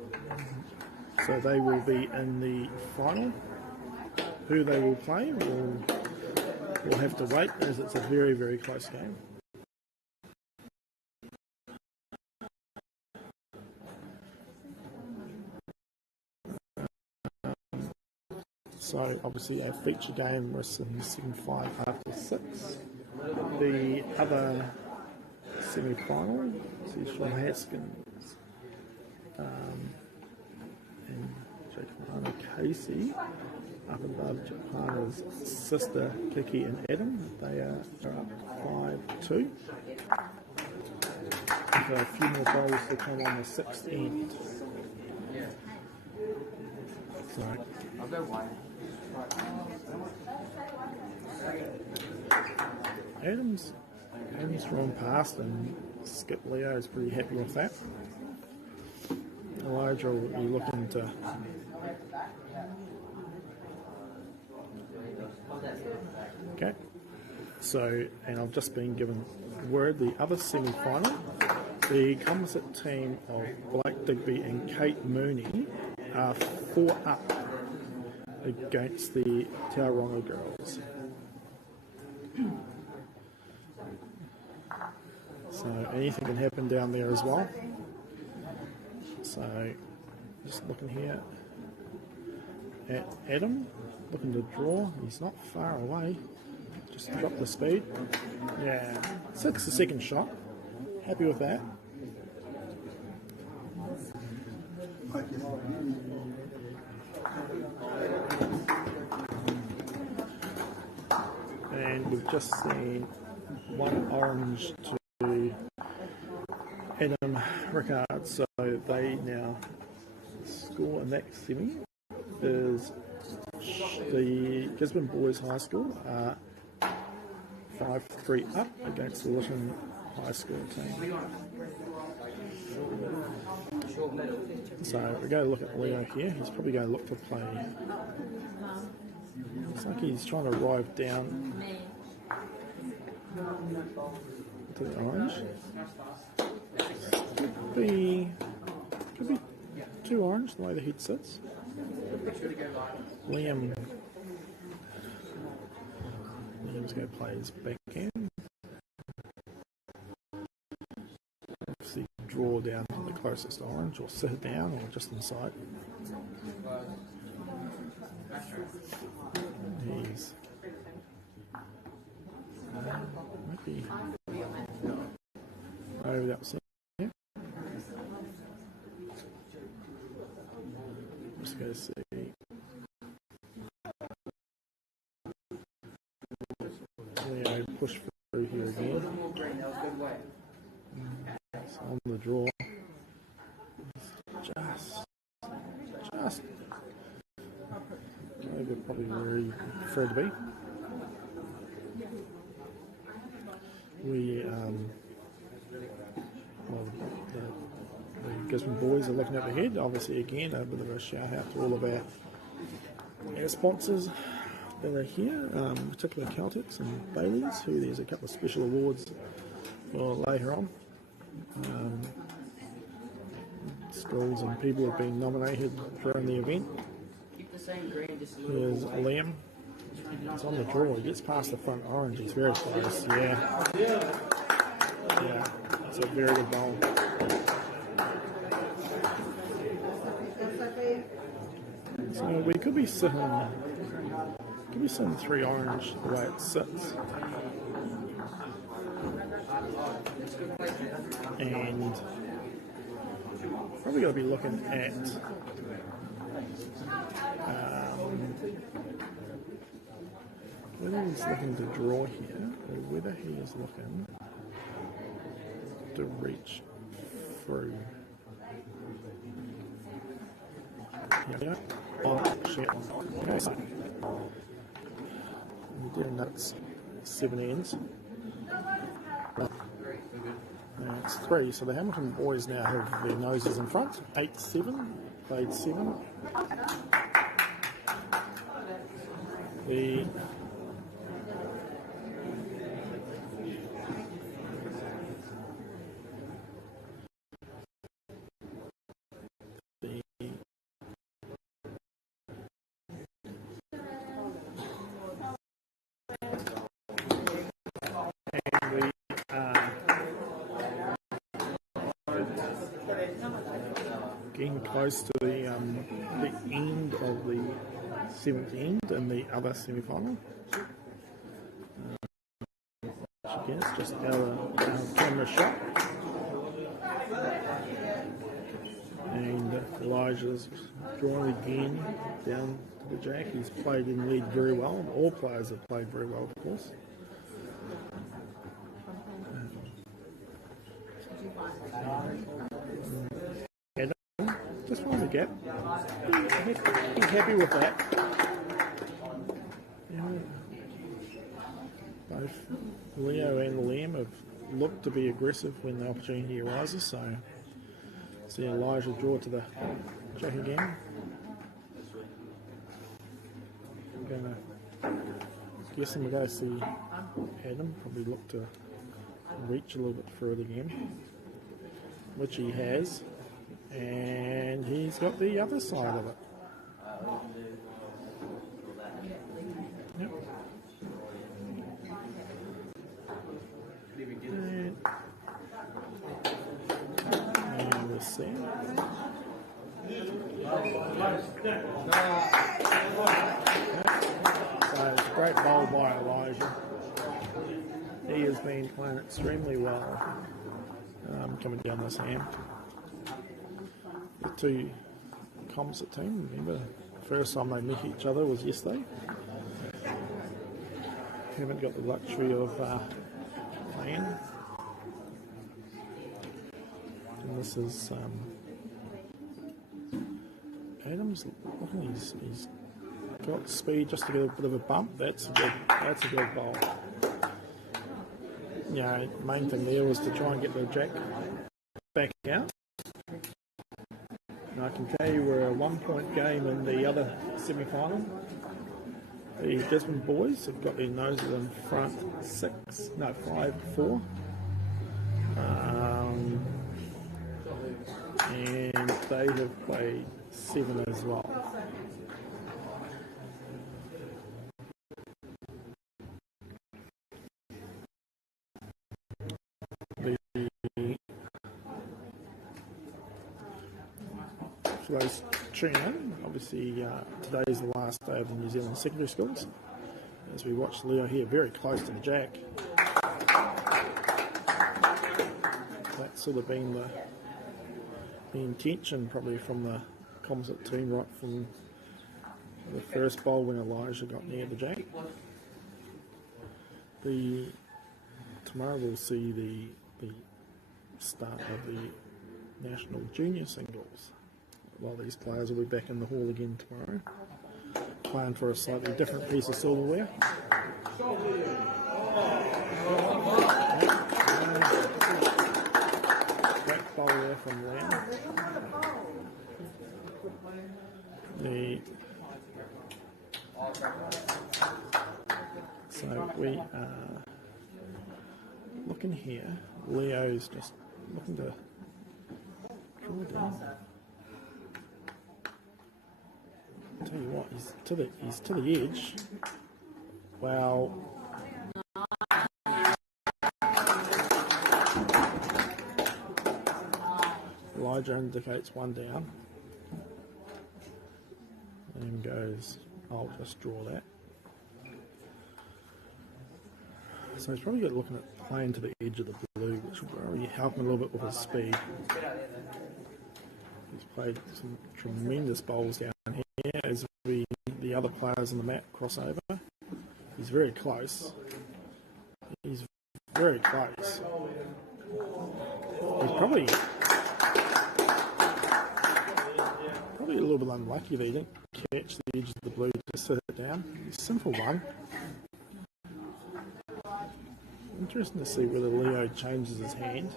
So they will be in the final. Who they will play, we'll have to wait, as it's a very, very close game. So obviously our feature game was in 7-5 after 6. The other semi-final, see Sean Haskins and Jacob Casey up above Japana's sister Kiki and Adam. They are up 5-2. With a few more bowls to come on the 6th end. So, Adam's drawn past and Skip Leo is pretty happy with that. Elijah will be looking to okay. So, and I've just been given word the other semi-final, the composite team of Blake Digby and Kate Mooney are 4 up against the Tauranga girls. So anything can happen down there as well. So just looking here at Adam, looking to draw. He's not far away. Just drop the speed. Yeah, 6 the second shot. Happy with that. And we've just seen 1 orange to Adam Rickard, so they now score in that semi is the Gisborne Boys High School are 5-3 up against the Lytton High School team. So we're going to look at Leo here. He's probably going to look for play. Looks like he's trying to arrive down to the orange. Could be 2 orange the way the head sits. Liam's going to play his backhand. Obviously draw down to the closest orange, or sit down, or just inside. He's Let's see. Leo push through here again. It's on the draw. Just maybe probably where he preferred to be. Well, the Gisborne boys are looking at the head. Obviously, again, a bit of a shout out to all of our sponsors that are here, particularly Caltex and Bailey's, who there's a couple of special awards for later on. Schools and people have been nominated during the event. Here's Liam. It's on the draw. He gets past the front orange. He's very close. Yeah. It's a very good bowl. So we could be sitting 3 orange the way it sits. And probably got to be looking at whether he's looking to draw here or whether he is looking to reach through. Yeah. Oh shit. Okay, so we're doing that's 7 ends. It's 3, so the Hamilton boys now have their noses in front. 8-7, played 7. The getting close to the end of the 7th end in the other semi-final. Again, it's just our camera shot. And Elijah's drawing again down to the jack. He's played in lead very well, and all players have played very well, of course. Just find the gap. Be happy with that. Both Leo and Liam have looked to be aggressive when the opportunity arises, so see Elijah draw to the jack again. I'm going to guess we're going to see Adam probably look to reach a little bit further again, which he has. And he's got the other side of it. Yep. And we'll see. So it's a great bowl by Elijah. He has been playing extremely well coming down this hand. The two composite team, remember, the first time they met each other was yesterday. Haven't got the luxury of playing. And this is Adams. He's got speed just to get a bit of a bump. That's a good bowl. Yeah, main thing there was to try and get the jack back out. I can tell you we're a 1-point game in the other semi-final. The Gisborne boys have got their noses in front 5-4. And they have played 7 as well. For those tuning in, obviously today is the last day of the New Zealand secondary schools. As we watch Leo here very close to the jack. That's sort of been the intention probably from the composite team right from The first bowl when Elijah got near the jack. Tomorrow we'll see the start of the national junior singles. Well, these players will be back in the hall again tomorrow, playing for a slightly different piece of silverware. Great bowl there from Liam. So we are looking here. Leo's just looking to draw down. I'll tell you what, he's to the edge. Wow. Elijah indicates one down and goes, I'll just draw that. So he's probably looking at playing to the edge of the blue, which will probably help him a little bit with his speed. He's played some tremendous bowls down here as the other players on the mat cross over. He's very close. He's very close. He's probably a little bit unlucky that he didn't catch the edge of the blue to sit it down. Simple one. Interesting to see whether Leo changes his hand.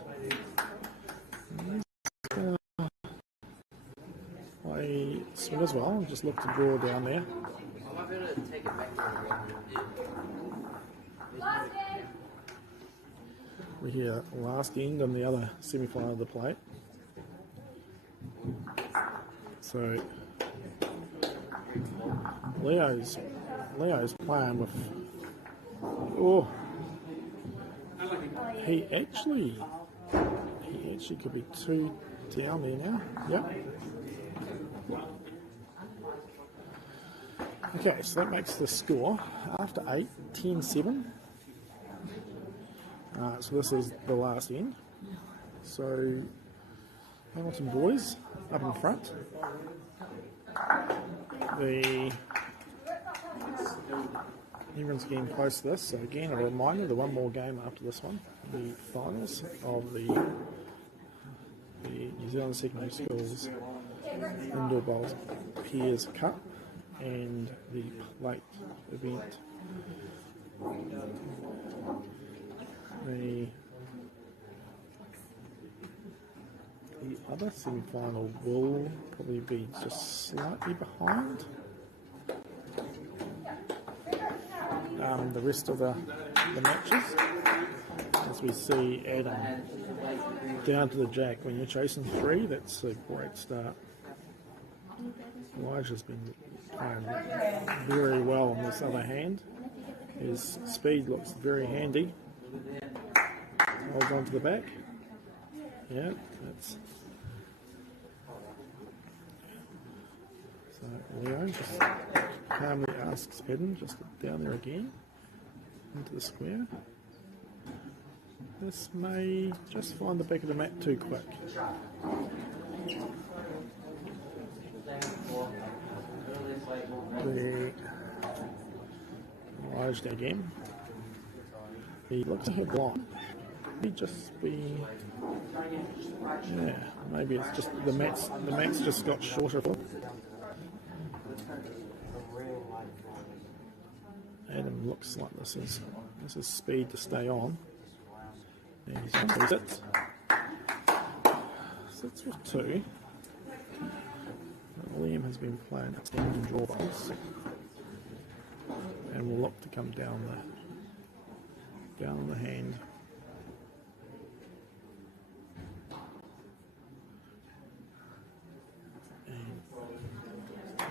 Play swing as well and just look to draw down there. We're here last end on the other semi-final of the plate. So Leo's playing with. Oh, he actually could be 2 down there now. Yep. Okay, so that makes the score after 8, 10-7. So this is the last end. So Hamilton boys up in front. Everyone's getting close to this, so again a reminder, the one more game after this one, the finals of the New Zealand Secondary Schools Indoor Bowls Peers Cup and the plate event. The other semi-final will probably be just slightly behind the rest of the matches, as we see Adam down to the jack. When you're chasing 3, that's a great start. Elijah's been playing very well on this other hand. His speed looks very handy. Holds on to the back. Yeah, that's. So Leo just calmly asks Eden just down there again into the square. This may just find the back of the mat too quick. Elijah again. He looks a bit blind. He just be, yeah, maybe it's just the mat's just got shorter for him. Adam looks like this is speed to stay on. And he's going to sit. Sits with 2. Liam has been playing outstanding draw bowls, and will look to come down the hand. And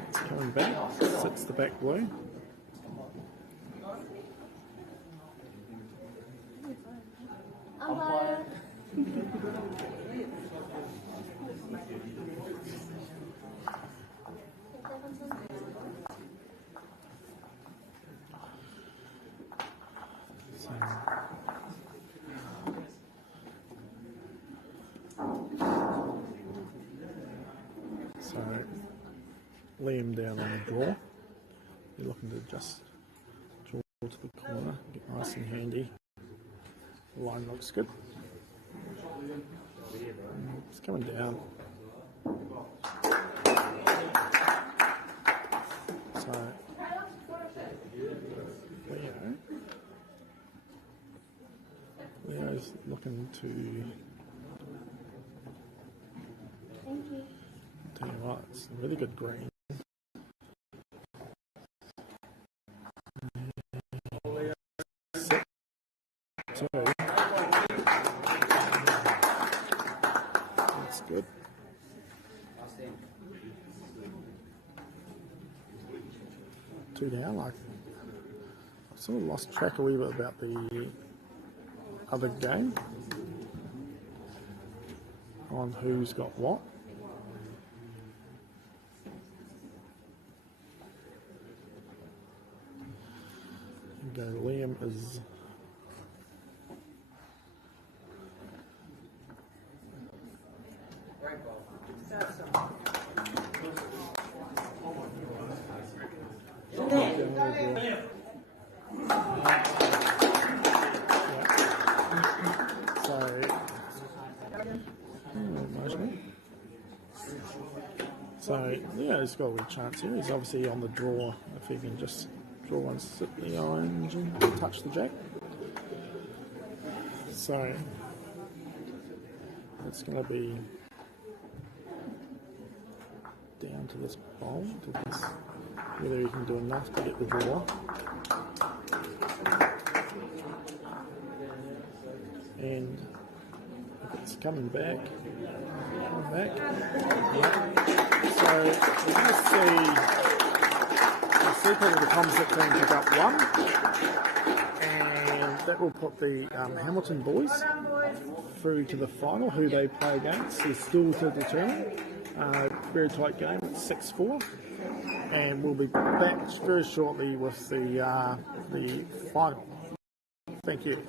it's coming back. Sits the back blue. So Liam down on the draw. you're looking to just draw to the corner, get nice and handy. The line looks good. It's coming down. So Leo's looking to tell you what, it's a really good green. So that's good. Two down, like I've sort of lost track a wee bit about the other game on who's got what. There we go, Liam is So yeah, he's got a wee chance here. He's obviously on the draw. If he can just draw one, sit the orange and touch the jack. So it's going to be down to this bowl, to this, whether he can do enough to get the draw. And if it's coming back. So we'll see probably the composite team pick up one, and that will put the Hamilton boys through to the final. Who they play against is still to determine. Very tight game at 6-4, and we'll be back very shortly with the final. Thank you.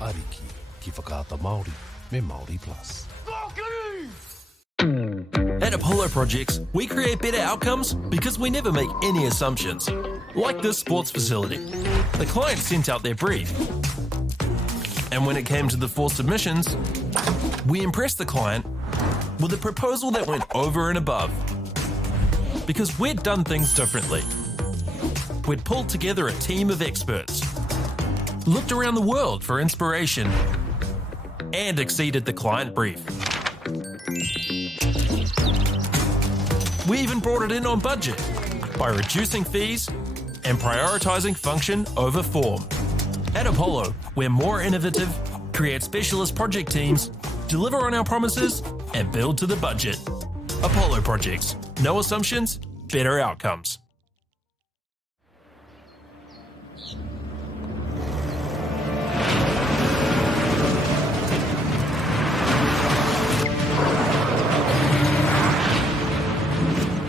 Ariki ki whakaata Māori me MAORI Plus. At Apollo Projects, we create better outcomes because we never make any assumptions. Like this sports facility. The client sent out their brief. And when it came to the 4 submissions, we impressed the client with a proposal that went over and above. Because we'd done things differently. We'd pulled together a team of experts, looked around the world for inspiration, and exceeded the client brief. We even brought it in on budget by reducing fees and prioritising function over form. At Apollo, we're more innovative, create specialist project teams, deliver on our promises, and build to the budget. Apollo Projects. No assumptions, better outcomes.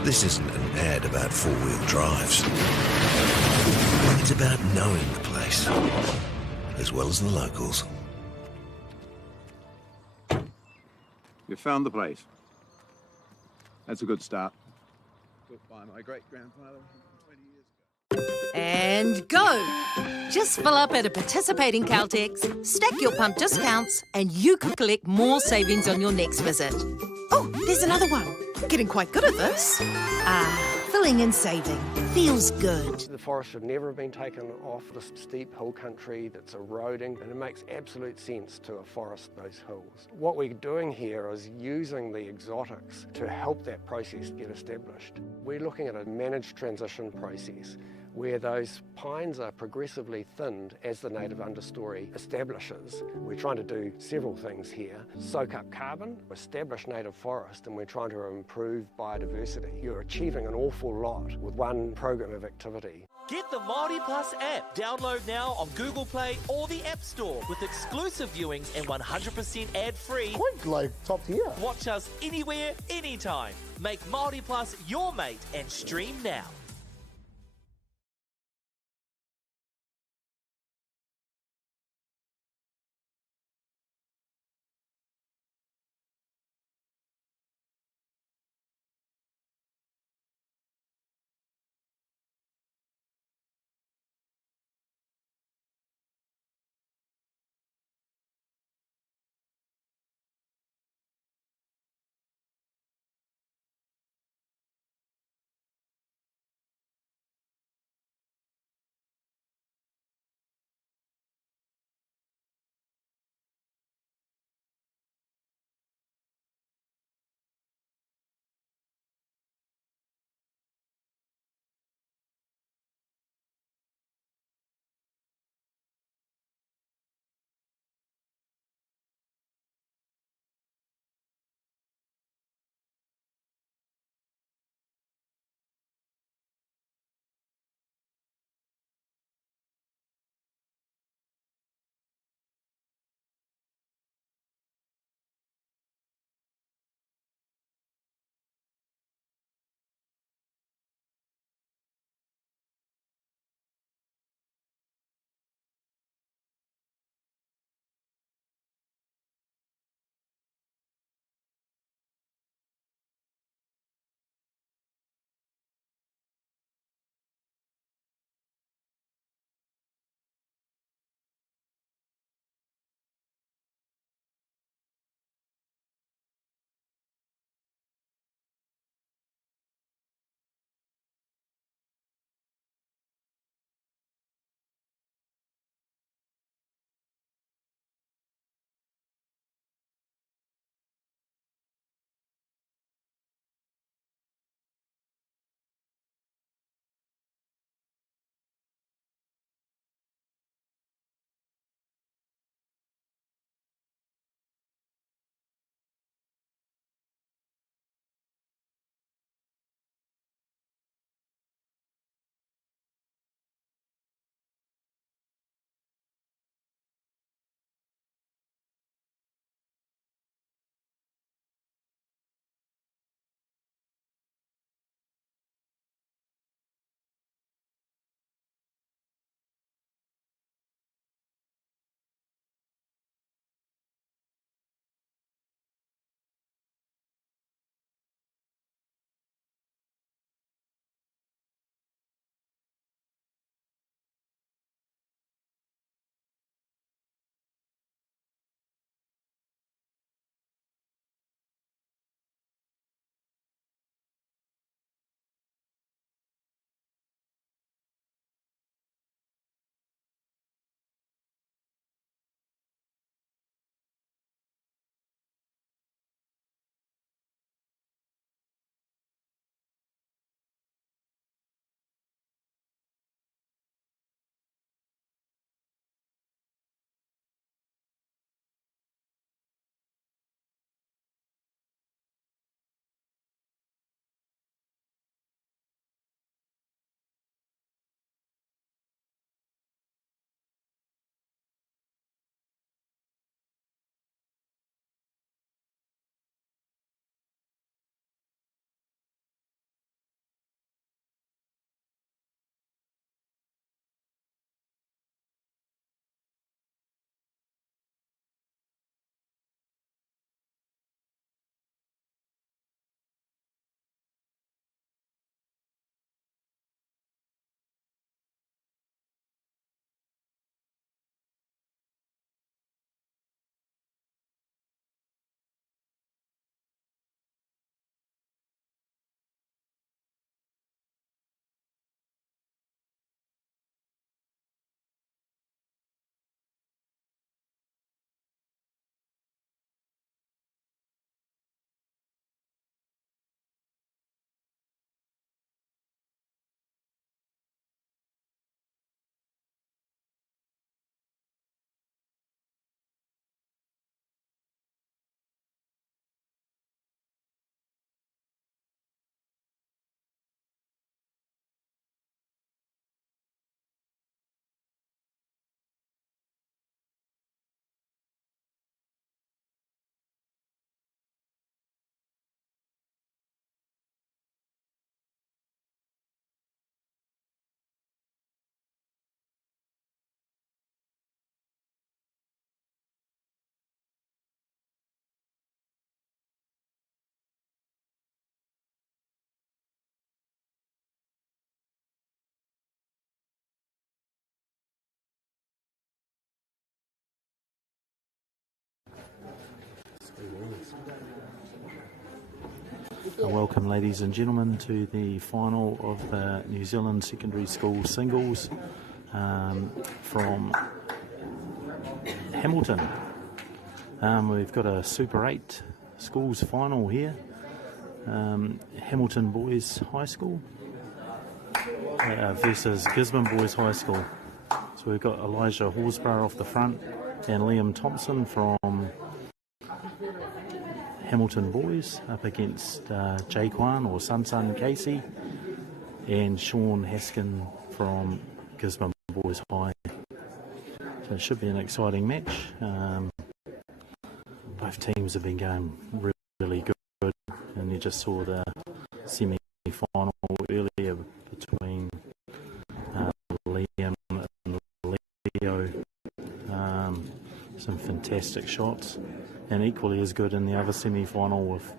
This isn't an ad about four-wheel drives. It's about knowing the place, as well as the locals. You found the place. That's a good start. Built by my great-grandfather 20 years ago. And go! Just fill up at a participating Caltex, stack your pump discounts, and you could collect more savings on your next visit. Oh, there's another one. Getting quite good at this. Filling and saving. Feels good. The forest should never have been taken off this steep hill country that's eroding, and it makes absolute sense to afforest those hills. What we're doing here is using the exotics to help that process get established. We're looking at a managed transition process where those pines are progressively thinned as the native understory establishes. We're trying to do several things here. Soak up carbon, establish native forest, and we're trying to improve biodiversity. You're achieving an awful lot with one program of activity. Get the MāORI Plus app. Download now on Google Play or the App Store with exclusive viewings and 100% ad-free. Quite like top tier. Watch us anywhere, anytime. Make MāORI Plus your mate and stream now. Welcome, ladies and gentlemen, to the final of the New Zealand Secondary School Singles from Hamilton. We've got a Super 8 schools final here. Hamilton Boys High School versus Gisborne Boys High School. So we've got Elijah Horsburgh off the front and Liam Thompson from Hamilton Boys up against Jaquan or Sun Casey and Sean Haskin from Gisborne Boys High. So it should be an exciting match. Both teams have been going really good, and you just saw the semi-final earlier between Liam and Leo. Some fantastic shots, and equally as good in the other semi-final with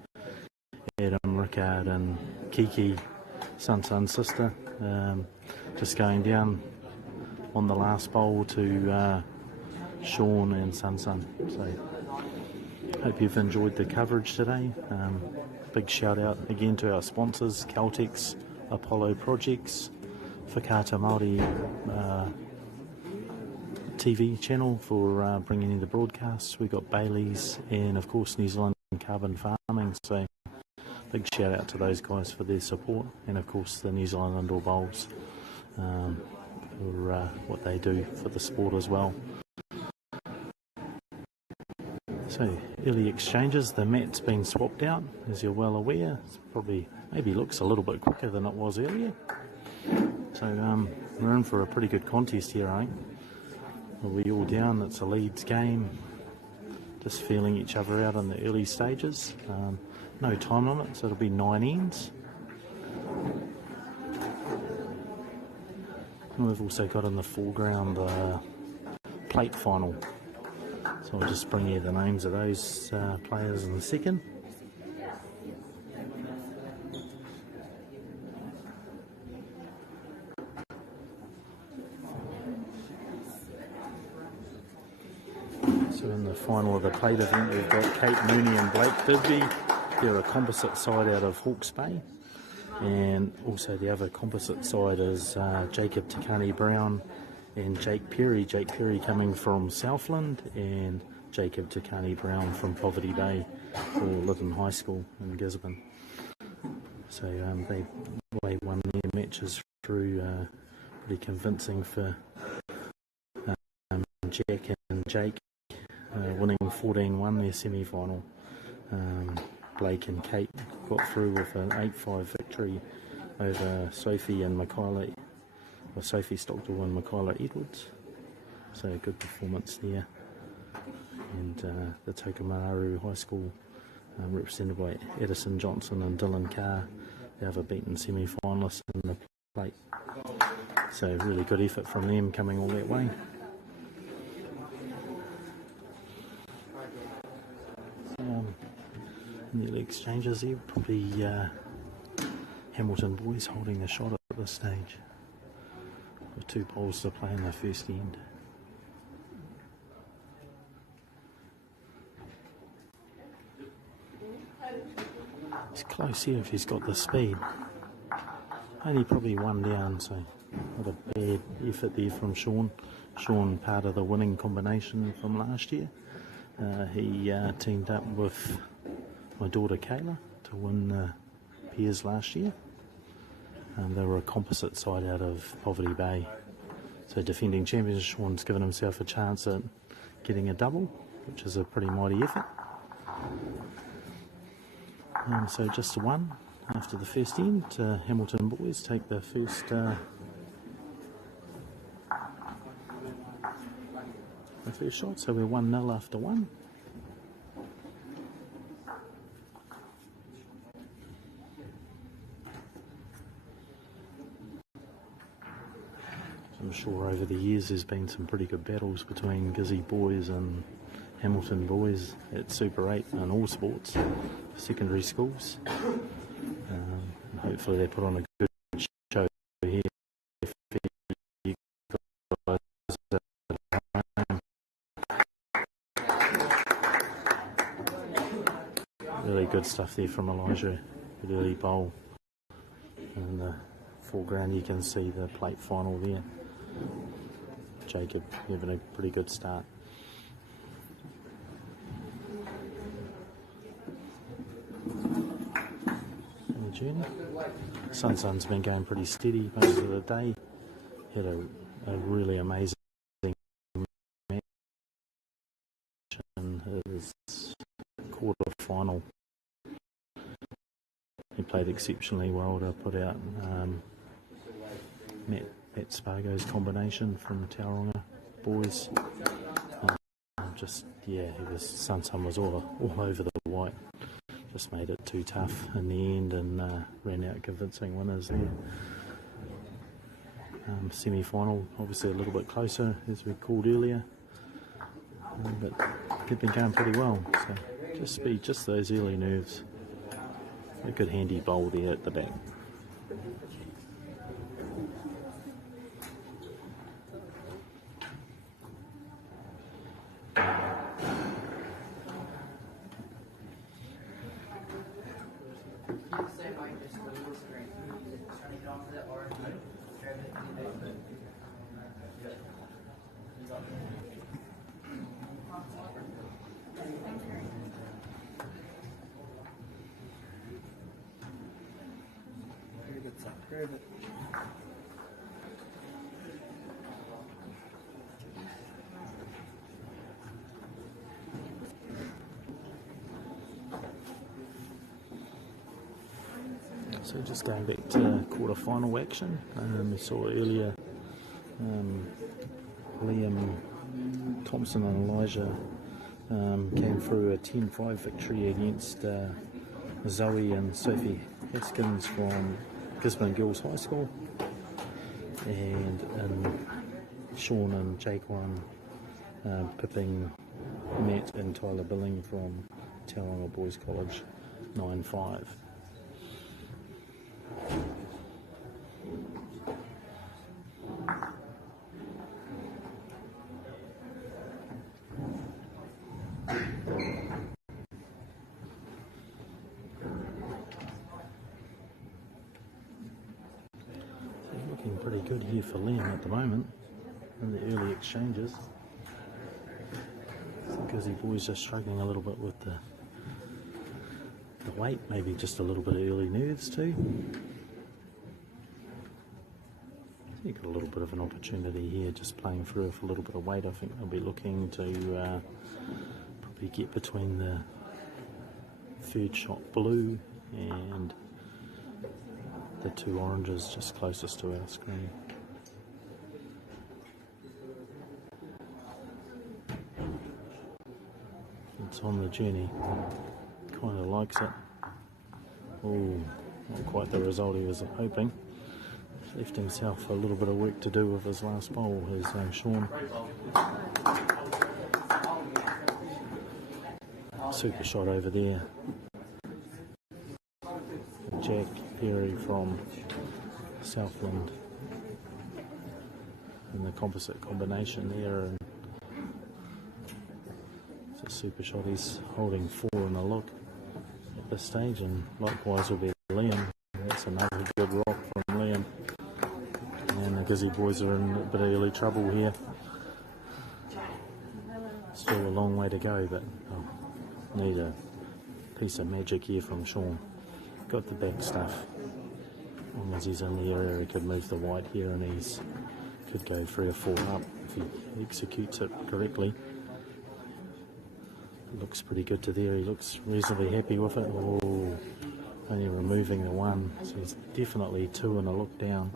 Adam Rickard and Kiki, Sun's sister, just going down on the last bowl to Sean and Sun. So hope you've enjoyed the coverage today. Big shout out again to our sponsors, Caltex, Apollo Projects, Waikato MΑORI TV channel for bringing in the broadcasts. We've got Bailey's and of course New Zealand Carbon Farming, so big shout out to those guys for their support, and of course the New Zealand Indoor Bowls for what they do for the sport as well. So early exchanges, the mat's been swapped out, as you're well aware. It's probably maybe looks a little bit quicker than it was earlier. So we're in for a pretty good contest here, I think. We're all down, it's a Leeds game, just feeling each other out in the early stages. No time limit, so it'll be 9 ends. And we've also got in the foreground the plate final. So I'll just bring you the names of those players in a second. So in the final of the plate event, we've got Kate Mooney and Blake Digby. They're a composite side out of Hawke's Bay. And also the other composite side is Jacob Takani Brown and Jake Perry. Jake Perry coming from Southland and Jacob Takani Brown from Poverty Bay or Lytton High School in Gisborne. So they won their matches through pretty convincing for Jack and Jake, winning 14-1 their semi-final. Blake and Kate got through with an 8-5 victory over Sophie and Michaela, or Sophie Stockdale and Michaela Edwards. So a good performance there. And the Tokomaru High School, represented by Edison Johnson and Dylan Carr, the other beaten semi-finalists in the plate. So really good effort from them coming all that way. In the exchanges here, probably Hamilton Boys holding the shot at this stage. With 2 bowls to play in the first end. It's close here if he's got the speed. Only probably 1 down, so not a bad effort there from Sean. Sean, part of the winning combination from last year. He teamed up with my daughter Kayla to win the pairs last year. They were a composite side out of Poverty Bay. So defending champions, Sean's given himself a chance at getting a double, which is a pretty mighty effort. So just 1 after the first end. Hamilton Boys take the first shot, so we're 1-0 after 1. I'm sure over the years there's been some pretty good battles between Gizzy Boys and Hamilton Boys at Super 8 and all sports, secondary schools. And hopefully they put on a good show here. good stuff there from Elijah. Good early bowl. In the foreground you can see the plate final there. Jacob having a pretty good start. And the journey. Sun's been going pretty steady most of the day. Had a really amazing match in his quarter final. He played exceptionally well to put out Matt Spargo's combination from Tauranga boys. Sun was all over the white. Just made it too tough in the end and ran out convincing winners there. Semi-final, obviously a little bit closer as we called earlier, but they've been going pretty well. So just speed, just those early nerves. A good handy bowl there at the back. So just going back to quarter-final action, we saw earlier Liam Thompson and Elijah came through a 10-5 victory against Zoe and Sophie Haskins from Gisborne Girls High School, and Sean and Jaquan pipping Matt and Tyler Billing from Tauranga Boys College 9-5. Looking pretty good here for Liam at the moment in the early exchanges. Because the boys are struggling a little bit with the weight, maybe just a little bit of early nerves too. You've got a little bit of an opportunity here just playing through with a little bit of weight. I think they'll be looking to probably get between the third shot blue and the two oranges just closest to our screen. It's on the journey, kind of likes it. Oh, not quite the result he was hoping. Left himself a little bit of work to do with his last bowl, his Sean. Super shot over there. Jack Perry from Southland in the composite combination there, and it's a super shot. He's holding 4 in the look at this stage, and likewise will be Liam. That's another good rock from Liam, and the Gizzy boys are in a bit of early trouble here. Still a long way to go, but need a piece of magic here from Sean. Got the back stuff. As long as he's in the area, he could move the white here, and he's could go 3 or 4 up if he executes it correctly. It looks pretty good to there. He looks reasonably happy with it. Oh, only removing the 1, so he's definitely 2 and a look down.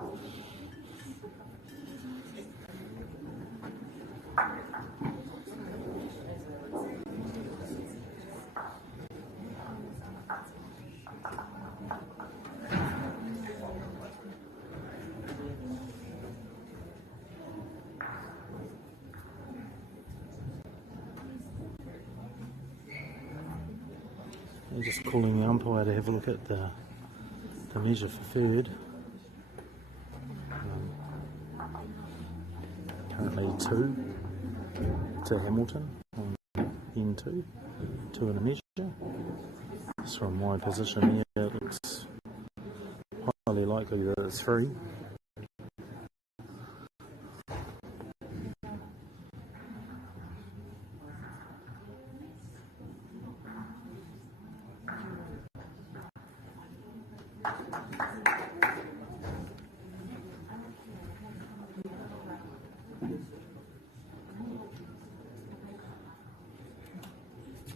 I'm just calling the umpire to have a look at the measure for third. Currently 2 to Hamilton on N2, 2 in a measure. Just from my position here, it looks highly likely that it's free.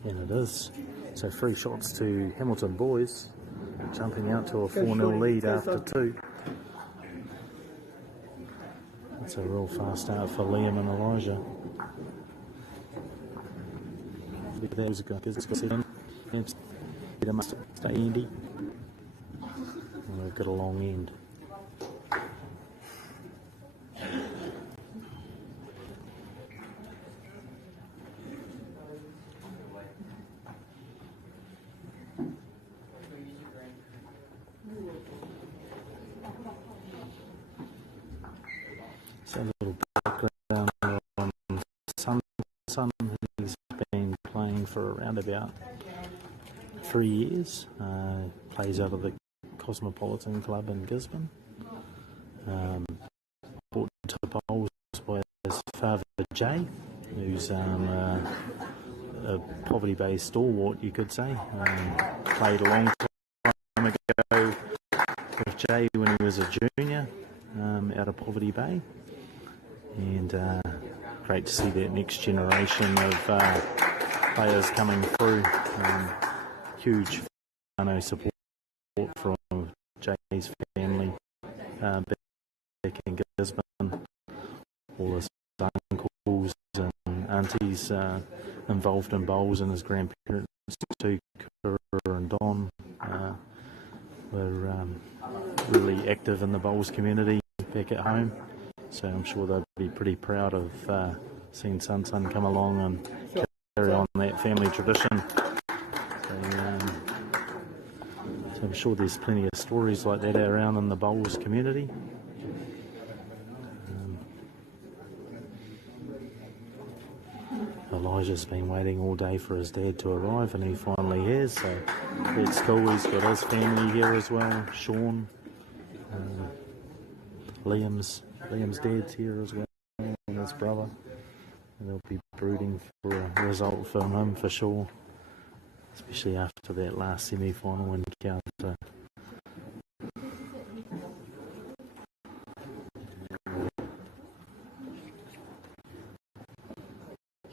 And it is. So 3 shots to Hamilton boys, jumping out to a 4-0 lead after 2. That's a real fast start for Liam and Elijah. There was a guy who's got 7. They must stay Andy. And they've got a long end. So a little background on Son. He's been playing for around about 3 years. Plays out of the Cosmopolitan Club in Gisborne. Brought to bowls by his father Jay, who's a poverty-based stalwart, you could say. Played a long time ago with Jay when he was a junior out of Poverty Bay. And great to see that next generation of players coming through. Huge support from Jay's family back in Gisborne. All his uncles and aunties involved in bowls, and his grandparents too, Kura and Don, were really active in the bowls community back at home. So I'm sure they'll be pretty proud of seeing Son come along and carry on that family tradition. So I'm sure there's plenty of stories like that around in the bowls community. Elijah's been waiting all day for his dad to arrive, and he finally has, so that's cool. He's got his family here as well. Sean, Liam's dad's here as well, and his brother. And they'll be brooding for a result from him for sure, especially after that last semi-final encounter.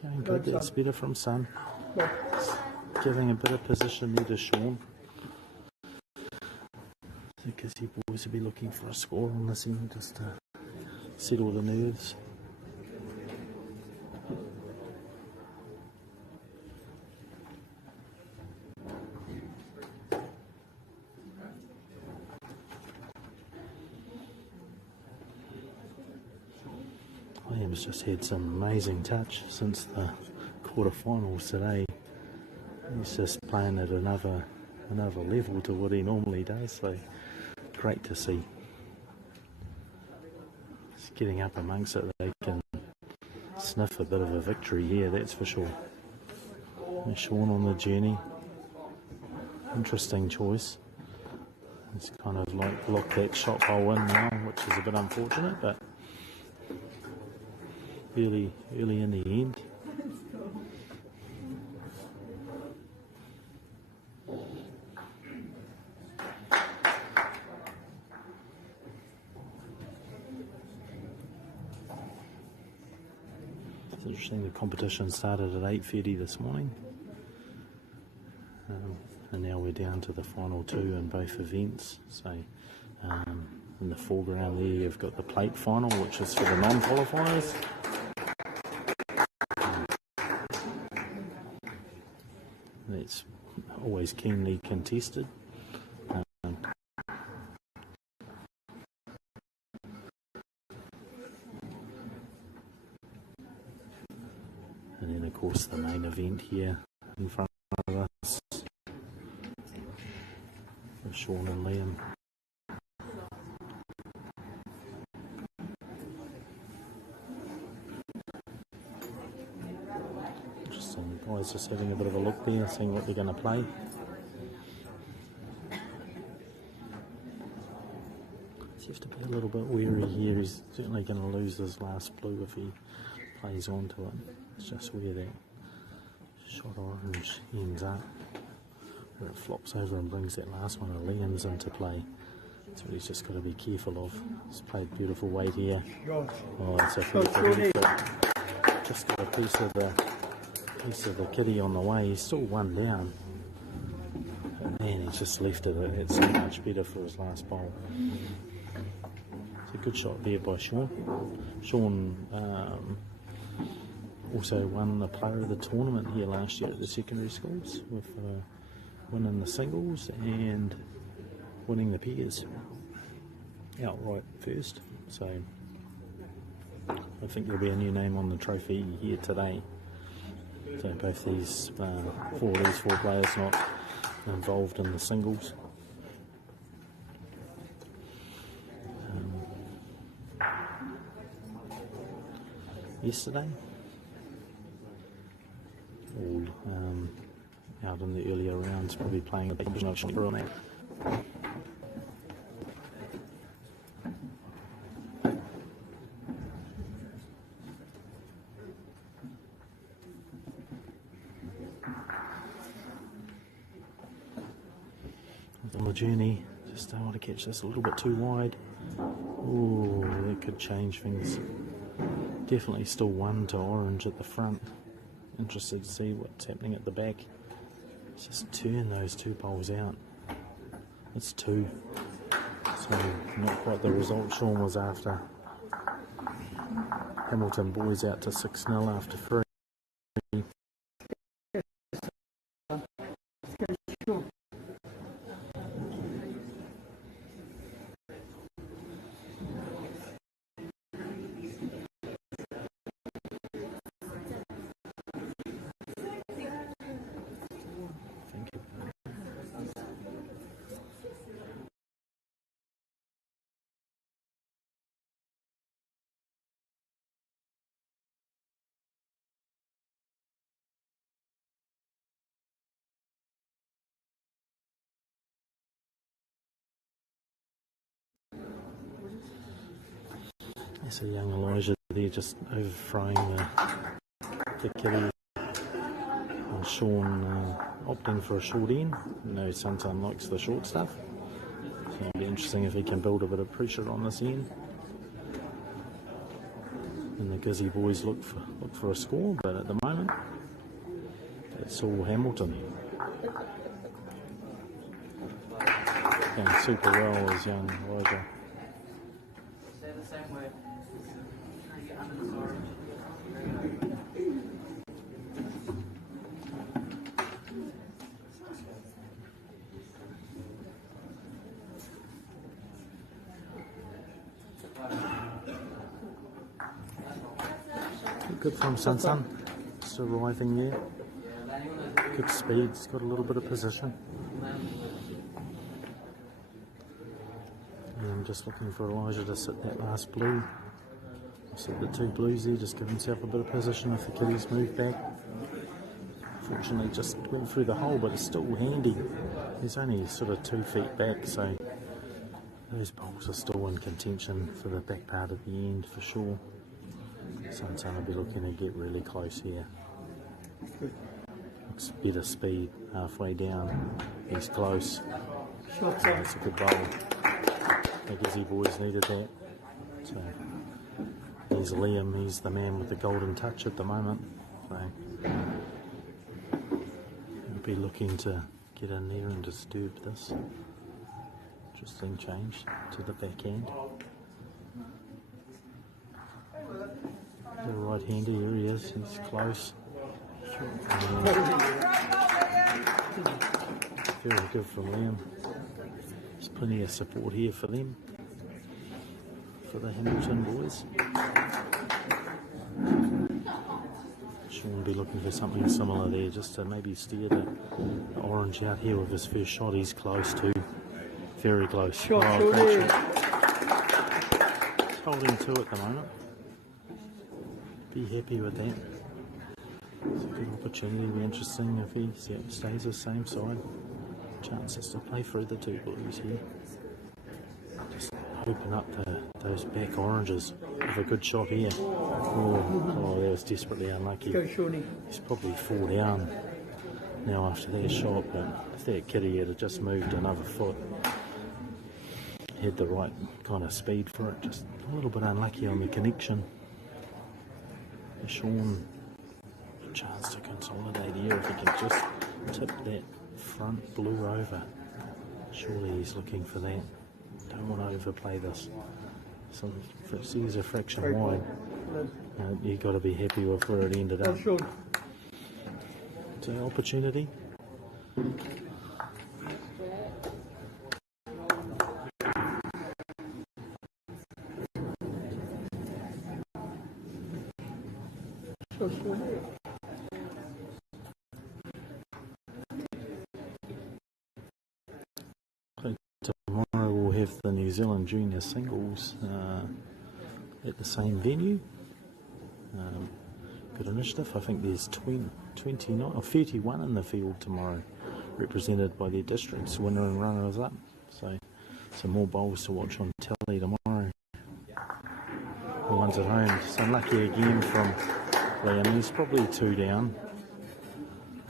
Going good, that's better from Son. Giving a bit of position there to Sean. Because you boys will be looking for a score on this end just to settle the nerves. Liam's just had some amazing touch since the quarterfinals today. He's just playing at another level to what he normally does, so great to see. Just getting up amongst it, they can sniff a bit of a victory here, that's for sure. And Sean on the journey, interesting choice. It's kind of like locked that shot hole in now, which is a bit unfortunate, but early in the end. It's interesting, the competition started at 8:30 this morning, and now we're down to the final 2 in both events. So in the foreground there you've got the plate final, which is for the non-qualifiers. That's always keenly contested. And then of course the main event here in front of us with Sean and Liam. Interesting, guys just having a bit of a look there, seeing what they're going to play. You have to be a little bit wary here. He's certainly going to lose his last blue if he plays onto it. It's just where that shot orange ends up, where it flops over and brings that last one of Liam's into play. That's what he's just got to be careful of. He's played beautiful weight here. Oh, it's a beautiful effort. Just got a piece of the kitty on the way. He's still one down. But man, he's just left it. It's so much better for his last bowl. It's a good shot there by Sean. Sean also won the player of the tournament here last year at the secondary schools with winning the singles and winning the pairs outright first. So I think there'll be a new name on the trophy here today. So both these four players not involved in the singles. Yesterday, all out in the earlier rounds, probably playing a big shot on that. On the journey, just don't want to catch this a little bit too wide. Oh, that could change things. Definitely still 1 to orange at the front. Interested to see what's happening at the back. Just turn those 2 bowls out. It's 2. So not quite the result Sean was after. Hamilton boys out to 6-0 after 3. There's a young Elijah there just overthrowing the kitty. And Sean opting for a short end. You know, Suntan likes the short stuff. So it'll be interesting if he can build a bit of pressure on this end. And the Gizzy boys look for a score, but at the moment it's all Hamilton. Going super well as young Elijah. Good from Sunsun, just arriving there. Good speed, he's got a little bit of position. And I'm just looking for Elijah to sit that last blue. Sit the 2 blues there, just give himself a bit of position if the kitties move back. Fortunately just went through the hole, but it's still handy. He's only sort of 2 feet back, so those bowls are still in contention for the back part of the end for sure. Sunsun will be looking to get really close here. Looks better speed halfway down. He's close. That's a good bowl. The Gizzy boys needed that. So here's Liam. He's the man with the golden touch at the moment. So he'll be looking to get in there and disturb this. Interesting change to the backhand. The right-hander, here he is, he's close. Very good from Liam. There's plenty of support here for them, for the Hamilton boys. Sean will be looking for something similar there, just to maybe steer the orange out here with his first shot. He's close too, very close. Great shot. He's holding 2 at the moment. Be happy with that. It's a good opportunity. It'll be interesting if he stays the same side. Chances to play through the 2 blues here. Just open up those back oranges with a good shot here. Oh, that was desperately unlucky. Go, Shawnee. He's probably 4 down now after that shot, but if that kitty had just moved another foot, had the right kind of speed for it, just a little bit unlucky on the connection. Sean, a chance to consolidate here if he can just tip that front blue over. Surely he's looking for that. Don't want to overplay this. So if it sees a fraction wide, you've got to be happy with where it ended up. It's an opportunity. Tomorrow we'll have the New Zealand Junior Singles at the same venue. Good initiative. I think there's 29 or 31 in the field tomorrow, represented by their districts, winner and runners up. So some more bowls to watch on telly tomorrow. The ones at home. So unlucky again from Liam. He's probably 2 down.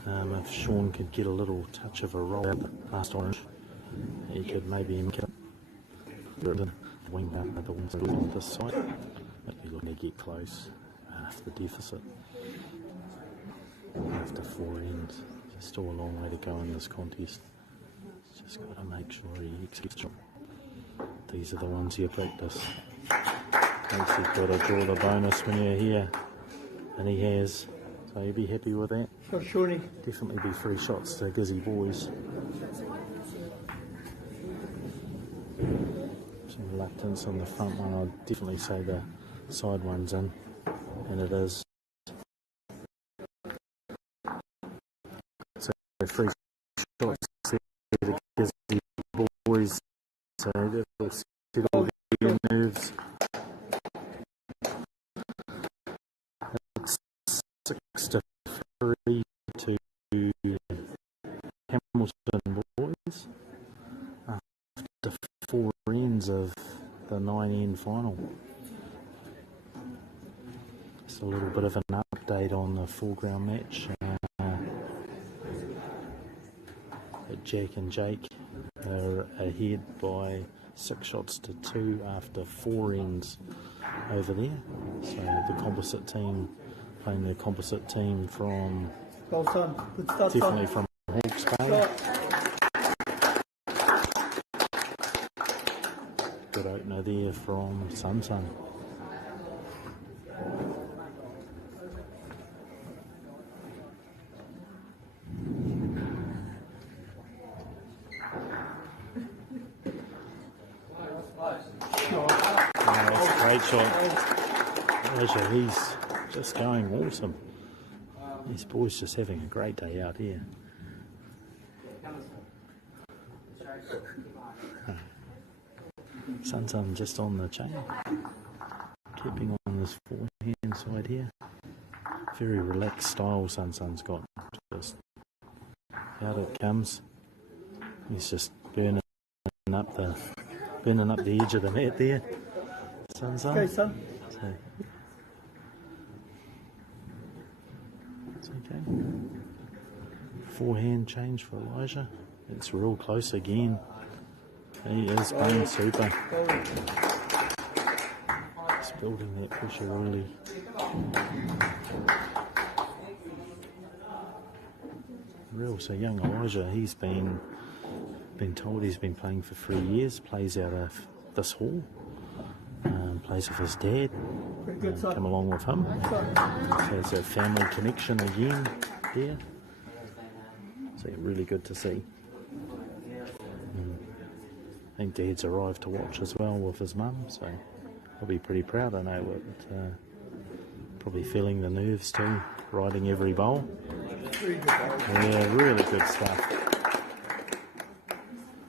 If Sean could get a little touch of a roll past orange, he could maybe make it. The wing up the ones on this side. Might be looking to get close. Half the deficit. After 4 ends. There's still a long way to go in this contest. Just got to make sure he executes. These are the ones you practice. Thinks you've got to draw the bonus when you're here. And he has. So you'll be happy with that. Definitely be 3 shots to Gizzy Boys. Some reluctance on the front one. I'd definitely say the side one's in. And it is. So 3 shots there to Gizzy Boys. So that'll settle their nerves. It's 6-3 to Hamilton Boys after 4 ends of the 9-end final. Just a little bit of an update on the foreground match. Jack and Jake are ahead by 6 shots to 2 after 4 ends over there. So the composite team playing the composite team from definitely from Hawke's Bay. Good opener there from Sun. Great shot. He's just going awesome. These boys just having a great day out here. Sun just on the chain. Keeping on this forehand side here. Very relaxed style Sun's got. Just out it comes. He's just burning up the edge of the net there. Sun. Okay, son. So, it's okay. Forehand change for Elijah. It's real close again. He is playing super. He's building that pressure early. So young Elijah, he's been told he's been playing for 3 years, plays out of this hall. Plays with his dad, come along with him. So it's a family connection again there. So really good to see. I think Dad's arrived to watch as well with his mum, so he'll be pretty proud, I know, but probably feeling the nerves too, riding every bowl. Yeah, really good stuff.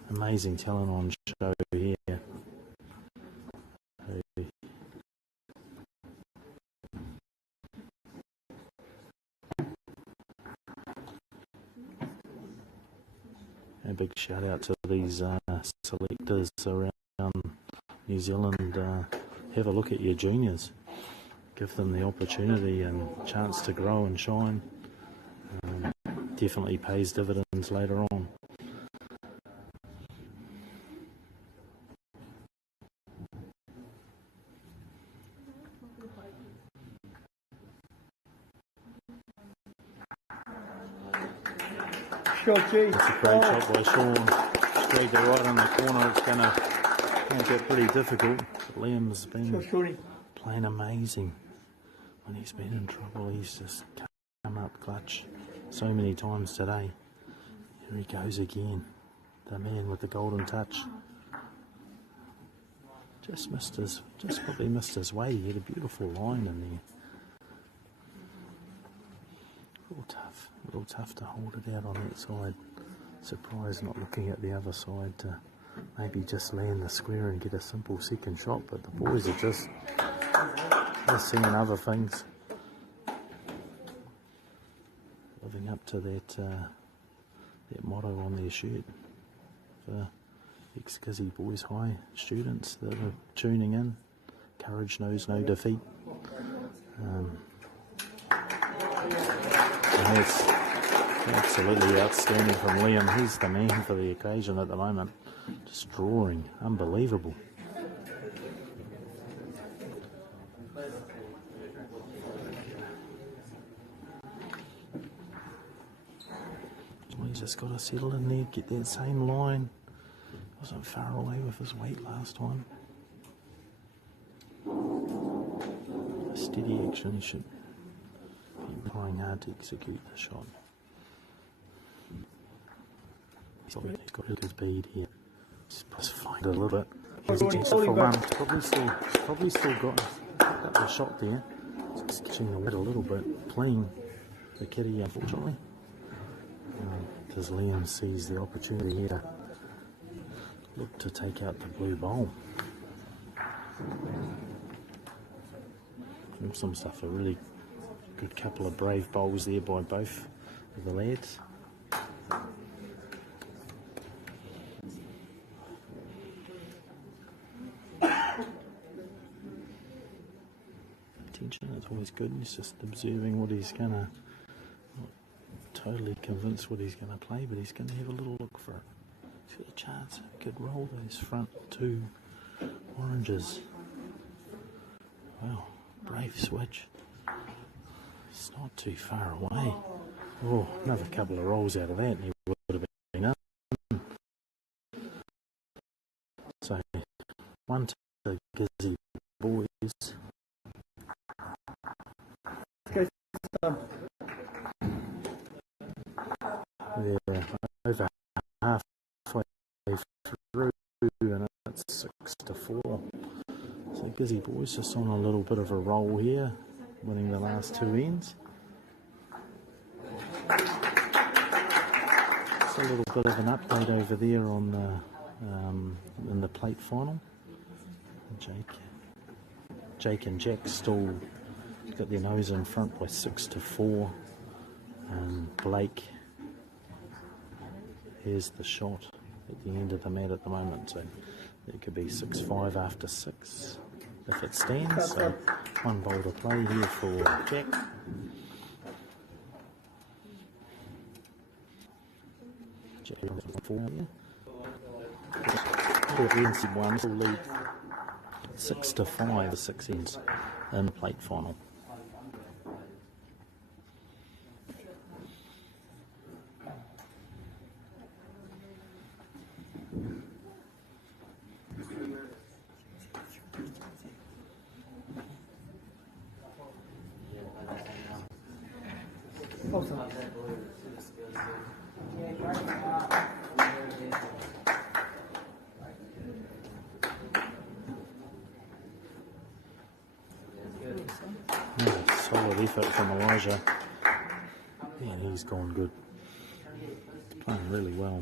Amazing talent on show here. A big shout out to these selectors around New Zealand, have a look at your juniors. Give them the opportunity and chance to grow and shine. Definitely pays dividends later on. That's a great shot by Sean. Straight to right in the corner. It's going to make it pretty difficult. But Liam's been playing amazing. When he's been in trouble, he's just come up clutch so many times today. Here he goes again. The man with the golden touch. Just probably missed his way. He had a beautiful line in there. A little tough to hold it out on that side. Surprised not looking at the other side to maybe just land the square and get a simple second shot, but the boys are just seeing other things. Living up to that motto on their shirt for ex-Kizzy Boys High students that are tuning in. Courage knows no defeat. And that's absolutely outstanding from Liam. He's the man for the occasion at the moment. Just drawing. Unbelievable. He's just got to settle in there, get that same line. Wasn't far away with his weight last time. Steady action, he should be trying hard to execute the shot. He's got his speed here. Just find it a little bit. He's for one. Probably still got the shot there. Just catching the weight a little bit. Playing the kitty, unfortunately. Because Liam sees the opportunity here to look to take out the blue bowl. Some stuff, a really good couple of brave bowls there by both of the lads. Attention, it's always good. He's just observing what he's going to, not totally convinced what he's going to play, but he's going to have a little look for it. He's got a chance. He could roll those front two oranges. Wow, brave switch. It's not too far away. Oh, another couple of rolls out of that and he would have been up. So, one to the Gizzy Boys. They're over halfway through and it's 6-4. So Gizzy Boys just on a little bit of a roll here, winning the last two ends. Just a little bit of an update over there on the in the plate final. Jake and Jack still got their nose in front by 6-4. Blake has the shot at the end of the mat at the moment, so it could be 6-5 after 6 if it stands. So one bowl to play here for Jack. Jack on 4 here. One will lead 6-5, 6 ends in the plate final. Solid effort from Elijah. Man, he's gone good. He's playing really well.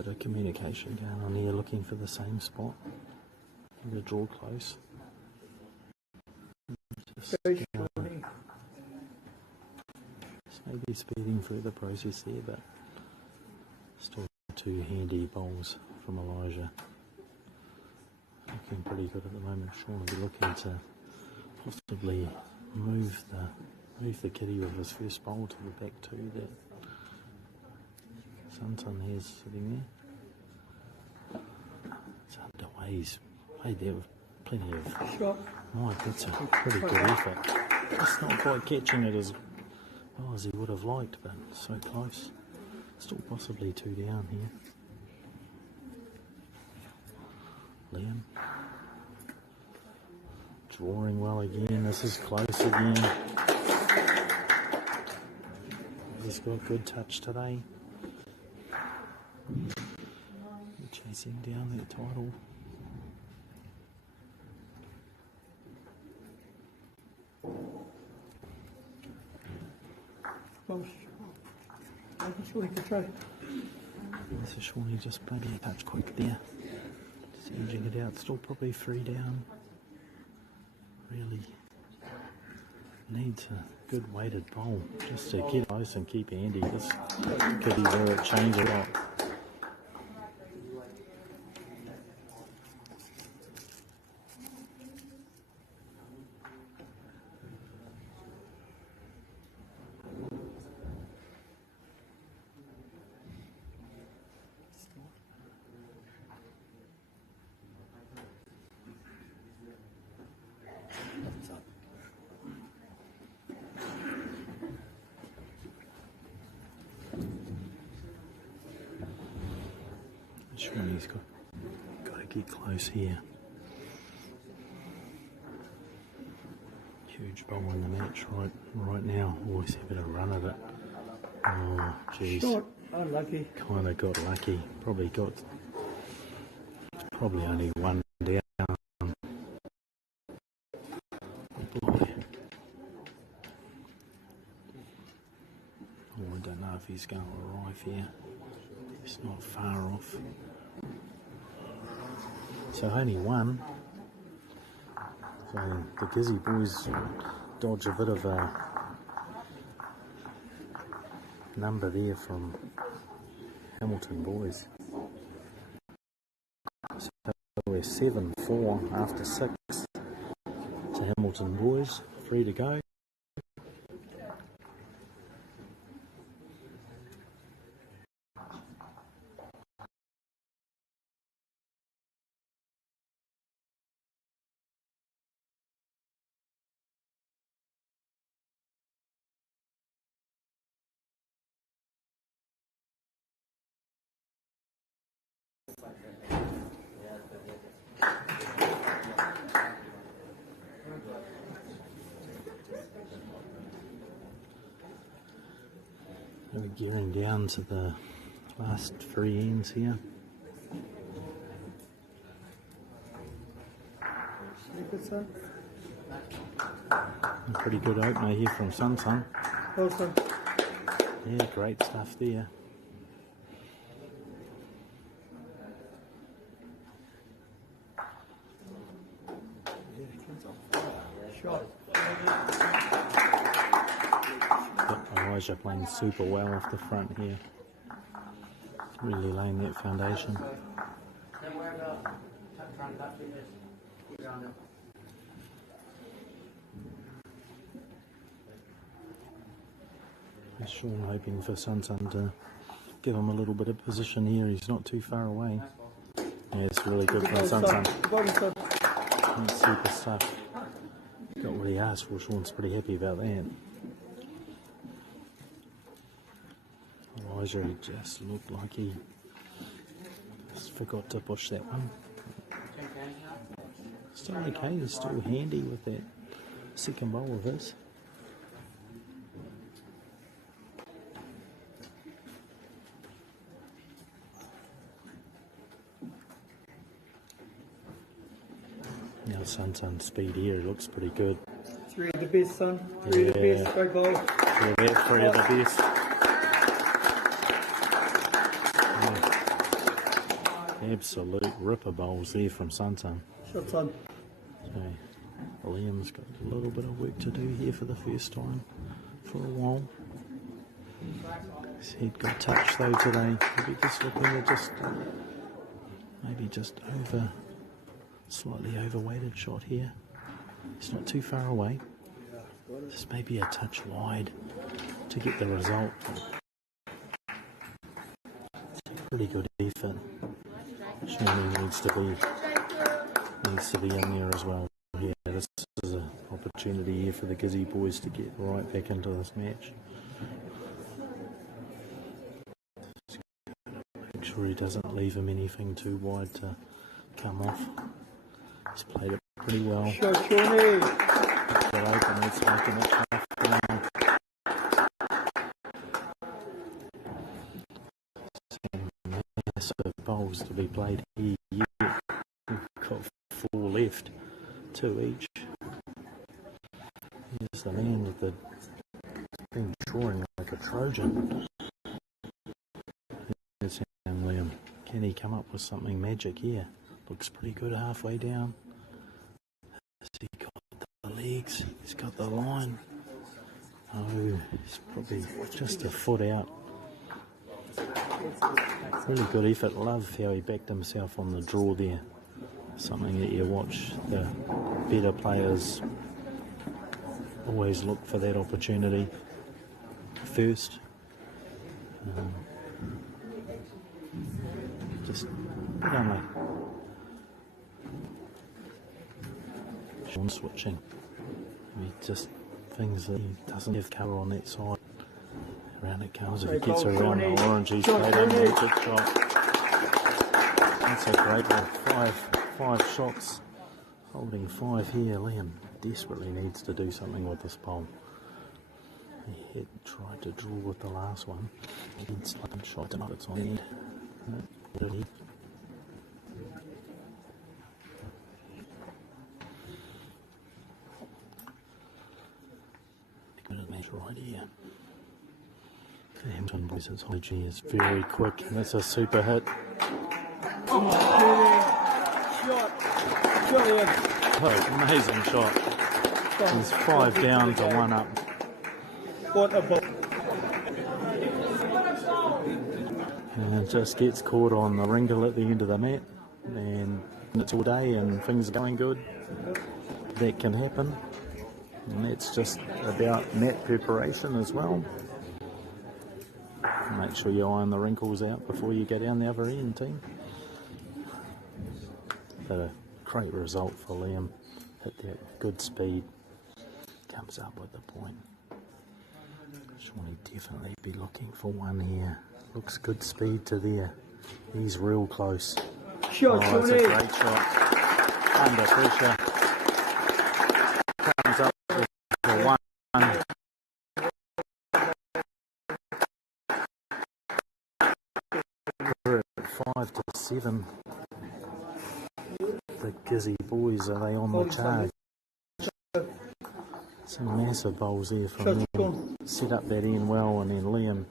Bit of communication going on here, looking for the same spot. I'm going to draw close. Just maybe speeding through the process there, but still 2 handy bowls from Elijah. Looking pretty good at the moment. Sean will be looking to possibly move the kitty with his first bowl to the back 2 there. Sunsun here's sitting there. It's underway. He's played there with plenty of... Mike, that's a pretty good effort. Just not quite catching it as well as he would have liked, but so close. Still possibly 2 down here. Liam. Drawing well again. This is close again. He's got good touch today. Chasing down that title. This is Shawnee just maybe a touch quick there. Just edging it out. Still probably 3 down. Really needs a good weighted bowl just to get close and keep handy. This could be where it change a lot. Shawnee's got to get close here. Huge bowl in the match right now. Always having a run at it. Oh, jeez. Short. Unlucky. Kind of got lucky. Probably only 1 down. Oh, I don't know if he's going to arrive here. It's not far off. So only 1. So the Gizzy boys dodge a bit of a number there from Hamilton boys. So we're 7-4 after 6 to Hamilton boys. 3 to go. We're gearing down to the last 3 ends here. A pretty good opener here from Sunsun. Awesome. Yeah, great stuff there. Shot. Elijah playing super well off the front here. Really laying that foundation. Don't worry about trying to touch it, just keep around it. Sean hoping for Sunsun to give him a little bit of position here. He's not too far away. Yeah, it's really good from Sunsun. That's super stuff. Got what he asked for. Sean's pretty happy about that. Elijah, he just looked like he just forgot to push that one. Still okay, he's still handy with that second bowl of his. Now Sunsun's speed here looks pretty good. 3 of the best, son. 3 of the best. Great bowl. Yeah, that's 3 of the best. absolute ripper bowls there from Sunsun. Shot time. So Liam's got a little bit of work to do here for the first time for a while. His head got touched though today. Maybe just looking at maybe just slightly overweighted shot here. It's not too far away. Just maybe a touch wide to get the result. It's a pretty good effort. Surely needs to be in there as well. Yeah, this is an opportunity here for the Gizzy boys to get right back into this match. Make sure he doesn't leave him anything too wide to come off. He's played it pretty well. Open, it's making it tough now. Some massive bowls to be played here. We've got 4 left, 2 each. Here's the man with the been drawing like a Trojan. Here's young Liam. Can he come up with something magic here? Looks pretty good halfway down. Has he got the legs? He's got the line. Oh, he's probably just a foot out. Really good effort. Love how he backed himself on the draw there. Something that you watch the better players always look for that opportunity first. Just bit unlucky. Sean switching. He just things that he doesn't have cover on that side. Around it comes. If he gets around the orange, he's played a magic shot. That's a great one. Five shots. Holding 5 here. Liam desperately needs to do something with this pole. He had tried to draw with the last one. He's like shot tonight. It's on the end. Right here. The Hampton boys, its G is very quick, and that's a super hit. Oh, amazing shot. He's 5 down to 1 up. What a ball. And it just gets caught on the wrinkle at the end of the mat, and it's all day and things are going good. That can happen. And that's just about mat preparation as well. Make sure you iron the wrinkles out before you go down the other end, team. But a great result for Liam. Hit that good speed. Comes up with the point. Surely definitely be looking for one here. Looks good speed to there. He's real close. Shot, oh, it's a great shot. Under pressure. Comes up with the 1. We're at 5-7. The Gizzy boys, are they on the charge? Some massive bowls there from them. Set up that end well, and then Liam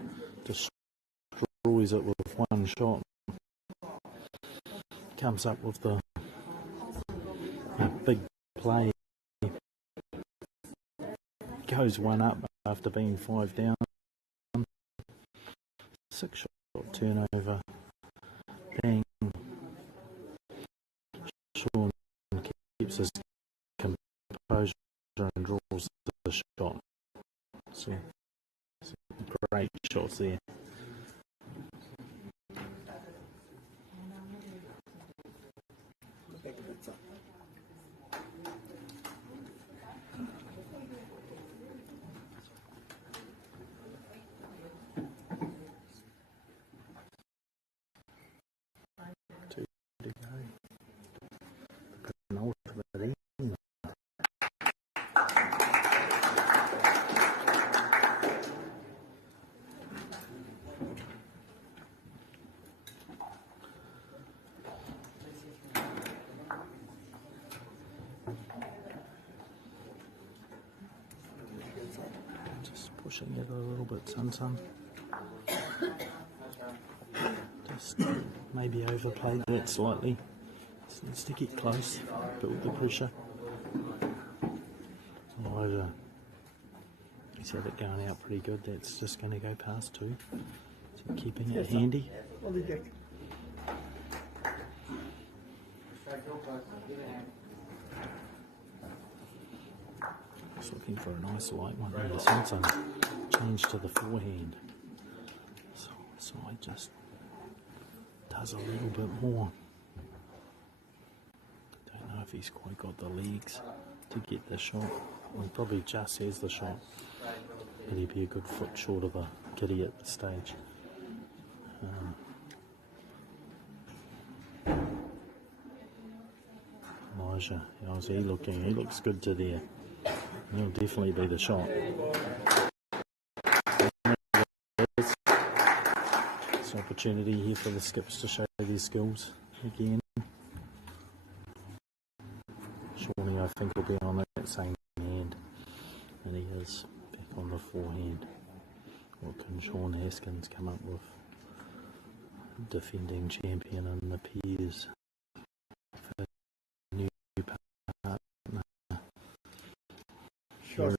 destroys it with 1 shot. Comes up with the big play. Goes 1 up after being 5 down. 6 shot turnover. Bang. Sean keeps his composure and draws the shot. So, great shots there. Just pushing it a little bit, Sun. just maybe overplayed that slightly. Just needs to get close, build the pressure. Elijah, he's had it going out pretty good. That's just going to go past 2. So keeping it handy. Just looking for a nice light one there. This one's change to the forehand. So I just does a little bit more. Don't know if he's quite got the legs to get the shot. Well, he probably just has the shot. But he'd be a good foot short of the kitty at this stage. Elijah, how's he looking? He looks good to there. He'll definitely be the shot. It's an opportunity here for the skips to show their skills again. Surely I think he'll be on that same hand. And he is back on the forehand. What can Sean Haskins come up with? Defending champion in the pairs. For new partner. Here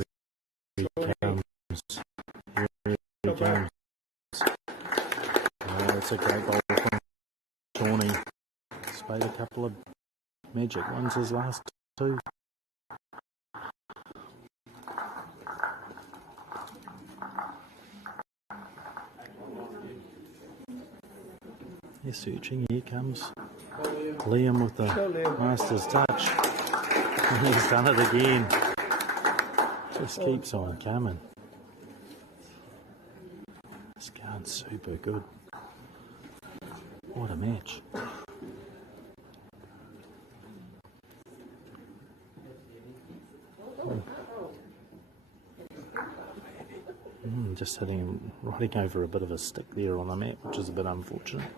he comes. Here he comes. That's a great goal from Shawnee. He's played a couple of magic ones his last 2. He's searching, here comes Liam with the master's touch. And he's done it again. Just keeps on coming. This card's super good. What a match. Just hitting, riding over a bit of a stick there on the mat, which is a bit unfortunate.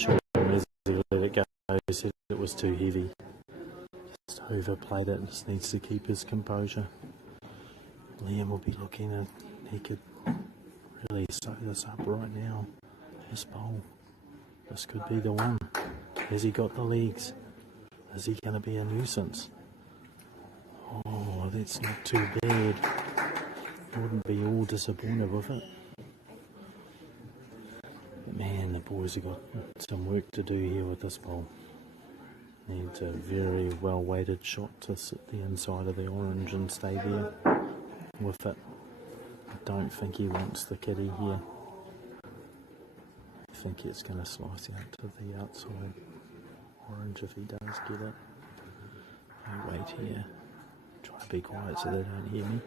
Sure, as he let it go, he said it was too heavy. Just overplayed it and just needs to keep his composure. Liam will be looking at, he could really sew this up right now. His bowl. This could be the one. Has he got the legs? Is he going to be a nuisance? Oh, that's not too bad. Wouldn't be all disappointed with it. But man, the boys have got some work to do here with this bowl. Needs a very well weighted shot to sit the inside of the orange and stay there with it. I don't think he wants the kitty here. I think it's going to slice out to the outside orange if he does get it. I wait here. Try to be quiet so they don't hear me.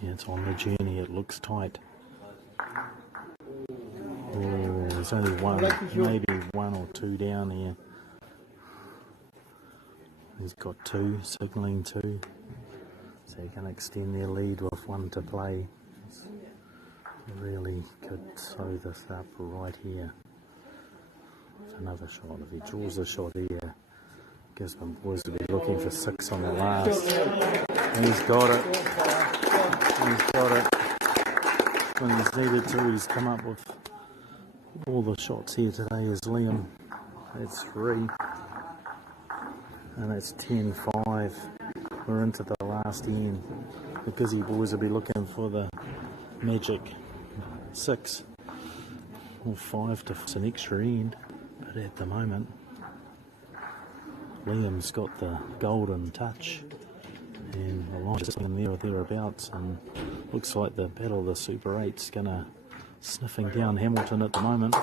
Yeah, it's on the journey, it looks tight. Oh, there's only one, maybe 1 or 2 down here. He's got 2, signalling 2. So he can extend their lead with 1 to play. Really could sew this up right here. With another shot, if he draws a shot here, Gisborne boys will be looking for 6 on the last. And he's got it. He's got it. When he's needed to, he's come up with all the shots here today is Liam. That's 3. And that's 10-5. We're into the last end. The Gizzy boys will be looking for the magic 6 or 5 to an extra end. But at the moment, Liam's got the golden touch. And Elijah's in there or thereabouts, and looks like the battle of the Super 8's gonna sniffing down Hamilton at the moment.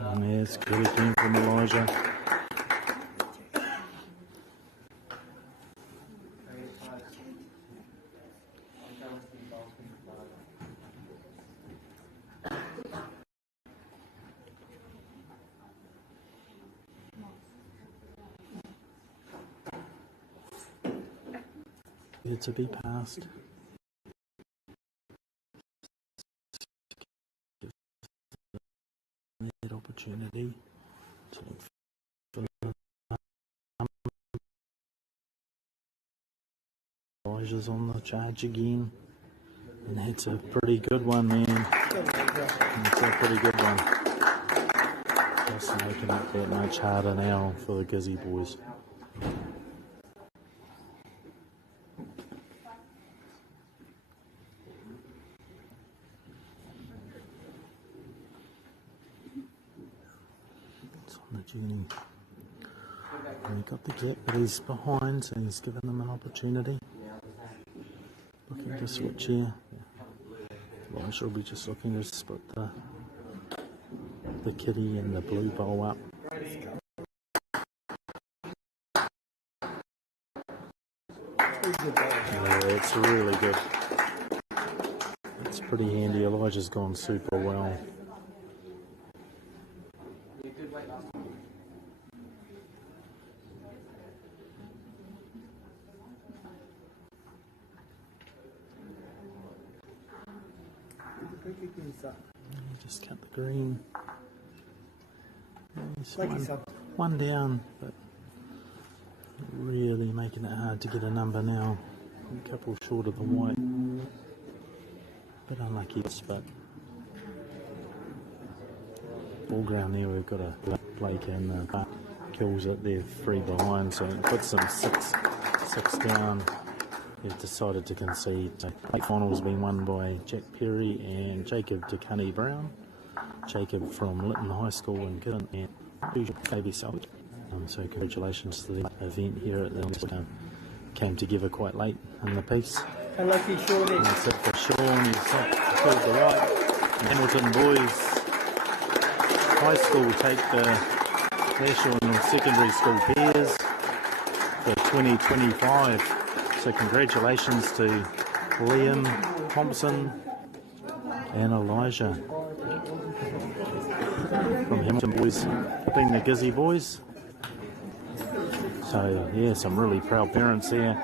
And yes, good again from Elijah. To be passed. That opportunity to look for Elijah's on the charge again. And that's a pretty good one, man. That's a pretty good one. Just making it that much harder now for the Gizzy boys. It's on the journey. And he got the gap, but he's behind, so he's given them an opportunity. Looking to switch here. Elijah will be just looking to split the kitty and the blue bowl up. Yeah, it's really good. It's pretty handy. Elijah's gone super well. Just cut the green. One down, but really making it hard to get a number now. A couple short of the white. Bit unlucky, but ball ground there. We've got a Blake and kills it. They're 3 behind, so it puts them six down. They've decided to concede. The late final has been won by Jack Perry and Jacob DeCunny Brown. Jacob from Lytton High School in Kidden and Baby Salt. So congratulations to the event here at the came together quite late in the piece. Unlucky Shawnee. That's it for Sean. He's pulled the white. Hamilton boys high school take the national secondary school pairs for 2025. So congratulations to Liam, Thompson and Elijah from Hamilton boys being the Gizzy boys. So yeah, some really proud parents there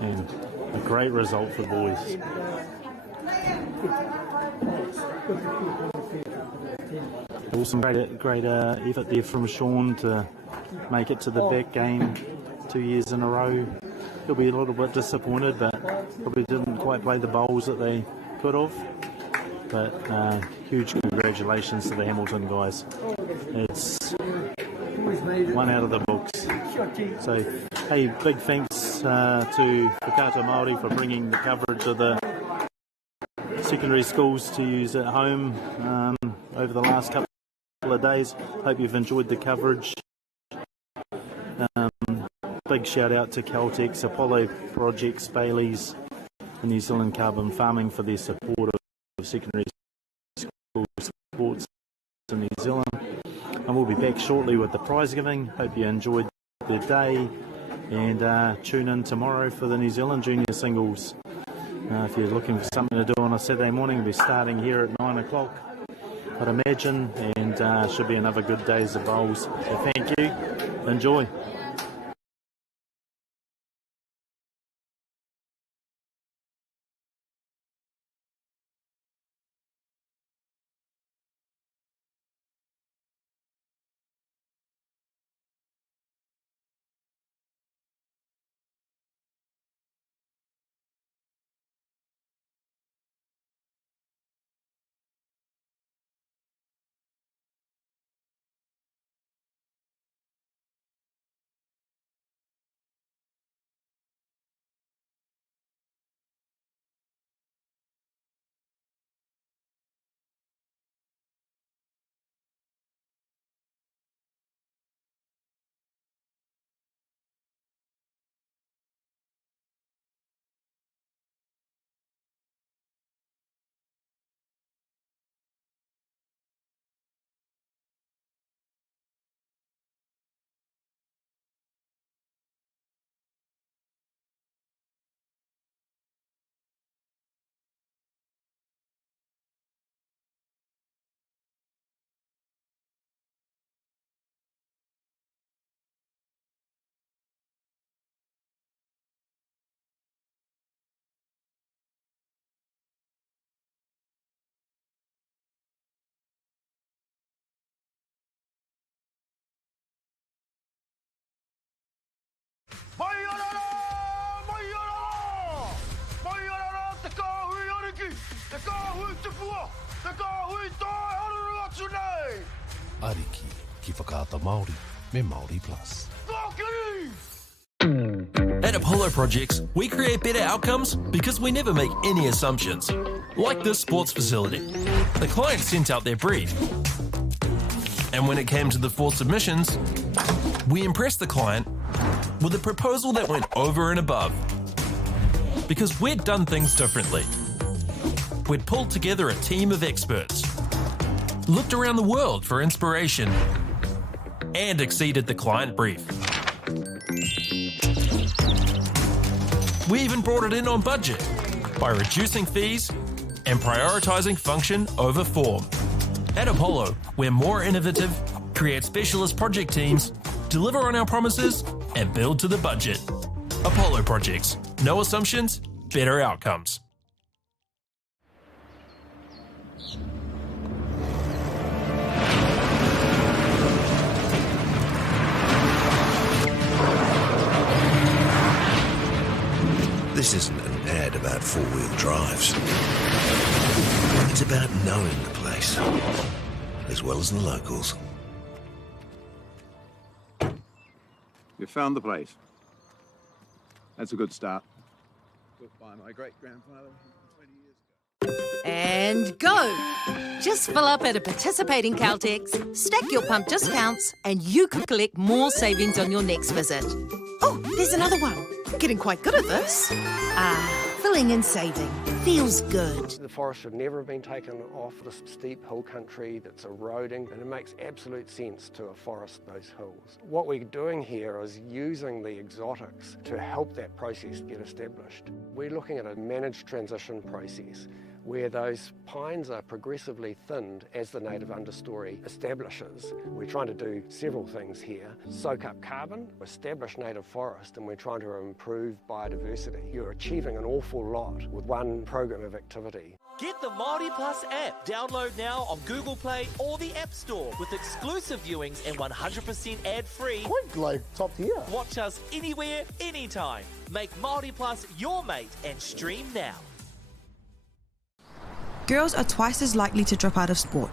and a great result for boys. Awesome, great effort there from Sean to make it to the back game 2 years in a row. He'll be a little bit disappointed, but probably didn't quite play the bowls that they could have. But huge congratulations to the Hamilton guys. It's one out of the books. So, hey, big thanks to Waikato MāORI for bringing the coverage of the secondary schools to use at home over the last couple of days. Hope you've enjoyed the coverage. Big shout out to Caltex, Apollo Projects, Bailey's, and New Zealand Carbon Farming for their support of secondary school sports in New Zealand. And we'll be back shortly with the prize giving. Hope you enjoyed the day, and tune in tomorrow for the New Zealand Junior Singles. If you're looking for something to do on a Saturday morning, we'll be starting here at 9 o'clock, I'd imagine, and should be another good days of bowls. So thank you. Enjoy. Ariki, ki whakaata Māori, me Māori Plus. At Apollo Projects, we create better outcomes because we never make any assumptions. Like this sports facility. The client sent out their brief. And when it came to the 4 submissions, we impressed the client with a proposal that went over and above. Because we'd done things differently. We'd pulled together a team of experts, looked around the world for inspiration, and exceeded the client brief. We even brought it in on budget by reducing fees and prioritising function over form. At Apollo, we're more innovative, create specialist project teams, deliver on our promises, and build to the budget. Apollo Projects. No assumptions, better outcomes. This isn't an ad about four-wheel drives. It's about knowing the place, as well as the locals. You found the place. That's a good start. Built by my great-grandfather 20 years ago. And go! Just fill up at a participating Caltex, stack your pump discounts, and you could collect more savings on your next visit. Oh, there's another one. Getting quite good at this. Filling and saving. Feels good. The forest should never have been taken off this steep hill country that's eroding, and it makes absolute sense to afforest those hills. What we're doing here is using the exotics to help that process get established. We're looking at a managed transition process where those pines are progressively thinned as the native understory establishes. We're trying to do several things here. Soak up carbon, establish native forest, and we're trying to improve biodiversity. You're achieving an awful lot with one program of activity. Get the MāORI Plus app. Download now on Google Play or the App Store with exclusive viewings and 100% ad-free. Quite like top tier. Watch us anywhere, anytime. Make MāORI Plus your mate and stream now. Girls are twice as likely to drop out of sport.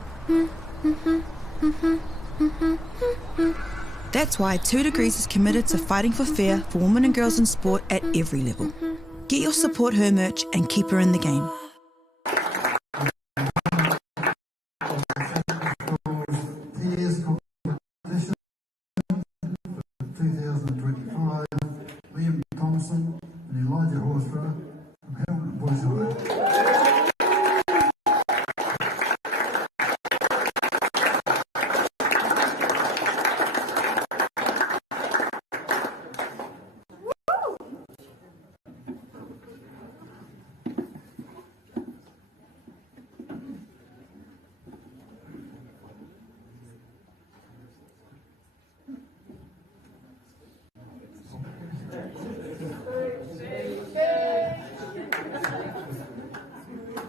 That's why 2 Degrees is committed to fighting for fair for women and girls in sport at every level. Get your Support Her merch and keep her in the game. Peers competition for 2025, Liam Thompson and Elijah Horsburgh from Hamilton Boys Away.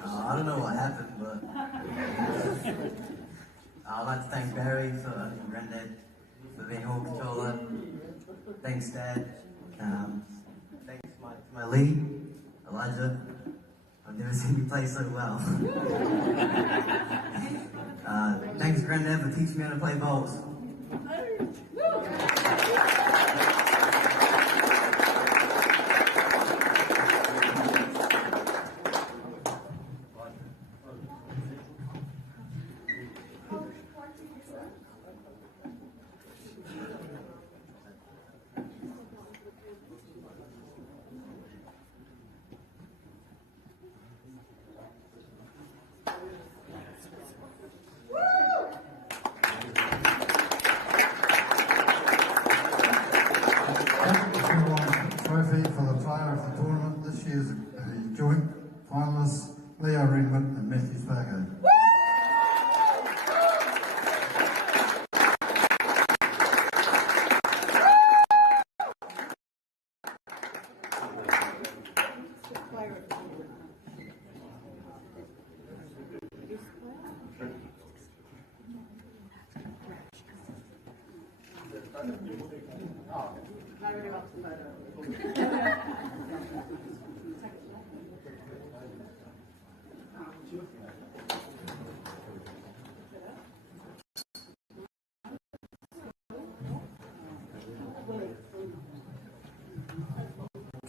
I don't know what happened, but I'd like to thank Barry and Granddad for being hall controller. Thanks, Dad. Thanks to my lead, Elijah. I've never seen you play so well. Thanks, Granddad, for teaching me how to play bowls. Trophy for the player of the tournament this year's joint finalists, Leo Redmond and Matthew Spargo.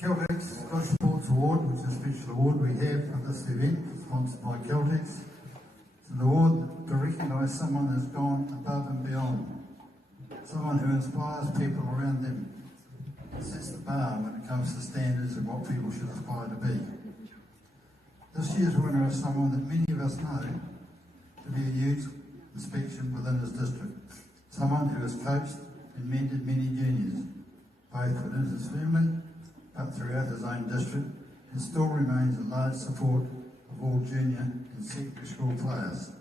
Celtic's Good Sports Award, which is a special award we have for this event, sponsored by Celtic's. It's an award to recognise someone who's gone above and beyond, someone who inspires people around them, sets the bar when it comes to standards of what people should aspire to be. This year's winner is someone that many of us know to be a huge inspection within his district, someone who has coached and mentored many juniors, both within his family but throughout his own district, and still remains a large support of all junior and secondary school players.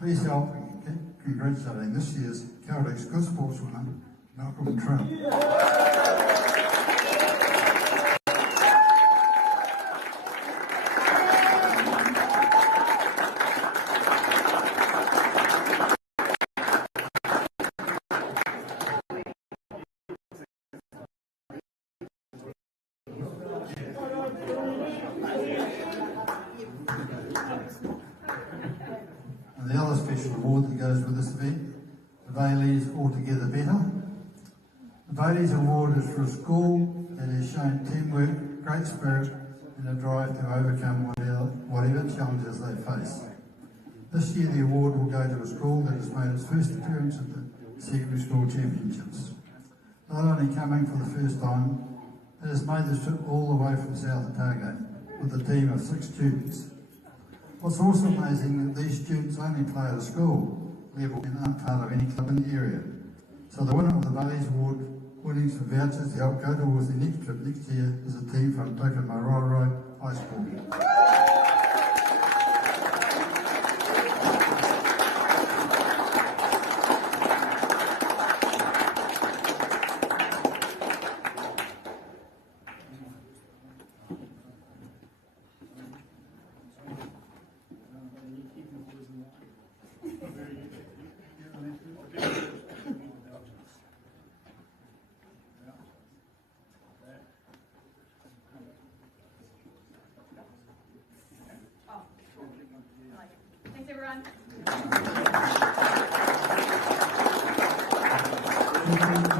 Please help in congratulating this year's Celtic's Good Sports winner, Malcolm Trump. And the other special award that goes with this event, the Bailey's Altogether Better. The Bailey's Award is for a school that has shown teamwork, great spirit and a drive to overcome whatever challenges they face. This year the award will go to a school that has made its first appearance at the Secondary School Championships. Not only coming for the first time, it has made the trip all the way from South Otago with a team of 6 students. What's also amazing is that these students only play at a school level and aren't part of any club in the area. So the winner of the Bailey's Award winnings for vouchers to help go towards the next trip next year is a team from MΑORI High School. Thanks, everyone. Thank you.